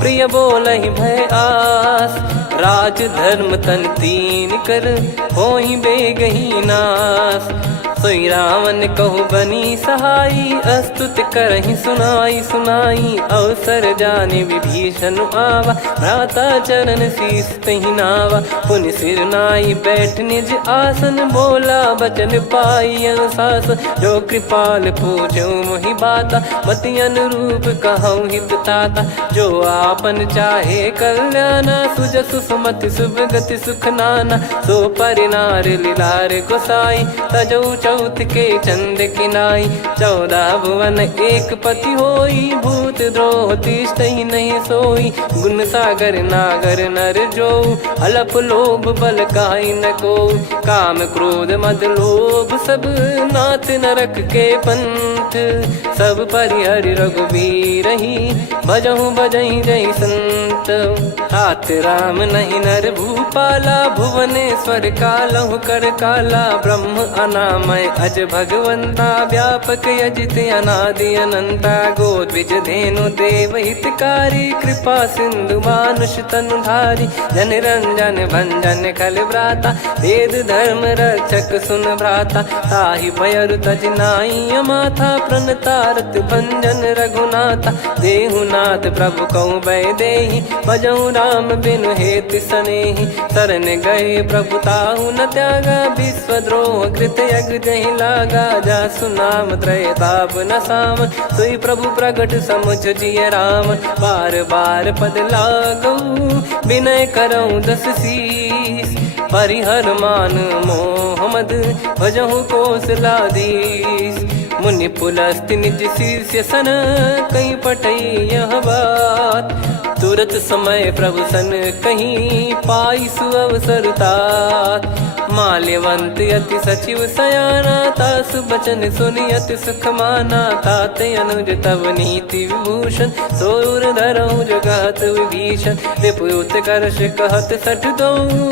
प्रिय बोलहि भय आस। राज धर्म तन तीन कर, होहि बेगहि नास। सोई रावण कहु बनी सहाई, अस्तुत करहि सुनाई सुनाई। अवसर जाने विभीषण आवा, भ्राता चरण शीस तहि नावा। पुनि सिर नाई बैठ निज आसन, बोला बचन पाई अनुशासन। जो कृपाल पूछो मोहि बाता, मति अनुरूप कहूँ हित ताता। जो आपन चाहे कल्याणा, सुजसु सुमति शुभ गति सुख नाना। सो परिनार लीलार गोसाई, तजौ चौथ के चंद किनाई। 14 भुवन एक पति होई, भूत द्रोह तिष्ठहि नहीं सोई। गुण सागर नागर नर जो, अलप लोभ बल काई न को। काम क्रोध मद लोभ सब, नाथ नरक के पंथ। सब परिहरि रघुबीर ही, भजहु भजहि जय संत। तात राम नहीं नर भूपाला, भुवनेश्वर कालहु कर काला। ब्रह्म अनामय अज भगवंता, व्यापक अजित अनादि अनंता। गोद्विज धेनु देव हितकारी, कृपा सिंधु मानुष तनुधारी। जन रंजन भंजन खल भ्राता, वेद धर्म रक्षक सुन भ्राता। ताहि भयरु तज नाई माथा, प्रणतारत भंजन रघुनाथा। देहुनाथ प्रभु कहु भय देहि, भजहु राम बिनु हेतु सनेहि। शरण गए प्रभु ताहु न त्यागा, विश्वद्रोह कृत यज्ञ जहि लागा। जासु नाम त्रय ताप न साम, सोई प्रभु प्रगट समुझ जिय राम। बार बार पद लागऊ, विनय करऊँ 10 शीस। परिहर मान मोह मद, भजहु कौशलाधीश। मुनि पुलस्त्य निज शिष्य सन, कहीं पटई यह बात। तुरत समय प्रभु सन कहीं, पाई सुअवसर तात। माल्यवंत अति सचिव सयाना, तासु बचन सुनि अति सुख माना। तात अनुज तव नीति विभूषण, सोर धरहु जगत विभीषण। विपुत करश कहत सठ दो,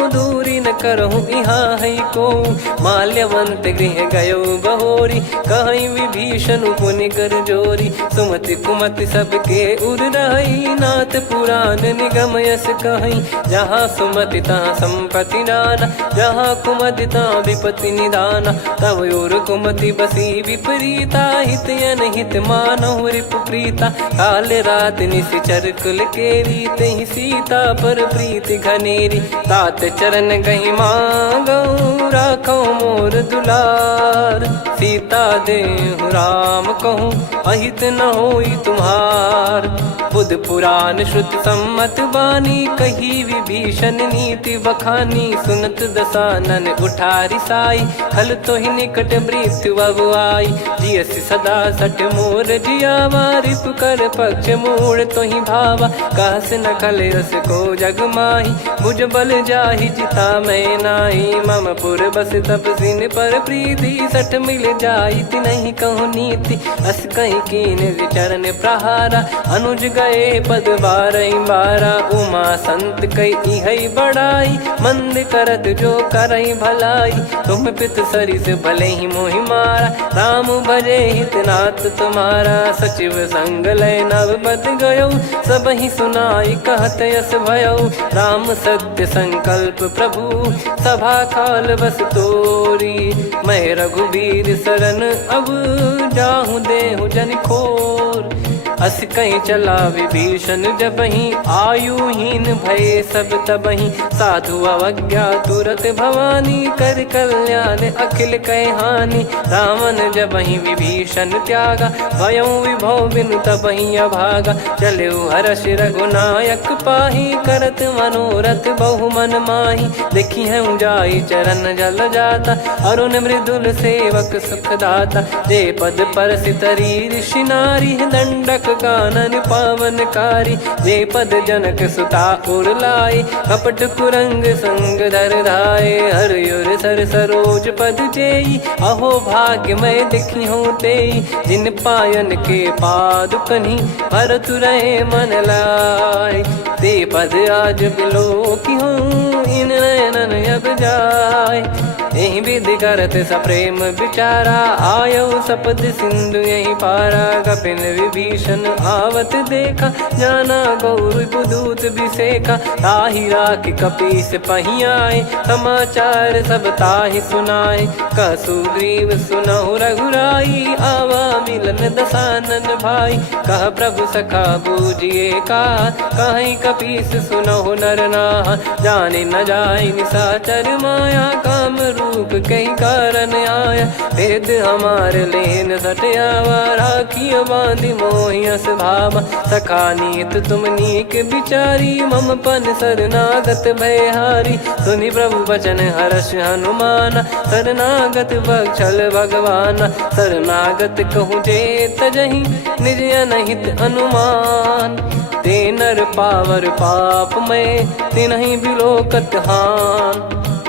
दूरी न करहु इहाँ है को। माल्यवंत गृह गयो बहोरी, कहीं विभीषण पुनि कर जोरी। सुमति कुमति सबके उर रही, नाथ पुराण निगम यस कहीं। जहाँ सुमति तहाँ संपत्ति नाना, जहाँ कुमति तहाँ विपत्ति निदाना। तव और कुमति बसी विपरीता, हित अनहित मानहु रिपु प्रीता। काल रात निशिचर कुल केरी, तहि सीता पर प्रीति घनेरी। तात चरण गहि मांगऊ, राखो मोर दुलार। सीता देहु राम कहूँ, अहित न होई तुम्हार। बुध पुराण श्रुत सम्मत बानी, कही विभीषण नीति बखानी। सुनत दसानन उठारी साई, खल तो ही निकट मृत्यु अब आई। जियसि सदा सठ मोर जियावा, रिपु कर पक्ष मूड़ तो ही भावा। कहस न खल रस को जग माही, भुज बल जाहि जिता मैं नाही। मम पुर बस तपसिन पर प्रीति, सठ मिल जाई नहीं कहूँ नीति। अस कहीं कीन चरण प्रहारा, अनुज गए पद 12 उमा संत कई है बड़ाई। मंद करत जो करई भलाई, तुम पित सरिस भले ही मोहि मारा। राम भजे हितनाथ तुम्हारा, सचिव संग लय नव बद गयो। सब ही सुनाई कहत यस भयो। राम सत्य संकल्प प्रभु, सभा काल बस तोरी। मैं रघुबीर शरण अब, जाहूँ देहु जन खोर। अस कहीं चला विभीषण जबहि, आयुहीन भय सब तबहि। साधु अवज्ञा तुरत भवानी, कर कल्याण अखिल कह हानि। रावण जबहि विभीषण त्यागा, भयउ विभव बिनु तबहि अभागा। चलऊ हर्ष रघुनायक पाहि, करत मनोरथ बहु मन माहि। देखी है जाई चरण जल जाता, अरुण मृदुल सेवक सुख दाता। जे पद पर सितरी ऋषि नारी, दंडक कानन पावनकारी। जे पद जनक सुता उर लाई, कपट कुरंग संग धर धाये। हरियुर सर सरोज पद जेई, अहो भाग्य मैं दिखी हूँ तेई। जिन पायन के पादुकनि, भरत रहे मन लाय। ते पद आज बिलो की हूँ, इन नयनन अब जाय। यही विधि करत सप्रेम विचारा, आयो सपद सिंधु यही पारा। कपिन विभीषण आवत देखा, जाना गौर बुदूत बिसेखा। ताहि राख कपीस पहियाए, समाचार सब ताहि सुनाए। कह सुग्रीव सुनहु रघुराई, आवा मिलन दसानन भाई। कह प्रभु सखा बूझिए का, कहीं कपीस सुनहु नर नाह। जाने न जाय निशाचर माया, काम रूप कई कारण आया। भेद हमार लेन सटयावा, राखियो बांधि मोहियस भावा। सखा नीत तुम नीक बिचारी, मम पन शरणागत भयहारी। सुनि प्रभु वचन हर्ष हनुमाना, शरणागत बक्षल भगवाना। शरणागत कहूँ जे तजहि, निज अनहित अनुमान। ते नर पावर पाप में, तिन्हि बिलोकत हान।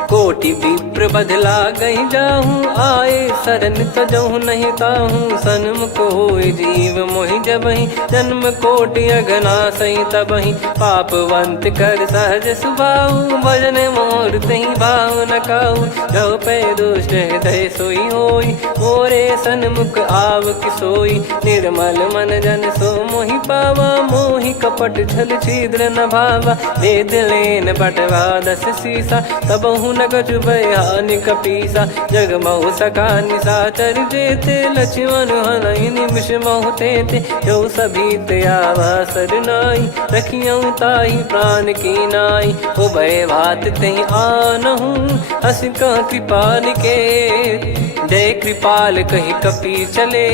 कोटि विप्र बदला गई जाहूँ, आए शरण तजहु नहीं ताहूँ। सन्मुख होय जीव मोहि जबहि, जन्म कोटि अघना सही तबहि। पापवंत कर सहज सुभाऊ, भजन मोर तहि भाव न काऊ। जो पै दुष्ट हृदय सोई होई, मोरे सन्मुख आव किसोई। निर्मल मन जन सो मोहि पावा, मोहि कपट छल छिद्र न भावा। वेद लेन बटवा दस सीसा, तबहु न कछु भयानि कपीसा। जग महु सका निशाचर जेते, लक्ष्मण हनहि निमिष महु तेते। जो सभी ते आवा सरनाई, रखियऊ ताहि प्राण की नाई। उभय भात तेहि आनहु, हस कह कृपाल के। जय कृपाल कहि कपी चले,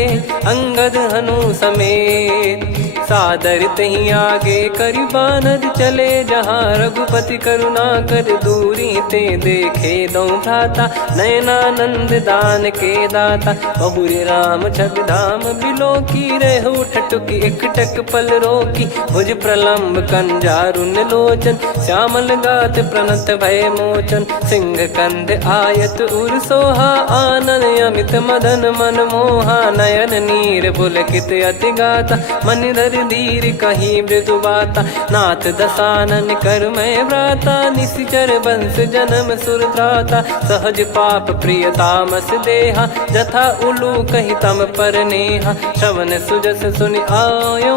अंगद हनु समेत। सादर तही आगे करि बानर चले, जहाँ रघुपति करुणा कर दूरी ते देखे दो भ्राता। नयनानंद दान के दाता, बहुरे राम छवि धाम बिलोकी। रेहु ठटुकी एकटक पल रोकी, भुज प्रलम्ब कंजारुन लोचन। श्यामल गात प्रणत भय मोचन, सिंह कंध आयत उर सोहा। आनन अमित मदन मन मोहा, नयन नीर पुलकित अति गाता। मन धर धीर कहीं मृदु बाता, नाथ दसानन कर मैं भ्राता। निशिचर वंश जन्म सुर त्राता, सहज पाप प्रिय तामस देहा। जथा उलू कहि तम पर नेहा, श्रवण सुजस सुनि आयो।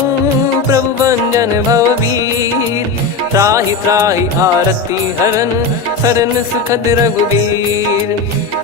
प्रभु भंजन भव भीर, त्राहि त्राहि आरती हरन। शरण सुखद रघुबीर,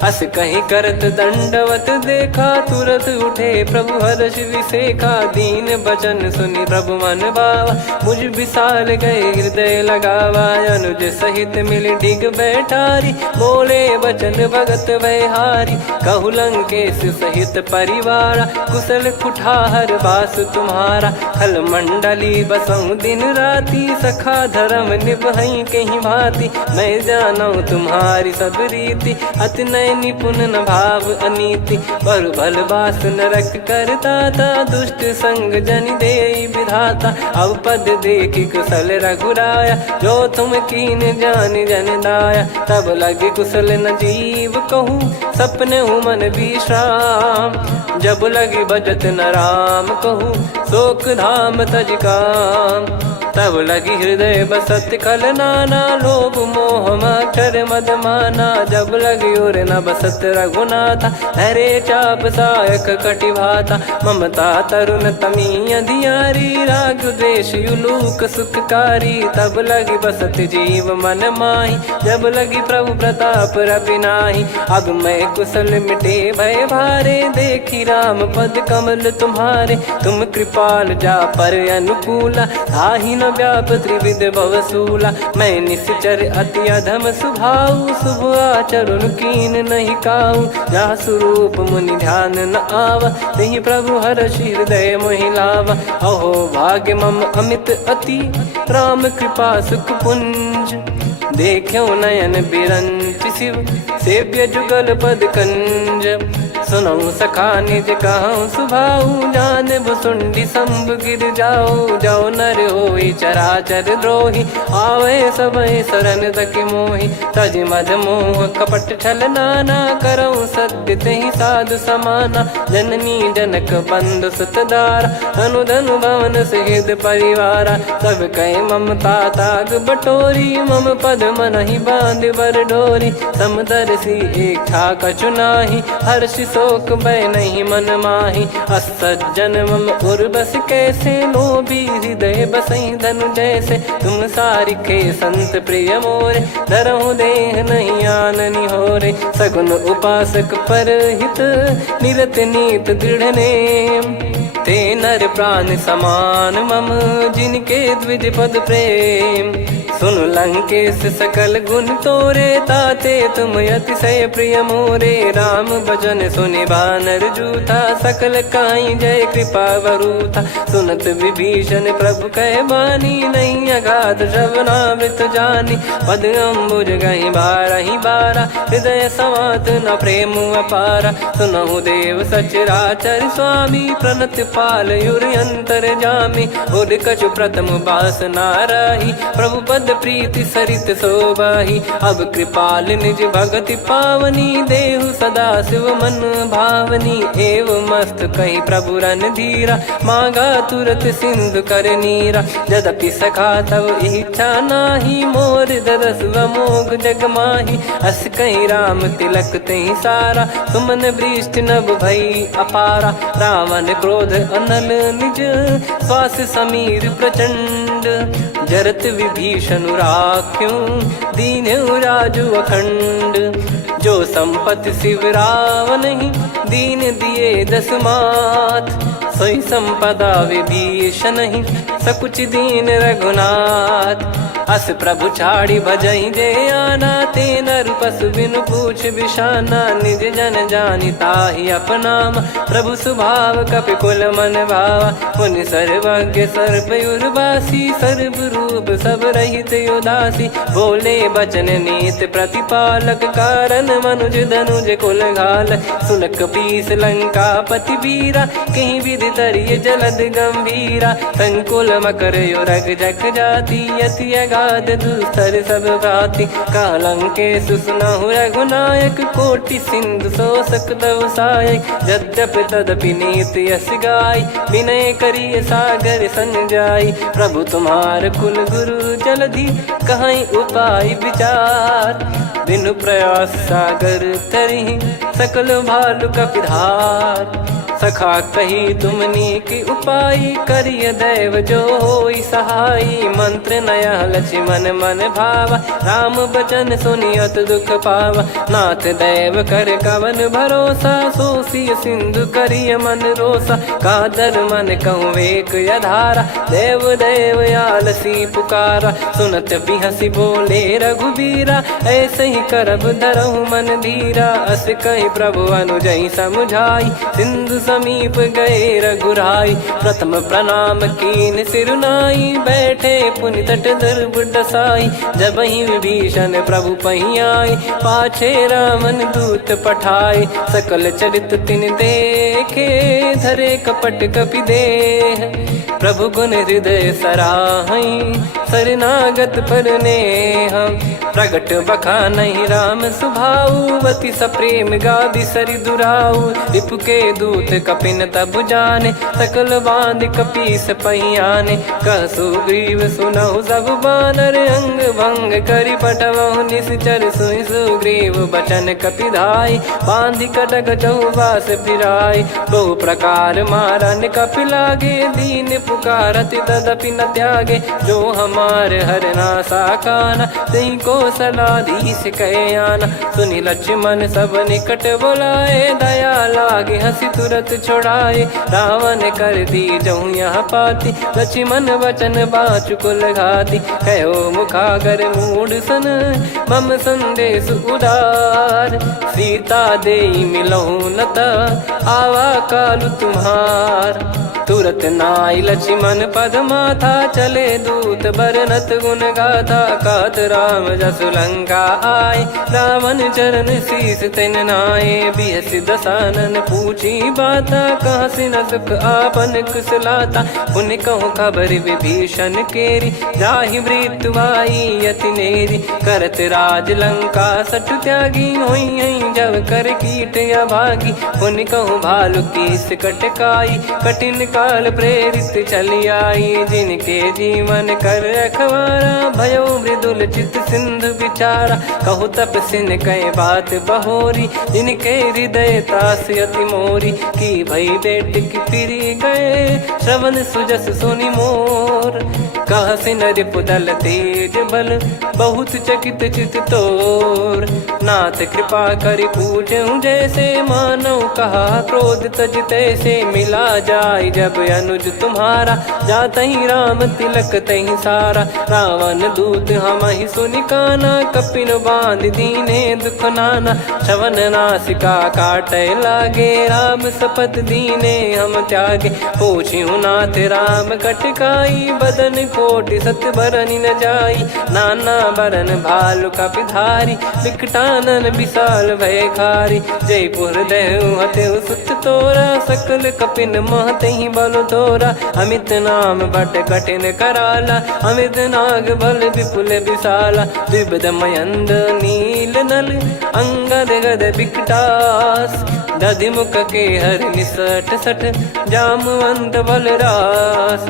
अस कहीं करत दंडवत देखा। तुरत उठे प्रभु हर्ष विसेखा, दीन बचन सुनि प्रभु मन भावा। मुझ विशाल गए हृदय लगावा, अनुज सहित मिल डिग बैठारी। बोले बचन भगत भयहारी, कहु लंकेश सहित परिवारा। कुशल कुठार बास तुम्हारा, खल मंडली बसऊं दिन राती। सखा धर्म निभई कहीं भांति, मैं जानू तुम्हारी सब रीति। अति नय निपुण न भाव अनीति, पर भल बास नरक करता था। दुष्ट संग जन दे विधाता, अब पद देखी कुशल रघुराया। जो तुम कीन जान जन दाया, तब लगे कुशल न जीव कहूँ। सपने हूँ मन विश्राम, जब लगी बजत न राम कहूँ। शोक धाम तज काम, तब लगी हृदय बसत खल नाना। लोभ मोह मक्षर मद माना, जब लगी उर न बसत रघुनाथा। हरे चाप सायक कटि भाता, ममता तरुण तमी अधियारी। राग द्वेष युलूक सुखकारी, तब लगी बसत जीव मन माही। जब लगी प्रभु प्रताप रविनाही, अब मैं कुशल मिटे भय भारे। देखी राम पद कमल तुम्हारे, तुम कृपाल जा पर अनुकूला। आही न व्याप त्रिविध भवसूला, मैं निश्चर अति अधम सुभाऊ। शुभ आचरण कीन नहीं काऊ, जहाँ स्वरूप मुनि ध्यान न आवा। तहि प्रभु हर्ष हृदय मोहि लावा। अहो भाग्य मम अमित अति, राम कृपा सुख पुंज। देखो नयन बिरंच शिव, सेव्य जुगल पद कंज। सुनऊ सखा निज कहूँ सुभाऊ, जान भुसुंडी संभ गिर जाओ। जाओ नर होई चराचर द्रोही, आवे सबई शरण तक मोहि। तज मद मोह कपट छल नाना, करऊँ सत्य तेहि साधु समाना। जननी जनक बंधु सुतदारा, धनु धनु भवन सहित परिवारा। सब कहे ममता ताग बटोरी, मम पद मनहि बांध बर डोरी। समदर्शी इच्छा कछु नाही, हर्ष शोक भय नहीं मन माही। असज्जन मम उर्वश कैसे, लोभी हृदय बसई धनु जैसे। तुम सारिखे संत प्रिय मोरे, धरहु देह नहीं आननि होरे। सगुन उपासक परहित, निरत नीत दृढ़ नेम। ते नर प्राण समान मम, जिनके द्विज पद प्रेम। सुन लंकेश सकल गुण तोरे, ताते तुम अतिशय प्रिय मोरे। राम भजन सुनि बानर जूथा, सकल काई जय कृपा वरूथा। सुनत विभीषण प्रभु कह बानी, नहीं अगाध श्रवणामृत जानी। पद अम्बुज गहि बारहि बारा, हृदय समात न प्रेम अपारा। सुनहु देव सचराचर स्वामी, प्रणत पाल युर अंतर जामी। उद कछु प्रथम बास नाराही, प्रभु पद प्रीति सरित शोभाही। अब कृपाल निज भगति पावनी, देहु सदा शिव मन भावनी। एव मस्त कही प्रभु रन धीरा, मांगा तुरत सिंधु कर नीरा। यद्यपि सखा तब इच्छा नाही, मोर दरस मोग जग माही। अस कहीं राम तिलक तेहि सारा, सुमन वृष्टि नभ भई अपारा। रावण क्रोध अनल निज, श्वास समीर प्रचंड। जरत विभीषण राख्यों, दीन्हु राजु अखंड। जो संपत्ति शिव रावण ही, दीन दिए दस मात। सोई संपदा विभीषण ही, सकुच दीन रघुनाथ। अस प्रभु छाड़ी भजई जे आना, ते नर पशु बिनु पूछ बिशाना। निज जन जानि ताहि अपनाम, प्रभु स्वभाव कपि कुल मन भावा। मुनि सर्वज्ञ सर्वयुर्वासी, सर्व रूप सब रहित उदासी। बोले बचन नीत प्रतिपालक, कारण मनुज धनुज कुल घाल। सुनक पीस लंका पति वीरा, कहीं विधि तरिय जलद गंभीरा। संकुल मकर युरग जख जाति, यति अगाध दुस्तर सब भाति। कालंकेश सुनहु रघुनायक, कोटि सिंधु शोषक तव सहायक। यद्यपि तदपि नीति यस गाय, विनय करिय सागर सन जाय। प्रभु तुम्हार कुल गुरु जलधि, कहीं उपाय विचार। बिनु प्रयास सागर तरिहि, सकल भालु कपिधार। सखा कही तुमनी की उपाय, करिय दैव जो होई सहाई। मंत्र नया लक्ष्मण मन भावा, राम बचन सुनियत दुख पावा। नाथ दैव कर कवन भरोसा, सोसिय सिंधु करिय मन रोसा। कादर मन कहूँ एक यधारा, देव देव आलसी पुकारा। सुनत बिहसी बोले रघुबीरा, ऐसे ही करब धरहु मन धीरा। अस कही प्रभु अनुजई समुझाई, सिंधु समीप गए रघुराई। प्रथम प्रणाम कीन सिरुनाई, बैठे पुनि तट दर्भ डसाई। जब ही विभीषण प्रभु पही आई, पाछे रामन दूत पठाए। सकल चरित तिन देखे, धरे कपट कपि देह। प्रभु गुण हृदय सराहई, शरणागत पर नेह। प्रगट बखानहि राम सुभाऊ, अति सप्रेम गाबि सरि दुराऊ। रिपु के दूत कपिन तब जाने, सकल बांध कपीस पहियाने। कह सुग्रीव सुनहु सब बानर, अंग भंग करि पटवहु निश्चर। सुनि सुग्रीव बचन कपिधाई, बांधि कटक चहुबास फिराई। बहु प्रकार मारन कपि लागे, दीन पुकारत तदपि न त्यागे। जो हमार हरना साकाना, तिहि को सलाधीश कहे आना। सुनि लक्ष्मण सब निकट बुलाए, दया लाग लागे हंसी तुरत छोड़ाए। रावण कर दी जऊँ यहाँ पाती, लक्ष्मण वचन बाचुकुल घाती। कहो मुखागर मूड सन मम संदेश उदार, सीता देई मिलहु नता आवा कालु तुम्हार। तुरत नाई लक्ष्मण पद माथा, चले दूत बरनत गुण गाथा। कहत राम जसु लंका आए, रावण चरण शीस तिन नाये। बिहसि दसानन पूछी बाता, कहाँ से न सुख आपन कुशलाता। पुन कहूँ खबर विभीषण केरी, जाहि मृत्यु आई अति नेरी। करत राज लंका सठ त्यागी, होई जब कर कीट अभागी। पुन कहूँ भालु कीस कटकाई, कठिन काल प्रेरित चली आई। जिनके जीवन कर रखवारा, भयो मृदुल चित सिंधु विचारा। कहु तपसिन कई बात बहोरी, जिनके हृदय त्रास अति मोरी। की भई बेट की फिरी गए, श्रवण सुजस सुनि मोर। कह सिन रिपुदल तेज बल, बहुत चकित चित तोर। नाथ कृपा करि पूछऊँ जैसे, मानव कहा क्रोध तज तैसे। मिला जाय जब अनुज तुम्हारा, जातहि राम तिलक तहि सारा। रावण दूत हमहि सुनि काना, कपिन बांध दीने दुख नाना। श्रवण नासिका काटै लागे, राम शपथ दीने हम त्यागे। पूछिहु नाथ राम कटकाई, बदन कोटि सत बरनि न जाई। नाना बरन भालु कपिधारी, विकटानन विशाल भयखारी। जयपुर देहु हतेउ सुत तोरा, सकल कपिन महतहि बल तोरा। अमित नाम बट कठिन कराला, अमित नाग बल विपुल विशाला। द्विविध मयंद नील नल, अंगद गद विकटास। दधिमुख के हर निसठ सठ, जामवंत बलरास।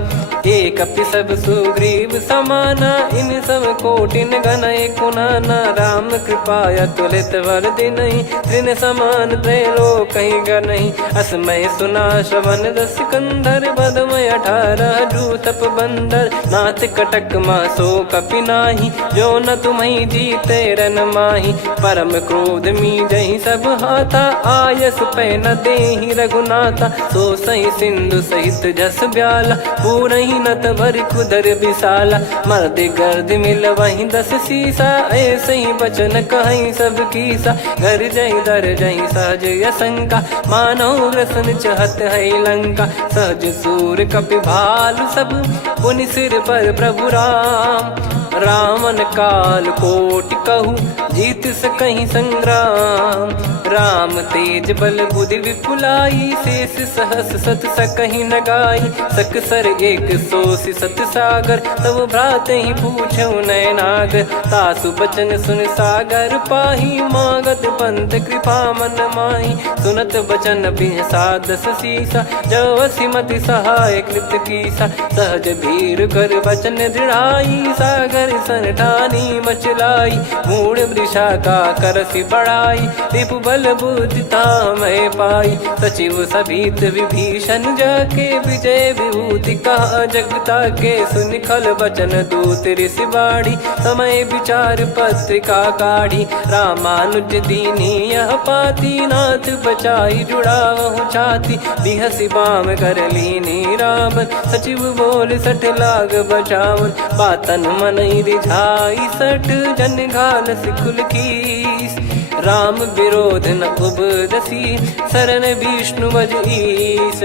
एक अपि सब सुग्रीव समाना, इन सब कोटिन गणय कुनाना। राम कृपा अतुलित बल दिनहि, त्रिन समान त्रैलोक गणहि। असमय सुना श्रवण दस कंधर, बदमय 18 जूतप बंदर। नाथ कटक मासो कपि नाही, जो न तुम्हि जीते रन माही। परम क्रोध मीजहि सब हाथा, आयस पै न देहि रघुनाथा। सो सही सिंधु सहित जस ब्याला, पूरहि नत भर कुदर विशाला। मर्द गर्द मिल वहीं 10 सीसा, ऐसे ही बचन कहीं सब कीसा। घर जय दर जय सहज यसंका, मानव रसन चहत है लंका। सहज सूर कपि भालु सब, पुनि सिर पर प्रभु राम। रामन काल कोटि कहु, जीत सकहि संग्राम। राम तेज बल बुद्धि विपुलाई, शेष सहस सत सकहि न गाई। सकसर एक सोसि सत सागर, तब भ्राते ही पूछौ नयनाग। तासु बचन सुन सागर पाही, मागत पंथ कृपा मन माही। सुनत बचन बिहसा 10 सीसा, जवसि मति सहाय कृत कीसा। सहज भीर कर बचन दृढ़ाई, सागर सन ठानी मचलाई। मूढ़ वृषा का करसि बढ़ाई, रिपु बल बुद्धि तामय पाई। सचिव सभीत विभीषण जाके, विजय विभूति कहा जगता के। सुनि खल बचन दूत ऋषि बाड़ी, समय विचार पत्रिका काढ़ी। रामानुज दीनी यह पाती, नाथ बचाई जुड़ावहु छाती। बिहसि बाम कर लीनी रावण, सचिव बोल सठ लाग बचावन। बातन मन रिझाई सठ, जन घाल सिकुल कीस। राम विरोध न उपदसी, शरण विष्णु बज ईस।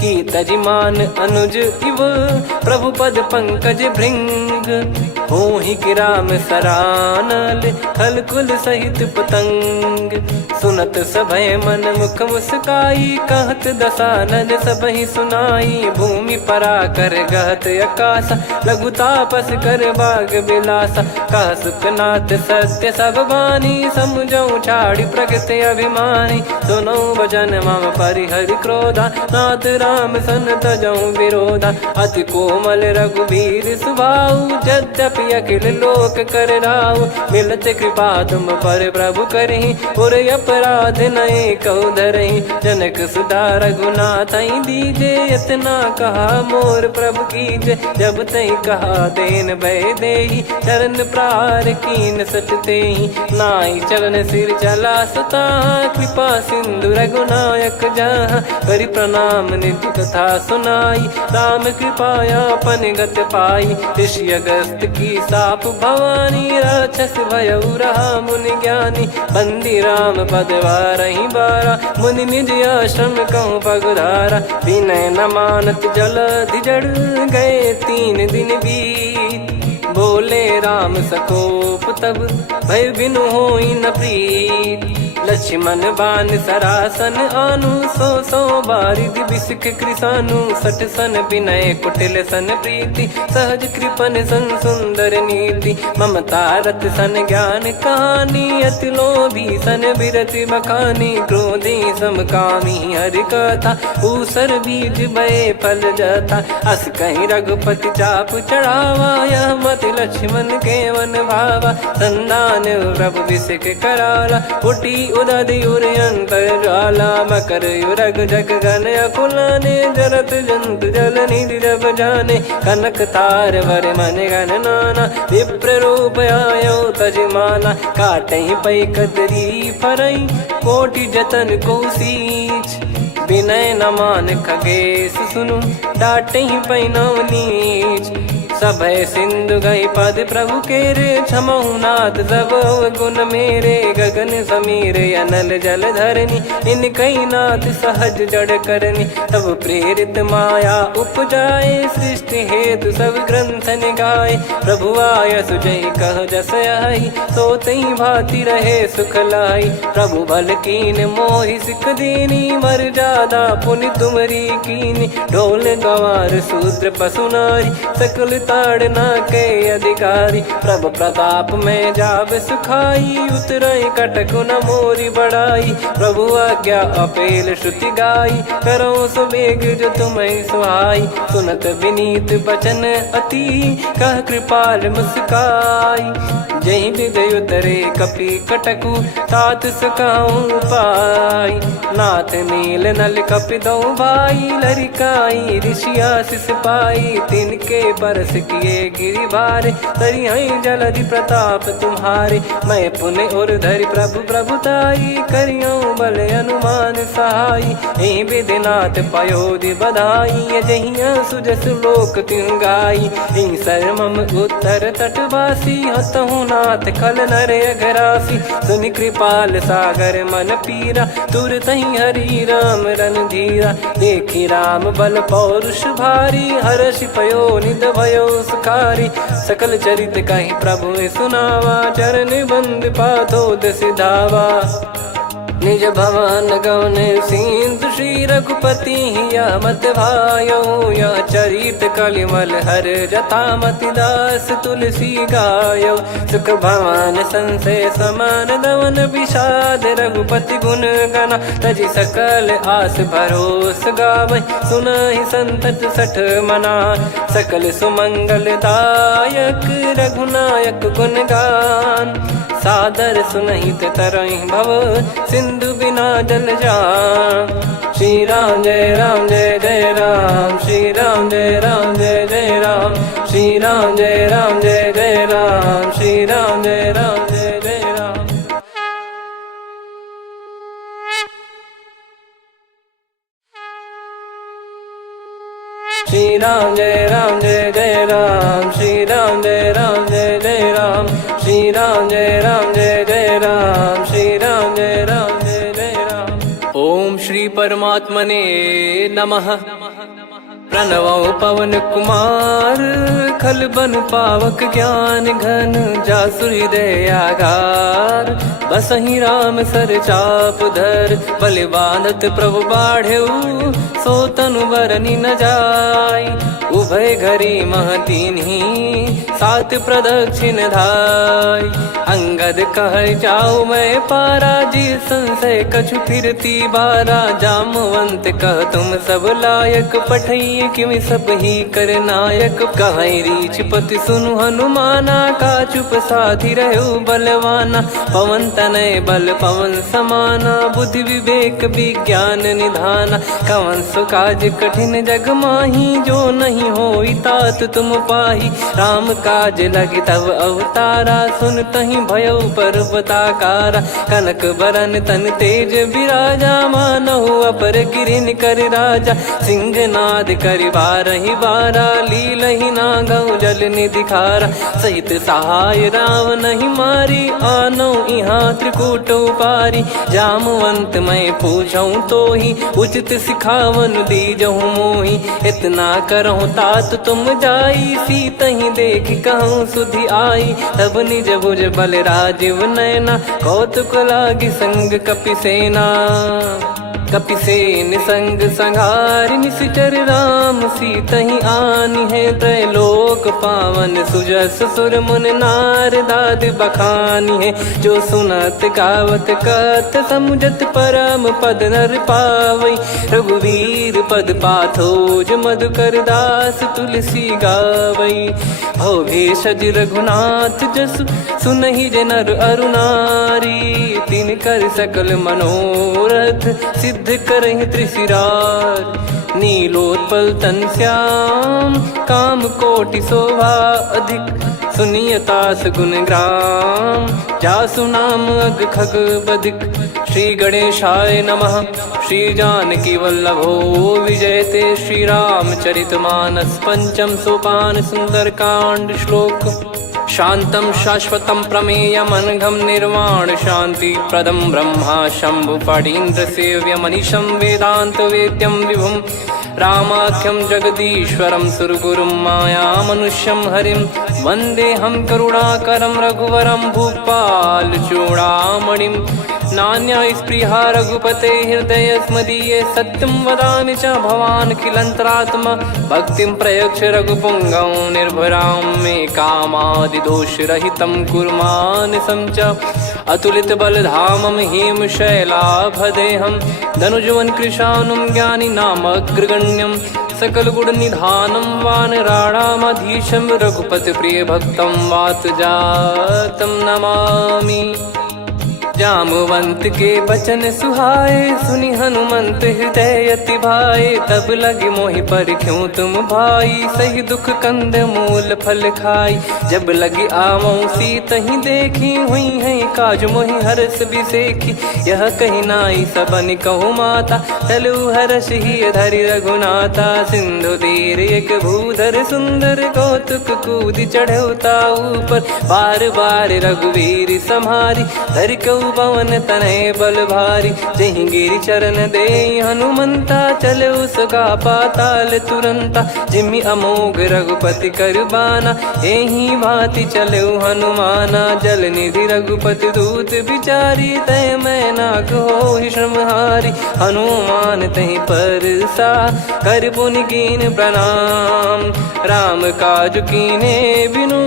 की तजिमान अनुज इव, प्रभु पद पंकज भृंग। होहि कि राम सरानल, खल कुल सहित पतंग। सुनत सभय मन मुख मुस्काई, कहत दसानन सबहि सुनाई। भूमि परा कर गहत आकाशा, लघु तापस कर बाग बिलासा। कह सुखनाथ सत्य सब बानी, समुझौ छाड़ी प्रकृति अभिमानी। सुनो भजन मम परिहरि क्रोधा, नाथ राम सन तजौ विरोधा। अति कोमल रघुवीर सुभाऊ, यद्यपि तपि अखिल लोक कर राव। मिलत कृपा तुम पर प्रभु करहि, और अपराध नए कौ धरहि। जनक सुधा रघुनाथ दीजे, इतना कहा मोर प्रभु कीजे। जब तई कहा देन भय देहि, चरण प्रार कीन सटतेहि। नाई चरण सिर चला सता, कृपा सिंधु रघुनायक जहाँ। करि प्रणाम निज कथा सुनाई, राम कृपाया अपन गत पाई। ऋषि अगस्त की साप भवानी, राक्षस भयउ रहा मुनि ज्ञानी। बंदी राम पद वारहि बारा, मुनि निज आश्रम कहूँ पगुधारा। विनय न मानत जलधि जड़, गए 3 दिन बीत। बोले राम सकोप तब, भय बिनु होई न प्रीत। लक्ष्मण बान सरासन आनु, 100 बारिधि बिसिख कृसानु। 60 सन विनय कुटिल सन प्रीति, सहज कृपन सन सुंदर नीति। ममता रत सन ज्ञान कहानी, अति लोभी सन बिरति बखानी। क्रोधी समकामी हरि कथा, ऊसर बीज भय फल जथा। अस कहीं रघुपति चाप चढ़ावा, यह मत लक्ष्मण के मन भावा। संदान प्रभु बिसिख कराला, उठी उदधि उर अंतर ज्वाला। मकर युरग जग गन अकुलाने, जरत जंतु जल निधि जब जाने। कनक तार वर मन गण नाना, विप्र रूप आयो तजमाना। काटहि पै कदरी फरई, कोटि जतन को सींच। विनय न मान खगेश सुनु, डांटहि पै नव नीच। सभय सिंधु गई पद प्रभु केरे, क्षमहु नाथ सब गुण मेरे। गगन समीरे अनल जल धरनी, इन कई नाथ सहज जड़ करनी। तब प्रेरित माया उपजाए, सृष्टि हेतु सब ग्रंथ निगाए। प्रभु आय सुजय कह जस आई, सो तई भांति रहे सुख लाई। प्रभु बल कीन मोहि सिख दीनी, मर्यादा पुनि तुमरी कीनी। ढोल गवार शूद्र पशु नारी, सकल ताड़ना के अधिकारी। प्रभु प्रताप में जाब सुखाई, उतरई कटक न मोरी बढ़ाई। प्रभु आज्ञा अपेल श्रुति गाई, करो सुबेग जो तुम्हें सुहाई। सुनत विनीत बचन अति, कह कृपाल मुस्काई। जहि विदय उतरे कपि कटकु, तात सकाऊं पाई। नाथ नील नल कपि दो भाई, लरिकाई ऋषि आशीष पाई। तिनके परस किए गिरि भारे, तरिहै जलधि प्रताप तुम्हारे। मैं पुण्य और धरि प्रभु प्रभुताई, करियऊँ बल अनुमान सहाई। एहि विधिनाथ पयोधि बधाई, जहिया सुजस लोक तिहुँ गाई। एहि सरमम उत्तर तटवासी, हतहु नाथ खल नर अघरासी। सुनि कृपाल सागर मन पीरा, तुरतहि हरि राम रणधीरा। देखि राम बल पौरुष भारी, हर्षि पयो निध भयो सुखारी। सकल चरित कहि प्रभु सुनावा, चरण बंद पादोद सिधावा। निज भवन गौन सिंधु, श्री रघुपति हिया मत भायो। यह चरित कलिमल हर जथा, मति दास तुलसी गायो। सुख भवन संशय समान दवन, विषाद रघुपति गुण गना। तजि सकल आस भरोस गावै, सुनहि संतत सठ मना। सकल सुमंगल दायक, रघुनायक गुण गान। सादर सुनहित तरहि भव, सिंधु बिना जल जान। श्री राम जय राम जय जय राम, श्री राम जय राम जय जय राम। श्री राम जय राम जय जय राम, श्री राम जय राम जय जय राम। श्री राम जय राम जय जय राम, श्री राम जय राम जय जय राम। श्री राम जय राम जय जय राम, श्री राम जय राम जय जय राम। ओम श्री परमात्मने नमः। प्रणवौ पवन कुमार, खल बन पावक ज्ञान घन। जासु हृदय आगार, बसहि राम सर चाप धर। बलि बांधत प्रभु बाढ़ेऊ, सो तनु बरनि न जाय। उभय घरी महतीन्ही, सात प्रदक्षिण धाय। अंगद कह जाऊ मैं पारा, जी संशय कछु फिरती बारा। जामवंत कह तुम सब लायक, पठैया किमि सब ही कर नायक। कहीं रीछ पति सुनु हनुमाना, का चुप साधि रहु बलवाना। पवन तनय बल पवन समाना, बुद्धि विवेक विज्ञान निधाना। कवन सो काज कठिन जग माही, जो नहीं होई तात तुम पाही। राम काज लगी तब अवतारा, सुन तहि भयउ पर्वताकारा। कनक बरन तन तेज बिराजा, मानहु अपर गिरिन कर राजा। सिंहनाद करि बारहि बारा, लीलहि नागौ जल निधि खारा। सहित सहाय राम नहीं मारी, आनौ इहाँ त्रिकूट उपारी। जामवंत मैं पूछऊँ तोहि, उचित सिखावन दीजहु मोहि। इतना करहु तात तुम जाई, सीतहि देख कहूँ सुधि आई। तब निज भुज बल राजीव नयना, कौतुक लागी संग कपिसेना। कपिसेन संग संघारि निशिचर राम, सीतहि आनि है त्रैलोक पावन। सुजस सुर मुन नार दाद बखानी है, जो सुनत गावत कथ समुझत परम पद नर पावई। रघुवीर पद पाथोज मधुकर दास तुलसी गावई। भव भेषज रघुनाथ जसु, सुनहि जे नर अरु नारी। तिन कर सकल मनोरथ, सिद्ध करहि त्रिशिरार। नीलोत्पल तन श्याम, काम कोटि शोभा अधिक। सुनियतास गुण ग्राम, जासु नाम अग खग बधिक। श्री गणेशाय नमः। श्री जानकी वल्लभो विजयते, श्री रामचरित मानस पंचम सोपान सुंदरकांड श्लोक। शांतं शाश्वतं प्रमेयमनघं निर्वाण शांति प्रदं ब्रह्मा शंभु फणीन्द्र सेव्य मनीषं वेदांत वेद्यं विभुं। रामाख्यं जगदीश्वरं सुरगुरुं माया मनुष्यं हरिं। वन्देऽहं करुणाकरं रघुवरं भूपाल चूडामणिं। नान्या स्पृहा रघुपते हृदय स्मदीये, सत्यं वदामि च भवान् खिलन्तरात्मा। भक्तिं प्रयच्छ रघुपुङ्गं निर्भरां मे कामादिदोषरहितं कुर्मानसं च। अतुलित बलधामं हेमशैलाभदेहं, धनुजवन कृशानुं ज्ञानिनामग्रगण्यं। सकल गुण निधानं वानराणामधीशं, रघुपति प्रिय भक्तं वात जातं नमामि। जामवंत के बचन सुहाए, सुनि हनुमंत हृदय अति भाए। तब लगे मोहि परख्यूं तुम भाई, सही दुख कंद मूल फल खाई। जब लगी आवऊं सीतहि देखी, हुई है काज मोहि हरस बिसेखी। यह कही नाई सबन कहु माता, चलु हरष ही धरि रघुनाथा। सिंधु तीर एक भूधर सुंदर, कौतुक कूद चढ़ौता ऊपर। बार बार रघुवीर सम्हारी, धरि कहु पवन तनय बल भारी। जहि गिरि चरण दे हनुमंता, चले उसका पाताल तुरंता। जिमि अमोघ रघुपति कर बाना, एहि भांति चले हनुमाना। जल निधि रघुपति दूत बिचारी, तय मैं नाक होहि श्रमहारी। हनुमान तहि परसा, कर पुनि कीन प्रणाम। राम काज कीने बिनु,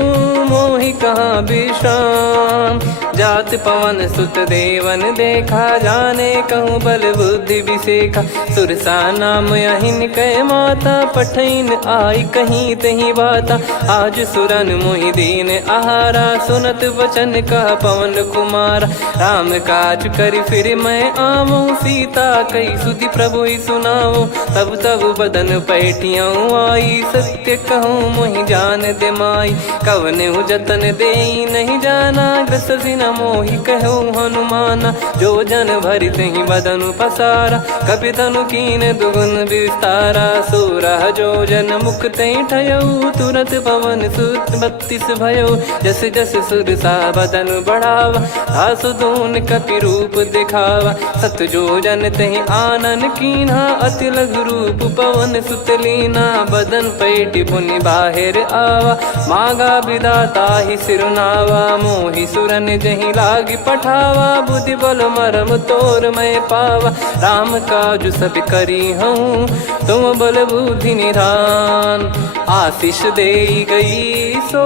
मोहि कहाँ विश्राम। जात पवन सुत देवन देखा, जाने कहूँ बल बुद्धि विसेखा। सुरसा नाम अहिन कै माता, पठैन आई कहीं तही बाता। आज सुरन मोहि दीन आहारा, सुनत वचन कह पवन कुमारा। राम काज करि फिर मैं आवऊं, सीता कई सुधि प्रभु ही सुनाऊं। तब तब बदन पैठियाँ आई, सत्य कहूँ मोहि जान दे माई। कवने जतन देई नहीं जाना, ग्रसि न मोहि कहूँ हनुमाना। जो जन भरि तहि बदनु पसारा, कपि तनु कीन दुगुन विस्तारा। सूरह जो जन मुख तहि ठयऊ, तुरत पवन सुत 32 भयऊ। जस जस सुरसा बदनु बढ़ावा, आसु दून कपि रूप दिखावा। सत जो जन तहि आनन कीन्हा, अति लघु रूप पवन सुत लीना। बदन पैठि पुनि बाहिर आवा, मांगा विधाता ही सिरुनावा। मोहि सुरन जहि लागी पठावा, बुद्धि बल मरम तोर मैं पावा। राम काज सब करी हूँ, तुम बल बुद्धि निधान। आशीष दे गई सो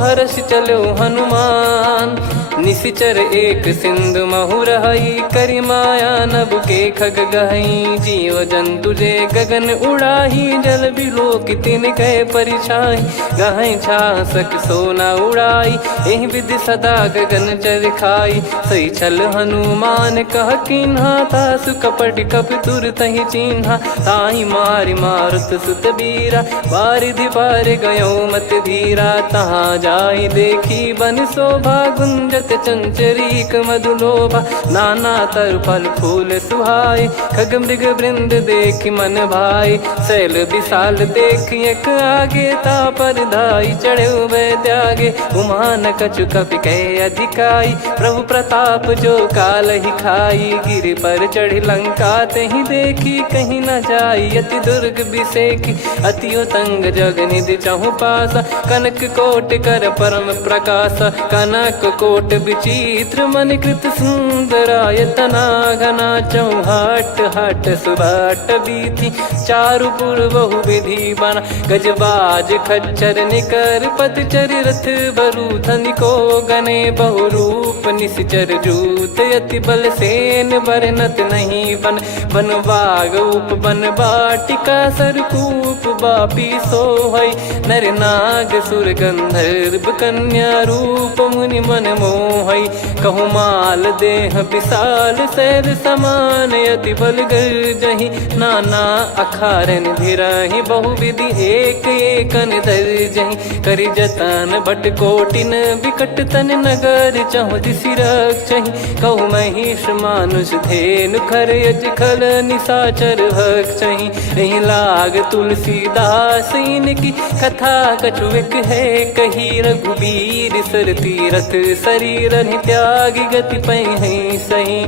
हर्ष चलो हनुमान, निशिचर एक सिंधु महु रहई, करि माया नभ के खग गहई। जीव जंतु जे गगन उड़ाही, जल बिलोक तिन गए परिछाई। गहई छासक सोना उड़ाई, एहि विधि सदा गगन चर खाई। सही छल हनुमान कह कीन्हा, तासु कपट कप तुर तहि चिन्हा। ताहि मारि मारुत सुत बीरा, बारिधि पार गयो मत धीरा। तहाँ जाई देखी बन शोभा, गुंजत चंचरीक मधुलोभा। नाना तर फल फूल सुहाई, खग मृग वृंद देखि मन भाई। शैल विशाल देखि एक आगे, तापर धाई चढ़े वै त्यागे। उमा न कछु कपि कहे अधिकाई, प्रभु प्रताप जो काल ही खाई। गिर पर चढ़ी लंका तहि देखी, कहीं न जाई अति दुर्ग बिसेकी। अति उतंग जग निधि चहु पासा, कनक कोट कर परम प्रकाश। कनक कोट विचित्र मन कृत सुंदरायतना घना। चौहाट हाट सुबाट बीथी, चारु पुर बहु विधि बना। गजबाज खच्चर निकर पतचर, रथ बरु धनिको गने। बहु रूप निशिचर जूत, अति बल सेन बरनत नहीं बन। बन बाग उप बन बाटिका, सरकूप बापी सोहई। नर नाग सुर गंधर्व कन्या, रूप मुनि मन मोहई। कहु माल देह विशाल, शैल समान अति बल गर्जहि। नाना अखारन धिरहि, बहु विधि एक एकन दर्जहि। करि जतन भट कोटिन, विकट तन नगर चहु दिसि रक्षहि। कहु महिष मानुष धेनु, खर यज खल निशाचर भक्षहि। एहि लाग तुलसीदास इनकी, कथा कछु एक है कही। रघुबीर सर तीरथ शरीर, त्यागी गति पहि सही।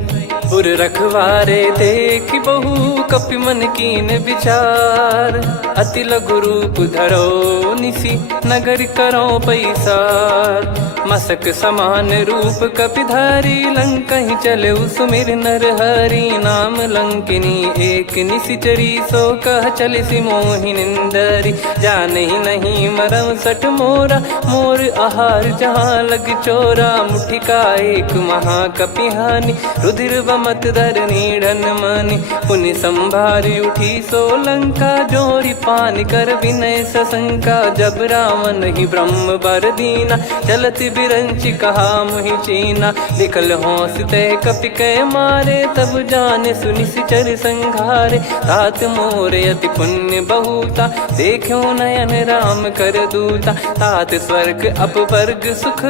पुर रखवारे देख बहु, कपि मन कीन विचार। अति लघु रूप धरो निसी, नगर करो पैसार। मसक समान रूप कपिधारी, लंकहि चले सुमिर नर हरि। नाम लंकिनी एक निशिचरी, सो कह चलिसि मोहि निंदरी। जानहि नहीं मरम सठ मोरा, मोर आहार जहाँ लग चोरा। मुठिका एक महाकपिहानि, रुधिर बमत धरनी ढन मानि। पुनि संभारी उठी सो लंका, जोरी पान कर विनय सशंका। जब रावण ही ब्रह्म बर दीना, चलति बिरंचि कहा मुहि चीना। निकल होंस तय कपि कै मारे, तब जाने सुनि सिचर संघारे। तात मोरे अति पुण्य बहुता, देखो नयन राम कर दूता। तात स्वर्ग अपवर्ग सुख,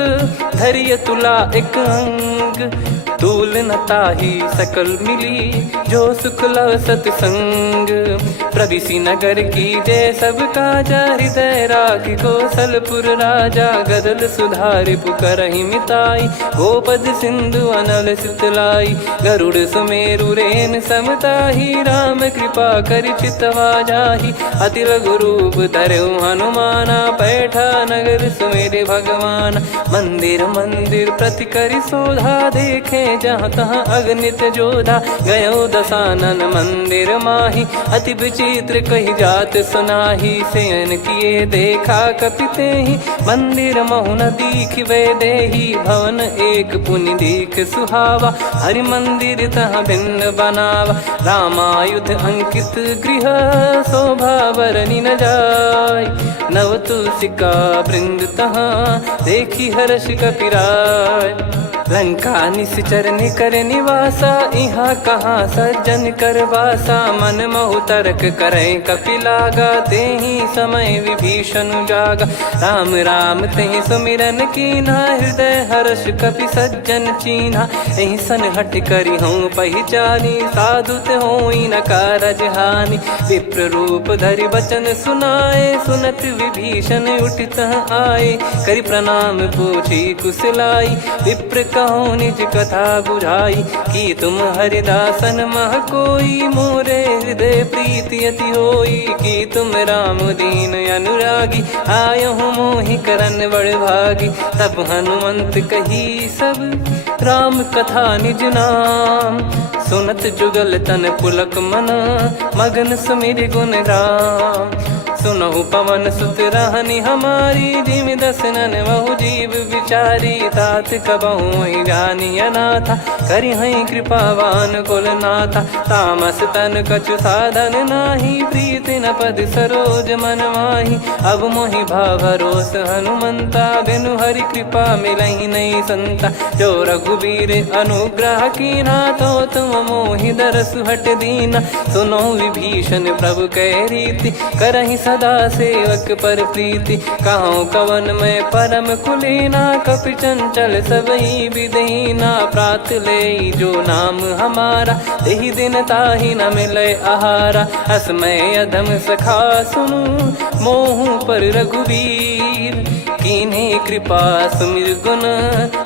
धरिय तुला एक अंग। तूल न ताहि सकल मिली, जो सुख लव सतसंग। प्रविशि नगर की जय सब काजा, हृदय राखि कौशलपुर राजा। गदल सुधारि पुकारहि मिताई, गोपद सिंधु अनल सितलाई। गरुड़ सुमेरु रेन समताहि, राम कृपा करि चितवा जाहि। अति लघु रूप धरऊ हनुमाना, बैठा नगर सुमेरे भगवान। मंदिर मंदिर प्रति करि शोधा, देखे जहाँ तहाँ अगणित जोधा। गयो दसानन मंदिर माही, अति विचित्र कही जात सुनाही। शयन किए देखा कपितेहि, मंदिर महु न दीखिबे देहि। भवन एक पुनि दीख सुहावा, हरि मंदिर तहाँ भिन्न बनावा। रामायुध अंकित गृह, शोभा बरनि न जाय। नव तुलसिका वृंद तहाँ, देखी हर्ष कपिराय। लंका निशिचर निकर निवासा, इहाँ कहाँ सज्जन कर वासा। मन महु तर्क करै कपिलागा, तेहि समय विभीषण जागा। राम राम तेहि सुमिरन कीन्हा, हृदय हर्ष कपि सज्जन चीन्हा। एहि सन हठ करि हूँ पहिचानी, साधु ते होई न कारज हानि। विप्र रूप धरि वचन सुनाए, सुनत विभीषण उठित आए। करि प्रणाम पूछी कुशलाई, विप्र कहो निज कथा बुझाई। कि तुम हरिदासन मह कोई, मोरे हृदय प्रीति अति होई। कि तुम राम दीन अनुरागी, आयहु मोहि करन बड़ भागी। तब हनुमंत कही सब, राम कथा निज नाम। सुनत जुगल तन पुलक मन, मगन सुमिर गुण राम। सुनहु पवन सुत रहनी हमारी, जिमि दसनन बहु जीव विचारी। तात कबहु ही जानी अनाथा, करि हई कृपावान कुल नाथा। तामस तन कछु साधन नाही, प्रीति न पद सरोज मन माही। अब मोहि भाव भरोस हनुमंता, बिनु हरि कृपा मिलहि नहीं संता। जो रघुबीर अनुग्रह कीना, तो तुम मोहि दरसु हट दीना। सुनो विभीषण प्रभु कह रीति, करहि सदा सेवक पर प्रीति। कहूँ कवन में परम कुलीना, कपि चंचल सबई विदहीना। प्रात ले जो नाम हमारा, तेहि दिन ताहि न मिले आहारा। असमय अधम सखा सुनु, मोहु पर रघुवीर। कीन्हे कृपा सुमिर गुण,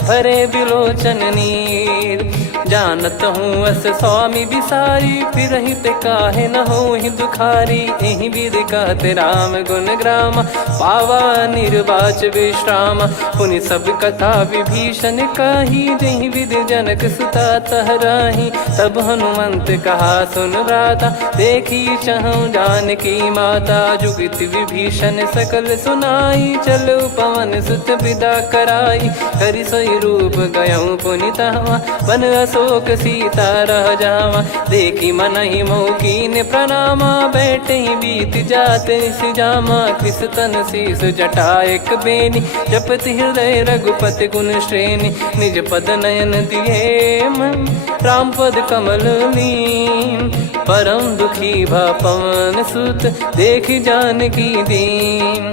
भरे बिलोचन नीर। जानत हूँ अस स्वामी बिसारी, फिर हित काहे न हो ही दुखारी। एहि विधि कहते राम गुण ग्राम, पावा निर्वाच विश्राम। पुनि सब कथा विभीषण कही, जहि विधि जनक सुता तहराही। तब हनुमंत कहा सुन भ्राता, देखी चहु जानकी माता। जुगित विभीषण सकल सुनाई, चलो पवन सुत विदा कराई। करि सोई रूप गयऊँ पुनि तहवा, बन अशोक सीता रह जावा। देखी मनहि मोह कीन्ह प्रणामा, बैठे बीत जात निस जामा। कृस तन शीस जटा एक बेनी, जपति हृदय रघुपति गुण श्रेणी। निज पद नयन दिए मन, राम पद कमल लीन। परम दुखी भा पवन सुत, देखि जानकी दीन।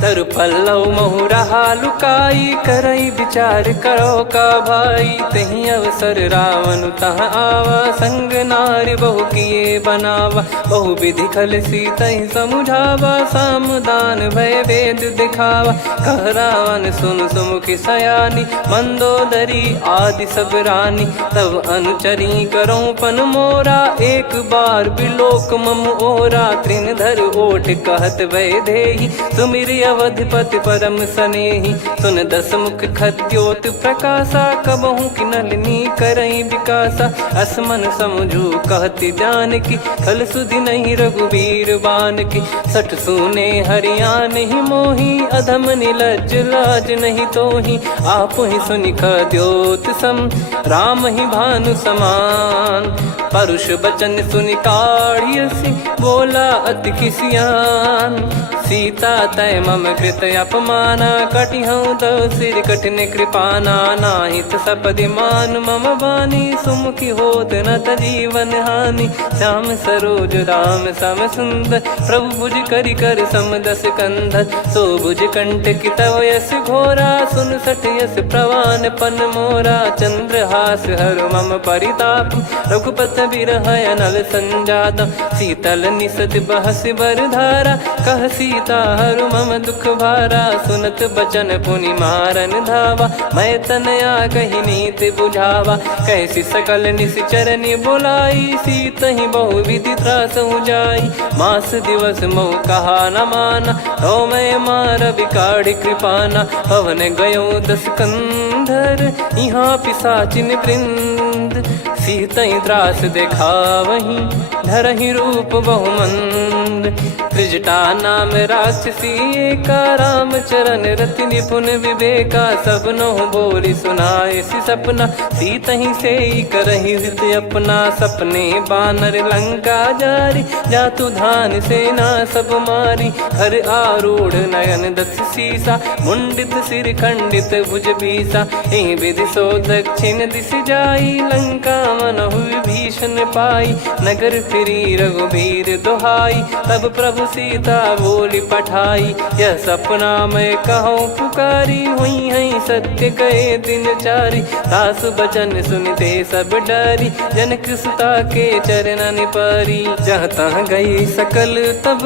तरु पल्लव महु रहा लुकाई, करई विचार करो का भाई। तहि अवसर रावण तहाँ आवा, संग नारी बहु किए बनावा। बहु विधि खल सीतहि समुझावा, सामदान भय वेद दिखावा। कह रावण सुन सुमुखी सयानी, मंदोदरी आदि सब रानी। तब अनुचरी करो पन मोरा, एक बार बिलोक मम ओरा। तृण धर ओठ कहत भय देहि, सुमिर अवधिपति परम सनेहि। सुन दस मुख खद्योत प्रकाशा, कबहु की नलिनी करई विकासा। असमन समझू कहति जानकी, खल सुधि नहीं रघुबीर बान की। सठ सुने हरियाण ही मोही, अधम निलज लाज नहीं तोही। आप ही सुनि खद्योत सम, राम ही भानु समान। परुष बचन सुनि काढ़ियसि, बोला अति किसियान। सीता तय मम कृत अपमाना, कटिहऊँ तव सिर कठिन कृपाना। नाहित सपदि मान मम बानी, सुमुखी होत न जीवन हानि। श्याम सरोज राम सम सुंदर, प्रभु भुज करि कर सम दस कंधर। सो भुज कंठ की तव यस घोरा, सुन सठ यस प्रवान पन मोरा। चंद्रहास हर मम परिताप, रघुपत बिरह अनल संजात। शीतल निसत बहस बर धारा, कह सीता हरु मम दुख भारा। सुनत बचन पुनि मारन धावा, मैं तनया कही नीति बुझावा। कैसी सकल निश्चरनि बुलाई, सीतहि बहु विधि त्रासहु जाई। मास दिवस मोह कहा न माना, तो मैं मार बिकाढ़ी कृपाना। पवन गयो दस कंधर, यहाँ पिशाचिन वृंद। सीतहि त्रास देखावहीं, धरहि रूप बहुमंद। त्रिजटा नाम राक्षसी एका, राम चरण रति निपुण विवेका। सब नहुँ बोली सुनाए सि सपना, सीतहि सेई करहि हृद अपना। सपने बानर लंका जारी, जातु धान सेना सब मारी। हर आरूढ़ नयन दस सीसा, मुंडित सिर खंडित भुज बीसा। एहि विधि सो दक्षिण दिश जाई, लंका मनहु विभीषण पाई। नगर फिरी रघुबीर दुहाई, तब प्रभु सीता बोली पठाई। यह सपना मैं कहूँ पुकारी, हुई है सत्य कहे दिन चारी। सासु बचन सुनते सब डरी, जनक सुता के चरण परी। जहाँ तहाँ गई सकल तब,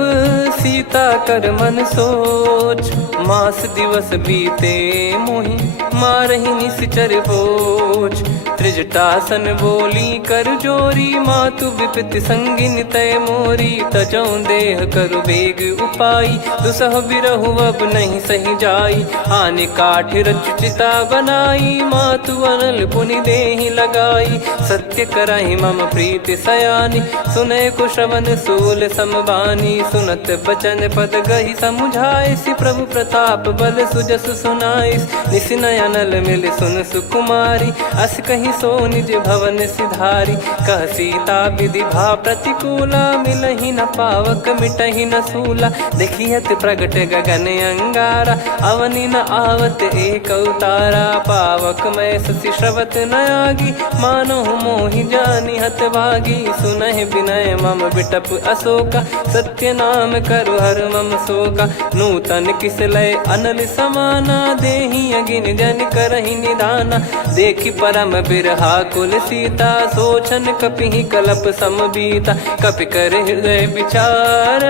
सीता कर मन सोच। मास दिवस बीते मोहि मारहि निश्चर बोझ। त्रिजटासन बोली कर जोरी, मातु विपत्ति संगिन तय मोरी। तजौ देह करु बेग उपाई, दुसह बिरहु अब नहीं सही जाई। आने काठ रच चिता बनाई, मातु अनल पुनि देहि लगाई। सत्य करहि मम प्रीति सयानी, सुनय को श्रवण सूल समबानी। सुनत बचन पद गहि समुझाइस, प्रभु प्रताप बल सुजस सुनाइस। निस नयनल मिल सुन सुकुमारी, अस कहि सो निज भवन सिधारी। कह सीता विधि भा प्रतिकूला, मिलहि न पावक मिटहि न सूला। देखियत प्रगट गगन अंगारा, अवनि न आवत एक अवतारा। पावक मैं ससि श्रवत न आगी, मानो मोहि जानि हत भागी। सुनहि विनय मम बिटप अशोका, सत्य नाम करु हर मम शोका। नूतन किस लय अनल समाना, देहि अगिन जन करहि निदाना। देखि परम बिरहा कुल सीता, सोचन कपिहि कलप समबीता। कपि कर हृदय विचार,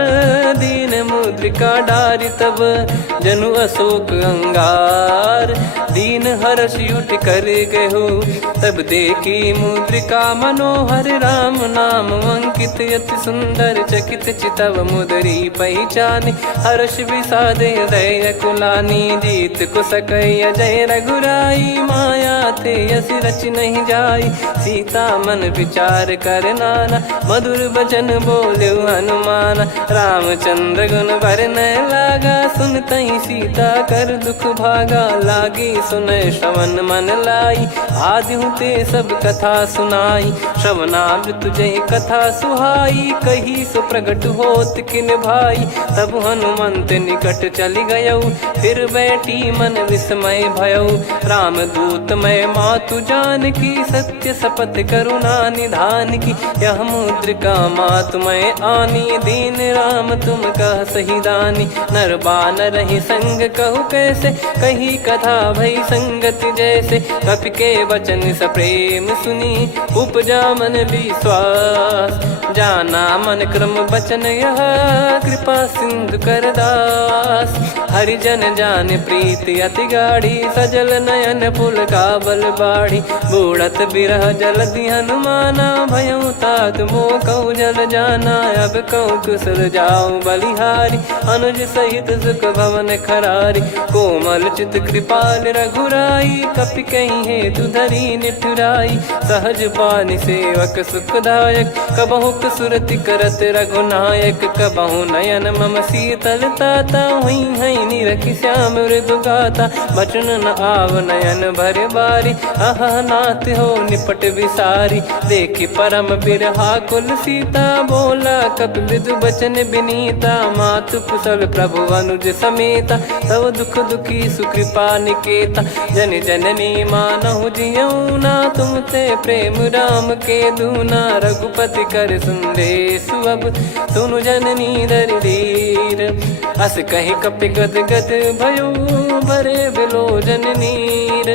दीन मुद्रिका डारि तब। जनु अशोक अंगार, दीन हर्ष उठ कर गहु। तब देखी मुद्रिका मनोहर, राम नाम अंकित अति सुंदर। चकित चितव मुदरी पहचानी, हर्ष विषाद हृदय कुलानी। जीत को सकय जय रघुराई, माया थे यस रच नहीं जाई। सीता मन विचार कर नाना, मधुर बचन बोले हनुमान। रामचंद्र गुण बरनय लागा, सुनतहि सीता कर दुख भागा। लागी सुनय श्रवण मन लाई, आदिहु ते सब कथा सुनाई। श्रवणामृत जय कथा सुहाई, कही सो प्रगट होत किन भाई। तब हनुमंत निकट चली गयौ, फिर बैठी मन विस्मय भयौ। राम दूत मैं मातु जानकी, सत्य शपथ करुणा निधान की। यह मुद्रिका मातु मैं आनी, दीन राम तुम कह सही दानी। नर बानर ही संग कहु कैसे, कही कथा भई संगति जैसे। कपि के वचन सप्रेम सुनी, उपजा मन विश्वास। जाना मन क्रम बचन यह, कृपा सिंधु कर दास। हरिजन जान प्रीति अति गाढ़ी, सजल नयन फुल काबल बाढ़ी। बूढ़त बिरह जलधि हनुमाना, भयउ तात मोह कहु जल जाना। अब कहु कुशल जाऊं बलिहारी, अनुज सहित सुख भवन खरारी। कोमल चित कृपाल रघुराई, कपि कहीं हेतु धरी निठुराई। सहज पानि सेवक सुखदायक, कबहु सुरति करत रघुनायक। कबहु नयन मम शीतल ताता, हुई हई निरखि श्याम मृदु गाता। बचन न आव नयन भर बारी, अह नाथ हो निपट विसारी। देखि परम बिरहा कुल सीता, बोला कपि मृदु बचन बिनीता। मातु कुशल प्रभु अनुज समेता, तव दुख दुखी सुकृपा निकेता। जन जननी मानहु जियऊ ना, तुम ते प्रेम राम के दूना। रघुपति कर संदेश अब, सुनु जननी दरि धीर। अस कहि कपि गद गद भयो, भरे बिलोचन नीर।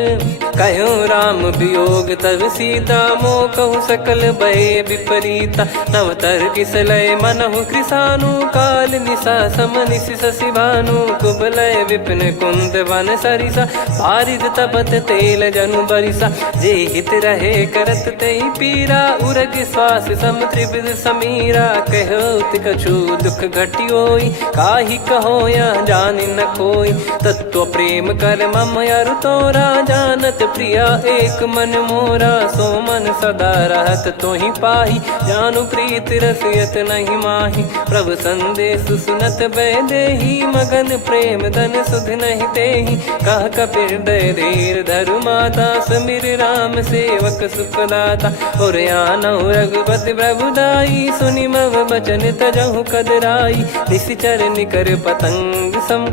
कहूँ राम वियोग तब सीता, मोह कहूँ सकल भय विपरीता। नव तर किस लय मनहु कृसानु, काल निशा सम निशि शशि भानु। कुबलय विपिन कुंद वन सरिसा, पारिद तपत तेल जनु बरिसा। जे हित रहे करत तेहि पीरा, उरग श्वास सम त्रिविध समीरा। कहत कछु दुख घटियोई, काहि कहो या जानि न कोई। तत्व प्रेम कर मम अरु तोरा, जानत प्रिया एक मन मोरा। सो मन सदा रहत तोहि पाही, जानु प्रीति रसियत नहीं माही। प्रभु संदेश सुनत बैदेही, मगन प्रेम धन सुध नहीं तेहि। कह कपिर दय धीर धरु माता, समीर राम सेवक सुखदाता। और आनहु रघुपति प्रभु दाई, सुनि मव बचन तजहु कदराई। निशिचर निकर पतंग सम,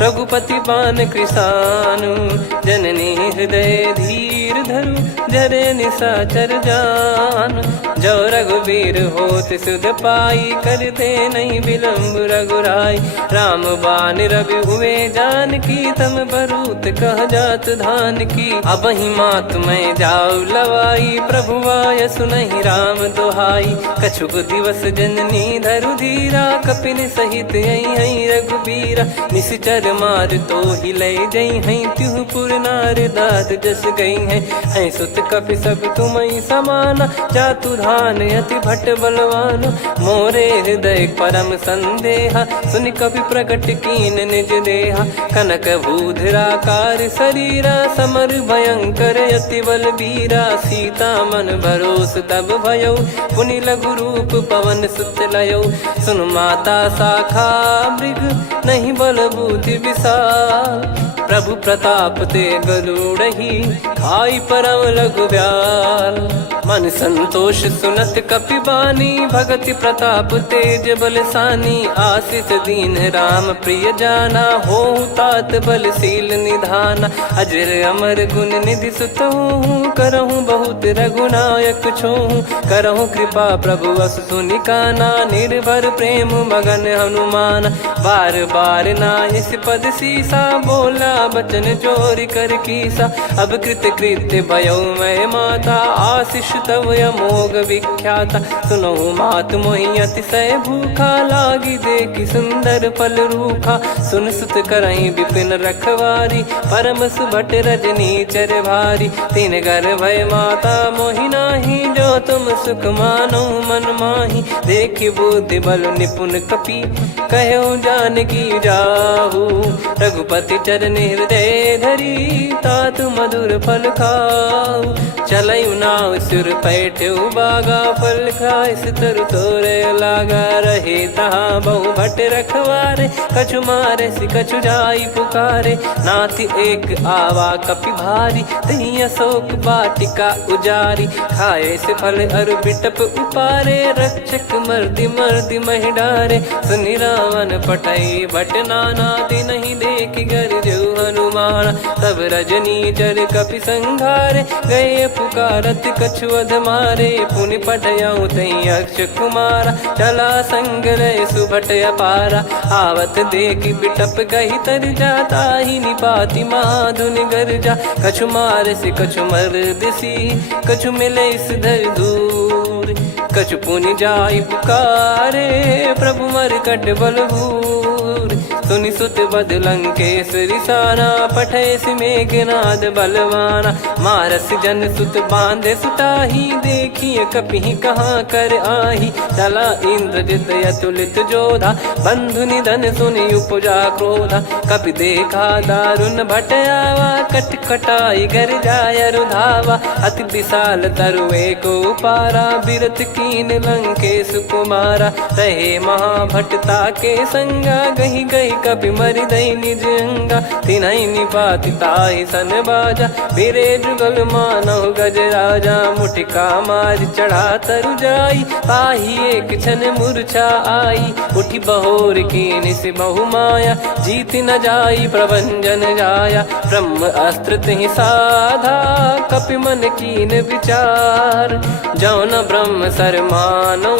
रघुपति पान कृसानु। जननी हृदय धीर धरु, जरे निशाचर जान। जो रघुवीर होत सुध पाई, कर दे नहीं विलम्ब रघुराई। राम बान रवि हुए जानकी, तम बरूत कह जात धान की। अब ही मात मैं जाऊ लवाई, प्रभु आय सुनहि राम दोहाई। कछुक दिवस जननी धरु धीरा, कपिन सहित यही रघुबीरा। निश्चर मार तो ही ले जई हैं, त्यों पुर नार दाद जस गई हैं। सुत कपि सब तुम समाना, जातु धान अति भट बलवान। मोरे हृदय परम संदेहा, सुन कपि प्रकट कीन निज देहा। कनक भूधराकार शरीरा, समर भयंकर अति बलबीरा। सीता मन भरोस तब भयो, पुनि लघु रूप पवन सुत लयो। सुन माता शाखा मृग, नहीं बल बुद्धि विशाल। प्रभु प्रताप ते गरुड़हि, खाई परम लघु ब्याल। मन संतोष सुनत कपि बानी, भगति प्रताप तेज बलसानी। आशीष दीन राम प्रिय जाना, होहु तात बलशील निधाना। अजर अमर गुण निधि सुतहु, करहु बहुत रघुनायक छोहु। करहु कृपा प्रभु अस सुनि काना, निर्भर प्रेम मगन हनुमान। बार बार नायस पद सीसा, बोला बचन जोरि कर कीसा। अब कृत कृत्य भयो मैं माता, आशीष तव अमोघ विख्याता। सुनहु मात मोहि अतिशय भूखा, लागी देखि सुंदर फल रूखा। सुन सुत करहि विपिन रखवारी, परम सुभट रजनी चर भारी। तीन घर भय माता मोहि नाही, जो तुम सुख मानो मन माही। देखि बुद्धि बल निपुण कपि, कहो जानकी जाहू। रघुपति चरण हृदय धरी, तातु मधुर फल खाऊ। चलऊ नाव सुर पैठऊ बागा, फल खाइस तरु तोरे लागा। रहे तहाँ बहु भट रखवारे, कछु मारे सि कछु जाई पुकारे। नाथि एक आवा कपि भारी, तही अशोक वाटिका उजारी। खाए से फल अरु बिटप उपारे, रक्षक मर्दि मर्दि महि डारे। सुनि रावण पटई भट नाना, तिनहि देखि गरजु हनुमान। तब रजनी चर कपि संघारे, गए पुकारत कछु अध मारे। पुनि पटयऊ तई अक्ष कुमारा, चला संग रहे सुभट अपारा। आवत देखि बिटप कही तर जाता, ही निपाति माधुन गर्जा। कछु मार से कछु मर्दिसी, कछु मिले इस धर दूर। कछु पुनि जाई पुकारे, प्रभु मरकट बलभूर। सुनि सुत बद लंकेश्वरी साना, पठय मेघनाद बलवाना। मारस जन सुत बांधे सुताही, देखिए कपि कहाँ कर आही। चला इंद्रजित अतुलित जोधा, बंधु निधन सुनि उपजा क्रोधा। कपि देखा दारुण भट आवा, कट कटाई घर जाय रुधावा। अति विशाल तरु एको पारा, बिरथ कीन लंकेश कुमारा। रहे महाभटता के संगा, गही गही कपि मरि दई निज अंगा। तिन्हि निपाति ताहि सन बाजा, बिरे जुगल मानव गज राजा। मुटिका मार चढ़ा तरु जाई, ताहि एक क्षण मूर्छा आई। उठि बहोर कीन से बहु माया, जीत न जाई प्रभंजन जाया। ब्रह्म अस्त्र तिहि साधा, कपि मन कीन विचार। जौ न ब्रह्म सर मानौ,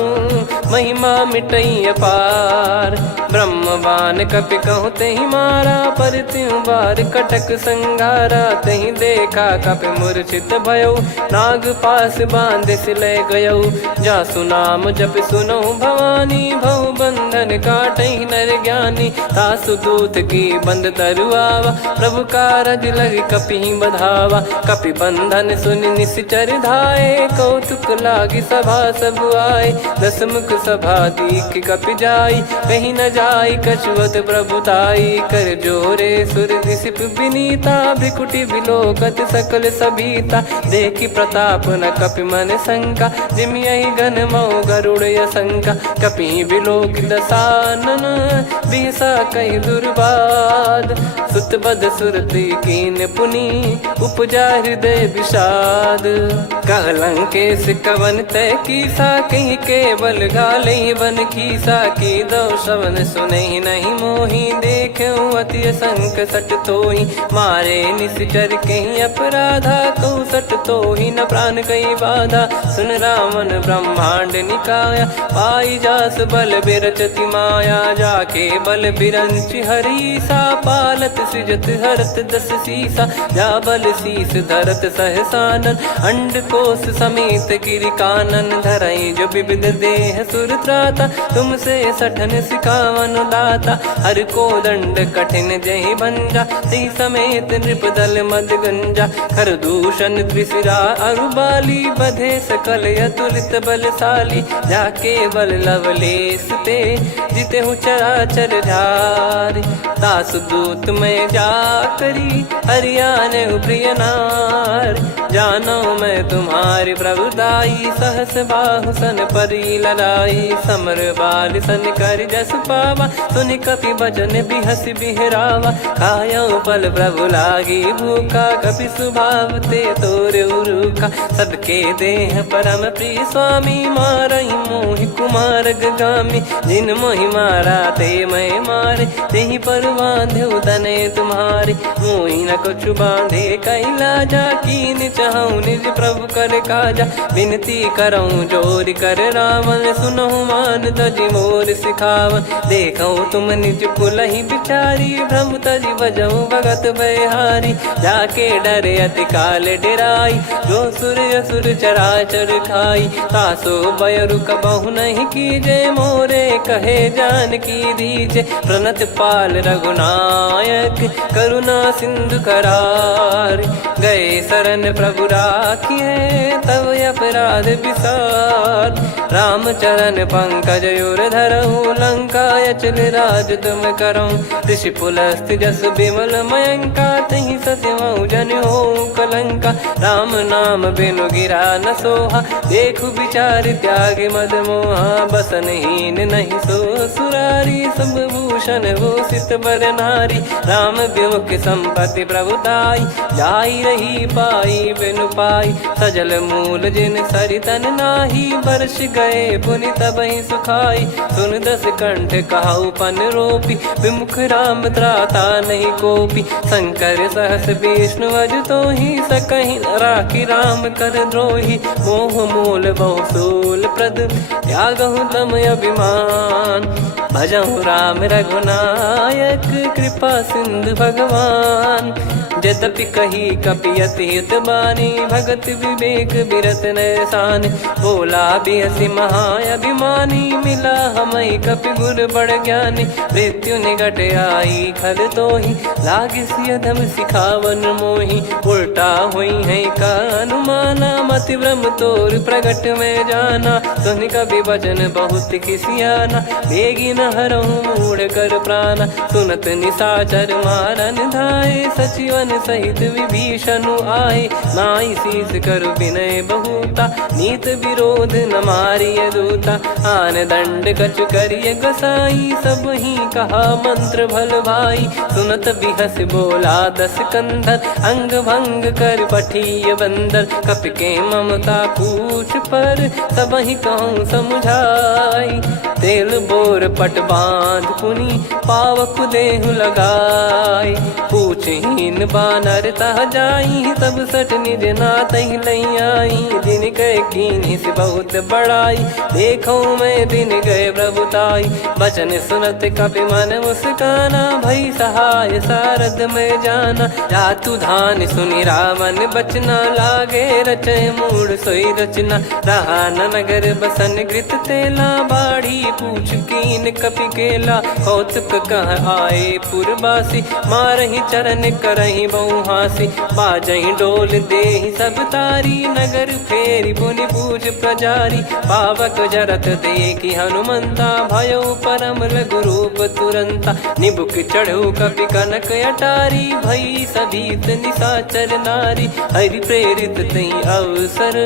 महिमा मिटई अपार। ब्रह्म बान कपि कहु तहि मारा, पर त्यों बार कटक संगारा। तहि देखा कपि मूर्छित भयो, नाग पास बांध सिले गयो। जासु नाम जप सुनहु भवानी, भव बंधन काटहि नर ज्ञानी। तासु दूत की बंद तरुआवा, प्रभु कारज लग कपि बधावा। कपि बंधन सुनि निश्चर धाये, कौतुक लागी सभा सब आए। दस मुख सभा दीख कपि जाई, कहीं न जाई कछुअत प्रभुताई। कर जोरे सुर दिसिप विनीता, भ्रिकुटि बिलोकत सकल सबीता। देखि प्रताप न कपि मन शंका, जिमियहि घन मऊ गरुड़ असंका। कपि बिलोक दसानन, बिहसा कहि दुर्बाद। सुत बद सुरति कीन पुनि, उपजा हृदय विषाद। कह लंकेश कवन तय कीसा, कहीं केवल गाले बन खीसा। की दो श्रवण सुनहि नहीं मोही, देखूं अति संक सट तोही, मारे निश्चर कहीं अपराधा, कहूँ सट तोही न प्राण कहीं बाधा। सुन रावण ब्रह्मांड निकाया, पाई जास बल बिरचति माया, जाके बल बिरंच हरी सा, पालत सृजत हरत दस सीसा, जा बल शीस धरत सहसानन, अंड कोश समेत गिरि कानन, धरई जो विविध देह सुर त्राता, तुमसे सठन सिखावन दाता, हर को दंड कठिन जहि भंजा, ती समेत नृप दल मद गंजा, खर दूषण त्रिशिरा अरुबाली, बधे सकल अतुलित बलशाली, जाके बल लवलेस ते, जिते हूँ चराचर झारी, दास दूत में जा करी, हरियाने प्रिय नार, जानो मैं तुम्हारी प्रभुदाई, सहस बाहु सन परी लड़ाई, समर बाल सन कर जस पावा, सुनि कपि भजन बिहस बिहरावा, खायो पल प्रभु लागी भूखा, कपि स्वभाव ते तोर उरुखा, सबके देह परम प्रिय स्वामी, मारई मोहि कुमार गगामी, जिन मोहि मारा ते मैं मारे, तेहि पर बांधे उदने तुम्हारे, मोहि न कुछ बांधे कैलाजा, कीन चाहूं निज प्रभु कर काजा, विनती करऊं जोर कर रावण, सुनहु मान तजि मोर सिखावन, देखऊं तुम निज कुलहि बिचारी, भ्रम तजि बजऊं भगत बहारी, जाके डरे अति काल डेराई, जो सुर असुर चराचर खाई, तासो बयरु कबहु नहीं कीजे, मोरे कहे जान की दीजे, प्रणत पाल रघुनायक, करुणा सिंधु करार, गए शरण प्रभु राखिए, तब अपराध विसार, राम चरण पंकज उर धरऊं, लंका अचल राज तुम करऊं, ऋषि पुलस्त्य जस विमल मयंका, तहि सत्यमऊ जन हो कलंका, राम नाम बिनु गिरा न सोहा, देखु विचार त्याग मद मोहा, बसनहीन नहीं सो सुरारी, सब भूषण भूषित बर नारी, राम विमुख संपत्ति प्रभुताई, जाई रही पाई बिनु पाई, सजल मूल जिन सरितन नाही, वर्ष गए पुनि तबहि सुखाई, सुन दस कंठ कहाऊ पन रोपी, विमुख राम त्राता नहीं कोपी, शंकर सहस विष्णु अज तोहि, सकहि न राखी राम कर द्रोही, मोह मूल बहु सूल प्रद, त्यागहु तम अभिमान, भजहु राम रघुनायक, कृपा सिंधु भगवान, यद्यपि कही कपि अति हित बानी, भगत विवेक बिरत नैसान, बोला बिहसी महाअभिमानी, मिला हमई कपि गुर बड़ ज्ञानी, मृत्यु निकट आई खल तोहि, लागे सिय धम सिखावन मोहि, उल्टा हुई है का अनुमाना, मति भ्रम तोर प्रगट में जाना, सुनि कपि वचन बहुत खिसियाना, बेगी न हरहु मूढ़ कर प्राणा, सुनत निशाचर मारन धाये, सचिवन सहित विभीषण आए, नाई शीस कर विनय बहुता, नीत विरोध न मारिय दूता, आन दंड कछु करिय गोसाई, सब ही कहा मंत्र भल भाई, सुनत बिहस बोला दस कंधर, अंग भंग कर पठिय बंदर, कपि के ममता पूछ पर, सब ही कहूँ समझाई, तेल बोर पट बांध पुनि, पावक देहु लगाई, पूछहीन बानर तह जाई, तब सट निज नातहि लई आई, दिन गए कीन्ही से बहुत बड़ाई, देखो मैं दिन गए प्रभुताई, बचन सुनत कपि मन मुस्काना, भई सहाय सारद में जाना, जातु धान सुनि रावण बचना, लागे रचय मूढ़ सोई रचना, रहा न नगर बसन कृत तेला, बाढ़ी पूछ कीन कपि केला, कौतुक कह आए पुरबासी, मारहि चरण करहि बहु हासी, बाजहि डोल देहि सब तारी, नगर फेरी पुनि पूज प्रजारी, पावक जरत देखि हनुमंता, भयो परम लघु रूप तुरंता, निबुक चढ़ऊ कपि कनक अटारी, भई सभीत निशाचर नारी, हरि प्रेरित तहि अवसर,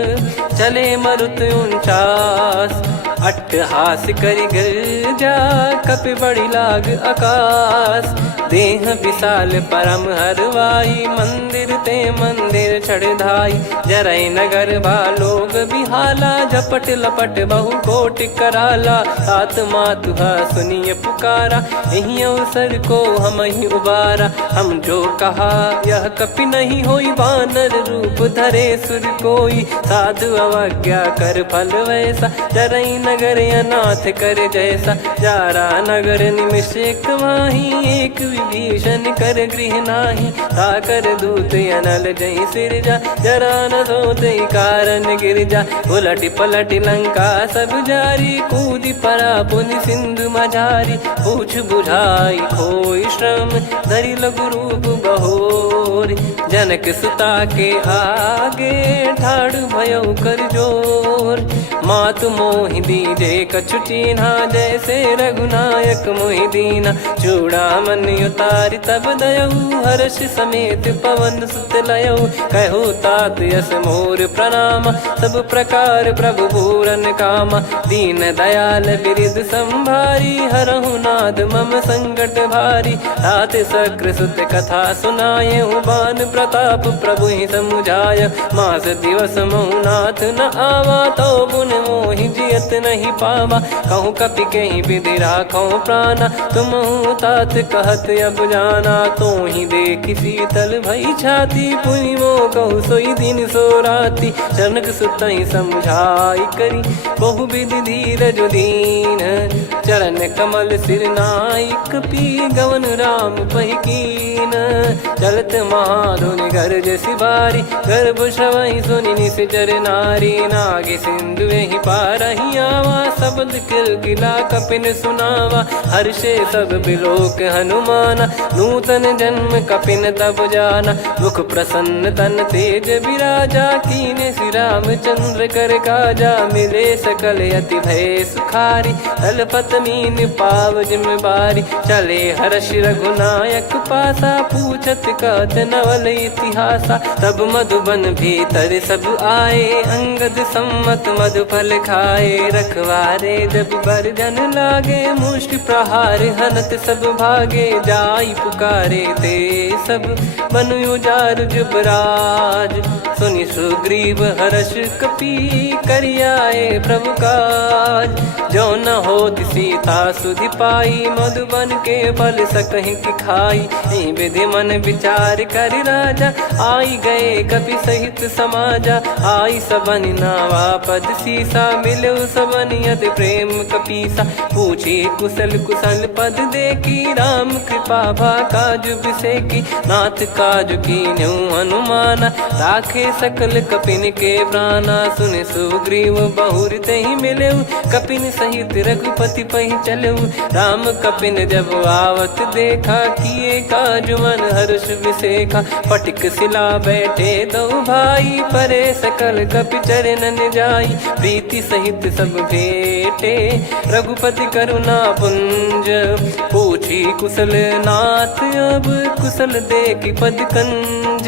चले मरुत 49 अट्टहास करि गर्जा, कपि बड़ी लाग आकाश। देह विशाल परम हरवाई, मंदिर ते मंदिर चढ़धाई। जरई नगर बा लोग बिहाला, झपट लपट बहु कोट कराला। आत्मा तुहा सुनिए पुकारा, यही अवसर को हम ही उबारा। हम जो कहा यह कपि नहीं होई, वानर रूप धरे सुर कोई। साधु अवज्ञा कर फल वैसा, जरई नगर अनाथ कर जैसा। जारा नगर निमिष एक माही, एक विभीषण कर गृह नाही। ताकर दूत अनल जय सिरजा, जरा न सोते कारण गिरजा। उलट पलट लंका सब जारी, कूदी परा पुनि सिंधु मझारी। पूछ बुझाई खोई श्रम, धरि लघु रूप बहोर। जनक सुता के आगे, ठाड़ भयो कर जोर। मातु मोहि दीजे कछु चिन्हा, जैसे रघुनायक मोहि दीना। चूड़ामणि उतारि तब दयऊ, हर्ष समेत पवन सुत लयऊ। कहु तात यस मोर प्रणाम, सब प्रकार प्रभु पूरन कामा। दीन दयाल बिरिद संभारी, हरहु नाद मम संकट भारी। तात सक्र सुत कथा सुनाए, बान प्रताप प्रभु ही समुझाय। मास दिवस महु नाथ न आवा, तो पुन मोहि जियत नहीं पावा। कहूँ कपि कहीं विधि राखो प्राणा, तुम तात कहत अब जाना। तो ही देख शीतल भई छाती, पुनि मो कहु सोई दिन सो राती। जनक सुत ही समझाई करी, बहु विधि धीरज दीन। चरण कमल सिर नाई, कपि गवन राम पहिकीन। चलत महाधुनि गर्ज सिबारी, गर्भ श्रवहि सुनि निश्चर नारी। नागे सिंधु ही पारहि आवा, शब्द किलकिला कपिन सुनावा। हर्षे सब बिलोक हनुमाना, नूतन जन्म कपिन तब जाना। मुख प्रसन्न तन तेज विराजा, कीने श्री रामचंद्र कर काजा। मिले सकल अति भय सुखारी, तलपत मीन पाव जिम्मेवारी। चले हर्ष रघुनायक पासा, पूछत कहत नवल इतिहासा। तब मधुबन भीतर सब आए, अंगद सम्मत मधु फल खाए। रखवारे जब बरजन लागे, मुष्टि प्रहार हनत सब भागे। जाई पुकारे ते सब, बन उजार जुबराज। सुनि सुग्रीव हर्ष कपि, करियाए प्रभु काज। जो न होत सीता सुधि पाई, मधुबन के फल सकहि की खाई। विधि मन विचार कर राजा, आई गए कपि सहित समाजा। आई सबनि नावा पद सीसा, मिलो सबनि अति प्रेम कपीसा। पूछी कुशल कुशल पद देखी, राम कृपा भा काज बिसेकी। नाथ काज कीन्हु हनुमाना, राखे सकल कपिन के प्राणा। सुनि सुग्रीव बहुर तेहि मिलेउ, कपिन सहित रघुपति पहि चलेउ। राम कपिन जब आवत देखा, किए काज मन हर्ष विसेखा। पटिक सिला बैठे दो भाई, परे सकल कपि चरणन जाई। प्रीति सहित सब भेटे, रघुपति करुणा पुंज। पूछी कुशल नाथ अब, कुशल देखि पद कंज।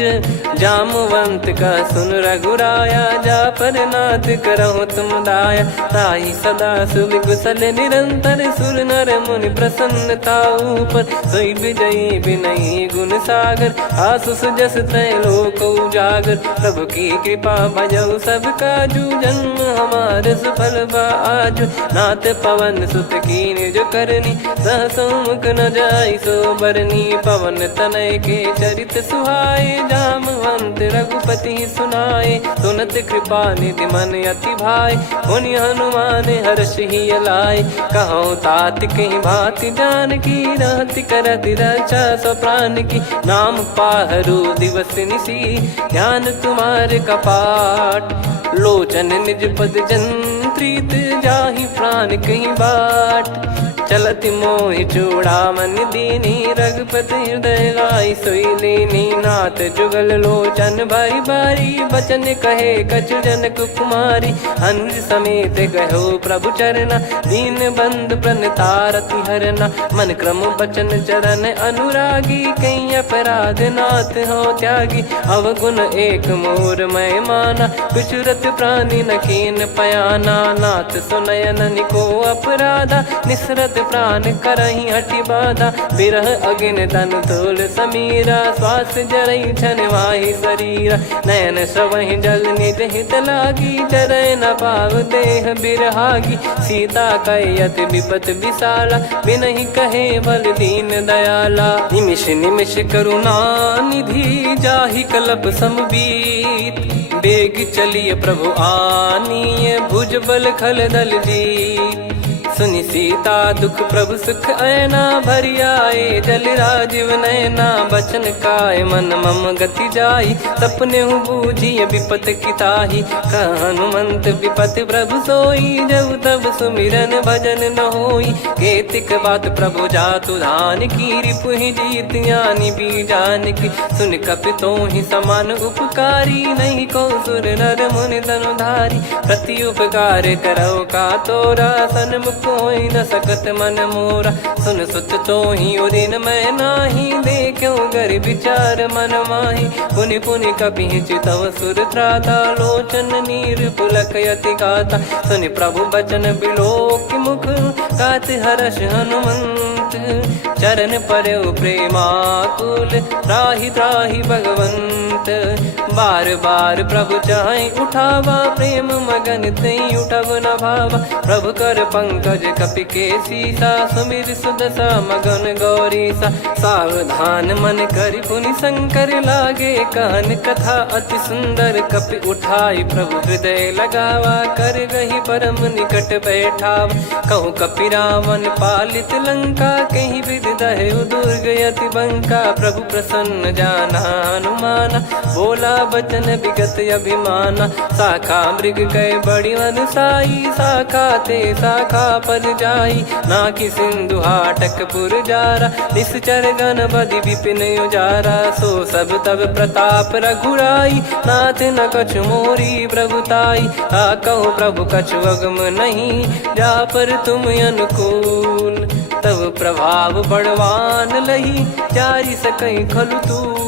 जामवंत का सुन रघुराया, जा पर नाथ करहु तुम दाया। ताहि सदा सुभ कुशल निरंतर, सुर नर मुनि प्रसन्नता ऊपर। सोई विजयी विनयी गुण सागर, आसु सुजस तय लोक उजागर। प्रभु की कृपा भजऊ सब काजू, जन्म हमार सफल बा आजु। नाथ पवन सुत कीन्ह जो करनी, सहसो मुख न जाई सो बरनी। पवन तनय के चरित सुहाए, जामवंत रघुपति सुनाए। सुनत कृपा निधि मन अति भाई, मुनि हनुमान हर्ष ही लाए। कहो तात कहीं भांति जानकी, रहति करति रक्षा सो प्राण की। नाम पाहरु दिवस निसी, ध्यान तुम्हारे कपाट। लोचन निज पद जंत्रित, जाहि प्राण कहीं बाट। चलति मोहि चूड़ामणि दीनी, रघुपति हृदय लाई सोई लीनी। नाथ जुगल लोचन बारी बारी, बचन कहे कछु जनक कुमारी। अनुज समेत गयो प्रभु चरना, दीन बंधु प्रणतारति हरना। मन क्रम बचन चरण अनुरागी, कहीं अपराध नाथ हो त्यागी। अवगुण एक मोर मैं माना, बिचुरत प्राणी न कीन पयाना। नाथ सुनयन को अपराधा, निसरत प्राण करही हटि बाधा, बिरह अगिन तन तोल समीरा, श्वास जरई छन वाहि शरीरा, नयन श्रवहि जल निज हित लागी, चरय न पाव देह बिरहागी, सीता कयत विपत विशाला, बिनहि कहे बल दीन दयाला, निमिष निमिष करुणा निधि, जाहि कल्प समबीत, बेग चलिए प्रभु आनीय, भुज बल खल दल जीत, सुनि सीता दुख प्रभु सुख ऐना, भरि आए जल राजीव नैना, बचन काय मन मम गति जाई, सपने हूँ बूझिए विपत किताही, हनुमंत विपत प्रभु सोई, जब तब सुमिरन भजन न होई, केतिक बात प्रभु जातु धान की, रिपुहि जीत ज्ञानी बीजान की, सुन कपितो ही समान उपकारी, नहीं को सुर नर मुनि तनुधारी, प्रति उपकार करो का तोरा, सन्मुख कोई न सकत मन मोरा, सुन सुत तो ही उदिन मैं नाही, देखो गर विचार मन माही, पुनि पुनि कपि चितव सुर त्राता, लोचन नीर पुलक यति गाता, सुनि प्रभु बचन बिलोक मुख, गात हर्ष हनुमंत, चरण परयो प्रेमाकुल, त्राहि त्राहि भगवंत, बार बार प्रभु चाहि उठावा, प्रेम मगन तई उठब न भावा, प्रभु कर पंकज कपि के सीसा, सुमिर सुदशा मगन गौरीसा, सावधान मन करि पुनि शंकर लागे, कहन कथा अति सुंदर, कपि उठाई प्रभु हृदय लगावा, कर गही परम निकट बैठावा, कहूँ कपि रावण पालित लंका, कहीं विधि दहु दुर्ग यति बंका, प्रभु प्रसन्न जाना हनुमाना, बोला बचन विगत अभिमाना, शाखा मृग कय बड़ी अनुसाई, शाखा ते शाखा पर जाई, नाकि सिंधु हाटक पुर जारा, निश्चर गण बदि विपिन उजारा, सो सब तब प्रताप रघुराई, नाथ न कछु मोरी प्रभुताई, कहो प्रभु कछु अगम नहीं, जा पर तुम अनुकूल, तब प्रभाव बड़वान लही, जारी सकई खलु तूल,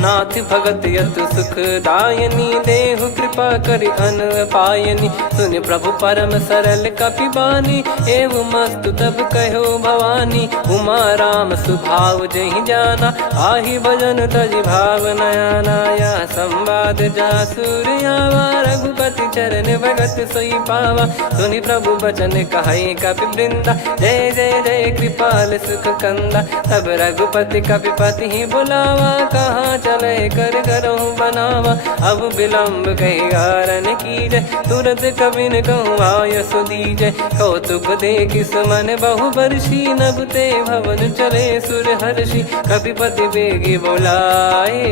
नाथ भगत यत सुख दायनी, देहु कृपा करि अन पायनी, सुन प्रभु परम सरल कपि बानी, एवं मस्तु तब कहो भवानी, उमा राम सुभाव जहि जाना, आहि भजन तजि भाव नयाना, या संवाद जासुर आवा, रघुपति चरण भगत सोई पावा, सुनि प्रभु बचन कहै कपि वृंदा, जय जय जय कृपाल सुख कंदा, तब रघुपति कपिपति ही बुलावा, कहाँ चले कर करो बनावा, अब विलम्ब कही कारण कीजय, तुरंत कबिन कहूँ आयस दीजय, कौतुक देख सुमन बहु बरसी, नभ ते भवन चले सुर हर्षि, कपिपति बेगी बोलाए,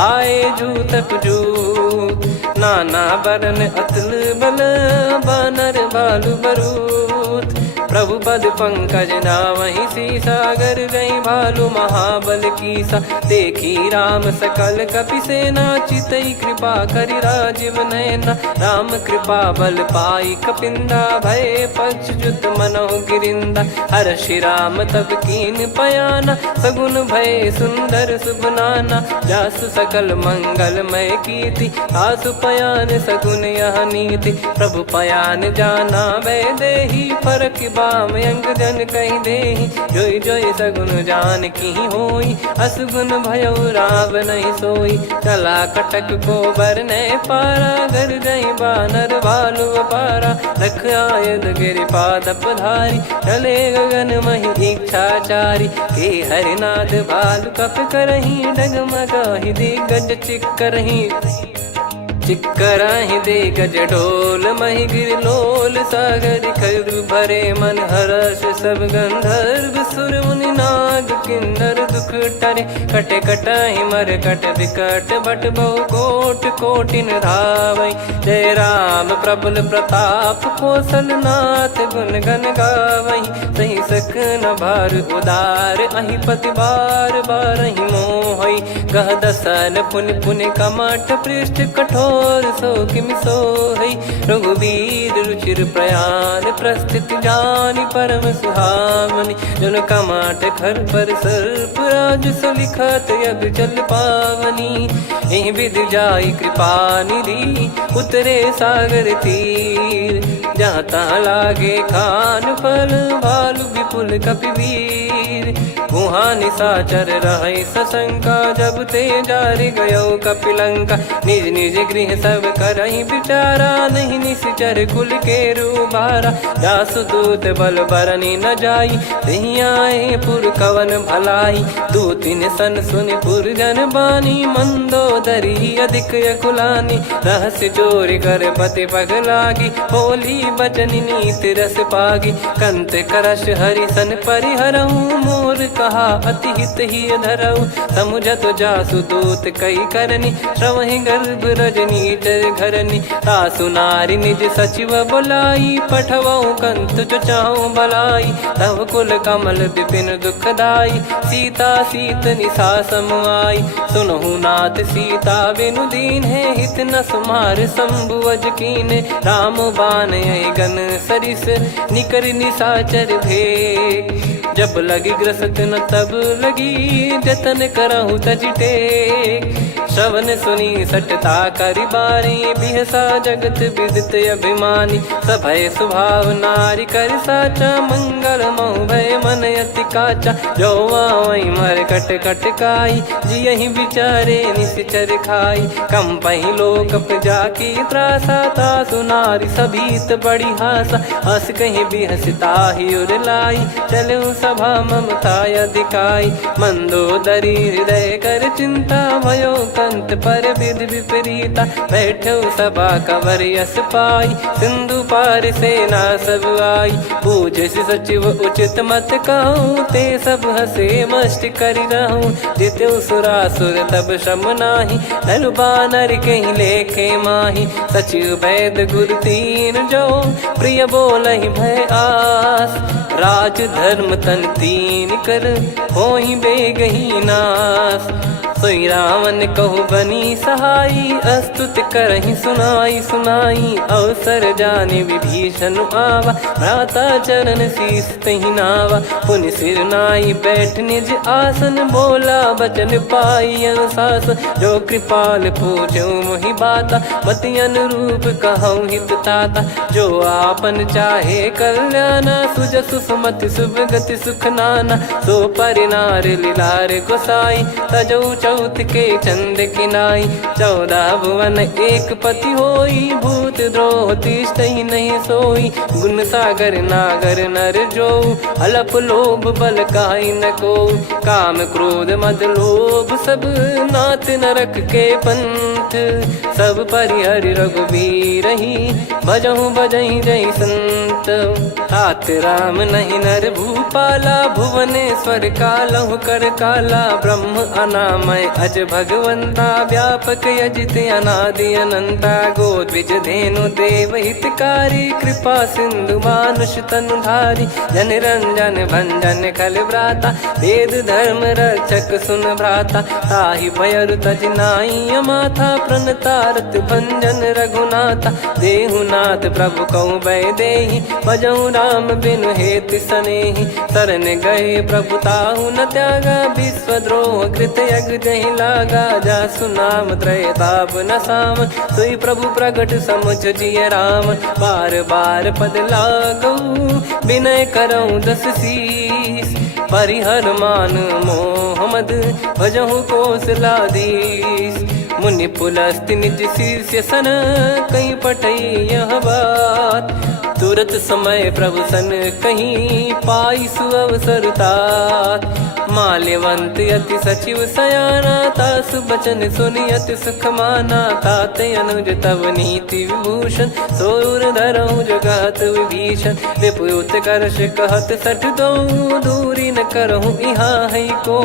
आए जूतक जूत, नाना बरन अतुल बल, बानर बालु बरूत, प्रभु पद पंकज नावहि सीसा, गर गई भालु महाबल कीसा, देखी राम सकल कपि सेना, चितई कृपा करि राजीव नैना, राम कृपा बल पाई कपिंदा, भय पक्ष जुत मनोह गिरिंदा, हर्षि राम तब कीन पयाना, सगुन भय सुंदर शुभ नाना, जासु सकल मंगलमय कीर्ति, आसु पयान सगुन यह नीति, प्रभु पयान जाना वै देहि, फरक बाम अंग जन कहि देहि, जोई जोई सगुन जान की होई, असगुन भयो राव नहीं सोई, चला कटक को बरने पारा, घर जई बानर भालु पारा, लख आयद गिरिपाद पधारी, चले गगन महि इच्छाचारी, के हरिनाथ भालु कप करही, डगमगाहि दिग्गज चिक्करही, चिक्कराहि दे गज ढोल, महि गिर लोल, सागर खर भरे मन हर्ष, सब गंधर्व सुर मुनि नाग किन्नर दुख टरे, कटे कटाहि मर कट विकट, भट बहु कोट कोटिन धावै, जय राम प्रबल प्रताप कौशल नाथ, गुण गन गावै, सही सख न भार उदार, अहि पति बार बारहि मोहै, गह दसन पुनि पुनि कमठ पृष्ठ कठोर, सो किमि सोहै, रघुवीर रुचिर प्रयाण, प्रस्थित जानि परम सुहावनी, जन कमाट खर पर सर्प राज, सलिखत अब चल पावनी, एहि विधि जाई कृपा निधि, उतरे सागर तीर, जहाँ तहाँ लागे खान फल भालू विपुल कपिवीर। वहाँ निशाचर रहे सशंका जब ते जारि गयो कपिलंका। निज निज गृह सब करहि विचारा नहीं निश्चर कुल के रूबारा। दासदूत बल बरनी न जाई तेहि आए पुर कवन भलाई। दू तीन सन सुन पुरजन बानी मंदोदरी अधिक यकुलानी। रहस्य चोरी कर पति पग लागी होली बचन नीत रस पागी। कंत करश हरिसन परिहरऊ मोर कहा अति हित ही धरऊ। समुझत जासु दूत कई करनी श्रवहि गर्भ रजनी चर घरनी। तासु नारी निज सचिव बुलाई पठवऊ कंत जो चाहूं भलाई। तव कुल कमल विपिन दुखदाई सीता सीत निशा समाई। सुनहु नाथ सीता बिनु दीन है हित न सुमार शंभु अज कीने। राम बान गन सरिस निकर निशाचर भेग। जब लगी ग्रसत न तब लगी जतन करहु तज टेक। श्रवण सुनी सटता करि बारी बिहसा जगत विदित अभिमानी। सभय स्वभाव नारी कर साचा मंगल महु भय मन अति काचा। जो आवई मर कट कट काई जियहि विचारे निश्चर खाई। कम पही लोक जाकी त्रासा तासु नारी सभीत बड़ी हासा। हस कहीं बिहसता ही उर लाई चलऊ सभा ममता अधिकाई। मंदोदरी हृदय कर चिंता भयो कंत पर विधि विपरीता। बैठो सभा कवर यस पाई सिंधु पार सेना सब आई। पूजे सचिव उचित मत कहूँ ते सब हसे मष्ट करि रहूं। जित्यु सुरासुर तब श्रम नाही नल बानर कहीं लेखे माही। सचिव वैद गुरु तीन जो प्रिय बोलहि भय आस। राज धर्म तन तीन कर होहि बेगहि नास। सोई रावण कहु बनी सहाई अस्तुत करहि सुनाई सुनाई। अवसर जाने विभीषण आवा भ्राता चरण शीस तहि नावा। पुनि सिर नाई बैठ निज आसन बोला बचन पाई अनुशासन। जो कृपाल पूछो मोहि बाता मति अनुरूप कहूँ हित ताता। जो आपन चाहे कल्याणा सुजसु सुमति शुभ गति सुख नाना। सो परिनार लीलार गोसाई तजौ चौथ के चंद किनाई। 14 भुवन एक पति होई भूत द्रोह तिष्ठहि नहीं सोई। गुण सागर नागर नर जो अलप लोभ बल काई न को। काम क्रोध मद लोभ सब नाथ नरक के पंथ। सब परिहरि रघुबीर ही भजहु भजहि जय संत। तात राम नहीं नर भूपाला भुवनेश्वर कालहु कर काला। ब्रह्म अनामय अज भगवंता व्यापक यजित अनादि अनंता। गोद्विज धेनु देव हितकारी कृपा सिंधु मानुष तनुधारी। जन रंजन भंजन खल भ्राता वेद धर्म रक्षक सुन भ्राता। ताहि भयरु तज नाई माथा प्रणतारत भंजन रघुनाथा। देहुनाथ प्रभु कहु भय देहि भजहु राम बिनु हेत सनेहि। शरण गए प्रभु ताहु न त्यागा विश्वद्रोह कृत यज्ञ जहि लागा। जासु नाम त्रय ताप न साम सोई प्रभु प्रगट समुझ जिय राम। बार बार पद लागऊ विनय करऊँ 10 शीस। परिहर मान मोह मद भजहु कौशलाधीश। मुनि पुलस्त्य निज शीर्ष सन कहीं पटई यह बात। तुरत समय प्रभु सन कहीं पाई सुअवसर तात। माल्यवंत अति सचिव सयाना तासु बचन सुनि अति सुख माना। तात अनुज तव नीति विभूषण सोर धरऊ जगत विभीषण। विपुत करश कहत सठ दो दूरी न करहु यहाँ है को।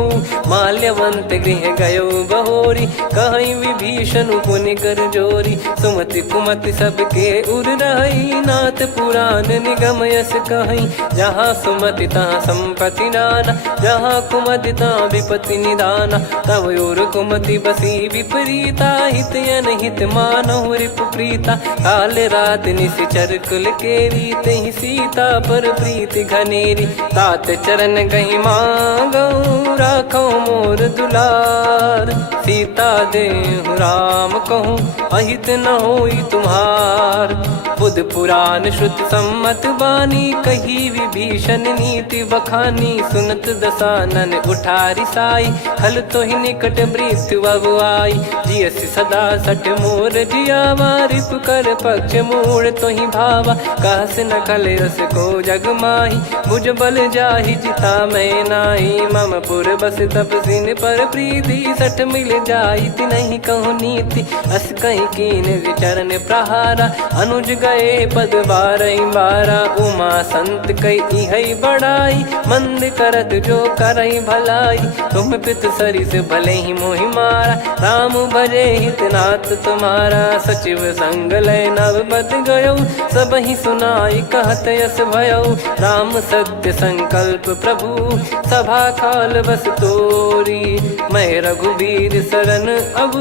माल्यवंत गृह गयो बहोरी कहीं विभीषण पुनि कर जोरी। सुमति कुमति सबके उर रही नाथ पुराण निगम यस कहीं। जहाँ सुमति तहाँ संपत्ति नाना जहाँ कुमति तहाँ विपत्ति निदाना। तव और कुमति बसी विपरीता हित अनहित मानहु रिपु प्रीता। काल रात निश्चर कुल केरी तेहि सीता पर प्रीति घनेरी। तात चरण कहीं मांगऊ राखो मोर दुलार। सीता देहु राम कहूँ अहित न होई तुम्हार। बुध पुराण श्रुत सम्मत बानी, कही विभीषण नीति बखानी। सुनत दसानन उठारी साई, खल तो ही निकट मृत्यु अब आई। जियसि सदा सठ मोर जियावा, रिप कर पक्ष मूड़ तो ही भावा। कहस न खल रस को जग माही, भुज बल जाहि जिता मैं नाही। मम पुर बस तपसिन पर प्रीति, सठ मिल जाई तिनहि कहूँ नीति। अस कहीं कीन विचरण प्रहारा, अनुज गए पद बारही बारा। उमा संत कई इहै बड़ाई, मंद करत जो करई भलाई। तुम पित सरिस भले ही मोहि मारा, राम भजे हितनाथ तुम्हारा। सचिव संग लय नव बद गयो, सब ही सुनाई कहत यस भयो। राम सत्य संकल्प प्रभु, सभा काल बस तोरी। मैं रघुबीर शरण अब,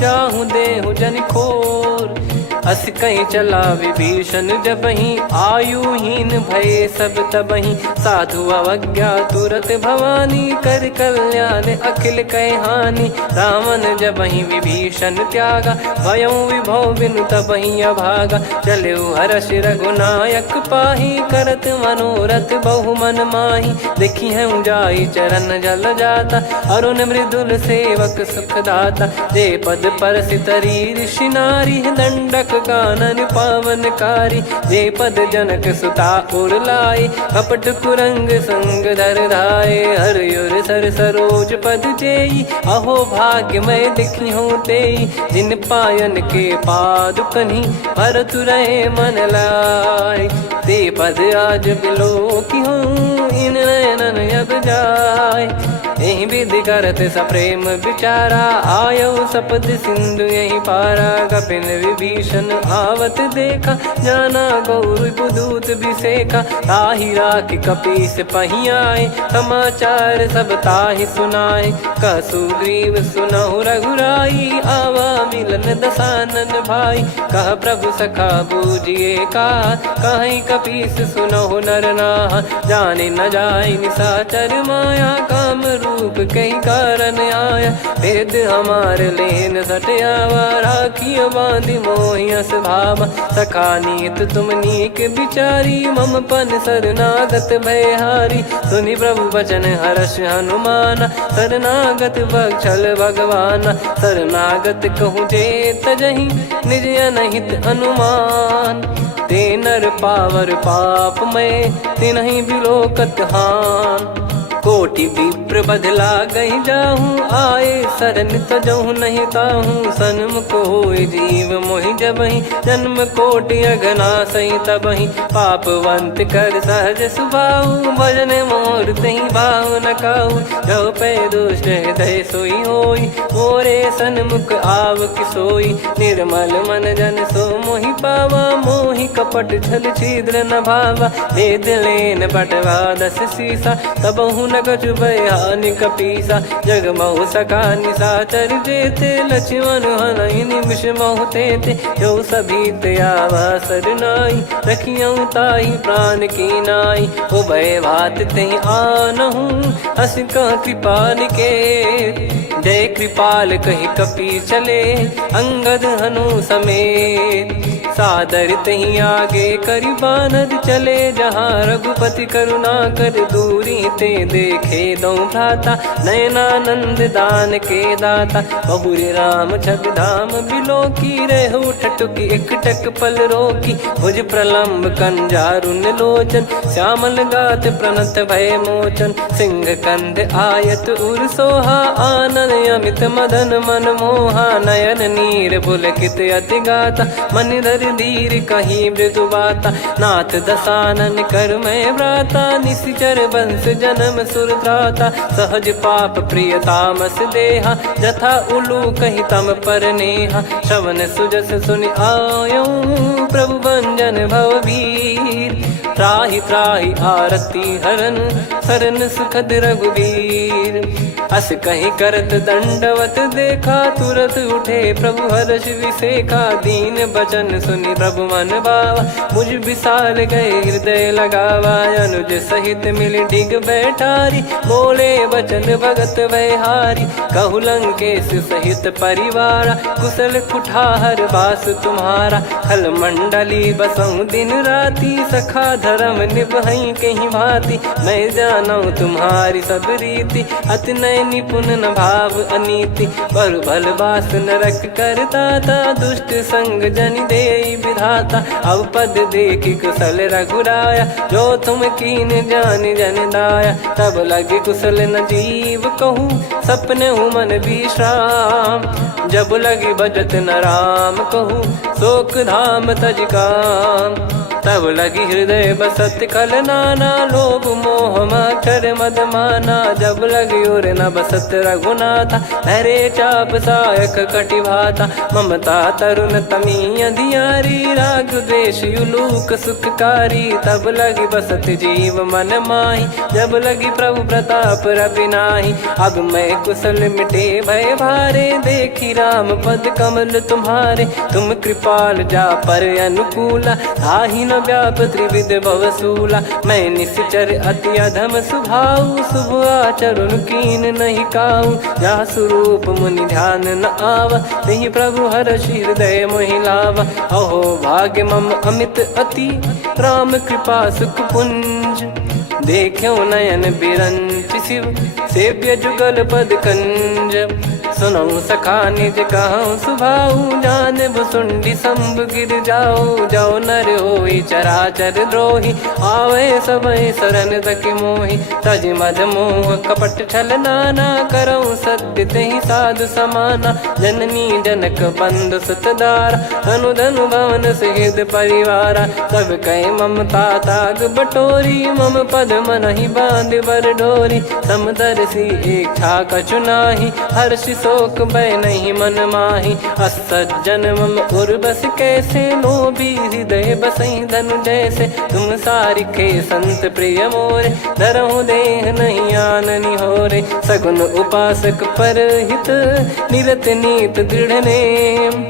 जाहूँ देहु जन खोर। अस कहीं चला विभीषण जबहि, आयुहीन भये सब तबहि। साधु अवज्ञा तुरत भवानी, कर कल्याण अखिल कह हानि। रावण जबहि विभीषण त्यागा, भयउ विभव बिनु तबहि अभागा। चलऊ हर्ष रघुनायक पाहि, करत मनोरथ बहु मन माहि। देखी है जाई चरण जल जाता, अरुण मृदुल सेवक सुखदाता। जे पद परसि तरी ऋषि नारी, दंडक कानन पावनकारी। जे पद जनक सुता उर लाई, कपट कुरंग संग धर धाये। हरियुर सर सरोज पद जेई, अहो भाग्य मैं दिखी हूँ तेई। जिन पायन के पाद कन्ही, भरत रहे मन लाई। ते पद आज बिलो की हूँ, इन नयनन अब जाय। यही विधि करत सप्रेम विचारा, आयो सपद सिंधु यही पारा। कपिन विभीषण आवत देखा, जाना गौर पुदूत बिसेखा। ताहि राख कपीस पही आए, समाचार सब ताहि सुनाए। कह सुग्रीव सुनहु रघुराई, आवा मिलन दसानन भाई। कह प्रभु सखा बूझिए का, कहीं कपीस सुनहु नर नाहा। जाने न जाय निशाचर माया, काम रूप कई कारण आया। वेद हमार लेन सटयावा, राखिय बांधि मोहियस भावा। सखा नीत तुम नीक बिचारी, मम पन शरणागत भयहारी। सुनि प्रभु बचन हर्ष हनुमाना, शरणागत बक्षल भगवाना। शरणागत कहूँ जे तजहि, निज अनहित अनुमान। ते नर पावर पाप में, तिन्हि बिलोकत हान। कोटि विप्र बदला गई जाहूँ, आए शरण तजहु नहीं ताहूँ। सन्मुख होय जीव मोहि जबहि, जन्म कोटि अघना सही तबहि। पापवंत कर सहज सुभाऊ, भजन मोर तहि भाव न काऊ। जो पै दुष्ट हृदय सोई होई, मोरे सन्मुख आव किसोई। निर्मल मन जन सो मोहि पावा, मोहि कपट छल छिद्र न भावा। वेद लेन बटवा दस सीसा, तबहु न कछु बयानि कपीसा। जग महु सका निशाचर जेते, लक्ष्मण हनहि निमिष महु तेते। जो सभी त्यावा सरनाई, रखियऊ ताहि प्राण की नाई। उभय भात तेहि आनहु, अस कह कृपा निकेत। जय कृपाल कहि कपी चले, अंगद हनु समेत। सादर तही आगे करि बानर चले, जहाँ रघुपति करुणा कर दूरी ते देखे दो भ्राता। नयनानंद दान के दाता, बहुरे राम छग धाम बिलो की। रहु ठटुकी एकटक पल रोकी, भुज प्रलम्ब कंजारुन लोचन। श्यामल गात प्रणत भय मोचन, सिंह कंध आयत उर सोहा। आनन अमित मदन मन मोहा, नयन नीर पुलकित अति गाता। मन धर धीर कहीं मृदु बाता, नाथ दसानन कर मैं व्राता। निशिचर वंश जन्म सुरत्राता, सहज पाप प्रिय तामस देहा। जथा उलू कही तम पर नेहा, श्रवण सुजस सुनि आयो। प्रभु भंजन भवभीर, त्राहि त्राहि आरती हरन। शरण सुखद रघुबीर, अस कहीं करत दंडवत देखा, तुरत उठे प्रभु हर्ष विसेखा। दीन बचन सुनि प्रभु मन भावा, मुझ विशाल गए हृदय लगावा। अनुज सहित मिल डिग बैठारी, बोले बचन भगत वैहारी। कहु लंकेश सहित परिवारा, कुशल कुठार बास तुम्हारा। खल मंडली बसऊं दिन राती, सखा धर्म निभई कहीं भांति। मैं जानऊं तुम्हारी सब रीति, अति नय निपुण न भाव अनीति। पर भल बास नरक करता था, दुष्ट संग जन देई विधाता। अब पद देखी कुशल रघुराया, जो तुम कीन जान जन दाया। तब लगे कुशल न जीव कहूँ, सपने हूँ मन विश्राम। जब लगी बजत न राम कहूँ, शोक धाम तज काम। तब लगी हृदय बसत खल नाना, लोभ मोह मकर मद माना। जब लगी और न बसत रघुनाथा, धरे चाप सायक कटि भाता। ममता तरुण तमी अधियारी, राग द्वेष युलूक सुखकारी। तब लगी बसत जीव मन माही, जब लगी प्रभु प्रताप रवि नाही। अब मैं कुशल मिटे भय भारे, देखी राम पद कमल तुम्हारे। तुम कृपाल जा पर अनुकूला, ताहि न व्याप त्रिविध भवसूला। मैं निश्चर अति अधम स्वभाव, शुभ आचरण कीन नहीं काऊ। जा स्वरूप मुनि ध्यान न आवा, तेहि प्रभु हर्ष हृदय मोहि लावा। अहो भाग्य मम अमित अति, राम कृपा सुख पुंज। देख्यो नयन बिरंच शिव, सेव्य जुगल पद कंज। सुनऊ सखा निज कहूँ सुभाऊ, जान भुसुंडी संभ गिर जाओ। जाओ नर होई चराचर द्रोही, आवे सबय शरण तक मोहि। तज मद मोह कपट छल नाना, करऊँ सत्य तेहि साधु समाना। जननी जनक बंधु सुतदारा, धनु धनु भवन सहित परिवारा। सब कहे ममता ताग बटोरी, मम पद मनहि बांध बर डोरी। समदर्शी इच्छा कछु नाही, हर्ष शोक भय नहीं मन माही। असज्जन मम उर्वश कैसे, लोभी हृदय बसई धनु जैसे। तुम सारिखे संत प्रिय मोरे, धरहु देह नहीं आननि होरे। सगुन उपासक पर हित, निरत नीत दृढ़ नेम।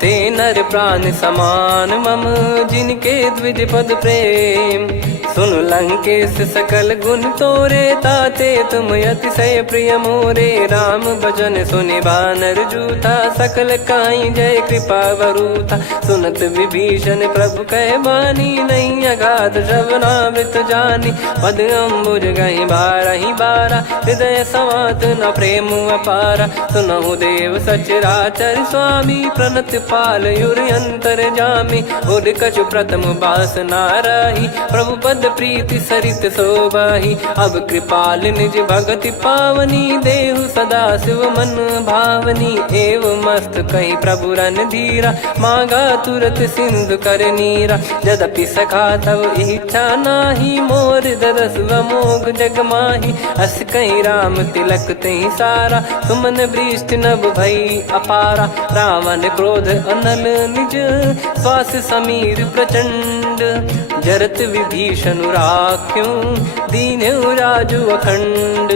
ते नर प्राण समान मम, जिनके द्विज पद प्रेम। सुन लंकेश सकल गुण तोरे, ताते तुम अतिशय प्रिय मोरे। राम भजन सुनि बानर जूथा, सकल काई जय कृपा वरूथा। सुनत विभीषण प्रभु कह बानी, नहीं अगाध श्रवणामृत जानी। पद अम्बुज गहि बारहि बारा, हृदय समात न प्रेम अपारा। सुनहु देव सचराचर स्वामी, प्रणत पाल युर अंतर जामी। उर कछु प्रथम बास नाराही, प्रभु पद प्रीति सरित शोभाही। अब कृपाल निज भगति पावनी, देहु सदा शिव मन भावनी। एव मस्त कही प्रभु रन धीरा, मांगा तुरत सिंधु कर नीरा। यद्यपि सखा तब इच्छा नाही, मोर दरस मोग जग माही। अस कहीं राम तिलक तही सारा, सुमन वृष्टि नभ भई अपारा। रावण क्रोध अनल निज, श्वास समीर प्रचंड। जरत विभीषण राख्यों, दीन्यु राजु अखंड।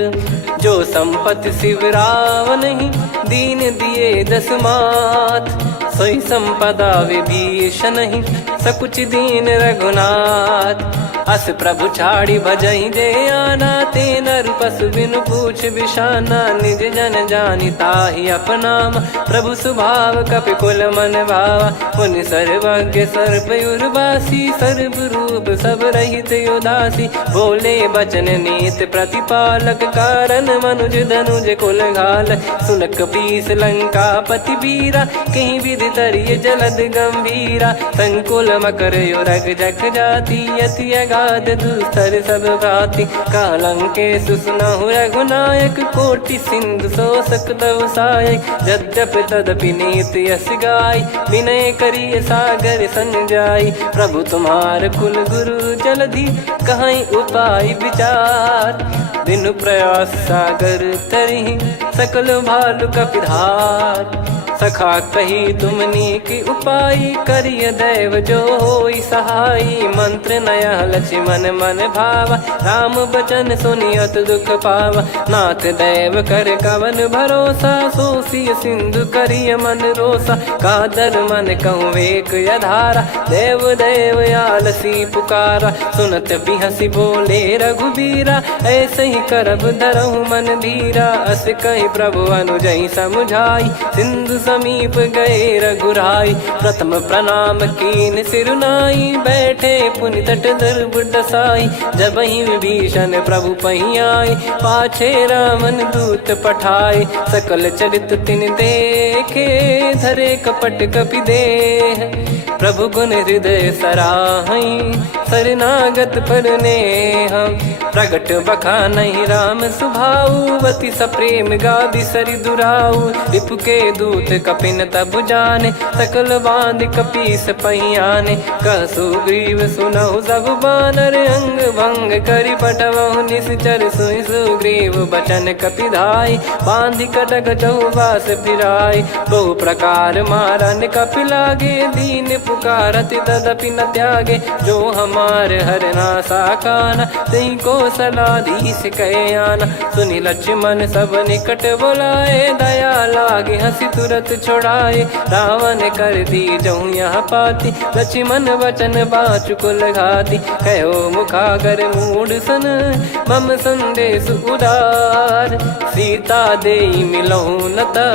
जो संपत्ति शिव रावण ही, दीन दिए दस मात। सोई संपदा विभीषण ही, सकुच दीन रघुनाथ। अस प्रभु छाड़ी भजई जे आना, ते नर पशु बिनु पूछ बिशाना। निज जन जानि ताहि अपनाम, प्रभु स्वभाव कपि कुल मन भावा। मुनि सर्वज्ञ सर्वयुर्वासी, सर्व रूप सब रहित उदासी। बोले बचन नीत प्रतिपालक, कारण मनुज धनुज कुल घाल। सुनक पीस लंका पति वीरा, कहीं विधि तरिय जलद गंभीरा। संकुल मकर युरग जग जाति, यति अगाध दुस्तर सब भाति। कालंकेश सुनहु रघुनायक, कोटि सिंधु शोषक तव सहायक। यद्यप तदपि नीत यस गाय, विनय करिय सागर सन जाय। प्रभु तुम्हार कुल गुरु जलधि, कहीं उपाय विचार। बिनु प्रयास सागर तरहि, सकल भालु कपिधार। सखा कही तुमनी की उपाय, करिय दैव जो होई सहाई। मंत्र नया लक्ष्मण मन भावा, राम बचन सुनियत दुख पावा। नाथ दैव कर कवन भरोसा, सोसिय सिंधु करिय मन रोसा। कादर मन कहूँ एक यधारा, देव देव आलसी पुकारा। सुनत बिहसी बोले रघुबीरा, ऐसे ही करब धरहु मन धीरा। अस कही प्रभु अनुजई समुझाई, सिंधु समीप गए रघुराई। प्रथम प्रणाम कीन सिरुनाई, बैठे पुनि तट दर्भ डसाई। जब ही विभीषण प्रभु पही आए, पाछे रामन दूत पठाए। सकल चरित तिन देखे, धरे कपट कपि देह। प्रभु गुण हृदय सराहई, शरणागत पर नेह। प्रगट बखानहि राम सुभाऊ, बति सप्रेम गादि सरि दुराऊ। रिपु के दूत कपिन तब जाने, सकल बांध कपीस पहियाने। कह सुग्रीव सुनहु सब बानर, अंग भंग करि पठवहु निश्चर। सुनि सुग्रीव बचन कपिधाई, बांधि कटक चहुबास फिराई। बहु प्रकार मारन कपि लागे, दीन पुकारति तदपि न त्यागे। जो हमार हरना साकाना, तई को सलाधीश कहे आना। सुनि लक्ष्मण सब निकट बोलाए, दया लागे हंसी तुरत छोड़ाए। रावण कर दी जऊँ यहाँ पाती, लक्ष्मण वचन बाचु कुल घाती। कहो मुखागर मूढ़ सन, मम संदेश उदार। सीता देई मिलहु नता,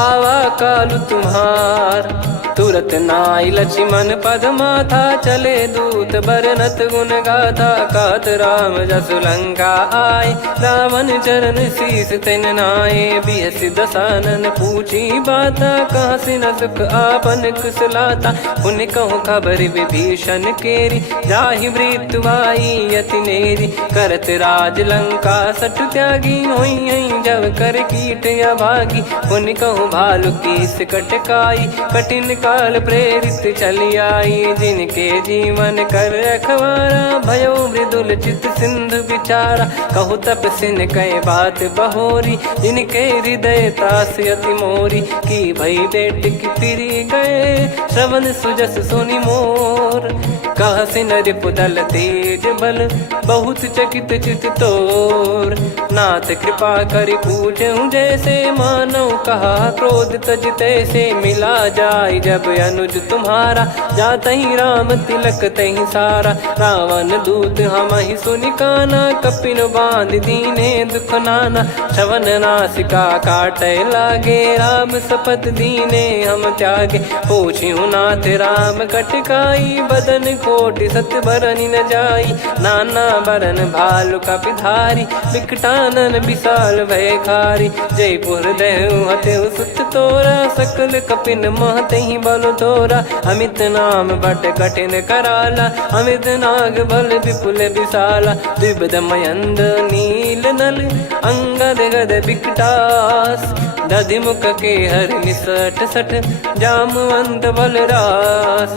आवा कालु तुम्हार। तुरत नाई लक्ष्मण पद माथा, चले दूत बरनत गुण गाथा। कहत राम जसु लंका आए, रावण चरण शीस तिन नाए। बिहसि दसानन पूछी बाता, कहाँ से न सुख आपन कुशलाता। पुनि कहूँ खबर विभीषण केरी, जाहि मृत्यु आई अति नेरी। करत राज लंका सठ त्यागी, होई जब कर कीट अभागी। पुनि कहूँ भालु कीस कटकाई, कठिन काल प्रेरित चली आई। जिनके जीवन कर रखवारा, भयो मृदुल चित सिंधु विचारा। कहु तपसिन कई बात बहोरी, जिनके हृदय तास अति मोरी। की भई बेट की पिरी गए, श्रवण सुजस सुनि मोर। कह सिन रिपुदल तेज बल, बहुत चकित चित तोर। नाथ कृपा करि पूछऊँ जैसे, मानव कहा क्रोध तज तैसे। मिला जाय जब अनुज तुम्हारा, जातहि राम तिलक तहि सारा। रावण दूत हमहि सुनि काना, कपिन बांध दीने दुख नाना। श्रवण नासिका काटै लागे, राम शपथ दीने हम त्यागे। पूछिहु नाथ राम कटकाई, बदन कोटि सत बरनि न जाई। नाना बरन भालु कपिधारी, विकटानन विशाल भयखारी। जयपुर देहु हतेउ सुत तोरा, सकल कपिन महतहि बल तोरा। अमित नाम बट कठिन कराला, अमित नाग बल विपुल विशाला। द्विविध मयंद नील नल, अंगद गद विकटास। दधिमुख के हर निसट सठ, जामवंत बलरास।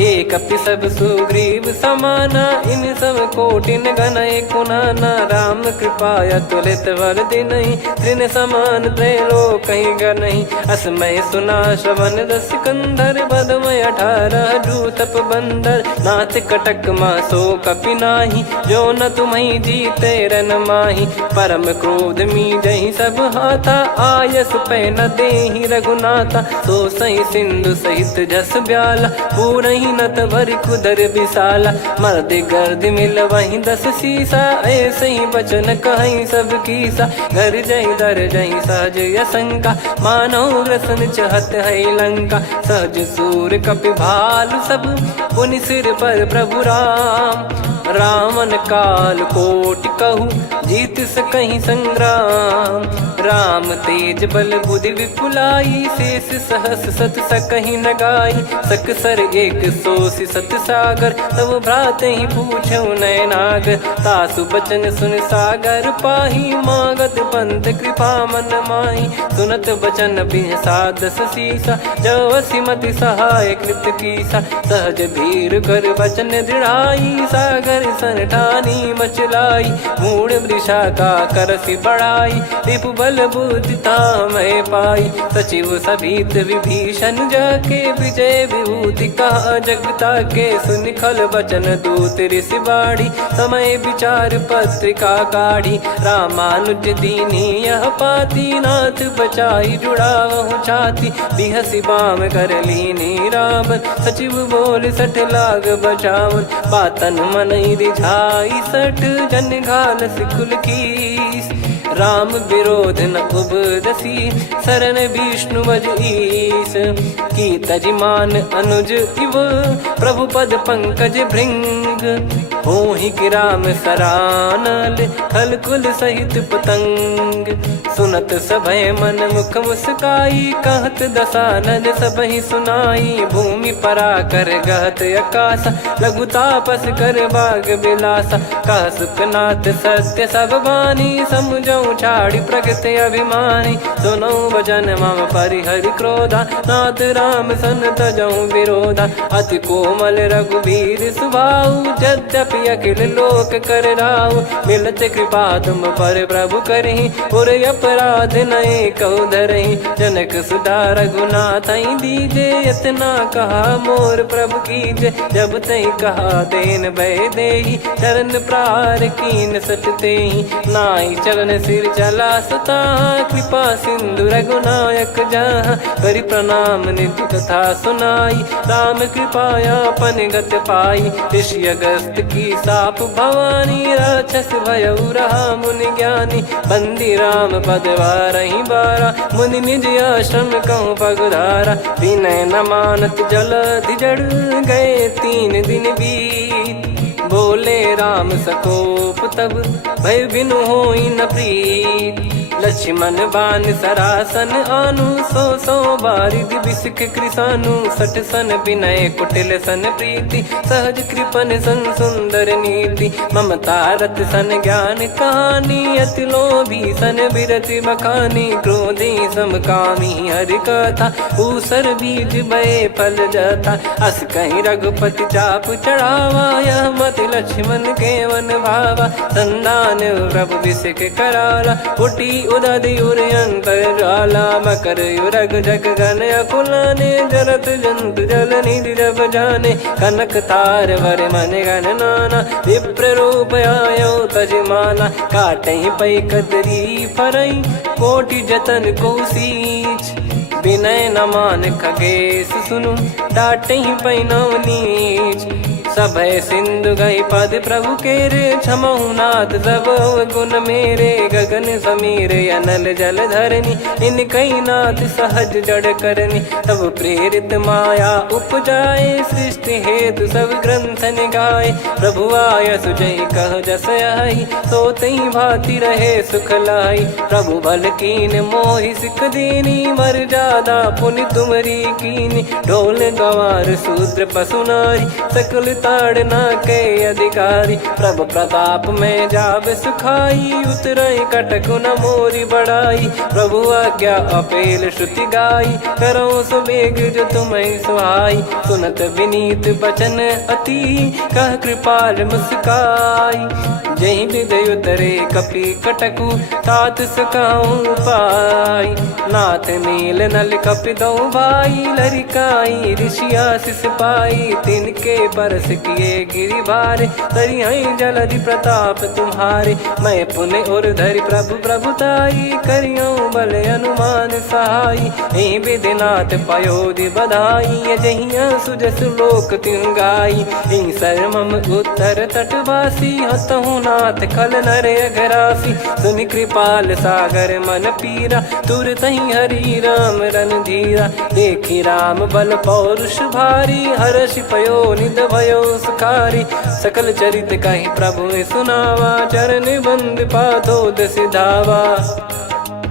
एक कपि सब सुग्रीव समाना, इन सब कोटिन गनय कुनाना। राम कृपा अतुलित बल दिनहि, तृण समान त्रैलोकहि गनहि। असमय सुना श्रवण रस कंधर, बदमय 18 जूतप बंदर। नाथ कटक मासो कपि नाही, जो न तुम्हि जीते रन माही। परम क्रोध मीजहि सब हाथा, आयस पै न देहि रघुनाथा। सो सही सिंधु सहित जस ब्याला, पूरहि नत भर कुदर विशाला। मर्द गर्द मिल वहीं 10 सीसा, ऐसे ही बचन कहीं सब कीसा। घर जय दर जय सहज यसंका, मानो रसन चहत है लंका। सहज सूर कपि भालु सब, पुनि सिर पर प्रभु राम। रामन काल कोटि कहु, जीत सकहि संग्राम। राम तेज बल बुद्धि विपुलाई, शेष सहस सत सकहि न गाई। सकसर एक सोसि सत सागर, तब भ्राते ही पूछौ नयनागर। तासु बचन सुन सागर पाही, मागत पंथ कृपा मन माही। सुनत बचन बिहसा 10 सीसा, जवसि मति सहाय कृत कीसा। सहज भीर कर बचन दृढ़ाई, सागर सन ठानी मचलाई। मूढ़ दिशा का करसी बढ़ाई, रिपु बल बुद्धिता मैं पाई। सचिव सभीत विभीषण जाके, विजय विभूति कहा जगता के। सुन खल वचन दूत ऋषि बाड़ी, समय विचार पत्रिका काढ़ी। रामानुज दीनी यह पाती, नाथ बचाई जुड़ावहु छाती। बिहसी बाम कर लीनी रावण, सचिव बोल सठ लाग बचावन। बातन मन रिझाई सठ, जन घाल सिकुल कीस। राम विरोध न उपदसी, शरण विष्णु भज ईस। की तजिमान अनुज इव, प्रभु पद पंकज भृंग। होहि कि राम सरानल, खल कुल सहित पतंग। सुनत सभय मन मुख मुस्काई, कहत दसानन सबहि सुनाई। भूमि परा कर गहत आकाशा, लघु तापस कर बाग बिलासा। कह सुखनाथ सत्य सब बानी, समुझऊ छाड़ी प्रकृति अभिमानी। सुनो भजन मम परिहरि क्रोधा, नाथ राम सन तजऊ विरोधा। अति कोमल रघुवीर सुभाऊ, यद्यपि अखिल लोक कर राऊ। मिलत कृपा तुम पर प्रभु करहि, और अपराध नये कौ धरहि। जनक सुधा रघुनाथ दीजे, इतना कहा मोर प्रभु कीजे। जब तई कहा देन भय देहि, चरण प्रार कीन सट तेहि। नाई चरण सिर चला सता, कृपा सिंधु रघुनायक जहाँ। करि प्रणाम निधि कथा सुनाई, राम कृपाया पन गत पाई। ऋषि अगस्त की साप भवानी, राक्षस भयउ रहा मुनि ज्ञानी। बंदी राम पद वारहि बारा, मुनि निज आश्रम कहूँ पगुधारा। विनय न मानत जलधि जड़, गए 3 दिन बीत। बोले राम सकोप तब, भय बिनु होई न प्रीत। लक्ष्मण बान सरासन आनु, सो बारिद बिसिख कृसानु। सठ सन विनय कुटिल सन प्रीति, सहज कृपन सन सुंदर नीति। ममता रत सन ज्ञान कहानी, अति लोभी सन बिरति बखानी। क्रोधी समकामी हरि कथा, ऊसर बीज भय फल जाता। अस कहीं रघुपति चाप चढ़ावा, यह मत लक्ष्मण के मन भावा। संदान प्रभु बिसिख कराला, उठी उदधि उर अंतर ज्वाला। मकर युरग जग गन अकुलाने, जरत जंतु जल निधि जब जाने। कनक तार वर मन गण नाना, विप्र रूप आयो तजमाना। काटहि पै कदरी फरई, कोटि जतन को सींच। विनय न मान खगेश सुनु, डांटहि पै नव नीच। सभय सिंधु गई पद प्रभु केरे, क्षमहु नाथ सब गुण मेरे। गगन समीरे अनल जल धरनी, इन कई नाथ सहज जड़ करनी। तब प्रेरित माया उपजाए, सृष्टि हेतु सब ग्रंथ निगाए। प्रभु आय सुजय कह जस आई, सोतई भांति रहे सुख लाई। प्रभु बल कीन मोहि सिख दीनी, मर जादा पुनि तुमरी कीनी। ढोल गवार शूद्र पशु नारी, सकल ताड़ना के अधिकारी। प्रभु प्रताप में जाब सुखाई, उतरई कटक न मोरी बढ़ाई। प्रभु आज्ञा अपेल श्रुति गाई, करो सुबेग जो तुम्हें सुहाई। सुनत विनीत बचन अति, कह कृपाल मुस्काई। जहि विदय उतरे कपि कटकु, तात सकाऊं पाई। नाथ नील नल कपि दो भाई, लरिकाई ऋषि आशीष पाई। तिनके परस किए गिरि भारे, तरिहै जलधि प्रताप तुम्हारे। मैं पुण्य और धरि प्रभु प्रभुताई, करियऊं बल अनुमान सहाई। एहि विधिनाथ पयोधि बधाई, जहिया सुजस लोक तिहुँ गाई। एहि सरमम उत्तर तटवासी, हतहु नाथ खल नर अघरासी। सुनि कृपाल सागर मन पीरा, तुरतहि हरि राम रणधीरा। देखि राम बल पौरुष भारी, हर्षि पयो निध भयो सुखारी। सकल चरित कहि प्रभु सुनावा, चरण बंद पादोद सिधावा।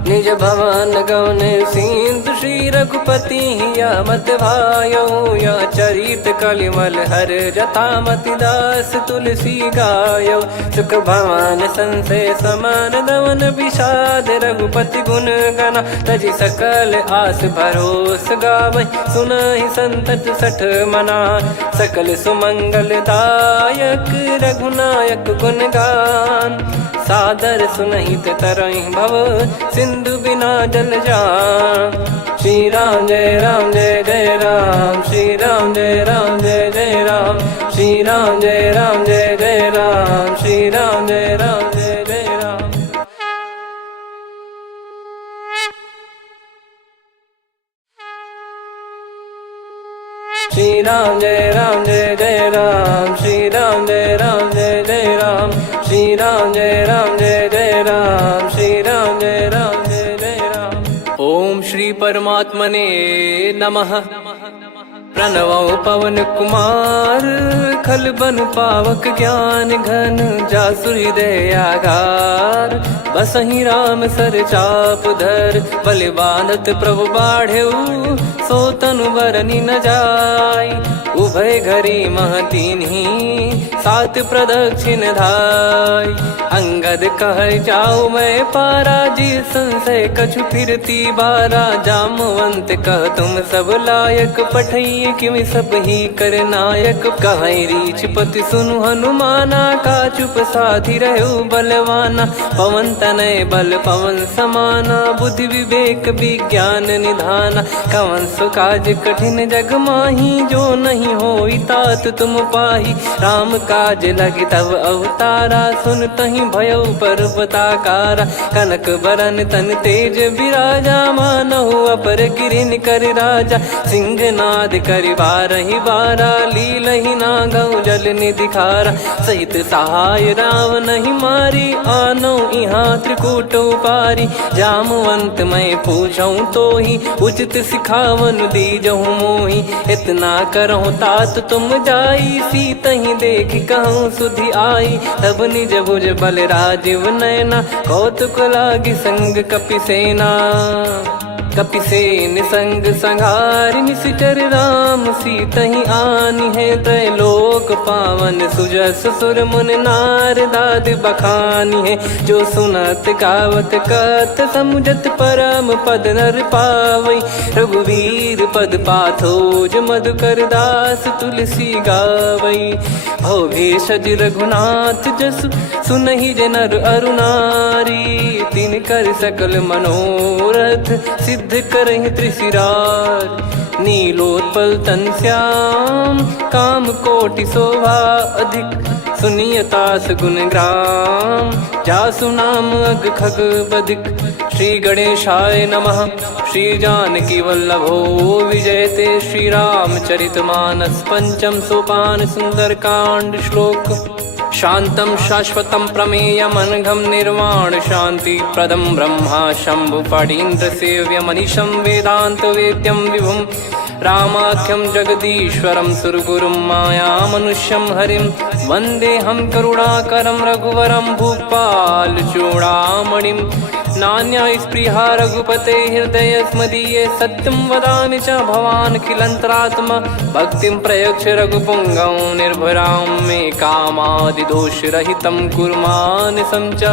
निज भवन गवन सिंधु श्री रघुपति या मत भायो, या चरित कलिमल हर जथा मति दास तुलसी गायो। सुख भवन संशय समान दमन विषाद, रघुपति गुण गना तजि सकल आस भरोस गावै। सुनहि संतत सठ मना, सकल सुमंगल दायक रघुनायक गुण गान। सादर सुनहित तरहि भव, सिंधु बिना जल जान। श्री राम जय राम जय जय राम, श्री राम जय राम जय जय राम, श्री राम जय राम जय जय राम, श्री राम जय राम जय जय राम। श्री राम जय राम जय जय राम, श्री राम जय राम जय जय राम, श्री राम जय राम जय जय राम, श्री राम जय राम जय जय राम। ओम श्री परमात्मने नमः। प्रणवौ पवन कुमार, खल बन पावक ज्ञान घन, जासु हृदय आगार। बसहि राम सर चाप धर, बलि बांधत प्रभु बाढ़ेउ, सो तनु बरनि न जाय। उभय घरी मह तीन्ही, सात प्रदक्षिण धाय। अंगद कह जाऊ मैं पारा, जी संशय कछु फिरती बारा। जामवंत कह तुम सब लायक, पठइये किमि सब ही कर नायक। कहै रीछ पति सुनु हनुमाना, का चुप साधि रहु बलवाना। पवन तनय बल पवन समाना, बुद्धि विवेक विज्ञान निधाना। कवन सो काज कठिन जग माही, जो नहीं होई तात तुम पाही। राम काज लगी तब अवतारा, सुन तहि भयउ पर्वताकारा। कनक बरन तन तेज बिराजा, मानहु अपर गिरिन कर राजा। सिंहनाद करि बारहि बारा, लीलहि नागौ जल निधि खारा। सहित सहाय राम नहीं मारी, आनो इहाँ त्रिकूट उपारी। जामवंत मैं पूछऊँ तोहि, उचित सिखावन दीजहु मोहि। इतना करहु तात तुम जाई, सीतहि देख कहूँ सुधि आई। तब निज भुज बल राजीव नयना, कौतुक लागी संग कपिसेना। कपिसेन संग संघारि निसिचर राम, सीतहि आनि है त्रैलोक पावन। सुजस सुर मुन नार दाद बखानी है, जो सुनत गावत कथ समुझत परम पद नर पावै। रघुवीर पद पाथोज मधुकर दास तुलसी गावै। भव भेषज रघुनाथ जसु, सुनहि जे नर अरु नारी। तिन कर सकल मनोरथ, सिद्ध करहि त्रिशिरार। नीलोत्पल तन श्याम, काम कोटि शोभा अधिक। सुनियतास गुण ग्राम, जासु नाम अग खग बदिक। श्री गणेशाय नमः। श्री जानकी वल्लभो विजयते, श्री रामचरित मानस। पंचम सोपान सुंदर कांड श्लोक। शांतं शाश्वतं प्रमेयमनघं निर्वाण शांति प्रदं ब्रह्मा शंभु फणीन्द्र सेव्य मनीषं वेदांत वेद्यं विभुं। रामाख्यं जगदीश्वरं सुरगुरुं माया मनुष्यं हरिं। वन्देऽहं करुणाकरं रघुवरं भूपाल चूडामणिं। नान्या स्पृहा रघुपते हृदय स्मदीये, सत्यं वदामि च भवान् खिलन्तरात्मा। भक्तिं प्रयच्छ रघुपुङ्गं निर्भरां मे कामादिदोषरहितं कुर्मानसं च।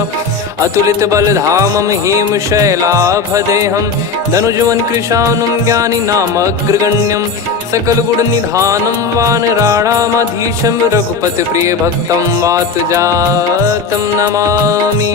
अतुलित बलधामं हेमशैलाभदेहं, धनुजवन कृशानुं ज्ञानी नामग्रगण्यं। सकल गुण निधानं वानराणामधीशं, रघुपति प्रिय भक्तं वात जातं नमामि।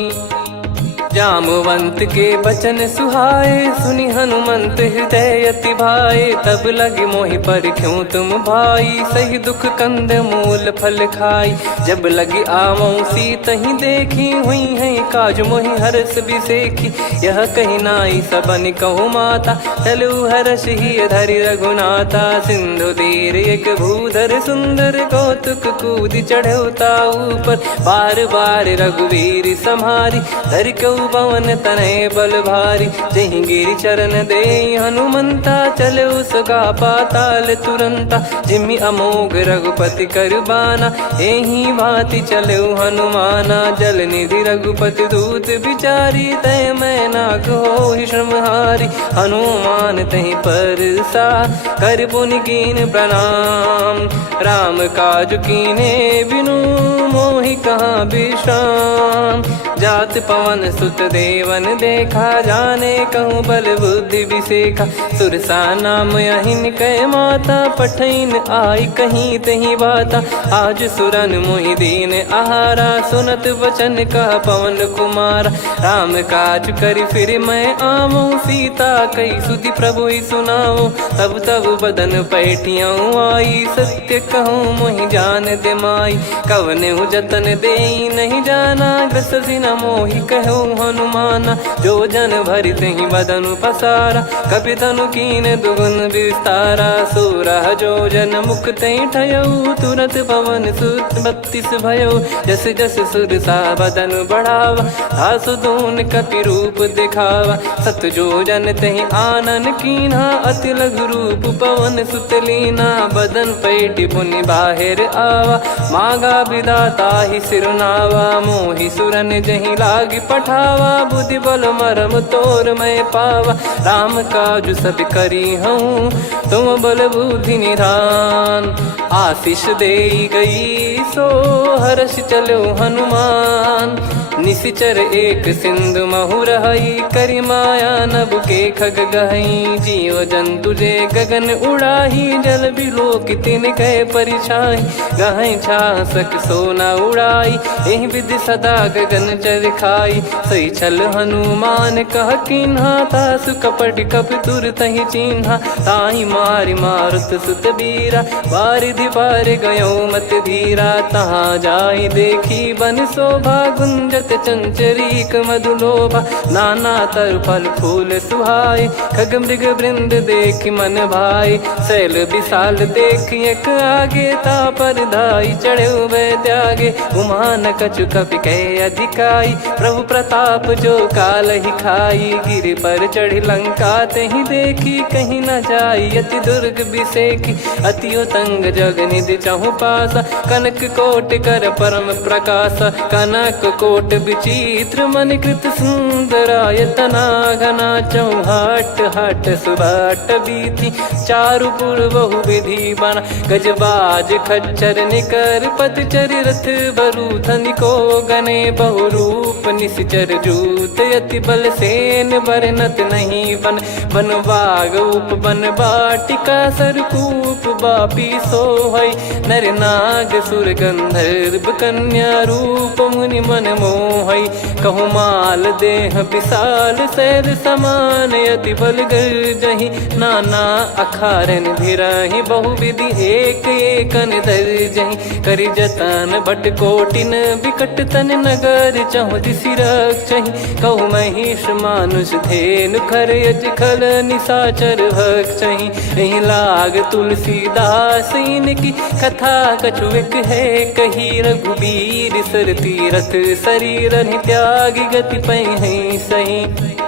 जामवंत के बचन सुहाए, सुनि हनुमंत हृदय अति भाए। तब लगे मोहि परख्यूं तुम भाई, सही दुख कंद मूल फल खाई। जब लगी आवऊं सीतहि देखी, हुई है काज मोहि हरस बिसेखी। यह कही नाई सबन कहु माता, चलू हरष ही धरि रघुनाथा। सिंधु तीर एक भूधर सुंदर, कौतुक कूद चढ़ौता ऊपर। बार बार रघुवीर सम्हारी, धरि कौ चलऊ पवन तनय बल भारी। जहि गिरि चरण दे हनुमंता, चले उसका पाताल तुरंता। जिमि अमोघ रघुपति कर बाना, एहि भांति चलऊ हनुमाना। जल निधि रघुपति दूत बिचारी, तय मैं नाक होहि श्रमहारी। हनुमान तहि परसा, कर पुनि कीन प्रणाम। राम काज कीने बिनु, मोहि कहाँ विश्राम। जात पवन सुत देवन देखा, जाने कहूँ बल बुद्धि विसेखा। सुरसा नाम अहिन कै माता, पठैन आई कहीं तहीं बाता। आज सुरन मोहि दीन आहारा, सुनत वचन कह पवन कुमारा। राम काज करि फिर मैं आवऊँ, सीता कई सुधि प्रभु ही सुनाऊँ। तब तब बदन पैठियाँ आई, सत्य कहूँ मोहि जान दे माई। कवने जतन देई नहीं जाना, ग्रसि न मोहि कहूँ हनुमाना। जो जन भरि तहि बदनु पसारा, कपि तनु कीन दुगुन विस्तारा। सोरह जो जन मुख तहि ठयऊ, तुरत पवन सुत 32 भयऊ। जस जस सुरसा बदन बढ़ावा, आसु दून कपि रूप दिखावा। सत जो जन तहि आनन कीन्हा, अति लघु रूप पवन सुत लीना। बदन पैठि पुनि बाहिर आवा, मांगा विधाता ही सिरुनावा। मोहि सुरन जहि लागी पठावा, बुद्धि बल मरम तोर मैं पावा। राम काज सब करी हूँ, तुम बल बुद्धि निधान। आशीष देई गई सो, हर्ष चलो हनुमान। निशिचर एक सिंधु महु रहई, करि माया नभ के खग गहई। जीव जंतु जे गगन उड़ाही, जल बिलो तिन गए परिछाई। गहई छासक सोना उड़ाई, एहि विधि सदा गगन चर खाई। सही छल हनुमान कह कीन्हा, तासु कपट कपि तुर तहि चिन्हा। ताहि मारि मारुत सुत बीरा, बारिधि पार गयो मत धीरा। तहाँ जाई देखी बन शोभा, गुंजत चंचरीक मधुलोभा। नाना तर फल फूल सुहाए, खग मृग वृंद देखि मन भाई। शैल विशाल देखि एक आगे, तापर धाई चढ़े वै त्यागे। उमा न कछु कपि कहे अधिकाई, प्रभु प्रताप जो काल ही खाई। गिरि पर चढ़ी लंका तहि देखी, कहीं न जाई अति दुर्ग बिसेकी। अति उतंग जग निधि चहु पासा, कनक कोट कर परम प्रकाशा। कनक कोट विचित्र मन कृत सुंदरायतना। घना चौहाट हाट सुबाट बीथी, चारु पुर बहु विधि बना। गजबाज खच्चर निकर पतचर, रथ बरु धनिको गने। बहु रूप निशिचर जूत, अति बल सेन बरनत नहीं बन। बन बाग उप बन बाटिका, सरकूप बापी सोहई। नर नाग सुर गंधर्व कन्या, रूप मुनि मन मोहई। कहु माल देह विशाल, शैल समान अति बल गर्जहि। नाना अखारन भिरहि, बहु विधि एक एकन दर्जहि। करि जतन भट कोटिन, विकट तन नगर चहु दिसि रक्षहि। कहु महिष मानुष धेनु, खर यज खल निशाचर भक्षहि। एहि लाग तुलसीदास इनकी, कथा कछु एक है कही। रघुबीर सर तीरथ शरीर, त्यागी गति पै सही।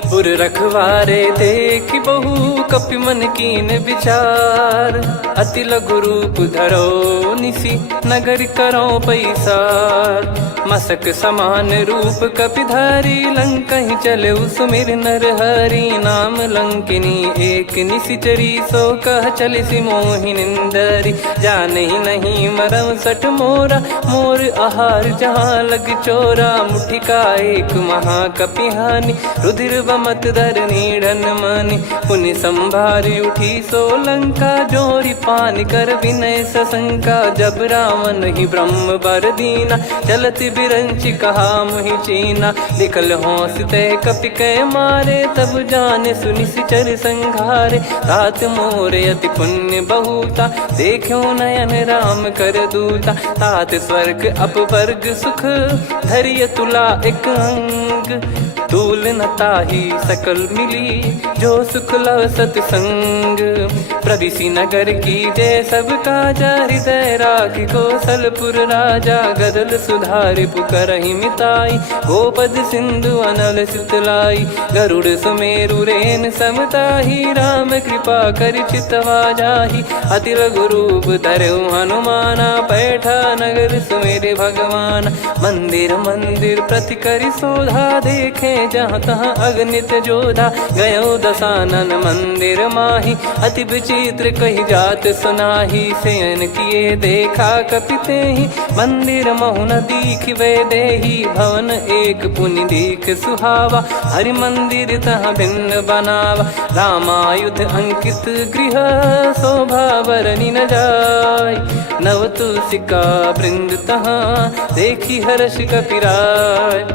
पुर रखवारे देखि बहु, कपि मन कीन विचार। अति लघु रूप धरो निसी, नगर करो पैसार। मसक समान रूप कपि धारी, लंकहि चले सुमिर नर हरि। नाम लंकिनी एक निशिचरी, सो कह चलिसि मोहि निंदरी। जानहि नहीं मरम सठ मोरा, मोर आहार जहाँ लग चोरा। मुठिका एक महाकपि हानि, रुधिर बमत धरनी ढन मानि। पुनि संभारी उठी सो लंका, जोरी पान कर विनय सशंका। जब रावण ही ब्रह्म बर दीना, चलति बिरंचि कहा मुहि चीना। निकल होंस तय कपि कै मारे, तब जाने सुनि सिचर संघारे। तात मोरे अति पुण्य बहुता, देखो नयन राम कर दूता। तात स्वर्ग अपवर्ग सुख, धरिय तुला एक अंग। तूल न ताहि ताही सकल मिली, जो सुख लव सत्संग। प्रदिशि नगर की जय सब काजा, हृदय राखी कौशलपुर राजा। गदल सुधारि पुकरहि मिताई, गोपद सिंधु अनल सितलाई। गरुड़ सुमेरु रेन समताही, राम कृपा कर चितवा जाही। अति लघु रूप धरऊ हनुमाना, पैठा नगर सुमेरे भगवान। मंदिर मंदिर प्रति करि शोधा, देखे जहाँ तहाँ अगणित जोधा। गयो दशानन मंदिर माही, अति विचित्र कही जात सुनाही। शयन किए देखा कपिते ही, मंदिर महु न दीखिबे देही। भवन एक पुनि दीख सुहावा, हरि मंदिर तहाँ भिन्न बनावा। रामायुध अंकित गृह, शोभा बरनि न जाय। नव तुलसी का वृंद तहाँ, देखी हर्ष कपिराय।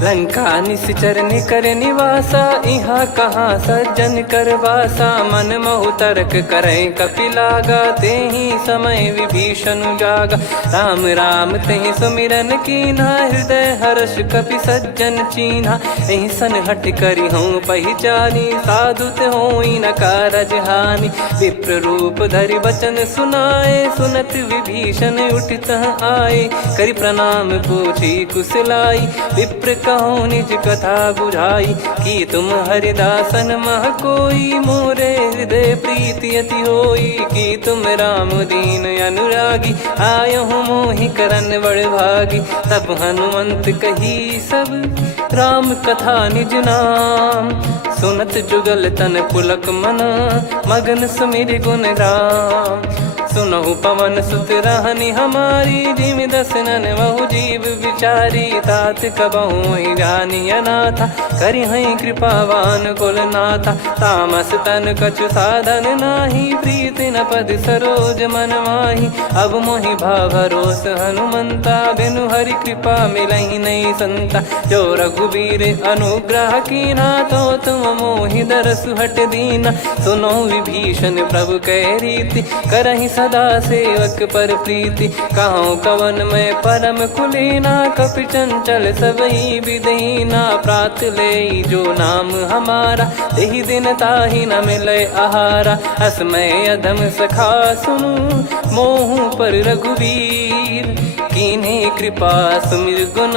लंका निश्चर निकर निवासा, इहाँ कहाँ सज्जन कर वासा। मन महु तर्क करें कपिलागा, तेहि समय विभीषण जागा। राम राम तेहि सुमिरन कीन्हा, हृदय हर्ष कपि सज्जन चीन्हा। एहि सन हट करि हूँ पहिचानी, साधु ते होई न कारज हानि। विप्र रूप धरि बचन सुनाए, सुनत विभीषण उठित आए। करि प्रणाम पूछी कुशलाई, विप्र कहो निज कथा बुझाई। कि तुम हरिदासन मह कोई, मोरे हृदय प्रीति अति होई। कि तुम राम दीन अनुरागी, आयहु मोहि करन बड़ भागी। तब हनुमंत कही सब राम कथा निज नाम। सुनत जुगल तन पुलक मन, मगन सुमिर गुण राम। सुनहु पवन सुत रहनि हमारी, जिमि दसनन बहु जीव विचारी। तात कबहु ही जानी अनाथा, करि हई कृपावान कुल नाथा। तामस तन कछु साधन नाही, प्रीति न पद सरोज मन माही। अब मोहि भाव भरोस हनुमंता, बिनु हरि कृपा मिलहि नहीं संता। जो रघुबीर अनुग्रह कीन्हा, तो तुम मोहि दरसु हट दीना। सुनो विभीषण प्रभु कह रीति, करहि सदा सेवक पर प्रीति। कहूँ कवन में परम कुलीना, कपि चंचल सबई विदहीना। प्रात ले जो नाम हमारा, तेहि दिन ताहि न मिले आहारा। असमय अधम सखा सुनु, मोहु पर रघुवीर। कीन्ही कृपा सुमिर गुण,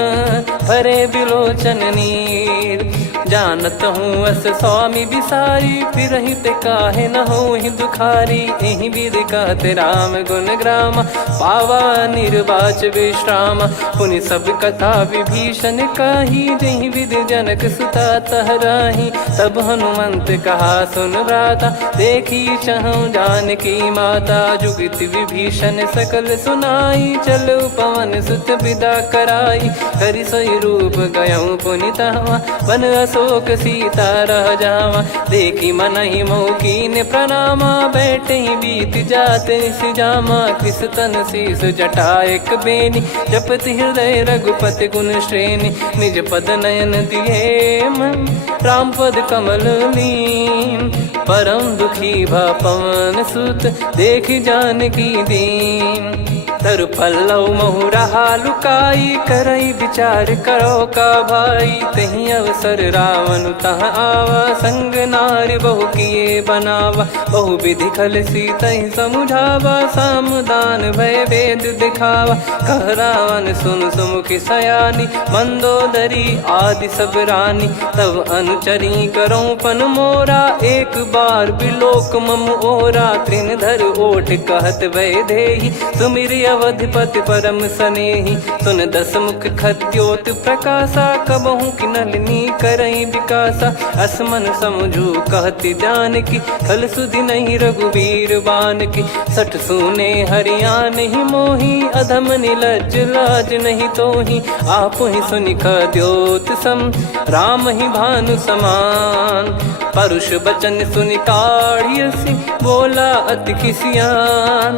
भरे बिलोचन नीर। जानत हूँ अस स्वामी बिसारी, फिर ही ते काहे न हो ही दुखारी। एहि विधि कहते राम गुण ग्राम, पावा निर्वाच विश्राम। पुनि सब कथा विभीषण काही, जहि विधि जनक सुता तहराही। तब हनुमंत कहा सुन भ्राता, देखी चहु जानकी माता। जुगित विभीषण सकल सुनाई, चलो पवन सुत विदा कराई। करि सोई रूप गयऊँ पुनि तहवा, वन अशोक सीता रह जावा। देखी मनहि मोकीन प्रणामा, बैठे ही बीत जात निस जामा। कृस तन शीस जटा एक बेनी, जपति हृदय रघुपति गुण श्रेणी। निज पद नयन दिए मन, राम पद कमल लीन। परम दुखी भा पवन सुत, देखी जानकी दीन। तरु पल्लव महु रहा लुकाई, करई विचार करो का भाई। तही अवसर रावण तहाँ आवा, संग नार बहु किए बनावा। बहु विधि खल सीतहि समुझावा, सामदान भय वेद दिखावा। कह रावण सुन सुमुखि सयानी, मंदोदरी आदि सब रानी। तब अनुचरी करो पन मोरा, एक बार बिलोक मम ओरा। तृण धर ओठ कहत भय देहि, सुमिर अवधिपति परम सनेहि। सुन दस मुख खद्योत प्रकाशा, कबहु कि नलिनी करई विकासा। असमन समझू कहति जानकी, खल सुधि नहीं रघुवीर बान की। सठ सुने हरियाण ही मोही, अधम निलज लाज नहीं तोही। आप ही सुनि खद्योत सम, राम ही भानु समान। परुष बचन सुनि काढ़ियसि, बोला अति किसियान।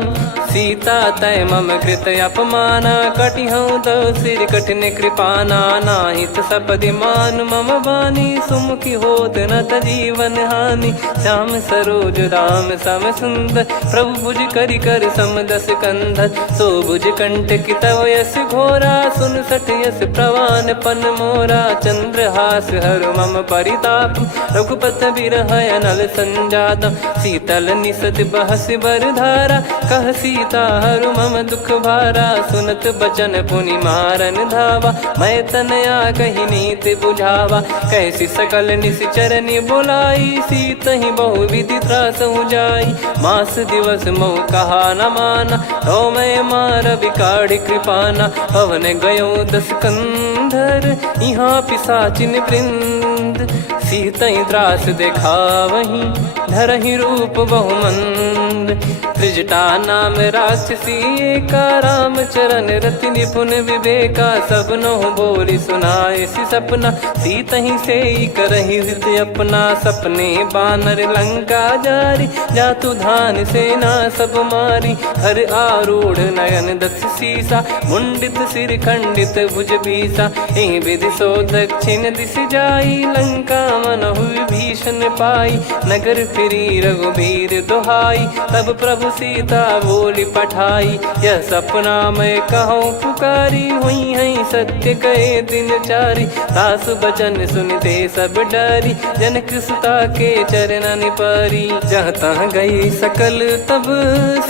सीता तय मम कृत अपमाना कटिहऊँ दो सिर कठिन कृपाना नाहित सपदि मान मम बानी सुमुखी होत न जीवन हानि श्याम सरोज राम सम सुंदर प्रभु भुज करि कर सम दस कंधर सो भुज कंठ की तव यस घोरा सुन सठ यस प्रवान पन मोरा चंद्रहास हर मम परिताप रघुपत बिरह अनल संजात शीतल निसत बहस बर धारा कह सीता हर मम दुख भारा सुनत बचन पुनि मारन धावा मैं तनया कही नीत बुझावा कैसी सकल निश्चरनि बोलाई सीत ही बहु विधि त्रास जाई मास दिवस मोह कहा न माना तो मैं मार बिकाड़ी कृपाना पवन गयो दस कंधर यहाँ पिसाचिन वृंद सीतई त्रास देखा वहीं धरहि रूप बहुमंद त्रिजटा नाम राक्षसी का राम चरण रति निपुण विवेका सब नौ बोली सुनाए सी सपना सीतहि से करहि हित अपना सपने बानर लंका जारी जातु धान सेना सब मारी हर आरूढ़ नयन दस सीसा मुंडित सिर खंडित भुज बीसा एहि विधि सो दक्षिण दिश जाई लंका मनहु भीषण पाई नगर फिरी रघुबीर दुहाई तब प्रभु सीता बोली पठाई यह सपना मैं कहूँ पुकारी हुई है सत्य कहे दिन चारी सासु बचन सुनते सब डरी जनक सुता के चरण परी जहाँ तहाँ गई सकल तब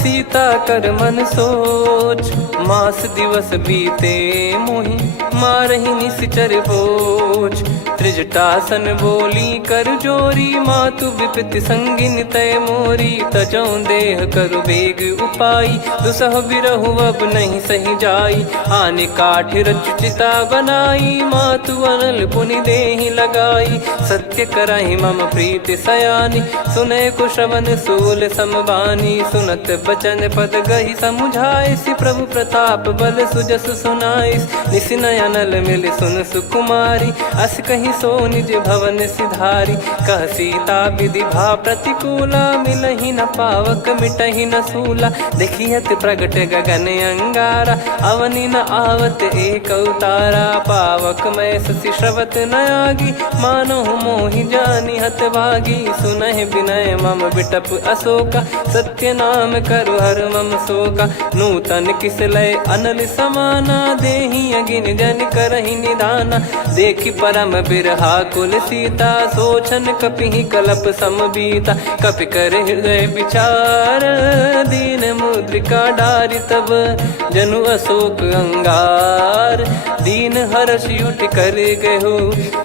सीता कर मन सोच मास दिवस बीते मोहि मारहि निश्चर बोझ त्रिजटासन बोली कर जोरी मातु विपत्ति संगिन तय मोरी तजौ देह करु बेग उपाई दुसह बिरहु अब नहीं सही जाई आने काठ रचिता बनाई मातु अनल पुनि देहि लगाई सत्य करहि मम प्रीति सयानी सुने को श्रवण सूल समबानी सुनत बचन पद गही समुझाए सि प्रभु प्रताप बल सुजस सुनाइस निसिनय अनल मिल सुन सुकुमारी अस कही सो निज भवन सिधारी कह सीता विधि भा प्रतिकूला मिलहि न पावक मिटहि न सूला देखियत प्रगट गगन अंगारा अवनि न आवत एक उतारा पावक मैं ससी श्रवत न आगी मानो मोहि जानि हत भागी सुनहि विनय मम बिटप अशोका सत्य नाम करु हर मम शोका नूतन किस लय अनल समाना देहि अगिन जन करहि निदाना देखि परम बिरहा कुल सीता सोचन कपिहि कलप समबीता कपि कर हृदय विचार दीन मुद्रिका डारि तब जनु अशोक अंगार दीन हर्ष युट कर गहु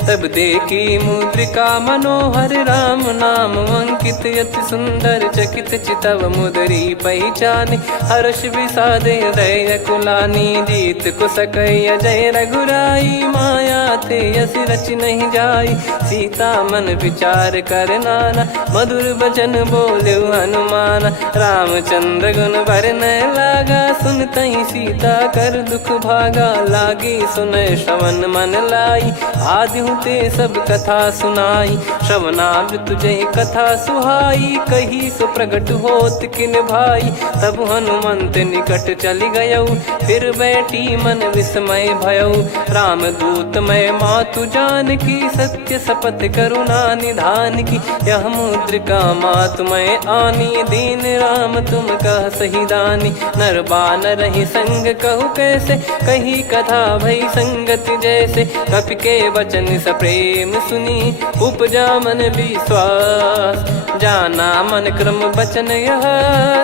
तब देखी मुद्रिका मनोहर राम नाम अंकित यति सुंदर चकित चितव मुदरी पहचान हर्ष विषाद हृदय कुलानी जीत को सकय जय रघुराई माया थे यस रच नहीं जाई सीता मन विचार कर नाना मधुर बचन बोले हनुमान रामचंद्र गुण वरन लागा सुनतहि सीता कर दुख भागा लागी सुनय श्रवण मन लाई आदि ते सब कथा सुनाई श्रवणाब तुझे कथा सुहाई कही सो प्रगट होत किन भाई तब हनुमंत निकट चली गयौ फिर बैठी मन विस्मय भयौ राम दूत मैं मातु जान की सत्य शपथ करुणा निधान की यह मुद्रिका मातु मैं आनी दीन राम तुम कह सही दानी नर बानर ही संग कहु कैसे कही कथा भई संगति जैसे कपि के वचन सप्रेम सुनी उपजा मन विश्वास जाना मन क्रम बचन यह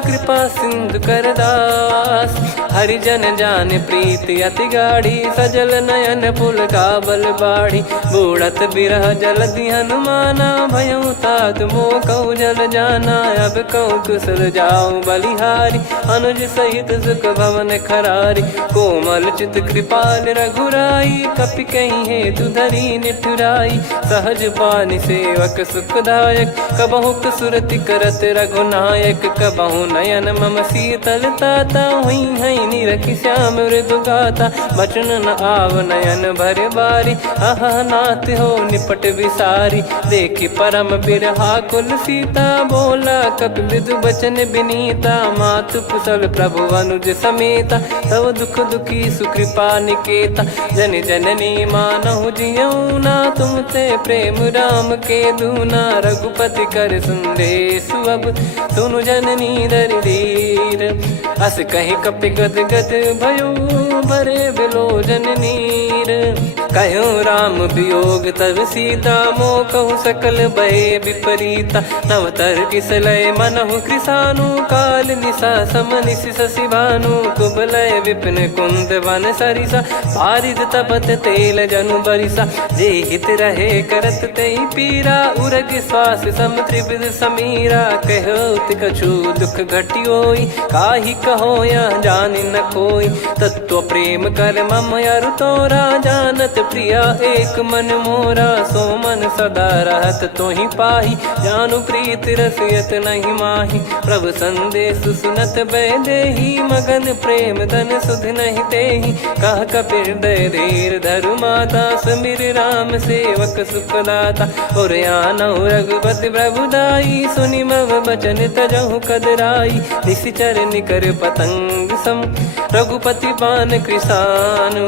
कृपा सिंधु कर दास हरिजन जान प्रीति अति गाढ़ी सजल नयन पुल का बल बाढ़ी बूढ़त बिरह जल दी हनुमाना भयउ तात मोह कहु जल जाना अब कहु कुशल जाऊं बलिहारी अनुज सहित सुख भवन खरारी कोमल चित कृपाल रघुराई कपि कहीं हेतु धरी निठुराई सहज पानि सेवक सुखदायक कबहु सुरति करत रघुनायक कबहु नयन मम शीतल ताता हुई है निरखि श्याम मृदु गाता बचन न आव नयन भर बारी आह ना नाथ हो निपट विसारी। देखी परम बिरहा कुल सीता बोला कपि मृदु बचन बिनीता। मातु कुशल प्रभु अनुज समेता तव दुख दुखी सुकृपा निकेता। जन जननी मानहु जियऊ ना तुम ते प्रेम राम के दूना। रघुपति कर संदेश अब सुनु जननी दरि धीर। अस कहीं कपि गद गद भयो भरे बिलोचन नीर। कहूँ राम वियोग तब सीता मोह कहूँ सकल भय विपरीता। नव तर किसलय मनहु कृसानु काल निशा सम निशि शशि भानु। कुबलय विपिन कुंद वन सरिसा पारिद तपत तेल जनु बरिसा। जे हित रहे करत ते पीरा उरग श्वास सम त्रिविध समीरा। कहो कछु दुख घटियोई काहि कहो या जान न कोई। तत्व प्रेम कर मम अरु तोरा जानत प्रिया एक मन मोरा। सो मन सदा रहत तोहि पाही जानु प्रीत रसियत नहीं माही। प्रभु संदेश सुनत बै देही मगन प्रेम धन सुध नहीं तेहि। कह कपिर दय धीर धरु माता समीर राम सेवक सुखदाता। और आनहु रघुपति प्रभु दाई सुनि मव बचन तजहु कदराई। निशिचर निकर पतंग सम रघुपति पान कृसानु।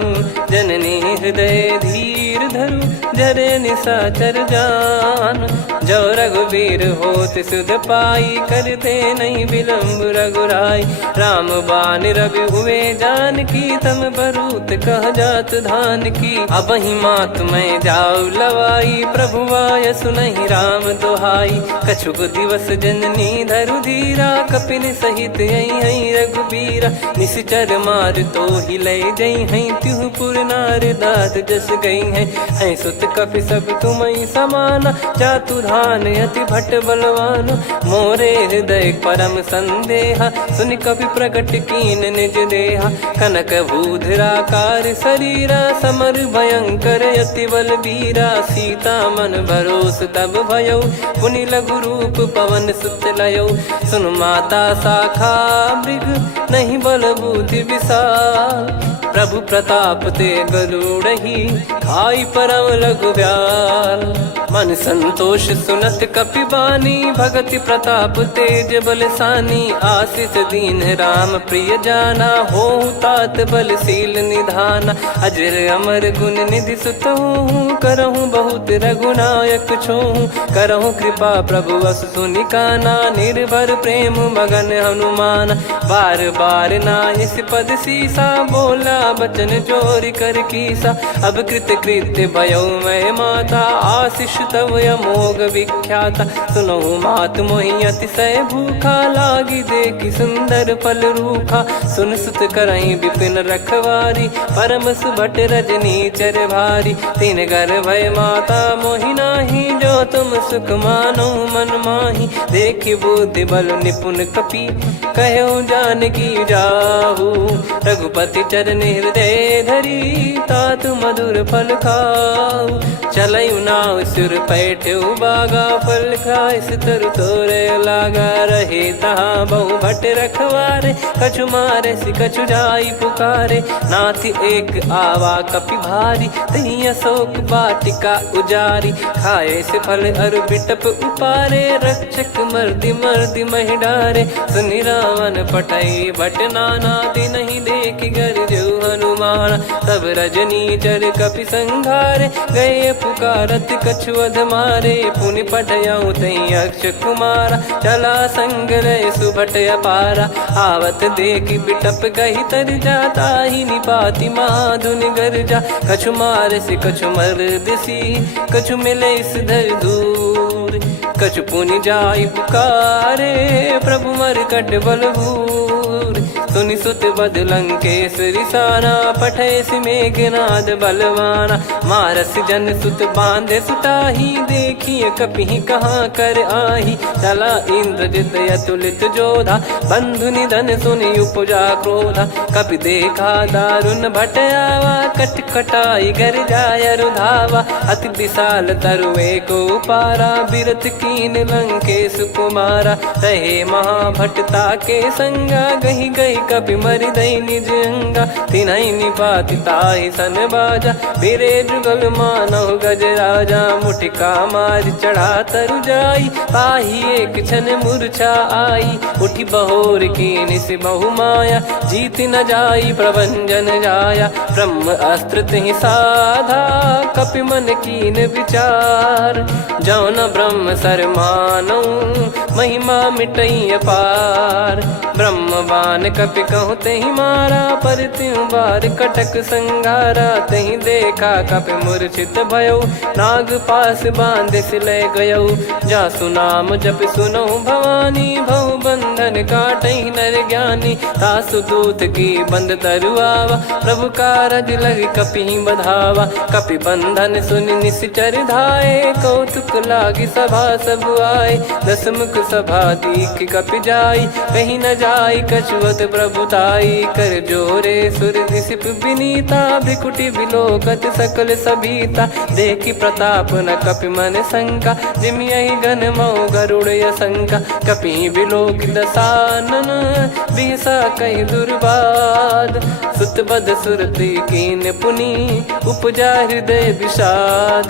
जननी हृदय धीर धरु जरे निशाचर जान। जो रघुवीर होत सुध पाई करते नहीं विलम्ब रघुराई। राम बान रवि हुए जान की तम बरूत कह जात धान की। अब ही मात मैं जाऊ लवाई प्रभु आय सुनहि राम दोहाई। कछुक दिवस जननी धरु धीरा कपिन सहित यही रघुबीरा। निश्चर मार तो ही ले जई हैं त्युह पुर नार दाद जस गई हैं। सुत कपि सब तुम समाना चातु धान अति भट बलवान। मोरे हृदय परम संदेहा सुनि कपि प्रकट कीन निज देहा। कनक भूधराकार शरीरा समर भयंकर अति बल बीरा। सीता मन भरोस तब भयो पुनि लघु रूप पवन सुत लयो। सुन माता शाखा मृग नहीं बल बुद्धि विशाल। प्रभु प्रताप ते गरुड़हि खाई परम लघु ब्याल। मन संतोष सुनत कपि बानी भगति प्रताप तेज बलसानी। आशीष दीन राम प्रिय जाना होहु तात बलशील निधाना। अजर अमर गुण निधि सुतहु करहु बहुत रघुनायक छोहु। करहु कृपा प्रभु अस सुनि काना निर्भर प्रेम मगन हनुमान। बार बार नायस पद सीसा बोला बचन चोरी कर कीसा। अब कृत कृत्य भयो मैं माता आशीष तव अमोघ विख्याता। सुनहु मात मोहि अतिशय भूखा लागी देखी सुंदर फल रूखा। सुन सुत करई विपिन रखवारी परम सुभट रजनी चर भारी। तीन घर भय माता मोहि नाही जो तुम सुख मानो मन माही। देखी बुद्धि बल निपुण कपि कहो जानकी जाहू। रघुपति चरण हृदय धरी तातु मधुर फल खाऊ। चलऊ नाव सुर पैठऊ बागा फल खाय तरु तोरे लागा। रहे तहाँ बहु भट रखवारे कछु मारे सि कछु जाई पुकारे। नाथ एक आवा कपि भारी तही अशोक बाटिका उजारी। खाए से फल अरु बिटप उपारे रक्षक मर्दि मर्दि महि डारे। सुनि रावण पटई भट नाना तिनहि देखि गरजु हनुमान। तब रजनी चर कपि संघारे गए पुकारत कछु अध मारे। पुनि पटयऊ तई अक्ष कुमारा चला संग रहे सुभट अपारा। आवत देखि बिटप कही तर जाता ही निपाति माधुन गर्जा। कछु मार से कछु मर्द सी कछु मिले इस धर दूर। कछु पुनि जाई पुकारे प्रभु मरकट बलभूर। सुनि सुत बद लंकेश रिसाना पठेस मेघनाद बलवाना। मारस जन सुत बांधे सुताही देखिए कपि कहाँ कर आही। चला इंद्रजित अतुलित जोधा बंधु निधन सुनि उपजा क्रोधा। कपि देखा दारुण भट आवा कट कटाई गर जाय रुधावा। अति विशाल तरुए को पारा बिरत कीन लंकेश कुमारा। रहे महाभटता के संगा गही गही कपि मरि दई निज अंगा तिन्हई निपाति ताहि सन बाजा फिरे जुगल मानव गज राजा मुटिका मार चढ़ा तरु जाई ताहि एक क्षण मूर्छा आई उठी बहोर की निस बहु माया जीत न जाई प्रभंजन जाया ब्रह्म अस्त्र तिहि साधा कपि मन कीन विचार जौ न ब्रह्म सर मानौ महिमा मिटई अपार ब्रह्मवान कपि कहु तेहि मारा पर त्यों बार कटक संगारा तेहि देखा कपि मूर्छित भयो नाग पास बांध सिले गयो जासु नाम जप सुनो भवानी भव बंधन काटहि नर ज्ञानी तासु दूत की बंद तरुआवा प्रभु कारज लग कपि बधावा कपि बंधन सुनि निश्चर धाये कौतुक लागी सभा सब आए दसमुख सभा दीख कपि जाई कहीं न जाई कछुवत प्रभुताई कर जोरे सुर दिसिप विनीता भिकुटी बिलोकत सकल सबीता देखी प्रताप न कपि मन शंका जिमियहि गन मऊ गरुड़ शंका कपि बिलोक दसानन बिहसा कहि दुर्बाद सुत बद सुरति कीन पुनी उपजा हृदय विषाद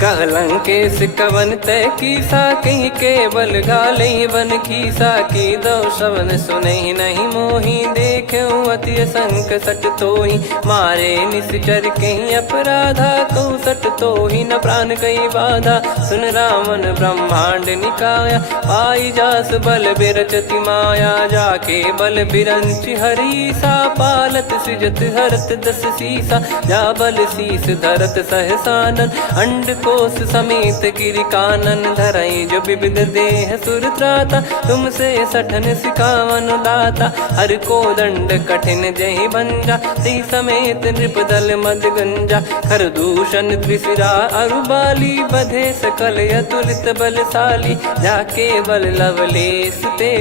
कहलंकेश कवन तय कीसा कहीं केवल घाले बन खीसा की दो शवन सुने नहीं मोही देखे अति संक सट तोही मारे निश्चर कहीं अपराधा को सट तोही न प्राण कहीं बाधा सुन रावण ब्रह्मांड निकाया पाई जास बल बिरचति माया जाके बल बिरंच हरीसा पालत सृजत हरत दस सीसा जा बल शीस धरत सहसानन अंड कोश समेत गिरि कानन धरई जो विविध देह सुर त्राता तुमसे सठन सिखावन दाता हर को दंड कठिन जहि भंजा ती समेत नृपदल मद गंजा खर दूषण त्रिशिरा अरुबाली बधे सकल अतुलित बलशाली जाके बल लवलेस ते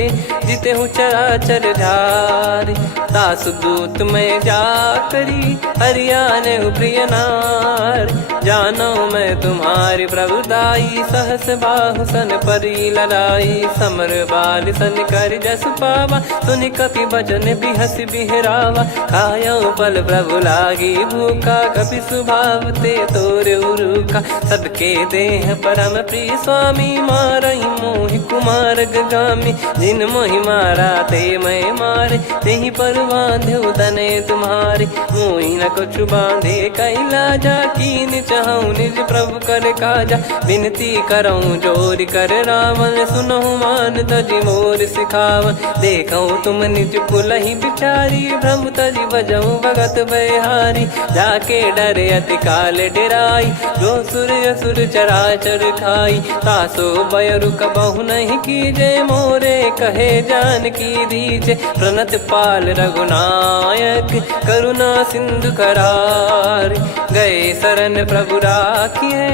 जिते हूँ चराचर झार दास दूत में जा करी हरियाने प्रिय नार जानो मैं तुम्हारी प्रभुदाई सहस बाहु सन परी लड़ाई समर बाल सन कर जस पावा सुनि कपि भजन बिहस बिहरावा खायो बल प्रभु लागी भूखा कपि स्वभाव ते तोर उरुका सबके देह परम प्रिय स्वामी मारहि मोहि कुमार गामी जिन मोहि मारा ते मैं मारे तेहि पर बांधो तने तुम्हारे मोहि न कुछ बांधे कैलाजा कीन चाहूं निज प्रभु कर काजा विनती करऊं जोर कर रावण सुनो मान तजि मोर सिखावन देखो तुम निज पुलहि बिचारी भ्रम तजि बजऊं भगत बहारी जाके डरे अति काल डेराई जो सुर असुर चराचर खाई तासो बयरु कबहु नहीं कीजे मोरे कहे जान की दीजे प्रणत पाल रघुनायक करुणा सिंधु करार गए शरण प्रभु राखिए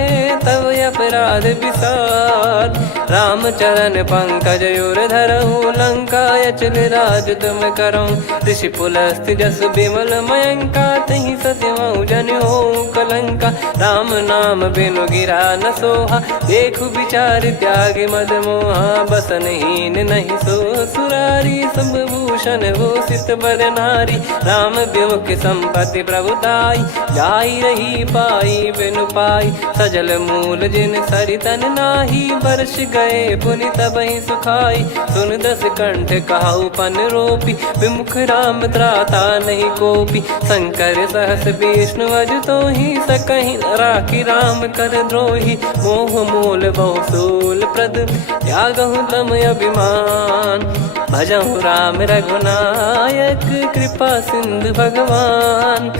तब अपराध विसार राम चरण पंकज योर धरहु लंका अचल राज तुम करऊं ऋषि पुलस्त जस विमल मयंका तहि सत्यमऊ जन हो कलंका राम नाम बिनु गिरा न सोहा देखु विचार त्याग मद मोहा बसनहीन नहीं सो सुरारी सब भूषण वो सित बर नारी राम विमुख संपत्ति प्रभुताई जाई रही पाई बिनु पाई सजल मूल जिन सरितन नाही वर्ष गए पुनि तबहि सुखाई सुन दस कंठ कहाऊ पन रोपी विमुख राम त्राता नहीं कोपी शंकर सहस विष्णु अज तो ही सकहि राखी राम कर द्रोही मोह मूल बहु सूल प्रद त्यागहु तम अभिमान भजहु राम रघुनायक कृपा सिंधु भगवान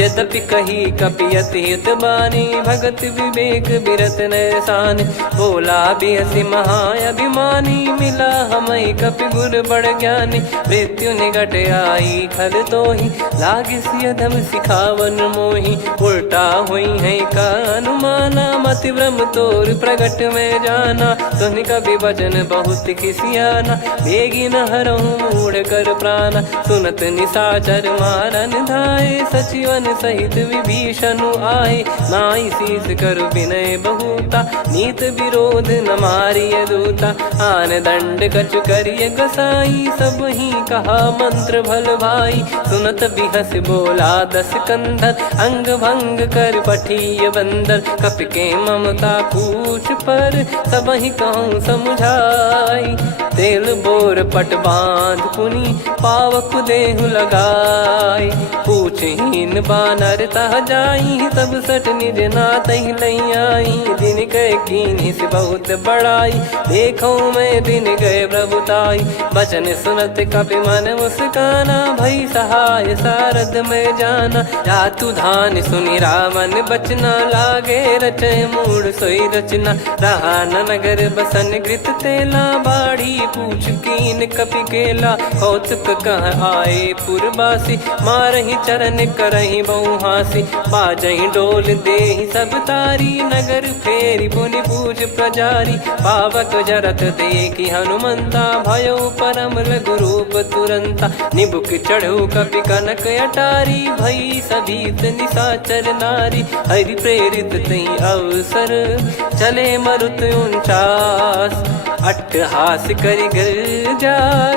यद्यपि कही कपियति हित बानी भगत विवेक बिरत नैसान बोला बिहसी महाअभिमानी मिला हमई कपि गुर बड़ ज्ञानी मृत्यु निकट आई खल तो ही लागे सियधम सिखावन मोही उल्टा हुई है का अनुमाना मति ब्रह्म तोर प्रगट में जाना सुन कभी वचन बहुत खिसियाना बेगी न हरहु मूढ़ कर प्राणा सुनत निशाचर मारन धाये सचिवन सहित विभीषण आए नाई शीस करु विनय बहुता, नीत विरोध न मारिय दूता। आन दंड कछु करिय गोसाई, सब ही कहा मंत्र भल भाई। सुनत बिहस बोला दस कंधर, अंग भंग कर पठिय बंदर। कपि के ममता पूछ पर, सब ही कहूँ समझाई। तेल बोर पट बांध पुनि, पावक देहु लगाई। पूछहीन बानर तह जाई, सब सट निज नाथ ही लई आई। दिन गए कीन्ही से बहुत बड़ाई, देखो मैं दिन गए प्रभुताई। बचन सुनत कपि मन मुस्काना, भई सहाय सारद में जाना। जातु धान सुनि रामन बचना, लागे रचय मूड सोई रचना। रहा न नगर बसन घृत तेला, बाढ़ी पूछ कीन कपि केला। कौतुक कह आए पुरबासी, मारहि चरण करहि बहु हासी। बाजहि डोल देहि सब तारी, नगर फेरी पुनि पूछ प्रजारी। पावक जरत देखि हनुमंता, भयो परम लघु रूप तुरंता। निबुक चढ़ऊ कपि कनक अटारी, भई सभीत निशाचर नारी। हरि प्रेरित तई अवसर, चले मरुत 49। अट्टहास करि गर्जा,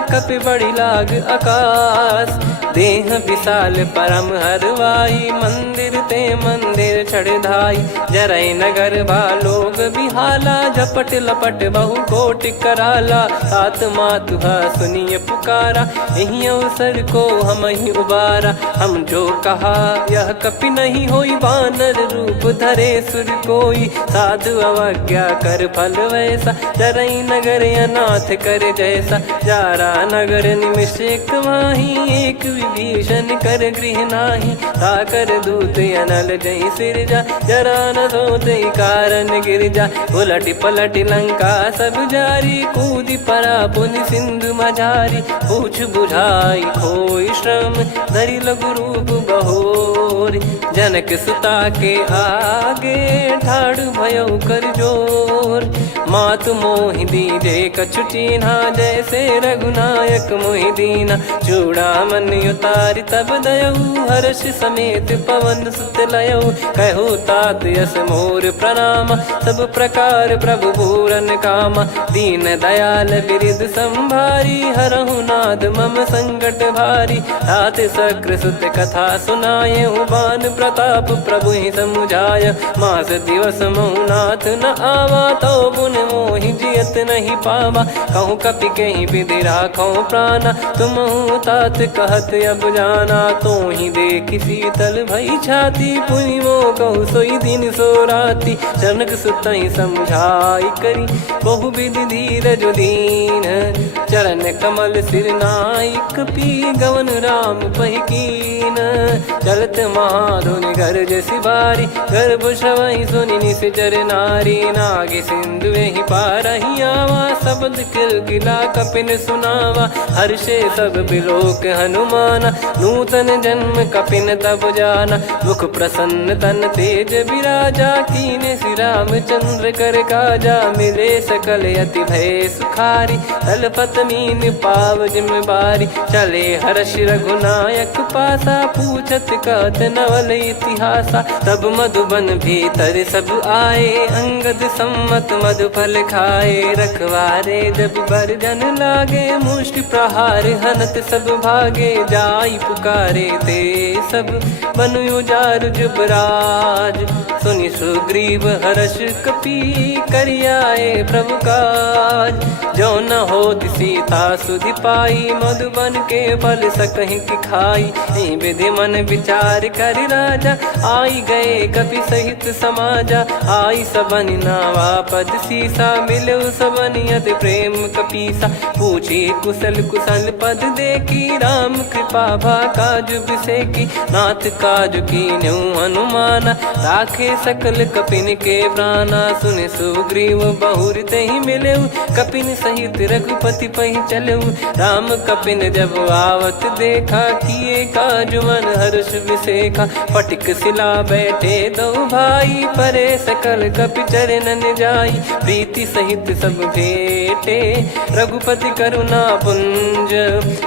कपि बड़ी लाग आकाश। देह विशाल परम हरवाई, मंदिर ते मंदिर चढ़धाई। जरई नगर भालोग बिहाला, झपट लपट बहु कोट कराला। तात मातुहा सुनिय पुकारा, यही अवसर को हम ही उबारा। हम जो कहा यह कपि नहीं होई, बानर रूप धरे सुर कोई। साधु अवज्ञा कर फल वैसा, जरई नगर अनाथ कर जैसा। जारा नगर निमिष एक माही, एक विभीषण कर गृह नाही। ताकर दूत अनल जय सिरजा, जरा न सोते कारण गिर जा। उलट पलट लंका सब जारी, कूदी परा पुनि सिंधु मझारी। पूछ बुझाई खोई श्रम, धरि लघु रूप बहोर। जनक सुता के आगे, ठाड़ भयो कर जोर। मातु मोहि दीजे कछु चीन्हा, जैसे रघुनायक मोहि दीना। चूड़ामन उतारि तब दयऊ, हर्ष समेत पवन सुत लयऊ। कहु तात यस मोर प्रणाम, सब प्रकार प्रभु पूरन कामा। दीन दयाल बिरिद संभारी, हरहु नाद मम संकट भारी। तात सक्र सुत कथा सुनाए, बान प्रताप प्रभु ही समुझाय। मास दिवस महु नाथ न आवा, तो पुन मोहि जियत नहीं पावा। कहूँ कपि कहीं विधि राखो प्राणा, तुम तात कहत अब जाना। तो ही देखि शीतल भई छाती, पुनि मो कहु सोई दिन सो राती। जनक सुतहि समझाई करी, बहु विधि धीरज दीन। चरण कमल सिर नाई, कपि गवन राम पहि कीन। चलत महाधुनि गरज सिबारी, गर्भ श्रवहि सुनि निश्चर नारी। नागे सिंधु ही पारहि आवा, शब्द किलकिला कपिन सुनावा। हर्षे सब बिलोक हनुमाना, नूतन जन्म कपिन तब जाना। मुख प्रसन्न तन तेज विराजा, कीने श्री रामचंद्र कर काजा। मिले सकल अति भय सुखारी, तलपत मीन पाव जिम्मेवारी। चले हर्ष रघुनायक पासा, पूछत कहत नवल इतिहासा। तब मधुबन भीतर सब आए, अंगद सम्मत मधुफल खाए। रखवारे जब बरजन लागे, मुष्टि प्रहार हनत सब भागे। जाई पुकारे ते सब, बन उजार जुबराज। सुनि सुग्रीव हर्ष कपि, करियाए प्रभु काज। जो न होत सीता सुधि पाई, मधुबन के फल सकहि की खाई। विधि मन विचार कर राजा, आई गए कपि सहित समाजा। आई सबनि नावा पद सीसा, मिलो सबनि अति प्रेम कपीसा। पूछी कुशल कुशल पद देखी, राम कृपा भा काज बिसेकी। नाथ काज कीन्हु हनुमाना, राखे सकल कपिन के प्राणा। सुनि सुग्रीव बहुर तेहि मिलेउ, कपिन सहित रघुपति पहि चलेउ। राम कपिन जब आवत देखा, किए काज मन हर्ष विसेखा। पटिक सिला बैठे दो भाई, परे सकल कपि चरणन जाई। प्रीति सहित सब भेटे, रघुपति करुणा पुंज।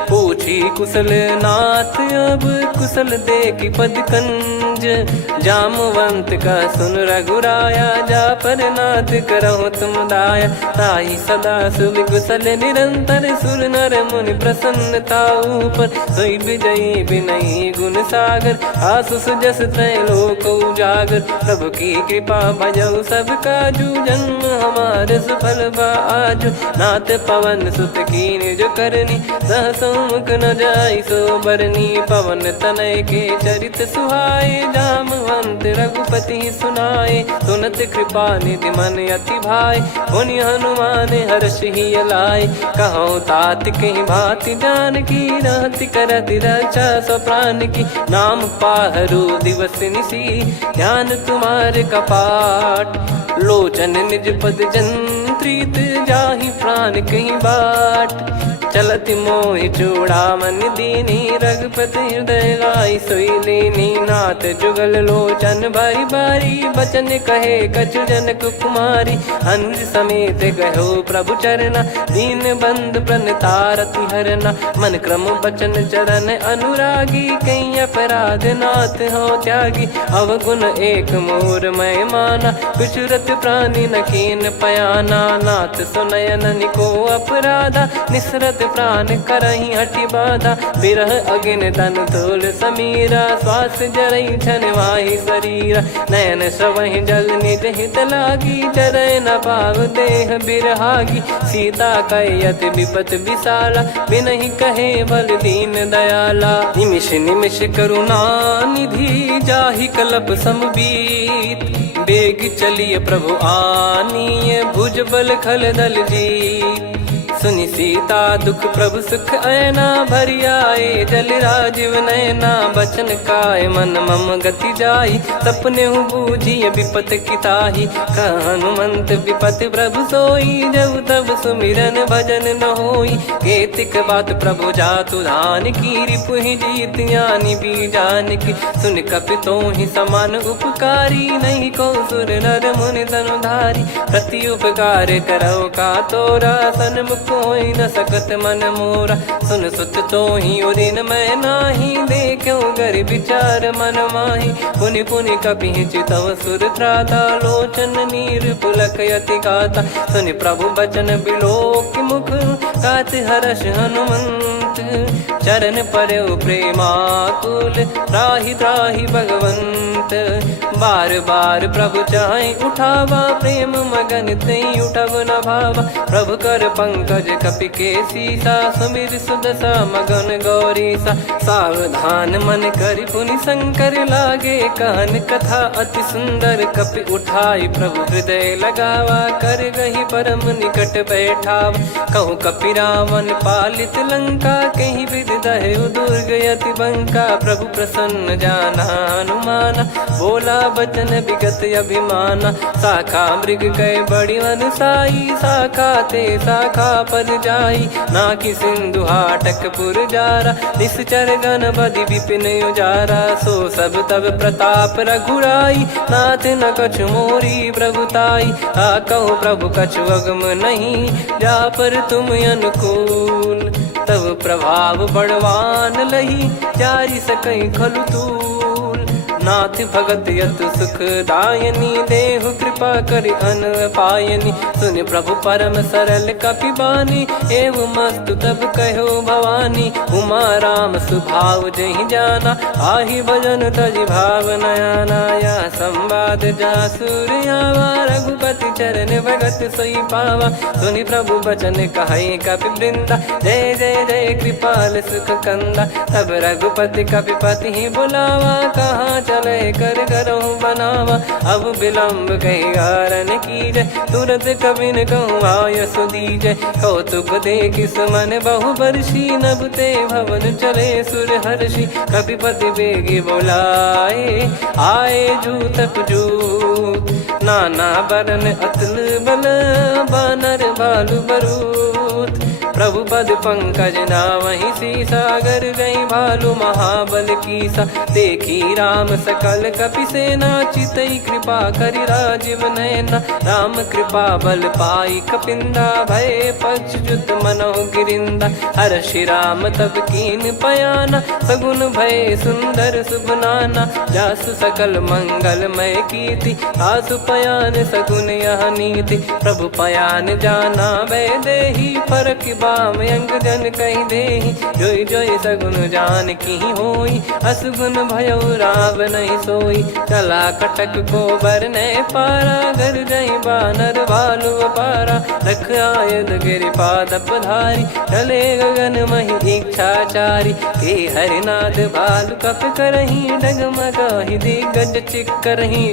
पूछी कुशल नाथ अब, कुशल देखि पद कंज। कुंज जामवंत का सुन रघुराया, जा पर नाथ करहु तुम दाया। ताहि सदा सुविकुशल निरंतर, सुर नर मुनि प्रसन्नता ऊपर। सोई विजयी विनयी गुण सागर, आसु सुजस त्रैलोक उजागर। प्रभु की कृपा भजऊ सब काजू, जन्म हमारे सफल बा आजु। नाथ पवन सुत की निज करनी, सहसो मुख न जाई सो बरनी। पवन तनय के चरित सुहाए, जामवंत रघुपति सुनाए। सुनत कृपा निधि मन अति भाई, पुनि हनुमान हर्ष ही लाए। कहूँ तात कहीं भांति जानकी, रहति करति रक्षा सो प्राण की। नाम पाहरु दिवस निसी, ध्यान तुम्हारे कपाट। लोचन निज पद जंत्रित, जाहि प्राण कहीं बाट। चलति मोहि चूड़ामन दीनी, रघुपति हृदय लाई सोई लीनी। नाथ जुगल लोचन बारी बारी, बचन कहे कछु जनक कुमारी। हंस समेत गयो प्रभु चरना, दीन बंधु प्रणतारति हरना। मन क्रम बचन चरण अनुरागी, कहीं अपराध नाथ हो त्यागी। अवगुण एक मोर मैं माना, कुछ रत प्राणी न कीन पयाना। नाथ सुनयन निको अपराधा, निसरत प्राण करही हटि बाधा। बिरह अगिन तन तोल समीरा, श्वास जरई छन माही शरीरा। नयन श्रवहि जल निज हित लागी, चरय न पाव देह बिरहागी। सीता कयत विपत विशाला, बिनहि कहे बल दीन दयाला। निमिष निमिष करुणा निधि, जाहि कल्प समबीत। बेग चलिए प्रभु आनीय, भुज बल खल दल जीत। सुनि सीता दुख प्रभु सुख ऐना, भरि आए जल राजीव नैना। बचन काय मन मम गति जाई, सपने बूझी विपत किताही। हनुमंत विपत प्रभु सोई, जब तब सुमिरन भजन न होई। केतिक बात प्रभु जातु धान की, रिपुहि जीत ज्ञानी बीजान की। सुन कपि तोहि समान उपकारी, नहीं को सुर नर मुनि तनुधारी। प्रति उपकार करौ का तोरा, सन्मुख होई न सकत मन मोरा। सुन सुत तोहि उरिन मैं नाही, देखो गर विचार मन माही। पुनि पुनि कपि चितव सुर त्राता, लोचन नीर पुलक यति गाता। सुनि प्रभु बचन बिलोक मुख, कात हर्ष हनुमंत। चरण परौ प्रेमाकुल, त्राहि त्राहि भगवंत। बार बार प्रभु चाहि उठावा, प्रेम मगन तई उठब न भावा। प्रभु कर पंकज कपि के सीसा, सुमिर सुदशा मगन गौरीसा। सावधान मन करि पुनि शंकर, लागे कहन कथा अति सुंदर। कपि उठाई प्रभु हृदय लगावा, कर गही परम निकट बैठावा। कहूँ कपि रावण पालित लंका, कहीं विधि दहु दुर्ग यति बंका। प्रभु प्रसन्न जाना हनुमाना, बोला बचन विगत अभिमाना। शाखा मृग गए बड़ी अनुसाई, शाखा ते शाखा पर जाई। ना कि सिंधु हाटक पुर जारा, निश्चर गण बधि विपिन उजारा। सो सब तब प्रताप रघुराई, नाथ न कछु मोरी प्रभुताई। कहो प्रभु कछु अगम नहीं, जा पर तुम अनुकूल। तब प्रभाव बड़वान लही, जारी सकई खलु तूल। नाथ भगत यतु सुख दायनी, देहु कृपा करि अन पायनी। सुन प्रभु परम सरल कपिबानी, एव मस्तु तब कहो भवानी। उमा राम सुभाव जहि जाना, आहि भजन तजि भाव नयाना। या संवाद जासुर आवा, रघुपति चरण भगत सोई पावा। सुनि प्रभु बचन कहै कपि वृंदा, जय जय जय कृपाल सुख कंदा। तब रघुपति कपिपति ही बुलावा, कहाँ चले कर करहु बनावा। अब विलम्ब कही कारण कीजय, तुरत कबिन कहूँ आय सुदीजय। कौतुक देखि सुमन बहु बरसी, नभ ते भवन चले सुर हर्षि। कपिपति बेगी बोलाए, आए जूतक जूत। नाना बरन अतुल बल, बानर भालु बरूत। प्रभु पद पंकज नावहि सीसा, अगर रही भालु महाबल कीसा। देखी राम सकल कपि सेना, चितई कृपा करि राजीव नयना। राम कृपा बल पाई कपिंदा, भय पक्ष युद्ध मनो गिरिंदा। हर्षि राम तब कीन पयाना, सगुन भय सुंदर शुभ नाना। जासु सकल मंगलमय कीर्ति, आसु पयान सगुन यह नीति। प्रभु पयान जाना वै देहि, फरक बाम अंग जन कहि देहि। जोई जोई सगुन जान की होई, असगुन भयो राव नहीं सोई। चला कटक को बरने पारा, घर जई बानर भालु अपारा। रख आयद गिरिपाद पधारी, चले गगन महि इच्छाचारी। के हरिनाथ भालु कप करही, डगमगाहि दिग्गज चिक्करही।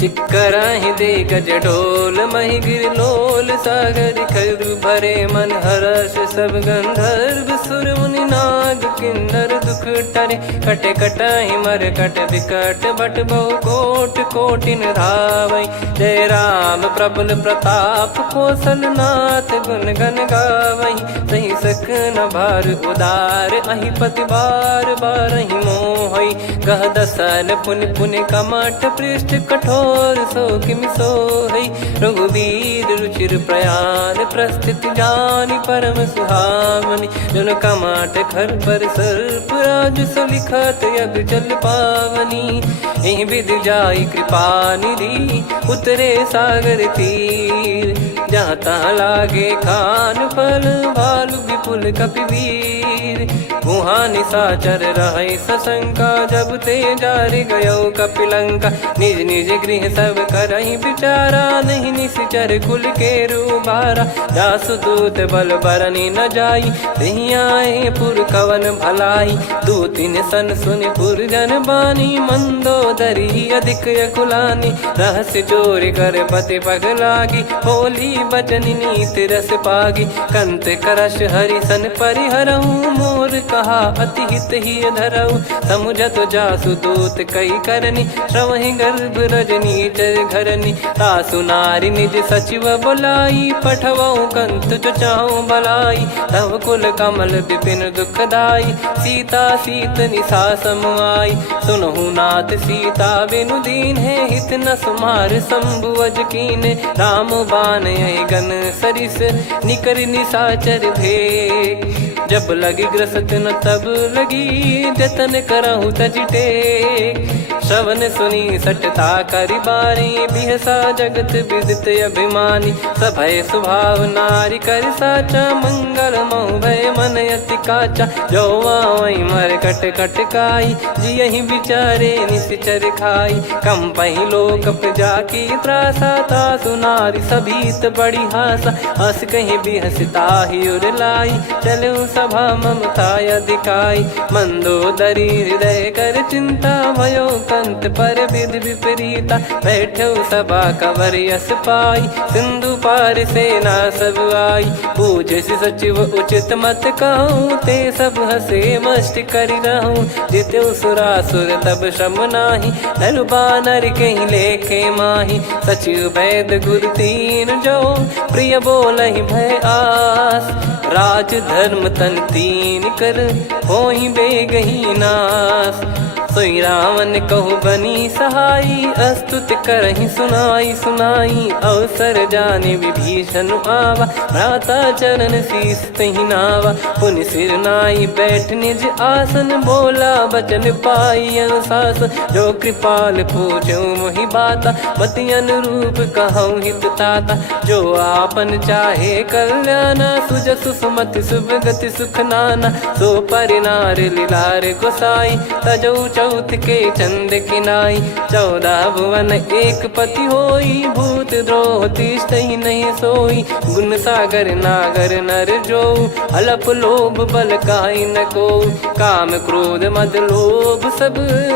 चिक्कराहि दिग्गज ढोल, महि गिर लोल। सागर खर भरे मन हर्ष, सब गंधर्व सुर मुनि नाग किन्नर दुख टरे। कट कटाहि मर कट विकट, बट बहु कोट कोटिन धावै। जय राम प्रबल प्रताप, कौशल नाथ गुण गन गावै। सही सकन भार उदार, अहि पति बार बारहि मोहै। गह दसन पुन पुन कमठ, पृष्ठ कठोर सो किमि सोहै। रघुवीर रुचिर प्रयाण, प्रस्थित जानि परम सुहावनी। जन कमाट खर पर सर्प, राज सलिखत अब चल पावनी। एहि विधि जाई कृपा निधि, उतरे सागर तीर। जहाँ तहाँ लागे खान फल, भालु विपुल कपिवीर। वहाँ निशाचर रहै सशंका, जब ते जारि गयो कपिलंका। निज निज गृह सब करहि विचारा, नहीं निश्चर कुल के रूबारा। जासु दूत बल बरनी न जाई, तेहि आए पुर कवन भलाई। दूतिन सन सुनि पुर जन बानी, मंदोदरी अधिक अकुलानी। रहस्य चोर कर पति पग लागी, होली बचन नीत रस पागी। कंत करश हरि सन परिहरहु, मोर कहा अति हित ही धरऊ। समुझत जासु दूत कई करनी, श्रवहि गर्भ रजनी चर घरनी। तासु नारी निज सचिव बुलाई, पठवऊ कंत जो चाहूं भलाई। तव कुल कमल विपिन दुखदाई, सीता सीत निशा समाई। सुनहु नाथ सीता बिनु दीन है, हित न सुमार शंभु अज कीने। राम बान गन सरिस, निकर निशाचर भेग। जब लगी ग्रसत न तब लगी, जतन करहु तज टेक। श्रवण सुनी सटता करि बारी, बिहसा जगत विदित अभिमानी। सभय स्वभाव नारी कर साचा, मंगल महु भय मन अति काचा। जो आवै मर कट कट काई, जियहि विचारे निश्चर खाई। कम पहि लोक जाकी त्रासा, तासु नारी सभीत बड़ी हासा। हस कहीं बिहसता ही उर लाई, चलऊ सभा ममता अधिकाई। मंदोदरी हृदय कर चिंता, भयो कंत पर विधि विपरीता। बैठो सभा कवर यस पाई, सिंधु पार सेना सब आई। पूज सचिव उचित मत कहूँ, ते सब हसे मस्त करि रहूं। जित्यु सुरासुर तब श्रम नाही, नर बानर कहीं लेखे माही। सचिव वैद गुरु तीन जो, प्रिय बोलहि भय आस। राज धर्म तन तीन कर, होहि बेगहि नास। सोई रावण कहु बनी सहाई, अस्तुत करहि सुनाई सुनाई। अवसर जाने विभीषण आवा, भ्राता चरण शीस तहि नावा। पुनि सिर नाई बैठ निज आसन, बोला बचन पाई अनुशासन। जो कृपाल पूछो मोहि बाता, मति अनुरूप कहूँ हित ताता। जो आपन चाहे कल्याणा, सुजसु सुमति सुभगति सुख नाना। सो परिनार लीलार गोसाई, तजौ चौथ के चंद किनाई। 14 भुवन एक पति होई, भूत द्रोह तिष्ठहि नहीं सोई। गुण सागर नागर नर जो, अलप लोभ बल काई न को। काम क्रोध मद लोभ सब,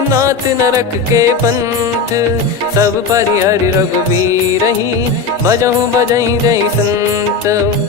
नाथ नरक के पंथ। सब परिहरि रघुबीर ही, भजहु भजहि जय संत।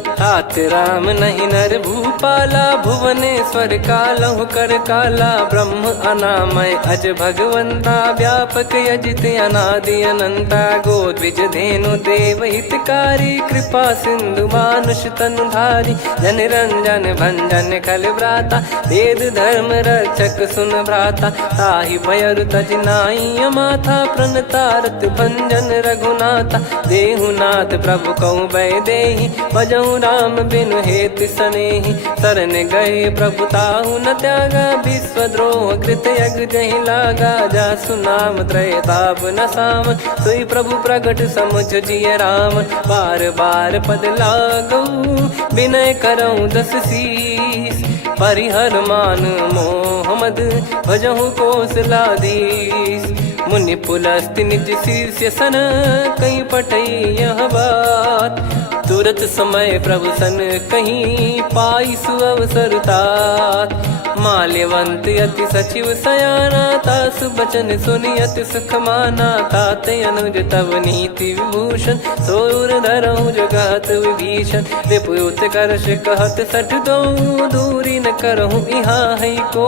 तात राम नहीं नर भूपाला, भुवनेश्वर कालहु कर काला। ब्रह्म अनामय है अज भगवंता, व्यापक अजित अनादि अनंता। गोद्विज धेनु देव हितकारी, कृपा सिंधु मानुष तनुधारी। जन रंजन भंजन खल भ्राता, वेद धर्म रक्षक सुन भ्राता। ताहि भयरु तज नाई माथा, प्रणतारत भंजन रघुनाथा। देहुनाथ प्रभु कहु भय देहि, भजऊ राम बिनु हेत सनेहि। शरण गए प्रभु ताहु न त्यागा, विश्वद्रोह कृत यज्ञ जहि लागा। जासु नाम त्रय ताप न साम, सोई प्रभु प्रगट समुझ जिय राम। बार बार पद लागऊ, विनय करऊँ दस शीस। परिहर मान मोह मद, भजहु कौशलाधीश। मुनि पुलस्त्य निज शिष्य सन, कहीं पटई यह बात। तुरत समय प्रभु सन कहीं, पाई सुअवसर तात। माल्यवंत अति सचिव सयाना, तासु बचन सुनि अति सुख माना। तात अनुज तव नीति विभूषण, सोर धरहु जगत विभीषण। विपुत करश कहत सठ दो, दूरी न करहु यहाँ है को।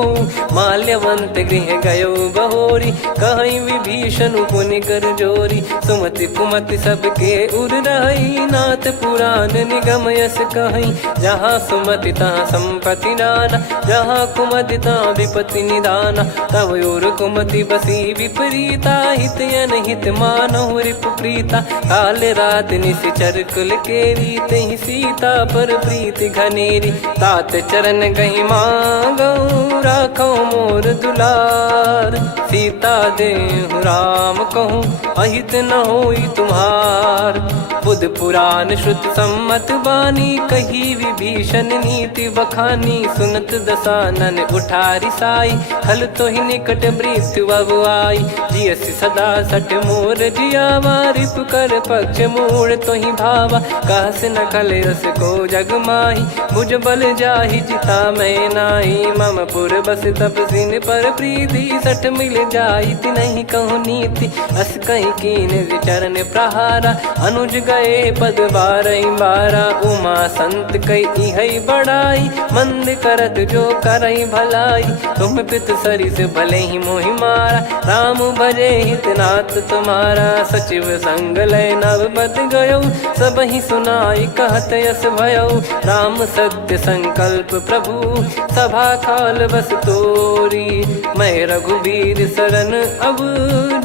माल्यवंत गृह गयो बहोरी, कहीं विभीषण पुनि कर जोरी। सुमति कुमति सबके उर रही, नाथ पुराण निगम यस कहीं। जहाँ सुमति तहाँ संपत्ति नाना, जहाँ कुमति तहाँ विपत्ति निदाना। तव और कुमति बसी विपरीता, हित अनहित मानहु रिपु प्रीता। काल रात निश्चर कुल केरी, तहि सीता पर प्रीति घनेरी। तात चरण गहि मांगऊ, राखो मोर दुलार। सीता देहु राम कहूँ, अहित न होई तुम्हार। बुध पुराण श्रुत सम्मत बानी, कही विभीषण नीति बखानी। सुनत दसानन उठारी साई, खल तो ही निकट मृत्यु अब आई। जियसि सदा सठ मोर जियावा, रिप कर पक्ष मूड़ तो ही भावा। कहस न खल रस को जग माही, भुज बल जाहि जिता मैं नाही। मम पुर बस तपसिन पर प्रीति, सठ मिल जाई तिनहि कहूँ नीति। अस कहीं कीन चरण प्रहारा, अनुज गए पद बारहि बारा। उमा संत कई इहै बड़ाई, मंद करत जो करई भलाई। तुम पित सरिस भले ही मोहि मारा, राम भजे हितनाथ तुम्हारा। सचिव संग लय नव बद गयो, सब ही सुनाई कहत यस भयो। राम सत्य संकल्प प्रभु, सभा काल बस तोरी। मैं रघुबीर शरण अब,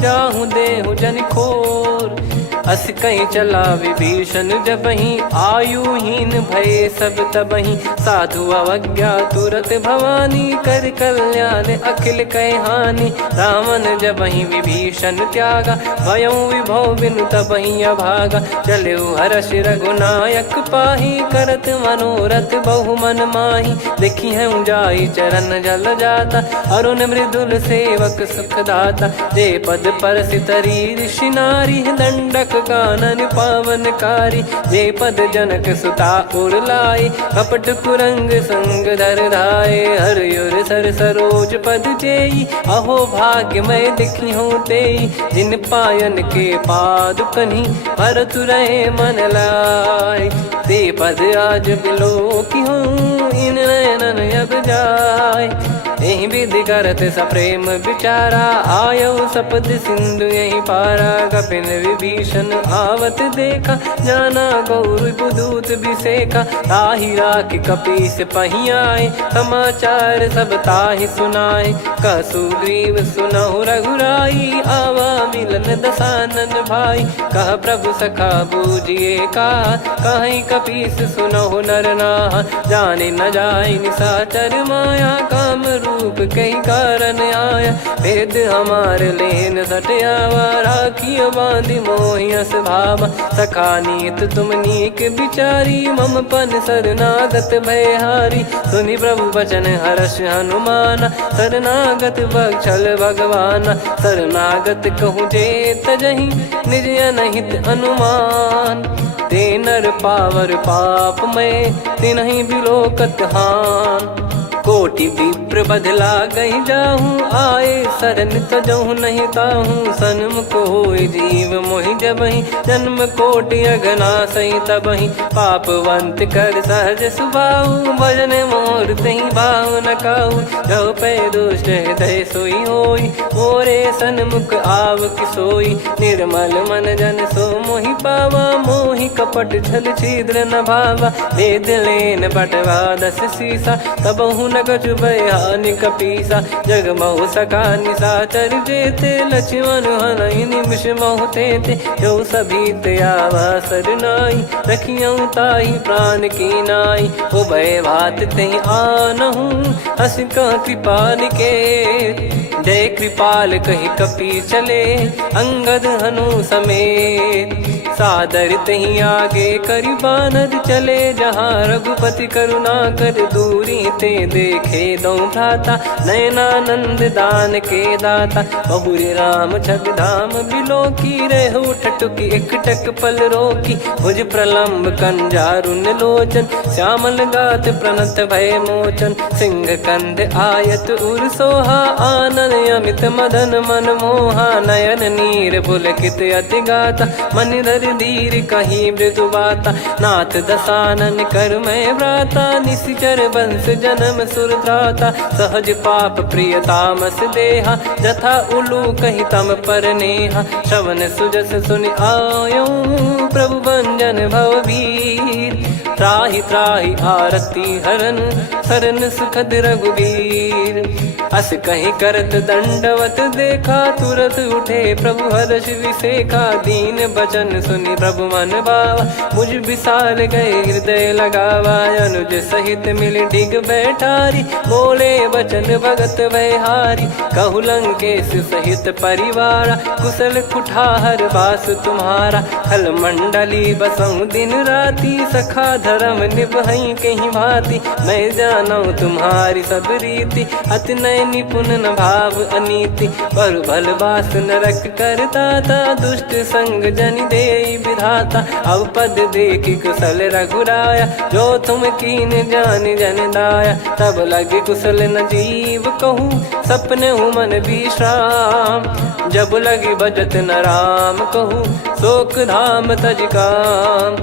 जाहूँ देहु जन खोर। अस कहीं चला विभीषण जबहि, आयुहीन भये सब तबहि। साधु अवज्ञा तुरत भवानी, कर कल्याण अखिल कह हानि। रावण जबहि विभीषण त्यागा, भयउ विभव बिनु तबहि अभागा। चलऊ हर्ष रघुनायक पाहि, करत मनोरथ बहु मन माहि। देखी है जाई चरण जल जाता, अरुण मृदुल सेवक सुखदाता। जे पद परसि तरी ऋषि नारी, दंडक कानन पावनकारी। जे पद जनक सुता उर लाई, कपट कुरंग संग धर धाये। हरियुर सर सरोज पद जेई, अहो भाग्य मैं दिखी हूँ तेई। जिन पायन के पाद कन्ही, भरतु रहे मन लाई। ते पद आज बिलो की हूँ, इन नयनन अब जाय। यही विधि करत सप्रेम विचारा, आयो सपद सिंधु यही पारा। कपिन विभीषण आवत देखा, जाना गौर बुदूत बिसेखा। ताहि राखि कपीस पही आए, समाचार सब ताहि सुनाए। कह सुग्रीव सुनहु रघुराई, आवा मिलन दसानन भाई। कह प्रभु सखा बूझिए का, कहीं कपीस सुनहु नर नाहा। जाने न जाय निशाचर माया, काम रूप कई कारण आया। भेद हमार लेन सटयावा, राखिय बांधि मोहियस भावा। सखा नीत तुम नीक बिचारी, मम पन शरणागत भयहारी। सुनि प्रभु बचन हर्ष हनुमाना, शरणागत बक्षल भगवाना। शरणागत कहूँ जे तजहि, निज अनहित अनुमान। ते नर पावर पाप में, तिनहि बिलोकत हान। कोटि विप्र बदला गई जाहूँ, आए शरण तजहु नहीं ताहूँ। सन्मुख होई जीव मोहि जबहि, जन्म कोटि अगना सही तबहि। पापवंत कर सहज सुभाऊ, भजन मोर तहि भाव न काऊ। जो पै दुष्ट हृदय सोई होई, मोरे सन्मुख आव किसोई। निर्मल मन जन सो मोहि पावा, मोहि कपट छल छिद्र न भावा। वेद लेन बटवा 10 सीसा, तबहु न कछु भय हानि कपीसा। जग महु सका निशाचर जेते, लक्ष्मण हनहि निमिष महु तेते। जो सभी आवा सरनाई, रखियऊ ताहि प्राण की नाई। हो भय भात तेहि आनहु, हस कह कृपाल के। जय कृपाल कहि कपी चले, अंगद हनु समेत। सादर तही आगे करि बानर चले, जहाँ रघुपति करुणा कर दूरी ते देखे दो भ्राता। नयनानंद दान के दाता, बहुरे राम छग धाम बिलो की। रहु ठटुकी एकटक पल रोकी, भुज प्रलम्ब कंजारुन लोचन। श्यामल गात प्रणत भय मोचन, सिंह कंद आयत उर सोहा। आनन अमित मदन मन मोहा, नयन नीर पुलकित अति गाता। मन धर धीर कहीं मृदु बाता, नाथ दसानन कर मैं व्राता। निशिचर बंस जन्म सुरत्राता, सहज पाप प्रिय तामस देहा। जथा उलू कहीं तम पर नेहा, श्रवण सुजस सुनि आयो। प्रभु भंजन भववीर, त्राहि त्राहि आरती हरन। शरण सुखद रघुवीर, अस कहीं करत दंडवत देखा। तुरत उठे प्रभु हर्ष विसेखा, दीन बचन सुनि प्रभु मन भावा। मुझ विशाल गए हृदय लगावा, अनुज सहित मिल डिग बैठारी। बोले बचन भगत वैहारी, कहु लंकेश सहित परिवारा। कुशल कुठार बास तुम्हारा, खल मंडली बसऊं दिन राती। सखा धर्म निभई कहीं भांति, मैं जानू तुम्हारी सब रीति। अति नय निपुण न भाव अनीति, पर भल बास नरक करता था। दुष्ट संग जन देई विधाता, अब पद देखी कुशल रघुराया। जो तुम कीन जान जन दाया, तब लगे कुशल न जीव कहूँ। सपने मन विश्राम, जब लगी बजत न राम कहूँ। शोक धाम तज काम,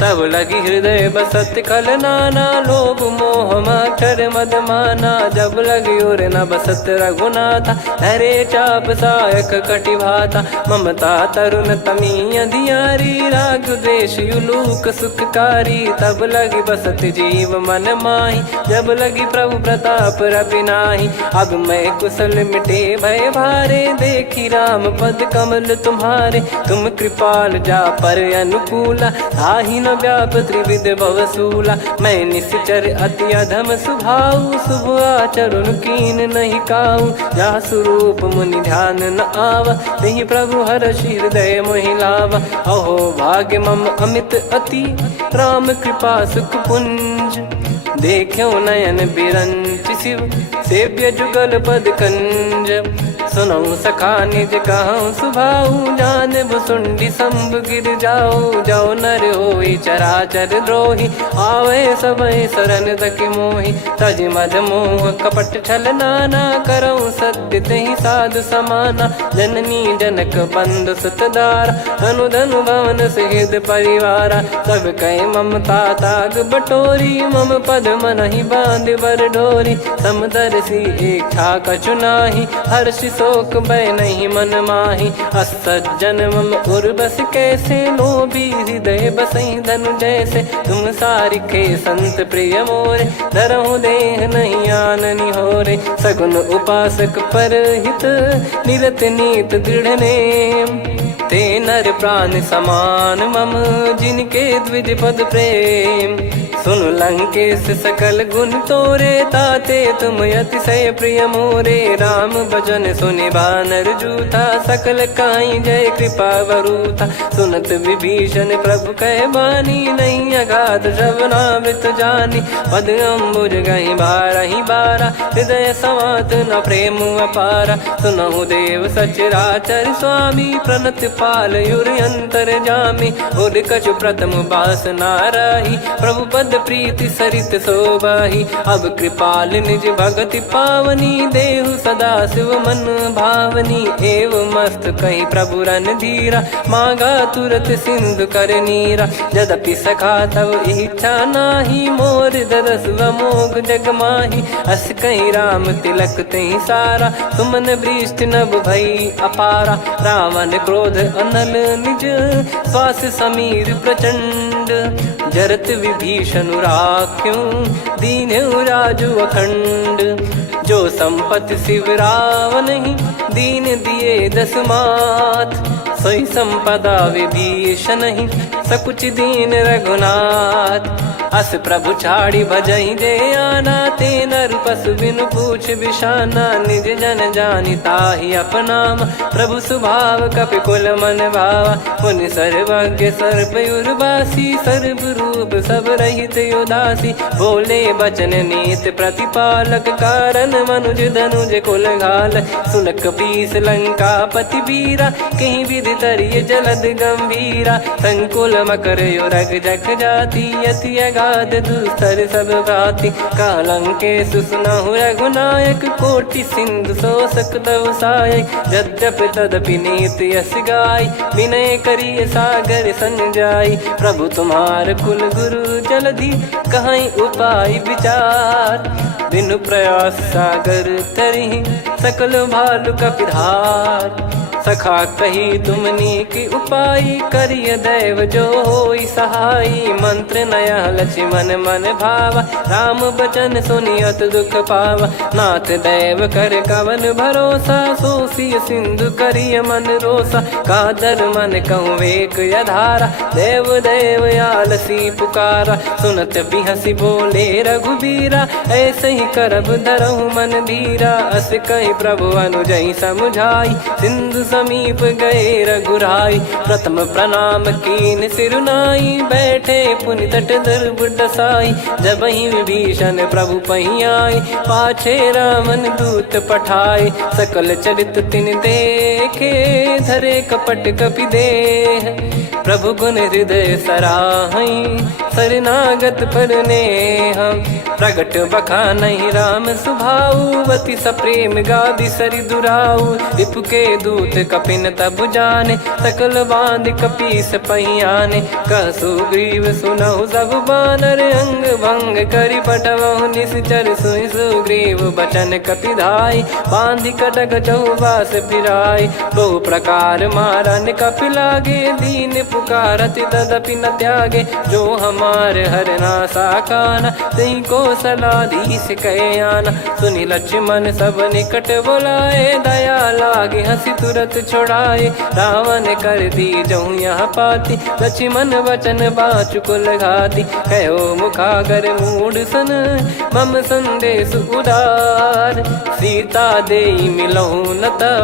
तब लगी हृदय बसत खल नाना। लोभ मोह मक्षर मद माना, जब लगी और न बसत रघुनाथा। हरे चाप सायक कटि भाता, ममता तरुण तमी अधियारी। राग द्वेष युलूक सुखकारी, तब लगी बसत जीव मन माही। जब लगी प्रभु प्रताप रवि नाही, अब मैं कुशल मिटे भय भारे। देखी राम पद कमल तुम्हारे, तुम कृपाल जा पर अनुकूला। ताहि न व्याप त्रिविध भवसूला, मैं निश्चर अति अधम सुभाऊ। शुभ आचरण कीन नहीं काऊ, जा स्वरूप मुनि ध्यान न आवा। तेहि प्रभु हर्ष हृदय मोहि लावा। अहो भाग्य मम अमित अति, राम कृपा सुख पुंज। देखो नयन बिरंच शिव, सेव्य जुगल पद कंज। सुनऊ सखा निज कहूँ सुभाऊ, जान भुसुंडी शंभ गिर जाओ। जाओ नर होई चराचर द्रोही, आवे सबय शरण तक मोहि। तज मद मोह कपट छल नाना, करऊँ सत्य तेहि साधु समाना। जननी जनक बंधु सुतदारा, धनु धनु भवन सहित परिवारा। सब कहे ममता ताग बटोरी, मम पद मनहि बांध बर डोरी। समदर्शी इच्छा कछु नाही, हर्ष शोक भय नहीं मन माही। असज्जन मम उर्वश कैसे, लोभी हृदय बसई धनु जैसे। तुम सारिखे संत प्रिय मोरे, धरहु देह नहीं आननि होरे। सगुन उपासक पर हित, निरत नीत दृढ़ नेम। ते नर प्राण समान मम, जिनके द्विज पद प्रेम। सुन लंकेश सकल गुण तोरे, ताते तुम अतिशय प्रिय मोरे। राम भजन सुनि बानर जूथा, सकल काई जय कृपा वरूथा। सुनत विभीषण प्रभु कह बानी, नहीं अगाध श्रवणामृत जानी। पद अम्बुज गहि बारहि बारा, हृदय समात न प्रेम अपारा। सुनहु देव सचराचर स्वामी, प्रणत कृपाल युर अंतर जामी और कछु प्रथम बास नाराही प्रभु पद प्रीति सरित शोभाही अब कृपाल निज भगति पावनी देहु सदा शिव मन भावनी एव मस्त कहीं प्रभु रन धीरा मांगा तुरत सिंधु कर नीरा यद्यपि सखा तब इच्छा नाही मोर दरस मोग जग माही अस कहीं राम तिलक तही सारा सुमन वृष्टि नभ भई अपारा रावण क्रोध अनल निज श्वास समीर प्रचंड जरत विभीषण राख्यों दीन राजु अखंड जो संपत्ति शिव रावण ही दीन दिए दस मात सोई संपदा विभीषण ही सकुच दीन रघुनाथ अस प्रभु छाड़ी भजई जे आना ते नर पशु बिनु पूछ बिशाना निज जन जानि ताहि अपनाम प्रभु स्वभाव कपि कुल मन भावा मुनि सर्वज्ञ सर्वयुर्वासी सर्व रूप सब रहित उदासी बोले बचन नीत प्रतिपालक कारण मनुज धनुज कुल घाल सुनक पीस लंका पति वीरा कहीं विधि तरिय जलद गंभीरा संकुल मकर युरग जग जाति यति अगाध दुस्तर सब भाति कालंके सुसनहु रघुनायक कोटि सिंधु शोषक तव सहायक यद्यप तदपि नीति यस गाय विनय करिय सागर सन जाई प्रभु तुम्हार कुल गुरु जलधि कहीं उपाय विचार बिनु प्रयास सागर तरहि सकल भालु कपिधार सखा कही तुमनी की उपाय करिय दैव जो होई सहाई मंत्र नया लक्ष्मण मन भावा राम बचन सुनियत दुख पावा नाथ दैव कर कवन भरोसा सोसिय सिंधु करिय मन रोसा कादर मन कहूँ वेक यधारा देव देव आलसी पुकारा सुनत बिहसी बोले रघुबीरा ऐसे ही करब धरहु मन धीरा अस कही प्रभु अनुजई समुझाई सिंधु समीप गए रघुराई प्रथम प्रणाम कीन सिरुनाई बैठे पुनि तट दर्भ डसाई जब ही विभीषण प्रभु पही आए पाछे रामन दूत पठाए सकल चरित तिन देखे धरे कपट कपि देह प्रभु गुण हृदय सराहई शरणागत पर नेह प्रगट बखानहि राम सुभाऊ वति सप्रेम गादि सरि दुराऊ रिपु के दूत कपिन तब जाने सकल बांध कपीस पहियाने कह सुग्रीव सुनहु सब बानर अंग भंग करि पटवहु निश्चर सुनि सुग्रीव बचन कपिधाई बांधि कटक चौबास फिराई बहु प्रकार मारन कपि लागे दीन पुकारति तदपि न त्यागे जो हमार हरना साकाना तई को सलाधीश कहे आना सुनि लक्ष्मण सब निकट बोलाए दया लागे हंसी तुरत छोड़ाए रावण कर दी जऊँ यहाँ पाती लक्ष्मण वचन बाचु कुल घाती कहो मुखागर मूड सन मम संदेश उदार सीता देई मिलहु नता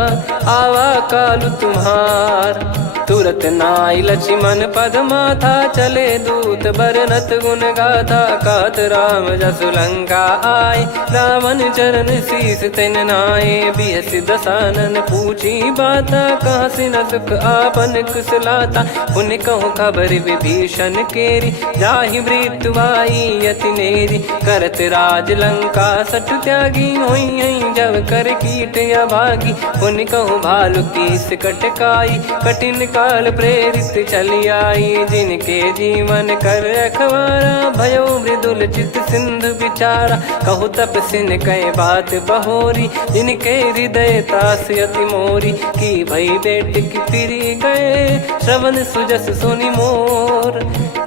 आवा कालु तुम्हार तुरत नाई लक्ष्मण पद माथा चले दूत बरनत गुण गाथा कात राम जसु लंका आए रावण चरण शीस तिन नाये बिहस दसानन पूछी बाता कहाँ से न सुख आपन कुशलाता पुन कहूँ खबर विभीषण केरी जाहि मृत्यु आई यति नेरी करत राज लंका सठ त्यागी होई जब कर कीट अभागी पुन कहूँ भालु कीस कटकाई कठिन काल प्रेरित चली आई जिनके जीवन कर रखवारा भयो मृदुल चित सिंधु विचारा कहु तपसिन कई बात बहोरी जिनके हृदय तास अति मोरी की भई बेट की फिरी गए श्रवण सुजस सुनि मोर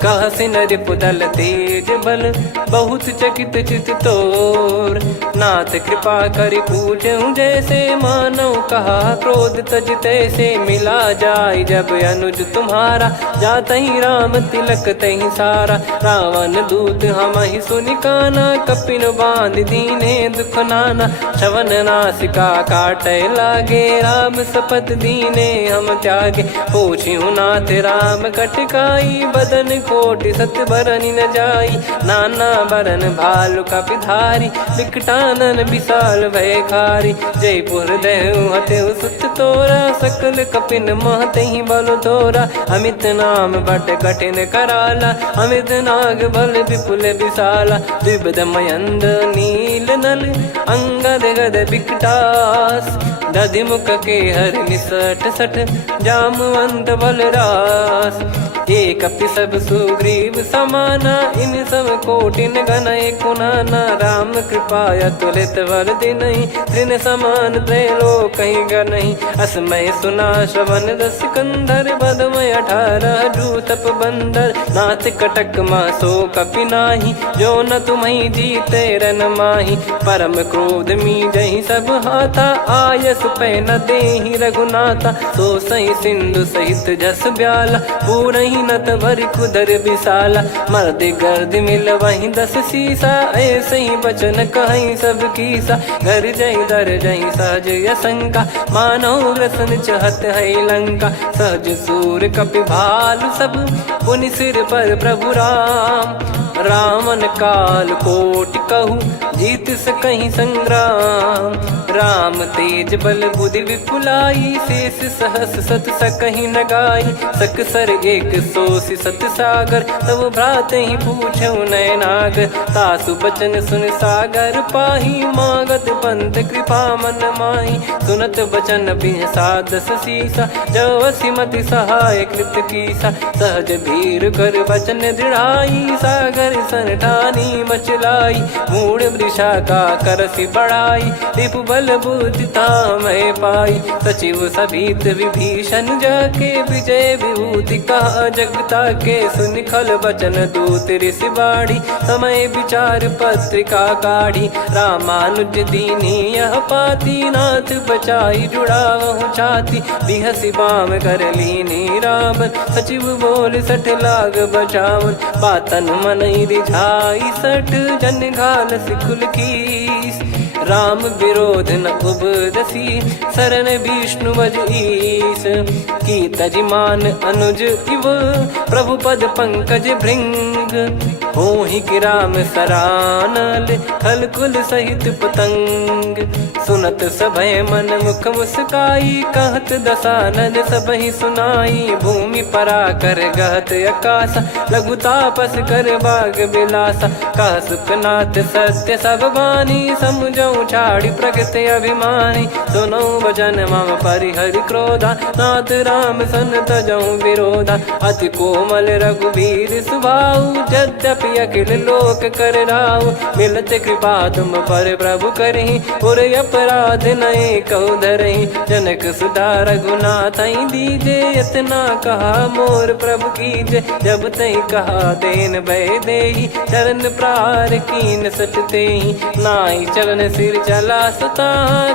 कह सिन रिपुदल तेज बल बहुत चकित चित तोर नाथ कृपा करि पूछऊं जैसे मानव कहा क्रोध तज तैसे मिला जाय जब अनुज तुम्हारा जात ही राम तिलक तही सारा रावण दूत हम ही सुनि काना कपिन बांध दीने दुख नाना श्रवण नासिका काटे लागे राम सपत दीने हम त्यागे पूछियो नाथ राम कटकाई बदन कोटि सत बरनि न जाई। नाना बरन भालु कपिधारी विकटानन विशाल भयखारी। जयपुर देहु हतेउ सुत तोरा सकल कपिन महतहि बल तोरा। अमित नाम बट कठिन कराला अमित नाग बल विपुल विशाला। द्विबद मयंद नील नल अंगद गद विकटास। दधिमुख के हर निसठ सठ जामवंत बलरास। एक कपि सब सुग्रीव समाना इन सब कोटिन गण कुनाना। राम कृपाया तुलित बल दिनहि तृण समान त्रैलोक कहीं गनहि। असमय सुना श्रवण रस कंधर बदमय 18 जूतप बंदर। नाथ कटक मासो कपि नाही जो न तुम्हि जीते रन माही। परम क्रोध मी जहि सब हाथा आयस पै न देहि रघुनाथा। सो सही सिंधु सहित जस ब्याला पूरहि नत भर कुदर विशाला। मर्द गर्द मिल वहीं 10 सीसा ऐसे ही बचन कहीं सब कीसा। घर जय दर जय सहज यसंका मानो ग्रसन चहत है लंका। सहज सूर कपि भालु सब पुनि सिर पर प्रभु राम। रामन काल कोटि कहु जीत सकहि संग्राम। राम तेज बल बुद्धि विपुलाई शेष सहस सत सकहि न गाई। सकसर एक सोसी सत सागर तब भ्राते ही पूछौ नयनागर। तासु बचन सुन सागर पाही मागत पंथ कृपा मन माही। सुनत बचन बिहसा 10 सीसा जवसी मति सहाय कृत कीसा। सहज भीर कर बचन दृढ़ाई सागर सन ठानी मचलाई। मूढ़ वृषा का करसी बढ़ाई रिपु बल बुद्धि तामय पाई। सचिव सभीत विभीषण जाके विजय विभूति कहा जगता के। सुनि खल बचन दूत ऋषि बाढ़ी समय विचार पत्रिका काढ़ी। रामानुज दीनी यह पाती नाथ बचाई जुड़ावहु छाती। बिहसी बाम कर लीनी रावण सचिव बोल 60 लाग बचावन। बातन मन रिझाई 60 जन घाल सिकुल कीस। राम विरोध न उपदसी शरण विष्णु बज ईस। की तजिमान अनुज इव प्रभु पद पंकज भृंग। होहि कि राम सरानल खलकुल सहित पतंग। सुनत सभय मन मुख मुस्काई कहत दसानन सबहि सुनाई। भूमि परा कर गहत आकाशा लघु तापस कर बाग बिलासा। कह सुखनाथ सत्य सब बानी समझौ छाड़ी प्रकृति अभिमानी। सुनो भजन मम परिहरि क्रोधा नाथ राम सन तजौ विरोधा। अति कोमल रघुवीर सुभाऊ यद्यपि अखिल लोक कर राव। मिलत कृपा तुम पर प्रभु करहि और अपराध नए कौ धरहि। जनक सुधा रघुनाथ दीजे इतना कहा मोर प्रभु कीजे। जब तई कहा देन भय देहि चरण प्रार कीन सटतेहि। नाई चरण सिर चला सता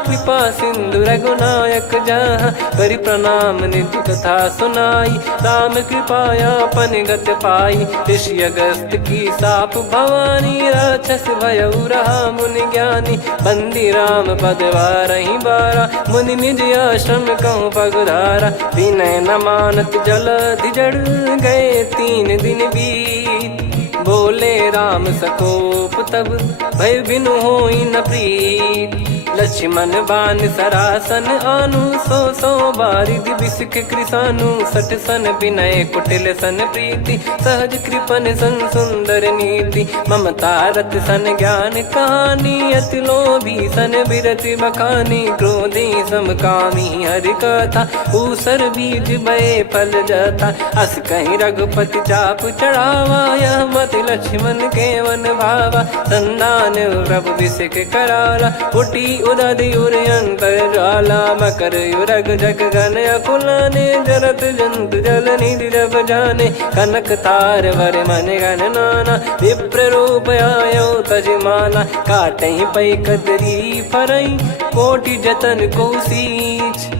कृपा सिंधु रघुनायक जहाँ। करि प्रणाम निज कथा सुनाई राम कृपाया अपन गत पाई। ऋषि अगस्त की साप भवानी राक्षस भयउ रहा मुनि ज्ञानी। बंदी राम पद वारहि बारा मुनि निज आश्रम कहूँ पगुधारा। विनय न मानत जलधि जड़ गए 3 दिन बीत। बोले राम सकोप तब भय बिनु होई न प्रीत। लक्ष्मण बान सरासन आनु 100 बारिद बिसिक कृसानु। 60 सन विनय कुटिल सन प्रीति सहज कृपन सन सुंदर नीति। ममता रत सन ज्ञान कहानी अति लोभी सन बिरति बखानी। क्रोधी समकामी हरि कथा ऊसर बीज बये फल जथा। अस कहीं रघुपति चाप चढ़ावा यह मत लक्ष्मण के वन भावा। संदान प्रभु बिसिक कराला उठी उदधि उर अंतर ज्वाला। मकर युरग जग गण अकुलाने जरत जंतु जल निधि जब जाने। कनक तार वर मन गण नाना विप्र रूप आयो तजमाना। काटहि पै कदरी फरई कोटि जतन को सींच।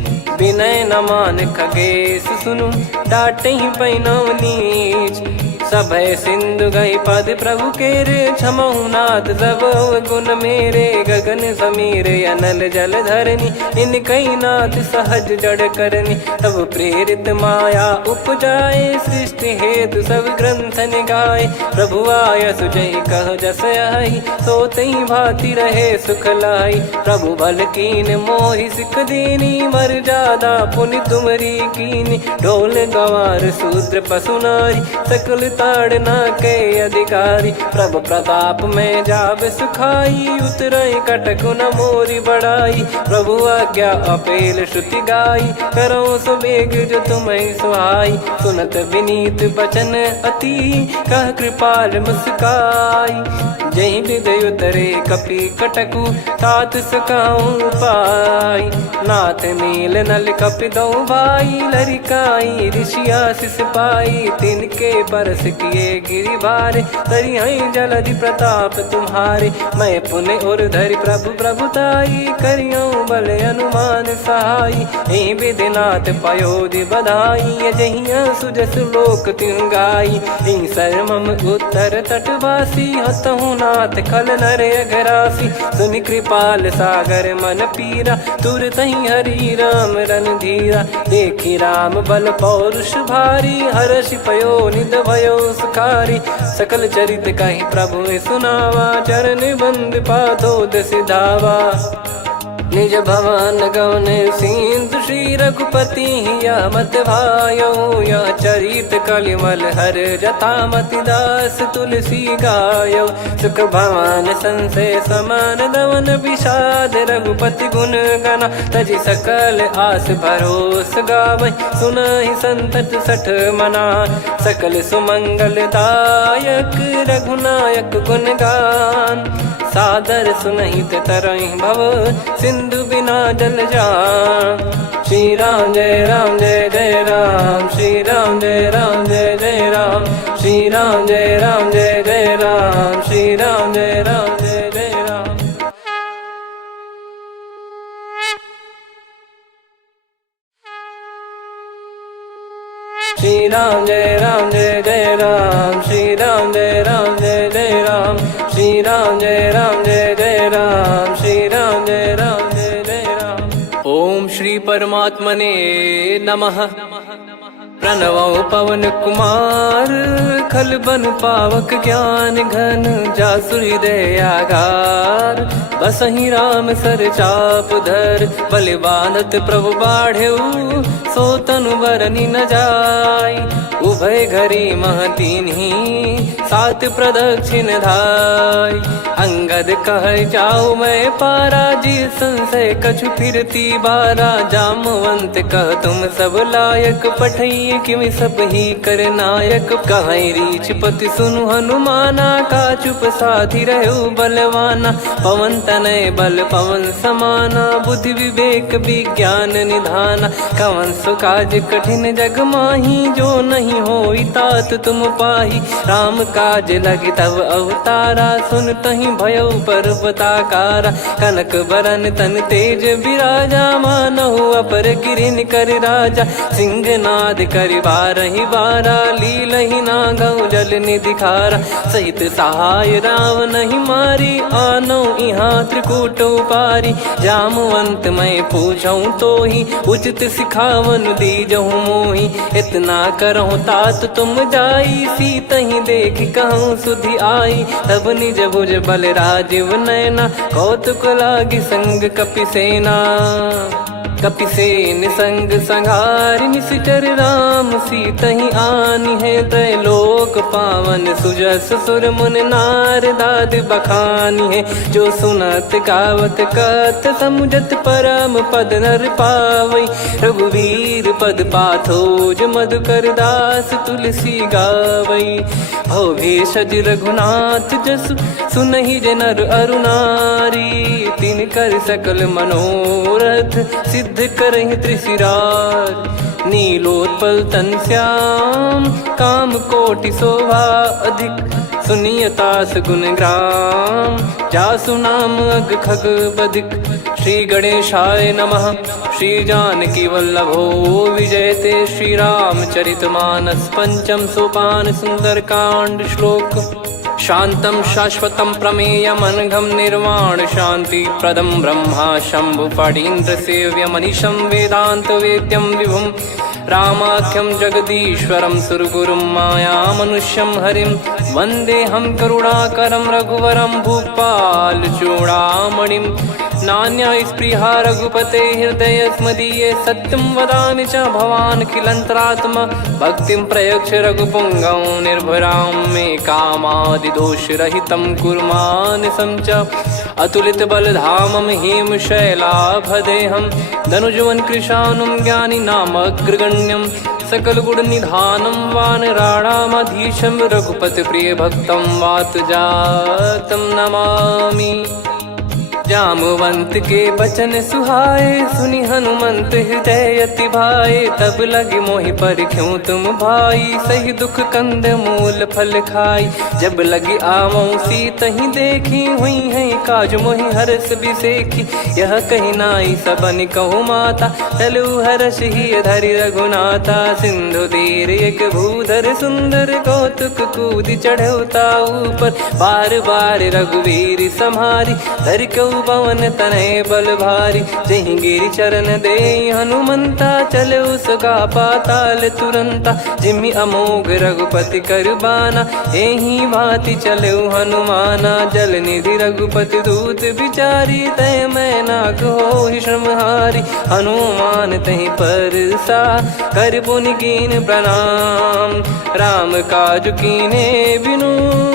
विनय न मान खगेश सुनु डांटहि पै नव नीच। सभय सिंधु गई पद प्रभु केरे, क्षमहु नाथ सब गुण मेरे। गगन समीरे अनल जल धरनी, इन कई नाथ सहज जड़ करनी। तब प्रेरित माया उपजाए, सृष्टि हेतु सब ग्रंथन गाए। प्रभु आय सुजय कह जस आई, सो तई भांति रहे सुख लाई। प्रभु बल कीन मोहि सिख दीनी, मर्यादा पुनि तुमरी कीनी। ढोल गवार शूद्र पशु नारी, सकल ताड़ना के अधिकारी। प्रभु प्रताप में जाब सुखाई, उतरई कटक न मोरी बढ़ाई। प्रभु आज्ञा अपेल श्रुति गाई, करो सो बेग जो तुम्हें सुहाई। सुनत विनीत बचन अति, कह कृपाल मुस्काई। जय हृदय उतरे कपि कटकु, तात सकाऊं पाई। नाथ मील नल कपि दो भाई, लरिकाई ऋषि आशीष पाई। तिनके परस किए गिरि भारे, तरी जलधि प्रताप तुम्हारे। मैं पुण्य और धरि प्रभु प्रभुताई, करियऊं बल अनुमान सहाई। एहि विधिनाथ पयोधि बधाई, जहिया सुजस लोक तिहुँ गाई। एहि सरमम उत्तर तटवासी, हतहु नाथ खल नर अघरासी। सुनि कृपाल सागर मन पीरा, तुरतहि हरि राम रणधीरा। देखि राम बल पौरुष भारी, हर्षि पयो निध भयो सुखारी। सकल चरित कहि प्रभु सुनावा, चरण बंद पादोद सिधावा। निज भवन गवन सिंधु, श्री रघुपति या मत भायो। या चरित कलिमल हर जथा, मति दास तुलसी गायो। सुख भवन संशय समान, दमन विषाद रघुपति गुण गना। तजि सकल आस भरोस गावै, सुनहि संतत सठ मना। सकल सुमंगल दायक, रघुनायक गुण गान। सादर सुनहित तरहि भव, सिंधु बिना जल जान। श्री राम जय राम जय जय राम, श्री राम जय राम जय जय राम। श्री राम जय राम जय जय राम, श्री राम जय राम जय जय राम। श्री राम जय राम जय जय राम, श्री राम जय राम जय जय राम। श्री राम जय राम जय जय राम, श्री राम जय राम जय जय राम। ओम श्री परमात्मने नमः। प्रणवो पवन कुमार, खल बन पावक ज्ञान घन। जासु हृदय आगार, बसहि राम सर चाप धर। बलि बांधत प्रभु बाढ़ेउ, सो तनु बरनि न जाय। उभय घरी मह दीन्ही, सात प्रदक्षिण धाय। अंगद कह जाऊ मैं पारा, जी संशय कछु फिरती बारा। जामवंत कह तुम सब लायक, पठई किमि सब ही कर नायक। कहीं रीछ पति सुनु हनुमाना, का चुप साधि रहु बलवाना। पवन तनय बल पवन समाना, बुद्धि विवेक विज्ञान निधाना। कवन सो काज कठिन जग माही, जो नहीं होई तात तुम पाही। राम काज लगी तब अवतारा, सुन तहि भयो पर्वताकारा। कनक बरन तन तेज बिराजा, मानहु अपर गिरिन कर राजा। सिंहनाद करि बारहि बारा, लीलहि नागौ जल निधि खारा। सहित सहाय रावण नहीं मारी, आनो इहाँ त्रिकूट उपारी। जामवंत मैं पूछऊं तो ही, उचित सिखावन दीजहु मोहि। इतना करहु तात तुम जाई, सीतहि देख कहूँ सुधि आई। तब निज भुज बल राजीव नैना, कौतुक लागी संग कपिसेना। कपिसेन संग संहारि निशिचर राम, सीतहि आनि है त्रैलोक पावन। सुजस सुर मुन नार दाद बखानी है, जो सुनत गावत कथ समुझत परम पद नर पावै। रघुवीर पद पाथोज मधुकर दास तुलसी गावै। भव भेषज रघुनाथ जसु, सुनहि जे नर अरु नारी। तिन कर सकल मनोरथ, सिद्ध करहि त्रिशिरार। नीलोत्पल तन श्याम, काम कोटि शोभा अधिक। सुनिय तास गुण ग्राम जासु नाम अग खग बदिक। श्री गणेशाय नमः। श्री जानकी वल्लभो विजयते श्री रामचरितमानस। पंचम सोपान सुंदरकांड श्लोक। शांतं शाश्वतं प्रमेयमनघं निर्वाण शांति प्रदं ब्रह्मा शंभु फणीन्द्र सेव्य मनीषं वेदांत वेद्यं विभुं रामाख्यं जगदीश्वरं सुरगुरुं माया मनुष्यं हरिं वन्देऽहं करुणाकरं रघुवरं भूपाल चूडामणिं। नान्या स्पृहा रघुपते हृदय स्मदीये सत्यं वदामि च भवान् खिलन्तरात्मा। भक्तिं प्रयच्छ रघुपुङ्गं निर्भरां मे कामादिदोषरहितं कुर्मानसं च। अतुलित बलधामं हेमशैलाभदेहं धनुजवन कृशानुं ज्ञानी नामग्रगण्यं। सकल गुण निधानं वानराणामधीशं रघुपति प्रिय भक्तं वात जातं नमामि। जामवंत के बचन सुहाए सुनि हनुमंत हृदय अति भाए। तब लगे मोहि परख्यूं तुम भाई सही दुख कंद मूल फल खाई। जब लगे आवऊं सीतहि देखी हुई है काज मोहि हरस बिसेखी। यह कही नाई सबन कहु माता चलु हरष ही धरि रघुनाथा। सिंधु तीर एक भूधर सुंदर कौतुक कूद चढ़ौता ऊपर। बार बार रघुवीर सम्हारी धरि कऊ पवन तनय बल भारी। जहि गिरि चरण दे हनुमंता चले उसका पाताल तुरंता। जिमि अमोघ रघुपति कर बाना एहि भांति चले हनुमाना। जल निधि रघुपति दूत बिचारी तय मैं नाक होहि श्रमहारी। हनुमान तहि परसा कर पुनि कीन प्रणाम। राम काज कीने बिनु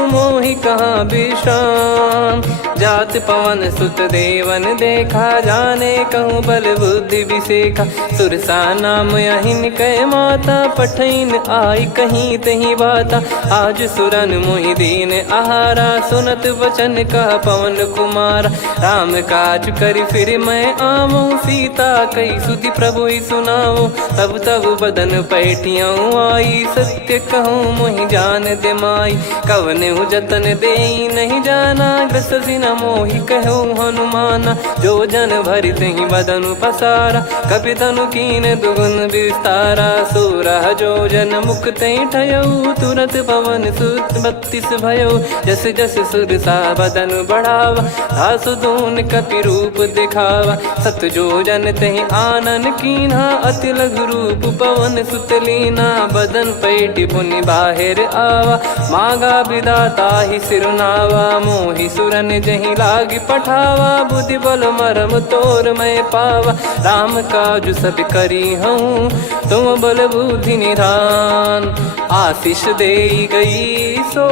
मोहि कहाँ विश्राम। जात पवन सुत देवन देखा जाने कहूँ बल बुद्धि विसेखा। सुरसा नाम अहिन कह माता पठैन आई कहीं तही बाता। आज सुरन मोहि दीन आहारा सुनत वचन कह पवन कुमारा। राम काज करि फिर मैं आवऊं सीता कई सुधि प्रभु ही सुनाओ। तब तब बदन पैठियाँ आई सत्य कहूँ मोहि जान दे माई। कवने जतन दे नहीं जाना ग्रसिन मोहि कहो हनुमाना। जो जन भरि तहि बदनु पसारा कपि तनु कीन दुगुन विस्तारा। सोरह जो जन मुख तहि ठयऊ तुरत पवन सुत 32 भयऊ। जस जस सुरसा बदनु बढ़ावा दासु दून कपि रूप दिखावा। सत जो जन तहि आनन कीन्हा अति लघु रूप पवन सुत लीना। बदन पैटि पुनि बाहिर आवा मागा विदाता ही सिरुनावा। मोहि सुरन जहि लागी पठावा बुद्धि बल मरम तोर मैं पावा। राम काज सब करी हूँ तुम बल बुद्धि निधान। आशीष दे गई सो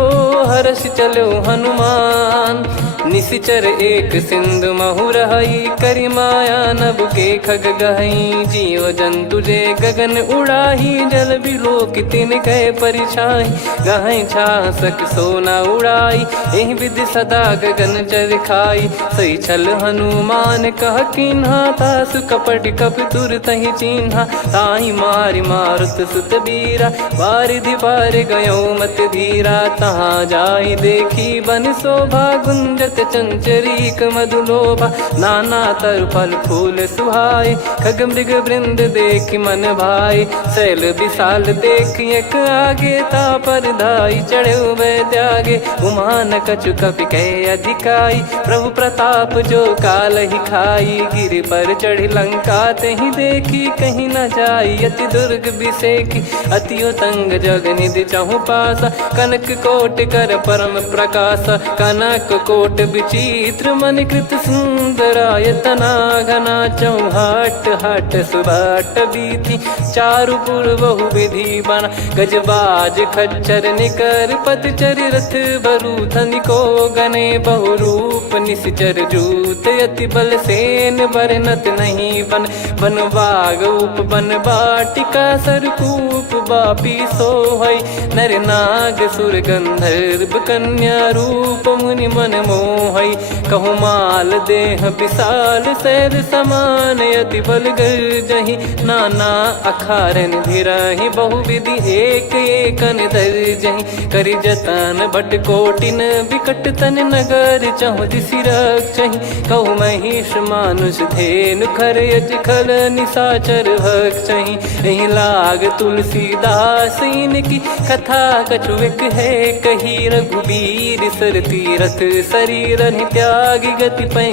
हर्ष चलो हनुमान। निशिचर एक सिंधु महु रहई करि माया नभ के खग गहई। जीव जंतु जे गगन उड़ाही जल बिलोक तिन गए परिछाई। गहई छासक सोना उड़ाई एहि विधि सदा गगन चर खाई। सही छल हनुमान कह किन्हा तासु कपट कप तुर तहि चिन्हा। ताई मारि मारुत सुत बीरा वारिधि पार गयो मत धीरा। तहाँ जाई देखी बन शोभा गुंजत चंचरीक मधुलोभा। नाना तर फल फूल सुहाए खग मृग वृंद देख मन भाई। शैल विशाल देख एक आगे तापर धाई चढ़े वै त्यागे। उमान कछु कपि कह अधिकाई प्रभु प्रताप जो काल ही खाई। गिर पर चढ़ी लंका तहि देखी कहीं न जाई। अति दुर्ग बिसेकी अति उतंग जग निधि चहु पासा। कनक कोट कर परम प्रकाश कनक कोट विचित्र मन कृत सुंदरायतना। घना चौहाट हाट सुबाट बीथी चारु पुर बहु विधि बना। गजबाज खच्चर निकर पतचर रथ बरु धनिको गने बहु रूप निश्चर जूत। अति बल सेन बरनत नहीं बन बन बाग उप बन बाटिका सरकूप बापी सोहई। नर नाग सुर गंधर्व कन्या रूप मुनि ही मन मोहई। कहूँ माल देह विशाल सैर समान यति बल गर जही। नाना अखारन भिरही बहुविधि एक एकन दर जही। करि जतन बट कोटिन विकट तन नगर चहु दिसि रक्षहि। कहु महिष मानुष धेनु खर यज खल निशाचर भक्षहि। एहि लाग तुलसीदास इनकी कथा कछुक है कही। रघुबीर सर तीरथ शरीर त्यागी गति पै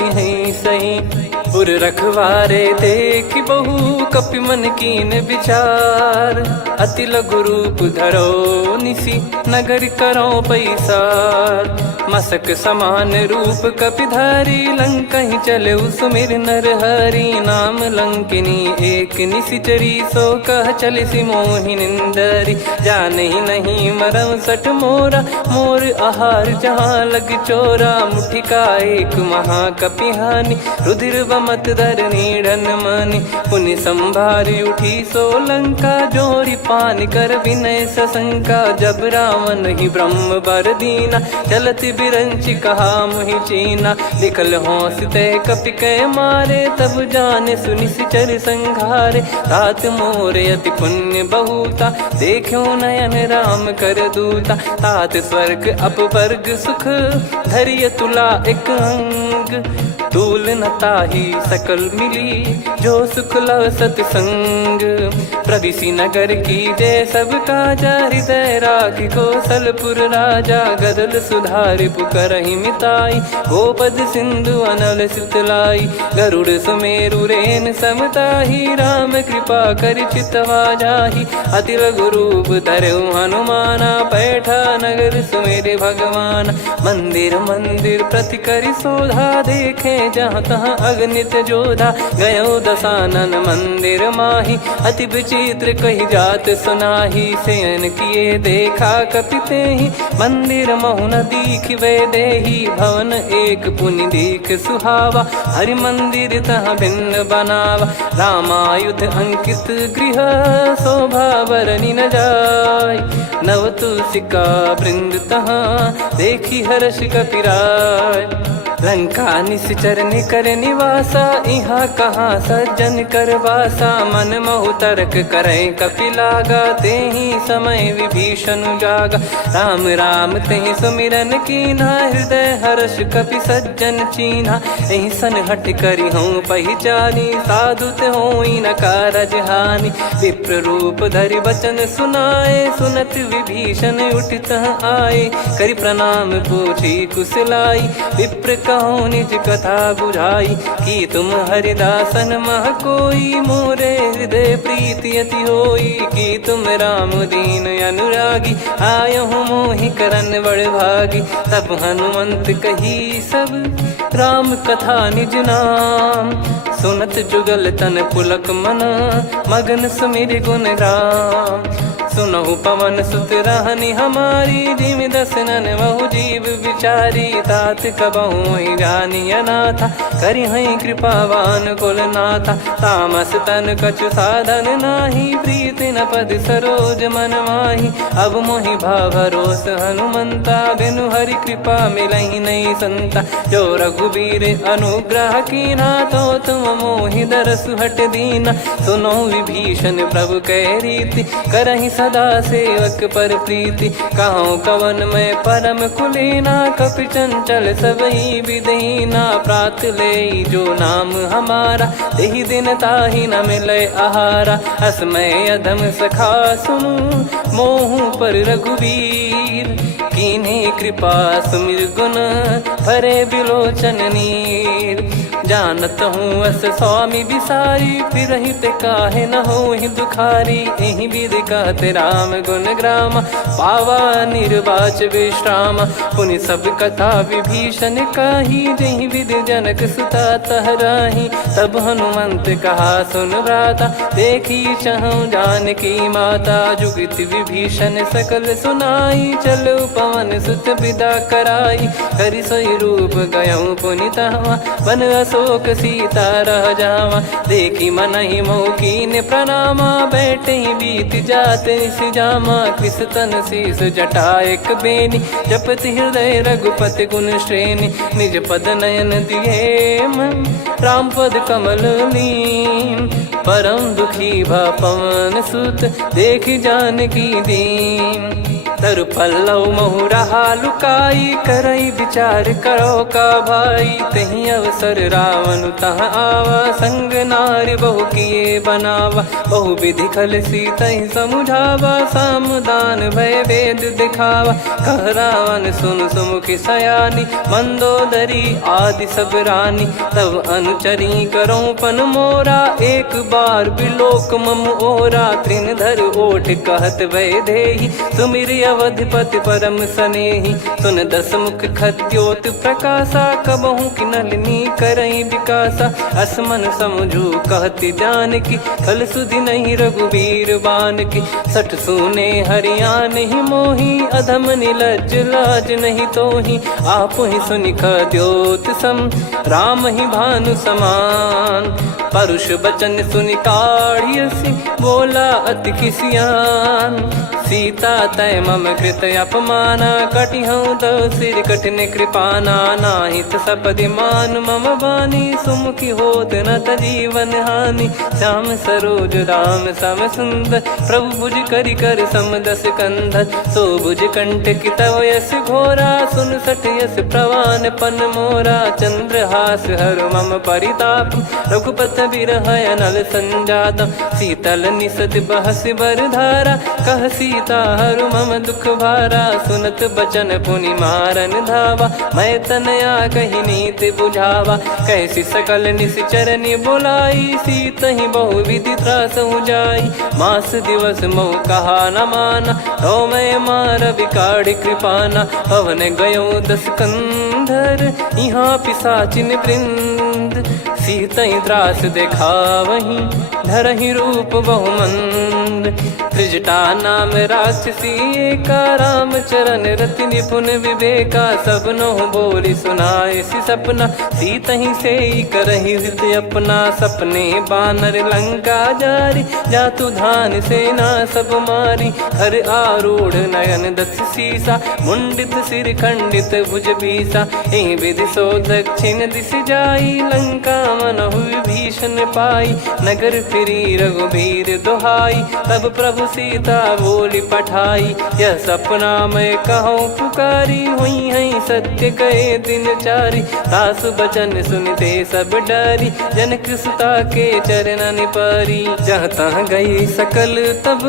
सही। पुर रखवारे देख बहु कपि मन कीन विचार। अति लघु रूप धरो निसी नगर करो पैसार। मसक समान रूप कपिधारी लंकहि चले सुमिर नर हरि। नाम लंकिनी एक निशिचरी सो कह चल सी मोहि निंदरी। जानहि नहीं मरम सठ मोरा मोर आहार जहाँ लग चोरा। मुठिका एक महाकपिहानि रुधिर बमत धरनी ढन मनि। पुनि संभारी उठी सो लंका जोरी पान कर विनय सशंका। जब रावण ही ब्रह्म बर दीना चलत बिरंचि कहा मुहि चीना। निकल होंस ते कपि कै मारे तब जाने सुनि सिचर संघारे। तात मोर अति पुण्य बहुता देखो नयन राम कर दूता। तात स्वर्ग अपवर्ग सुख धरिय तुला एक अंग। तूल न ताहि सकल मिली जो सुख लव सतसंग। प्रविशि नगर की जय सब काजा हृदय राखि कौशलपुर राजा। गदल सुधारि पुकरहि मिताई गोपद सिंधु अनल सितलाई। गरुड़ सुमेरु रेन समताहि राम कृपा करि चितवा जाहि। अति लघु रूप धरऊ हनुमाना पैठा नगर सुमेरे भगवान। मंदिर मंदिर प्रति करि शोधा देखे जहाँ तहाँ अगणित जोधा। गयो दशानन मंदिर माही अति विचित्र कही जात सुनाही। शयन किए देखा कपिते ही मंदिर महु न दीख वे देही। भवन एक पुनि दीख सुहावा हरि मंदिर तहाँ भिन्न बनावा। रामायुध अंकित गृह शोभा बरनी न जाय। नव तुलसिका वृंद तहाँ देखी हर्ष कपिराय। लंका निश्चर निकर निवासा यहाँ कहाँ सज्जन कर वासा। मन महु तर्क करे कपिलागा तेहि समय विभीषण जागा। राम राम तेहि सुमिरन कीन्हा हृदय हर्ष कपि सज्जन चीन्हा। एहि सन हट करि हूँ पहिचानी साधु ते होई न कारज हानि। विप्र रूप धरि वचन सुनाए सुनत विभीषण उठित आए। करि प्रणाम पूछी कुशलाई विप्र कहो निज कथा बुझाई। कि तुम हरिदासन मह कोई मोरे हृदय प्रीति अति होई। कि तुम राम दीन अनुरागी आयहु मोहि करन बड़ भागी। तब हनुमंत कही सब राम कथा निज नाम। सुनत जुगल तन पुलक मन मगन सुमिर गुण राम। सुनहु पवन सुत रहनी हमारी जिमि दसनन बहु जीव विचारी। तात कबहु ही जानी अनाथा करि हई कृपावान कुल नाथा। तामस तन कछु साधन नाही प्रीति न पद सरोज मन माही। अब मोहि भाव भरोस हनुमंता बिनु हरि कृपा मिलहि नहीं संता। जो रघुबीर अनुग्रह कीना तो तुम मोहि दरसु हट दीना। सुनो विभीषण प्रभु कह रीति करहि सदा सेवक पर प्रीति। कहूँ कवन में परम कुलीना कपि चंचल सबई विदहीना। प्रात ले जो नाम हमारा तेहि दिन ताहि न मिले आहारा। असमय अधम सखा सुनु मोहु पर रघुवीर। कीन्ही कृपा सुमिर गुण भरे बिलोचन नीर। जानत हूँ अस स्वामी बिसारी फिरहि ते काहे न होहि दुखारी। एहि विधि कहते राम गुण ग्राम पावा निर्वाच विश्राम। पुनि सब कथा विभीषण काही जहि विधि जनक सुता तहराही। तब हनुमंत कहा सुन भ्राता देखी चहु जानकी माता। जुगित विभीषण सकल सुनाई चलो पवन सुत विदा कराई। करि सोई रूप गयऊँ पुनि तहवा वन अशोक सीता रह जावा। देखी मन ही मौकी ने प्रणामा, बैठे ही बीत जाते निस जामा। कृष तन शीस जटा एक बेनी, जपति हृदय रघुपति गुण श्रेणी। निज पद नयन दिए मन, राम पद कमल लीन। परम दुखी भा पवन सुत, देख जानकी दीन। तरु पल्लव महु रहा लुकाई, करई विचार करो का भाई। तही अवसर रावण तहाँ आवा, संग नारी बहु किए बनावा। बहु विधि खल सीतहि समुझावा, सामदान भय वेद दिखावा। कह रावण सुन सुमुखी सयानी, मंदोदरी आदि सब रानी। तब अनुचरी करो पन मोरा, एक बार बिलोक मम ओरा। तृण धर ओठ कहत भय देहि, सुमिर अवधिपति परम सनेहि। सुन दस मुख खद्योत प्रकाशा, कबहु की नलिनी करई विकासा। असमन समझू कहति जानकी, कल सुधि नहीं रघुबीर बान की। सठ सुने हरियाण ही मोही, अधम निलज लाज नहीं तोही। आपु ही सुनि खद्योत सम, राम ही भानु समान। परुष बचन सुनि काढ़ियसि, बोला अति किसियान। सीता तय मम कृत अपमाना, कटिहऊँ तो सिर कठिन कृपाना। नाहित सपदि मान मम बानी, सुमुखी होत न तजीवन हानि। श्याम सरोज राम सम सुंदर, प्रभु भुज करि कर सम दस कंधर। सो भुज कंठ की तव यस घोरा, सुन सठ यस प्रवान पन मोरा। चंद्रहास हर मम परिताप, रघुपत बिरह अनल संजातम। शीतल निसत बहस बर धारा, कह सीता हरु मम दुख भारा। सुनत बचन पुनि मारन धावा, मैं तनया कही नीति बुझावा। कैसी सकल निश्चरनि बुलाई, सीतहि बहु विधि त्रास जाई। मास दिवस मोह कहा न माना, तो मैं मार विकाढ़ कृपाना। पवन गयो दस कंधर, यहाँ पिशाचिन वृंद। सीतहि त्रास देखावहीं, धरहि रूप बहुमंद। त्रिजटा नाम राक्षसी एका, राम चरण रति निपुण विवेका। सब नहुँ बोली सुनाए सि सपना, सीतहि से करहि हित अपना। सपने बानर लंका जारी, जातु धान सेना सब मारी। हर आरूढ़ नयन दस सीसा, मुंडित सिर खंडित भुज बीसा। एहि विधि सो दक्षिण दिस जाई, लंका मनहु विभीषण पाई। नगर फिरी रघुबीर दुहाई, तब प्रभु सीता बोली पठाई। यह सपना मैं कहूँ पुकारी, हुई है सत्य कहे दिन चारी। सासु बचन सुनते सब डरी, जनक सुता के चरण पारी। जहाँ तहाँ गई सकल तब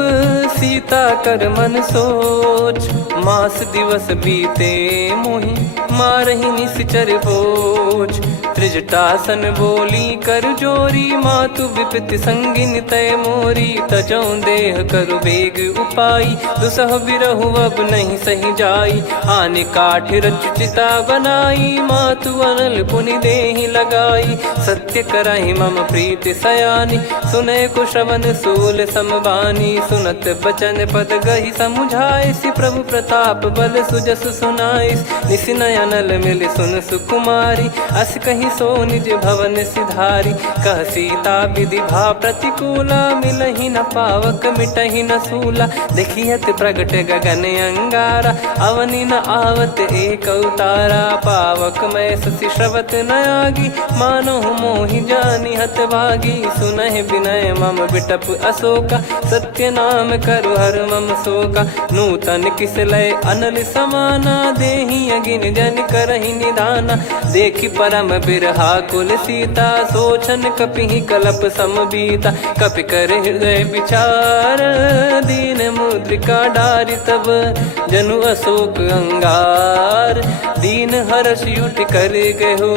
सीता कर मन सोच। मास दिवस बीते मोहि, मारहि निश्चर बोझ। त्रिजटासन बोली कर जोरी, मातु विपति संगिन तय मोरी। तजौं देह करु बेग उपाई, दुसह बिरहु अब नहीं सही जाई। आने काठ रचु चिता बनाई, मातु अनल पुनि देहि लगाई। सत्य करहि मम प्रीति सयानी, सुनय को श्रवण सूल समबानी। सुनत बचन पद गहि समुझाए, सि प्रभु प्रताप बल सुजस सुनाइस। निस नयनल मिल सुन सुकुमारी, अस कहि सो निज भवन सिधारी। कह सीता विधि भा प्रतिकूला, मिलहि न पावक मिटहि न सूला। देखियत प्रगट गगन अंगारा, अवनि न आवत एक अवतारा। पावक मैं ससि श्रवत न आगी, मानो मोहि जानि हत भागी। सुनहि विनय मम बिटप अशोका, सत्य नाम करु हर मम शोका। नूतन किस लय अनल समाना, देहि अगिन जन करहि निदाना। देखि परम बिरहा कुल सीता, सोचन कपिहि कलप समबीता। कपि कर हृदय विचार, दीन मुद्रिका डारि तब जनु अशोक अंगार। दीन हर्ष उठ कर गहु,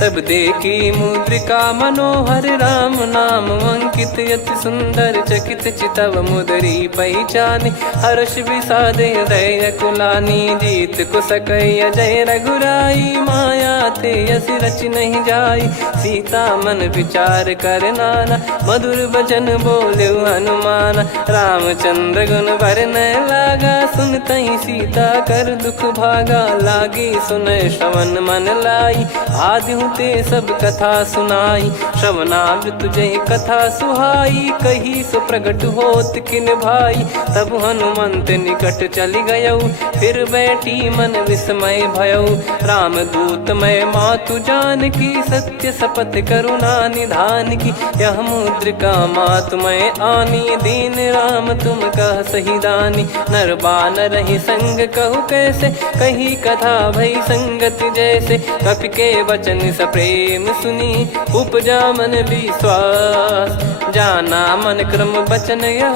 तब देखी मुद्रिका मनोहर। राम नाम अंकित यति सुंदर, चकित चितव मुदरी पहचानी। हर्ष विषाद हृदय कुलानी, जीत को सकय जय रघुराई। माया थे यस रचि नहीं जाई। सीता मन विचार कर नाना, मधुर वचन बोले हनुमान। रामचंद्र गुण बरने लागा, सुनतई सीता कर दुख भागा। लागी सुने श्रवण मन लाई, आद्यु ते सब कथा सुनाई। श्रवणाव तुझे कथा सुहाई, कही सो प्रगट होत किन भाई। तब हनुमंत निकट चली गयऊ, फिर बैठी मन विस्मय भयऊ। राम दूत मैं मातु जान की, सत्य शपथ करुणा निधान की। यह मुद्रिका मातु मैं आनी, दीन राम तुम कह सही दानी। नर बानर ही संग कहु कैसे, कही कथा भई संगति जैसे। कपि के वचन सप्रेम सुनी, उपजा मन विश्वास। जाना मन क्रम बचन यह,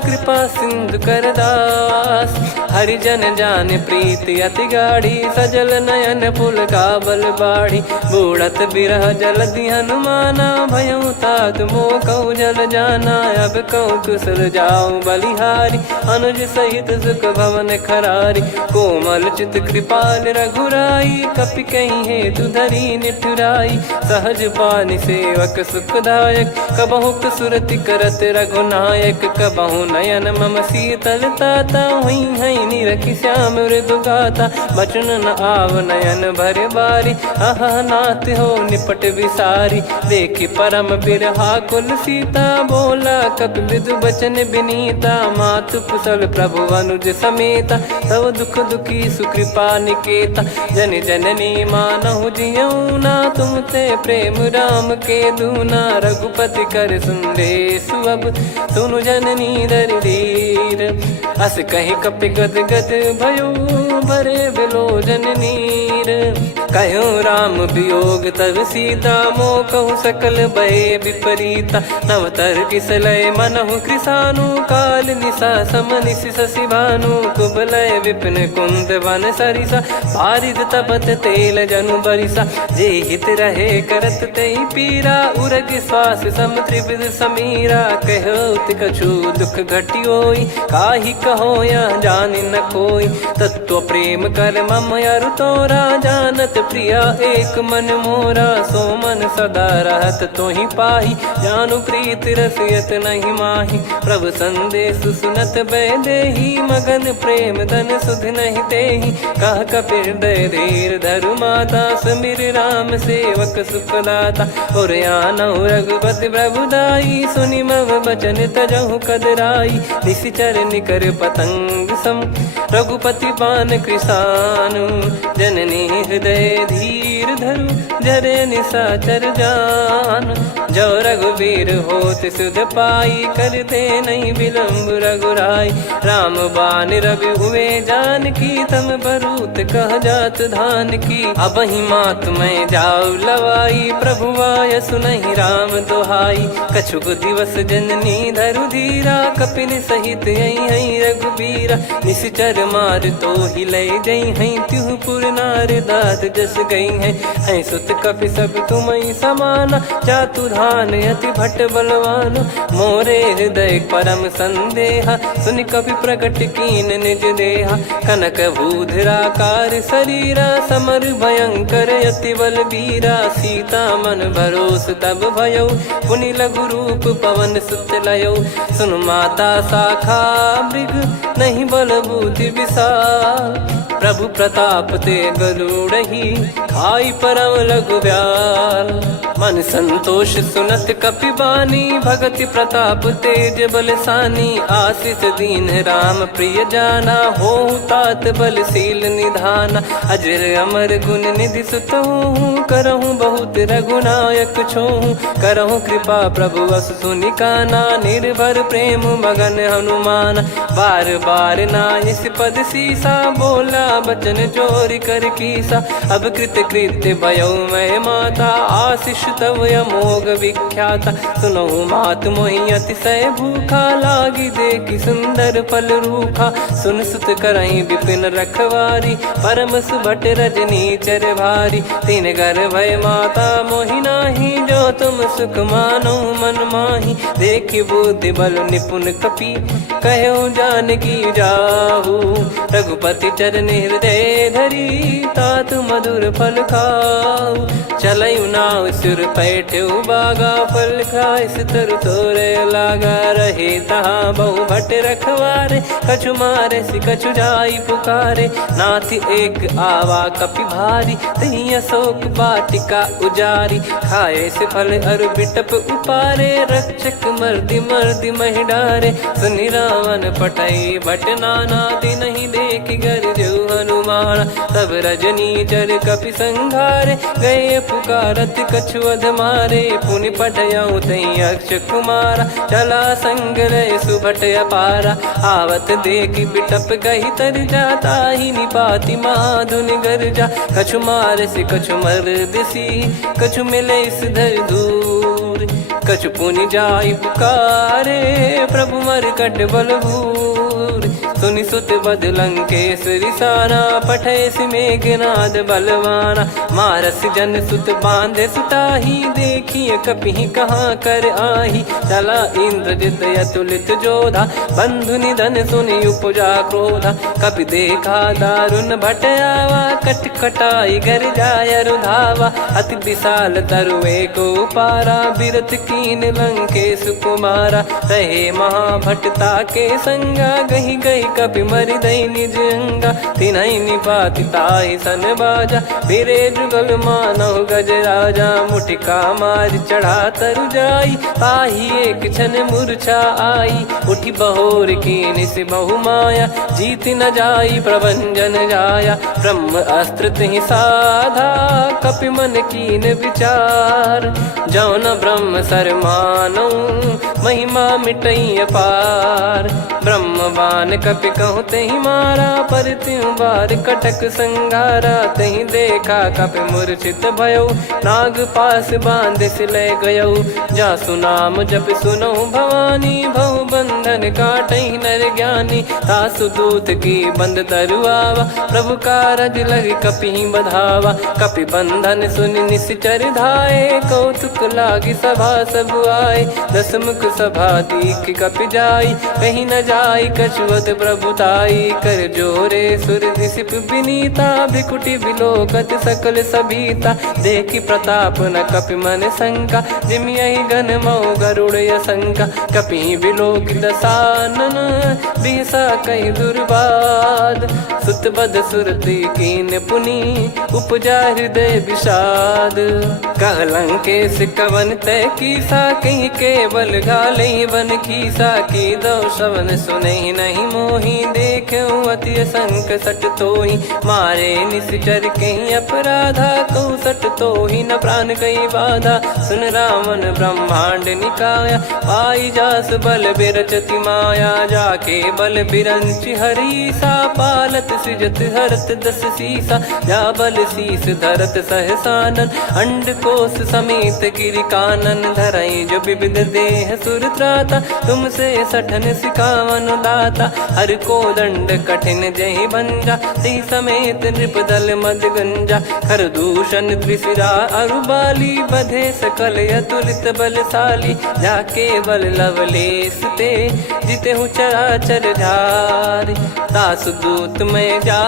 कृपा सिंधु कर दास। हरिजन जान प्रीति अति गाढ़ी, सजल नयन पुल काबल बाढ़ी। बूढ़त बिरह जलधि हनुमाना, भयउ तात मोह कहु जल जाना। अब कहु कुशल जाऊं बलिहारी, अनुज सहित सुख भवन खरारी। कोमल चित कृपाल रघुराई, कपि कहीं हेतु धरी निठुराई। सहज पानि सेवक सुखदायक, कबहु सुरति करत रघुनायक। कबहु नयन मम शीतल ताता, हुई है निरखि श्याम मृदु गाता। बचन न आव नयन भर बारी, अह नाथ हो निपट विसारी। देखि परम बिरहा कुल सीता, बोला कपि मृदु बचन बिनीता। मातु कुशल प्रभु अनुज समेता, तव दुख दुखी सुकृपा निकेता। जन जननी मानहु जियऊ ना, तुम ते प्रेम राम के दूना। रघुपति कर संदेश अब, सुनु जननी दर धीर। अस कहि कपि गद गद भयो, भरे विलोचन नीर। कहो राम वियोग तब सीता, मोह कहु सकल भय विपरीता। नवतर किसलय मनहु कृसानु, काल निशा सम निशि शशि भानु। कुबलय विपिन कुंद वन सरिसा, पारिद तपत तेल जनु बरिसा। जे हित रहे करत तेहि पीरा, उरग श्वास सम त्रिविध समीरा। कहो कछु दुख घटी होई, काहि कहो यह जानि न कोई। तत्व प्रेम कर मम अरु तोरा, जानत प्रिया एक मन मोरा। सो मन सदा रहत तोहि पाही, जानु प्रीत रसियत नहीं माही। प्रभु संदेश सुनत भय देहि, मगन प्रेम धन सुध नहीं तेहि। कह कपिर दय धीर धरु माता, समीर राम सेवक सुखदाता। और आनहु रघुपति प्रभु दाई, सुनि मम बचन तजहु कदराई। निशिचर निकर पतंग सम, रघुपति पान कृसानु। जननी हृदय धीर धरु, जरे निशाचर जान। जो रघुवीर होत सुध पाई, कर दे नहीं विलम्ब रघुराई। राम बान रवि हुए जान की, तम बरूत कह जात धान की। अब ही मात मैं जाऊ लवाई, प्रभु आय सुनहि राम दोहाई। कछुक दिवस जननी धरु धीरा, कपिन सहित यही रघुबीरा। निश्चर मार तो ही लय जई हैं, त्यों पुर नार दात जस गई हैं। सुत कपि सब तुमहि समाना, चातु धान अति भट बलवान। मोरे हृदय परम संदेहा, सुनि कपि प्रकट कीन निज देहा। कनक भूधराकार शरीरा, समर भयंकर अति बल बीरा। सीता मन भरोस तब भयऊ, पुनि लघु रूप पवन सुत लयऊ। सुन माता शाखा मृग, नहीं बल बुद्धि विशाल। प्रभु प्रताप ते गरुड़हि, खाई परम लघु ब्याल। मन संतोष सुनत कपि बानी, भगति प्रताप तेज बलसानी। आशीष दीन राम प्रिय जाना, होहु तात बलशील निधाना। अजर अमर गुण निधि सुतहु, करहु बहुत रघुनायक छोहु। करहु कृपा प्रभु अस सुनि काना, निर्भर प्रेम मगन हनुमान। बार बार नायस पद सीसा, बोला बचन चोरी कर कीसा। अब कृत कृत्य भयउ मैं माता, आशीष तव अमोघ विख्याता। सुनहु मात मोहि अतिशय भूखा, लागी देखि सुंदर फल रूखा। सुन सुत करहि विपिन रखवारी, परम सुभट रजनी चर भारी। तीन घर भय माता मोहि नाही, जो तुम सुख मानो मन माही। देखि बुद्धि बल निपुण कपि, कहो जानकी जाहू। रघुपति चरण हृदय धरी तात मधुर फल खाऊ। चलयु नाव सिर पैठ्यु बागा फल खाय सितर तोरे लागा। रहे तहाँ बहु भट रखवारे कछु मारे सि कछु जाई पुकारे। नाथ एक आवा कपि भारी तही अशोक वाटिका उजारी। खाए से फल अरु बिटप उपारे रक्षक मर्दि मर्दि महि डारे। सुनि रावण पटई भट नाना तिनहि देख गरजु हनुमान। तब रजनी चर कपि संघारे गए पुकारत कछु अध मारे। पुनि पटयउ तई अक्ष कुमारा चला संग रहे सुभट अपारा। आवत देखि बिटप कही तर जाता ही निपाति माधुन गर्जा। कछु मार से कछु मर्दिसी कछु मिले इस धर दूर। कछु पुनि जाई पुकारे प्रभु मरकट बलभूर। सुनि सुत बद लंकेश रिसाना पठय मेघनाद बलवाना। मारस जन सुत बांधे सुताही देखिए कपि कहाँ कर आही। चला इंद्रजित अतुलित जोधा बंधु निधन सुनि उपजा क्रोधा। कपि देखा दारुण भट आवा कटकटाई गर जाय रुधावा। अति विशाल तरुए को पारा बिरथ कीन लंकेश कुमारा। रहे महाभटता के संगा गही गही कपि मरि दई निज अंगा। तिन्हि निपाति ताहि सन बाजा बिरे जुगल मानव गज राजा। मुटिका मार चढ़ा तरु जाई ताहि एक क्षण मूर्छा आई। उठी बहोर कीन से बहु माया जीत न जाई प्रभंजन जाया। ब्रह्म अस्त्र तिहि साधा कपि मन कीन विचार। जौन ब्रह्म सर मानौ महिमा मिटई अपार। ब्रह्म बान कपि कहूँ तहि मारा पर त्यों बार कटक संगारा। तहि देखा कपि मूर्छित भयो नाग पास बांध सिले गयौ। जा सुनाम जप सुनौ भवानी भव बंधन काटहि नर ज्ञानी। तासु दूत की बंद तरुआवा प्रभु कारज लग कपि बधावा। कपि बंधन सुनि निश्चर धाये कौतुक लागी सभा सब आए। दस मुख सभा दीख कपि जाई कहीं न जाई कछुअत प्रभुताई। कर जोरे सुर दिसिप विनीता भिकुटी बिलोकत सकल सबीता। देखी प्रताप न कपि मन शंका जिमियहि गन मऊ गरुड़ असंका। कपि बिलोक दसानन बिहसा कहि दुर्बाद। सुत बद सुरति कीन पुनि उपजा हृदय विषाद। कहलंकेश कवन तय कीसा कहीं केवल घाले बन खीसा। की दो शवन सुनहि नहीं मोही देखऊँ अति संक सट तोहि। मारे निश्चर कहीं अपराधा कहूँ सट तोहि न प्राण कहीं बाधा। सुन रावण ब्रह्मांड निकाया पाई जास बल बिरचति माया। जाके बल बिरंच हरीसा पालत सृजत हरत दस सीसा। जा बल शीस धरत सहसानन अंड कोश समेत गिरि कानन। धरई जो विविध देह सुर त्राता तुमसे सठन सिखावन दाता। हर को दंड कठिन जहि भंजा ती समेत नृप दल मद गंजा। खर दूषण त्रिशिरा अरुबाली बधे सकल अतुलित बलशाली। जाके बल लवलेस ते जिते हूँ चराचर झारी। तासु दूत में जा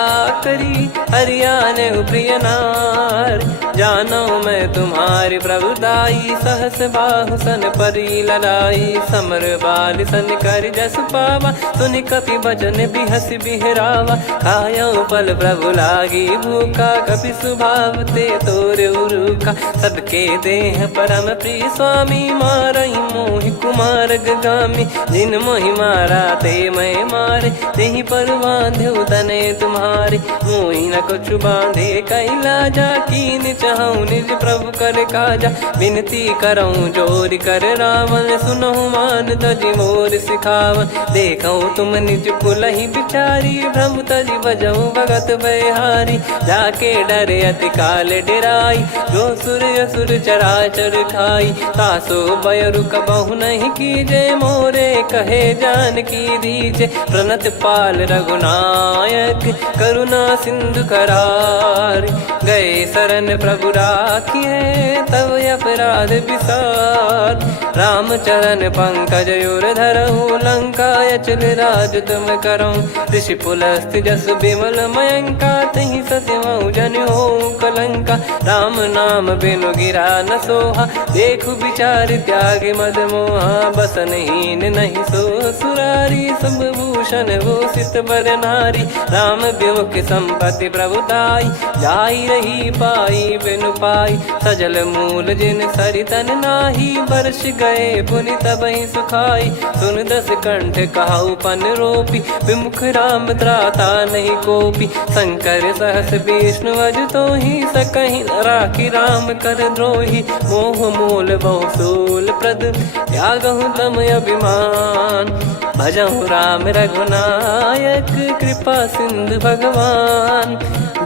करी हरियाने प्रिय नार। जानो मैं तुम्हारी प्रभुदाई सहस बाहु सन परी लड़ाई। समर बाल सन कर जस पावा सुनि कपि भजन बिहस बिहरावा। खायो पल प्रभु लागी भूखा कपि स्वभाव ते तोर उरुखा। सबके देह परम प्रिय स्वामी मारहि मोहि कुमार गामी। जिन मोहि मारा ते मैं मारे तेहि पर बांधु तने तुम्हारे। मोहि न कछु बांधे कैलाजा कीन चाहूँ निज प्रभु कर काजा। विनती करऊँ जोर कर रावण सुनहु मान तजि मोर सिखावन। देखऊँ तुम निज पुलहि बिचारी भ्रम तजि बजऊँ भगत बहारी। जाके डरे अति काल डेराई जो सुर असुर चराचर खाई। तासो बयरु कबहु नहीं कीजे मोरे कहे जान की दीजे। प्रणत पाल रघुनायक नायक करुणा सिंधु करार। गए शरण प्रभु राखिए तब अपराध विसार। राम चरण पंकज उर धरहु लंका अचल राज तुम करो। ऋषि पुलस्त जस विमल मयंका तहि सत्यमऊ जन हो कलंका। राम नाम बिनु गिरा न सोहा देखु विचार त्याग मद मोहा। बसनहीन नहीं सो सुरारी सब भूषण भूषित बर नारी। राम विमुख संपत्ति प्रभुताई जाई रही पाई बिनु पाई। सजल मूल जिन सरितन नाही वर्ष गए पुनि तबहि सुखाई। सुन दस कंठ कहाऊ पन रोपी विमुख राम त्राता नहीं कोपी। शंकर सहस विष्णु अज तो ही सकहि राखी राम कर द्रोही। मोह मूल बहु सूल प्रद त्यागहु तम अभिमान। भजहु राम रघुनायक कृपा सिंधु भगवान।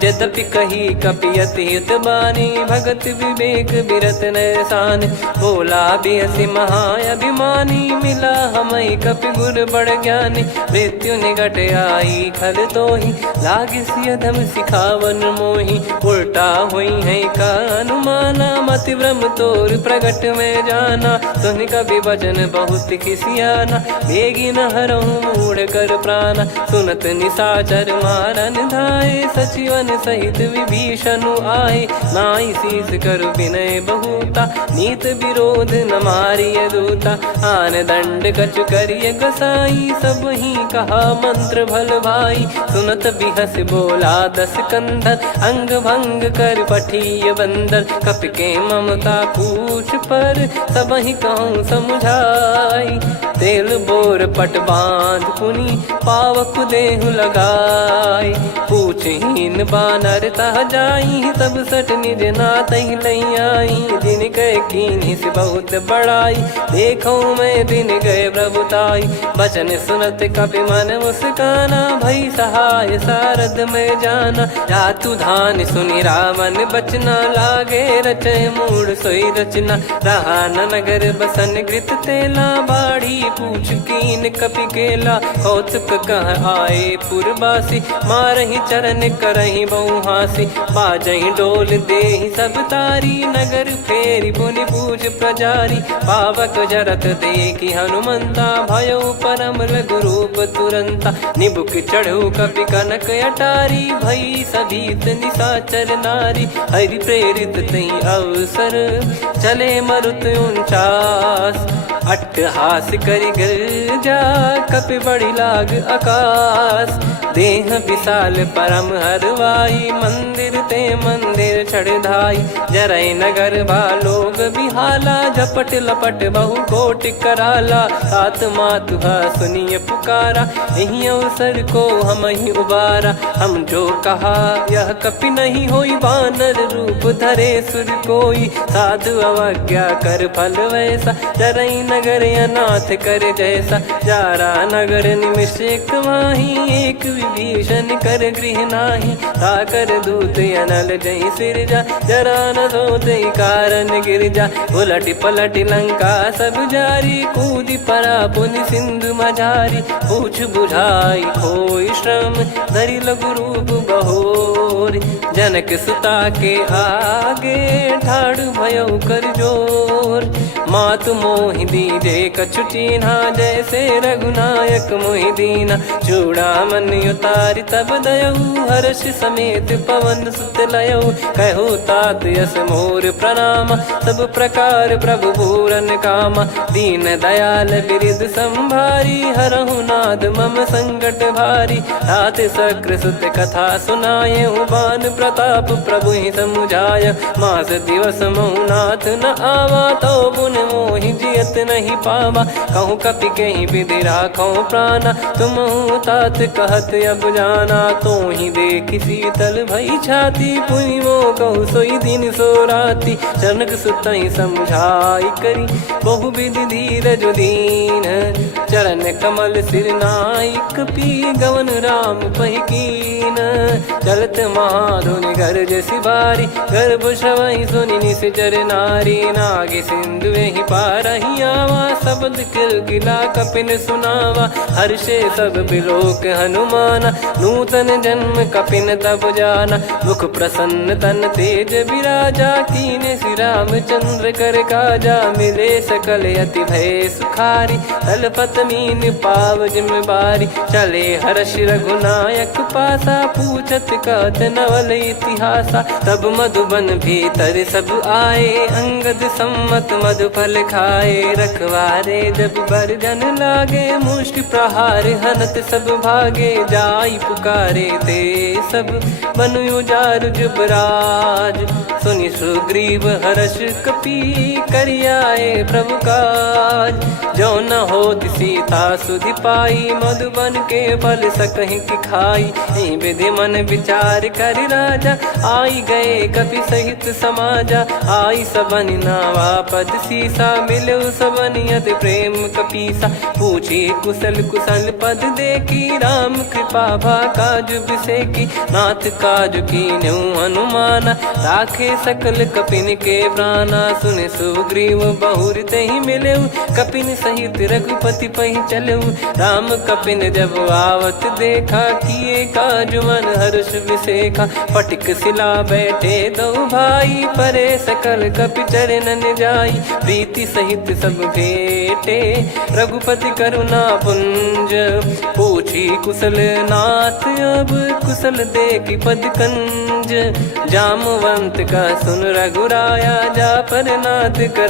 यद्यपि कही कपियति हित बानी भगत विवेक बिरत नैसान। बोला बिहसि महाअभिमानी मिला हमई कपि गुर बड़ ज्ञानी। मृत्यु निकट आई खल तोहि लागे सियधम सिखावन मोहि। उल्टा हुई है का अनुमाना मति ब्रह्म तोर प्रगट में जाना। सुन कवि वचन बहुत खिसियाना बेगी न हरहु मूढ़ कर प्राणा। सुनत निशाचर मारन धाये सचिवन सहित विभीषण आए। नाई शीस करु विनय बहुता नीत विरोध न मारिय दूता। आन दंड कछु करिय गोसाई सब ही कहा मंत्र भल भाई। सुनत बिहस बोला दस कंधर अंग भंग कर पठिय बंदर। कपि के ममता पूछ पर सब ही कहूँ समझाई। तेल बोर पट बांध पुनि पावक देहु लगाई। पूछहीन बानर तह जाई तब सट निज नाथ ही लई आई। दिन गए कीन्ही से बहुत बड़ाई देखो मैं दिन गए प्रभुताई। बचन सुनत कपि मन मुस्काना भई सहाय सारद में जाना। जातु धान सुनि रावण बचना लागे रचय मूड सोई रचना। रहा न नगर बसन कृत तेला बाढ़ी पूछ कीन कपि केला। कौतुक कह आए पुरबासी मारहि चरण करहि बहु हासी। बाजहि डोल देहि सब तारी नगर फेरी पुनि पूछ प्रजारी। पावक जरत देखि हनुमंता भयो परम लघु रूप तुरंता। निबुक चढ़ु कपि कनक अटारी भई सभीत निशाचर नारी। हरि प्रेरित तहि अवसर चले मरुत 49। अट्टहास करि गिरजा कपि बड़ी लाग आकाश। देह विशाल परम हरवाई मंदिर ते मंदिर चढ़धाई। जरई नगर भालोग बिहाला झपट लपट बहु कोटि कराला। सात मातुहा सुनिय पुकारा यही अवसर को हम ही उबारा। हम जो कहा यह कपि नहीं होई बानर रूप धरे सुर कोई। साधु अवज्ञा कर फल वैसा जरई नगर अनाथ कर जैसा। जारा नगर निमिष एक माही एक विभीषण कर गृह नाही। ताकर दूत अनल जय सिरजा जरा न सोते कारण गिरजा। उलट पलट लंका सब जारी कूदी परा पुनि सिंधु मझारी। पूछ बुझाई खोई श्रम धरि लघु रूप बहोर। जनक सुता के आगे ठाड़ भयउ कर जोर। मातु मोहि दीजे कछु चिन्हा जैसे रघुनायक मोहि दीना। चूड़ामन उतारि तब दयऊ हर्ष समेत पवन सुत लयऊ। कहु तात यस मोर प्रणाम सब प्रकार प्रभु पूरन कामा। दीन दयाल बिरिद संभारी हरहु नाद मम संकट भारी। तात सक्र सुत कथा सुनाये बान प्रताप प्रभु ही समुझाय। मास दिवस महु नाथ न आवा तो पुन मोहि जियत नहीं पावा। कहूँ कपि कहीं विधि राखो प्राणा तुम तात कहत अब जाना। तो ही देख शीतल भई छाती पुनि मो कहु सोई दिन सो राती। जनक सुतई समझाई करी बहु विधि धीरज दीन। चरण कमल सिर नाइक पी गवन राम पहिकीन। चलत महाधुनि गर्ज सिबारी गर्भ श्रवहि सुनि निश्चर नारी। नागे सिंधु ही पारही आवा, शब्द किलकिला कपिन सुनावा, हर्षे सब बिलोक हनुमाना, नूतन जन्म कपिन तब जाना, मुख प्रसन्न तन तेज विराजा, कीने श्री रामचंद्र कर काजा, मिले सकल अति भय सुखारी, तलपत मीन पाव जिम्मेवारी, चले हर्ष रघुनायक पासा, पूछत कहत नवल इतिहासा, तब मधुबन भीतर सब आए, अंगद सम्मत मधुफल खाए, रखवारे जब बरगन लागे, मुष्टि प्रहार हनत सब भागे, जाई पुकारे ते सब बन उजारु जुबराज, सुनि सुग्रीव हर्ष कपि करियाए प्रभु काज, जो न होत सीता सुधि पाई, मधुबन के फल सकहि की खाई, यही विधि मन विचार कर राजा, आई गए कपि सहित समाजा, आई सबन नावा पद सीसा, मिलो सबन यद प्रेम कपीसा, पूछी कुशल कुशल पद देखी, राम कृपा भा काज बिसेकी, नाथ काज कीन्हु हनुमाना, राखे सकल कपिन के प्राणा, सुने सुग्रीव बहुर तेहि मिलेउ, कपिन सहित रघुपति पहि चलेउ, राम कपिन जब आवत देखा, किए काज मन हर्ष विसेखा, फटिक सिला बैठे दो भाई, परे सकल कपि चरणन जाई, प्रीति सहित सब भेटे, रघुपति करुणा पुंज, पूछी कुशल नाथ अब कुशल देखि पद कंज, जामवंत का सुन रघुराया, जा पर नाथ कर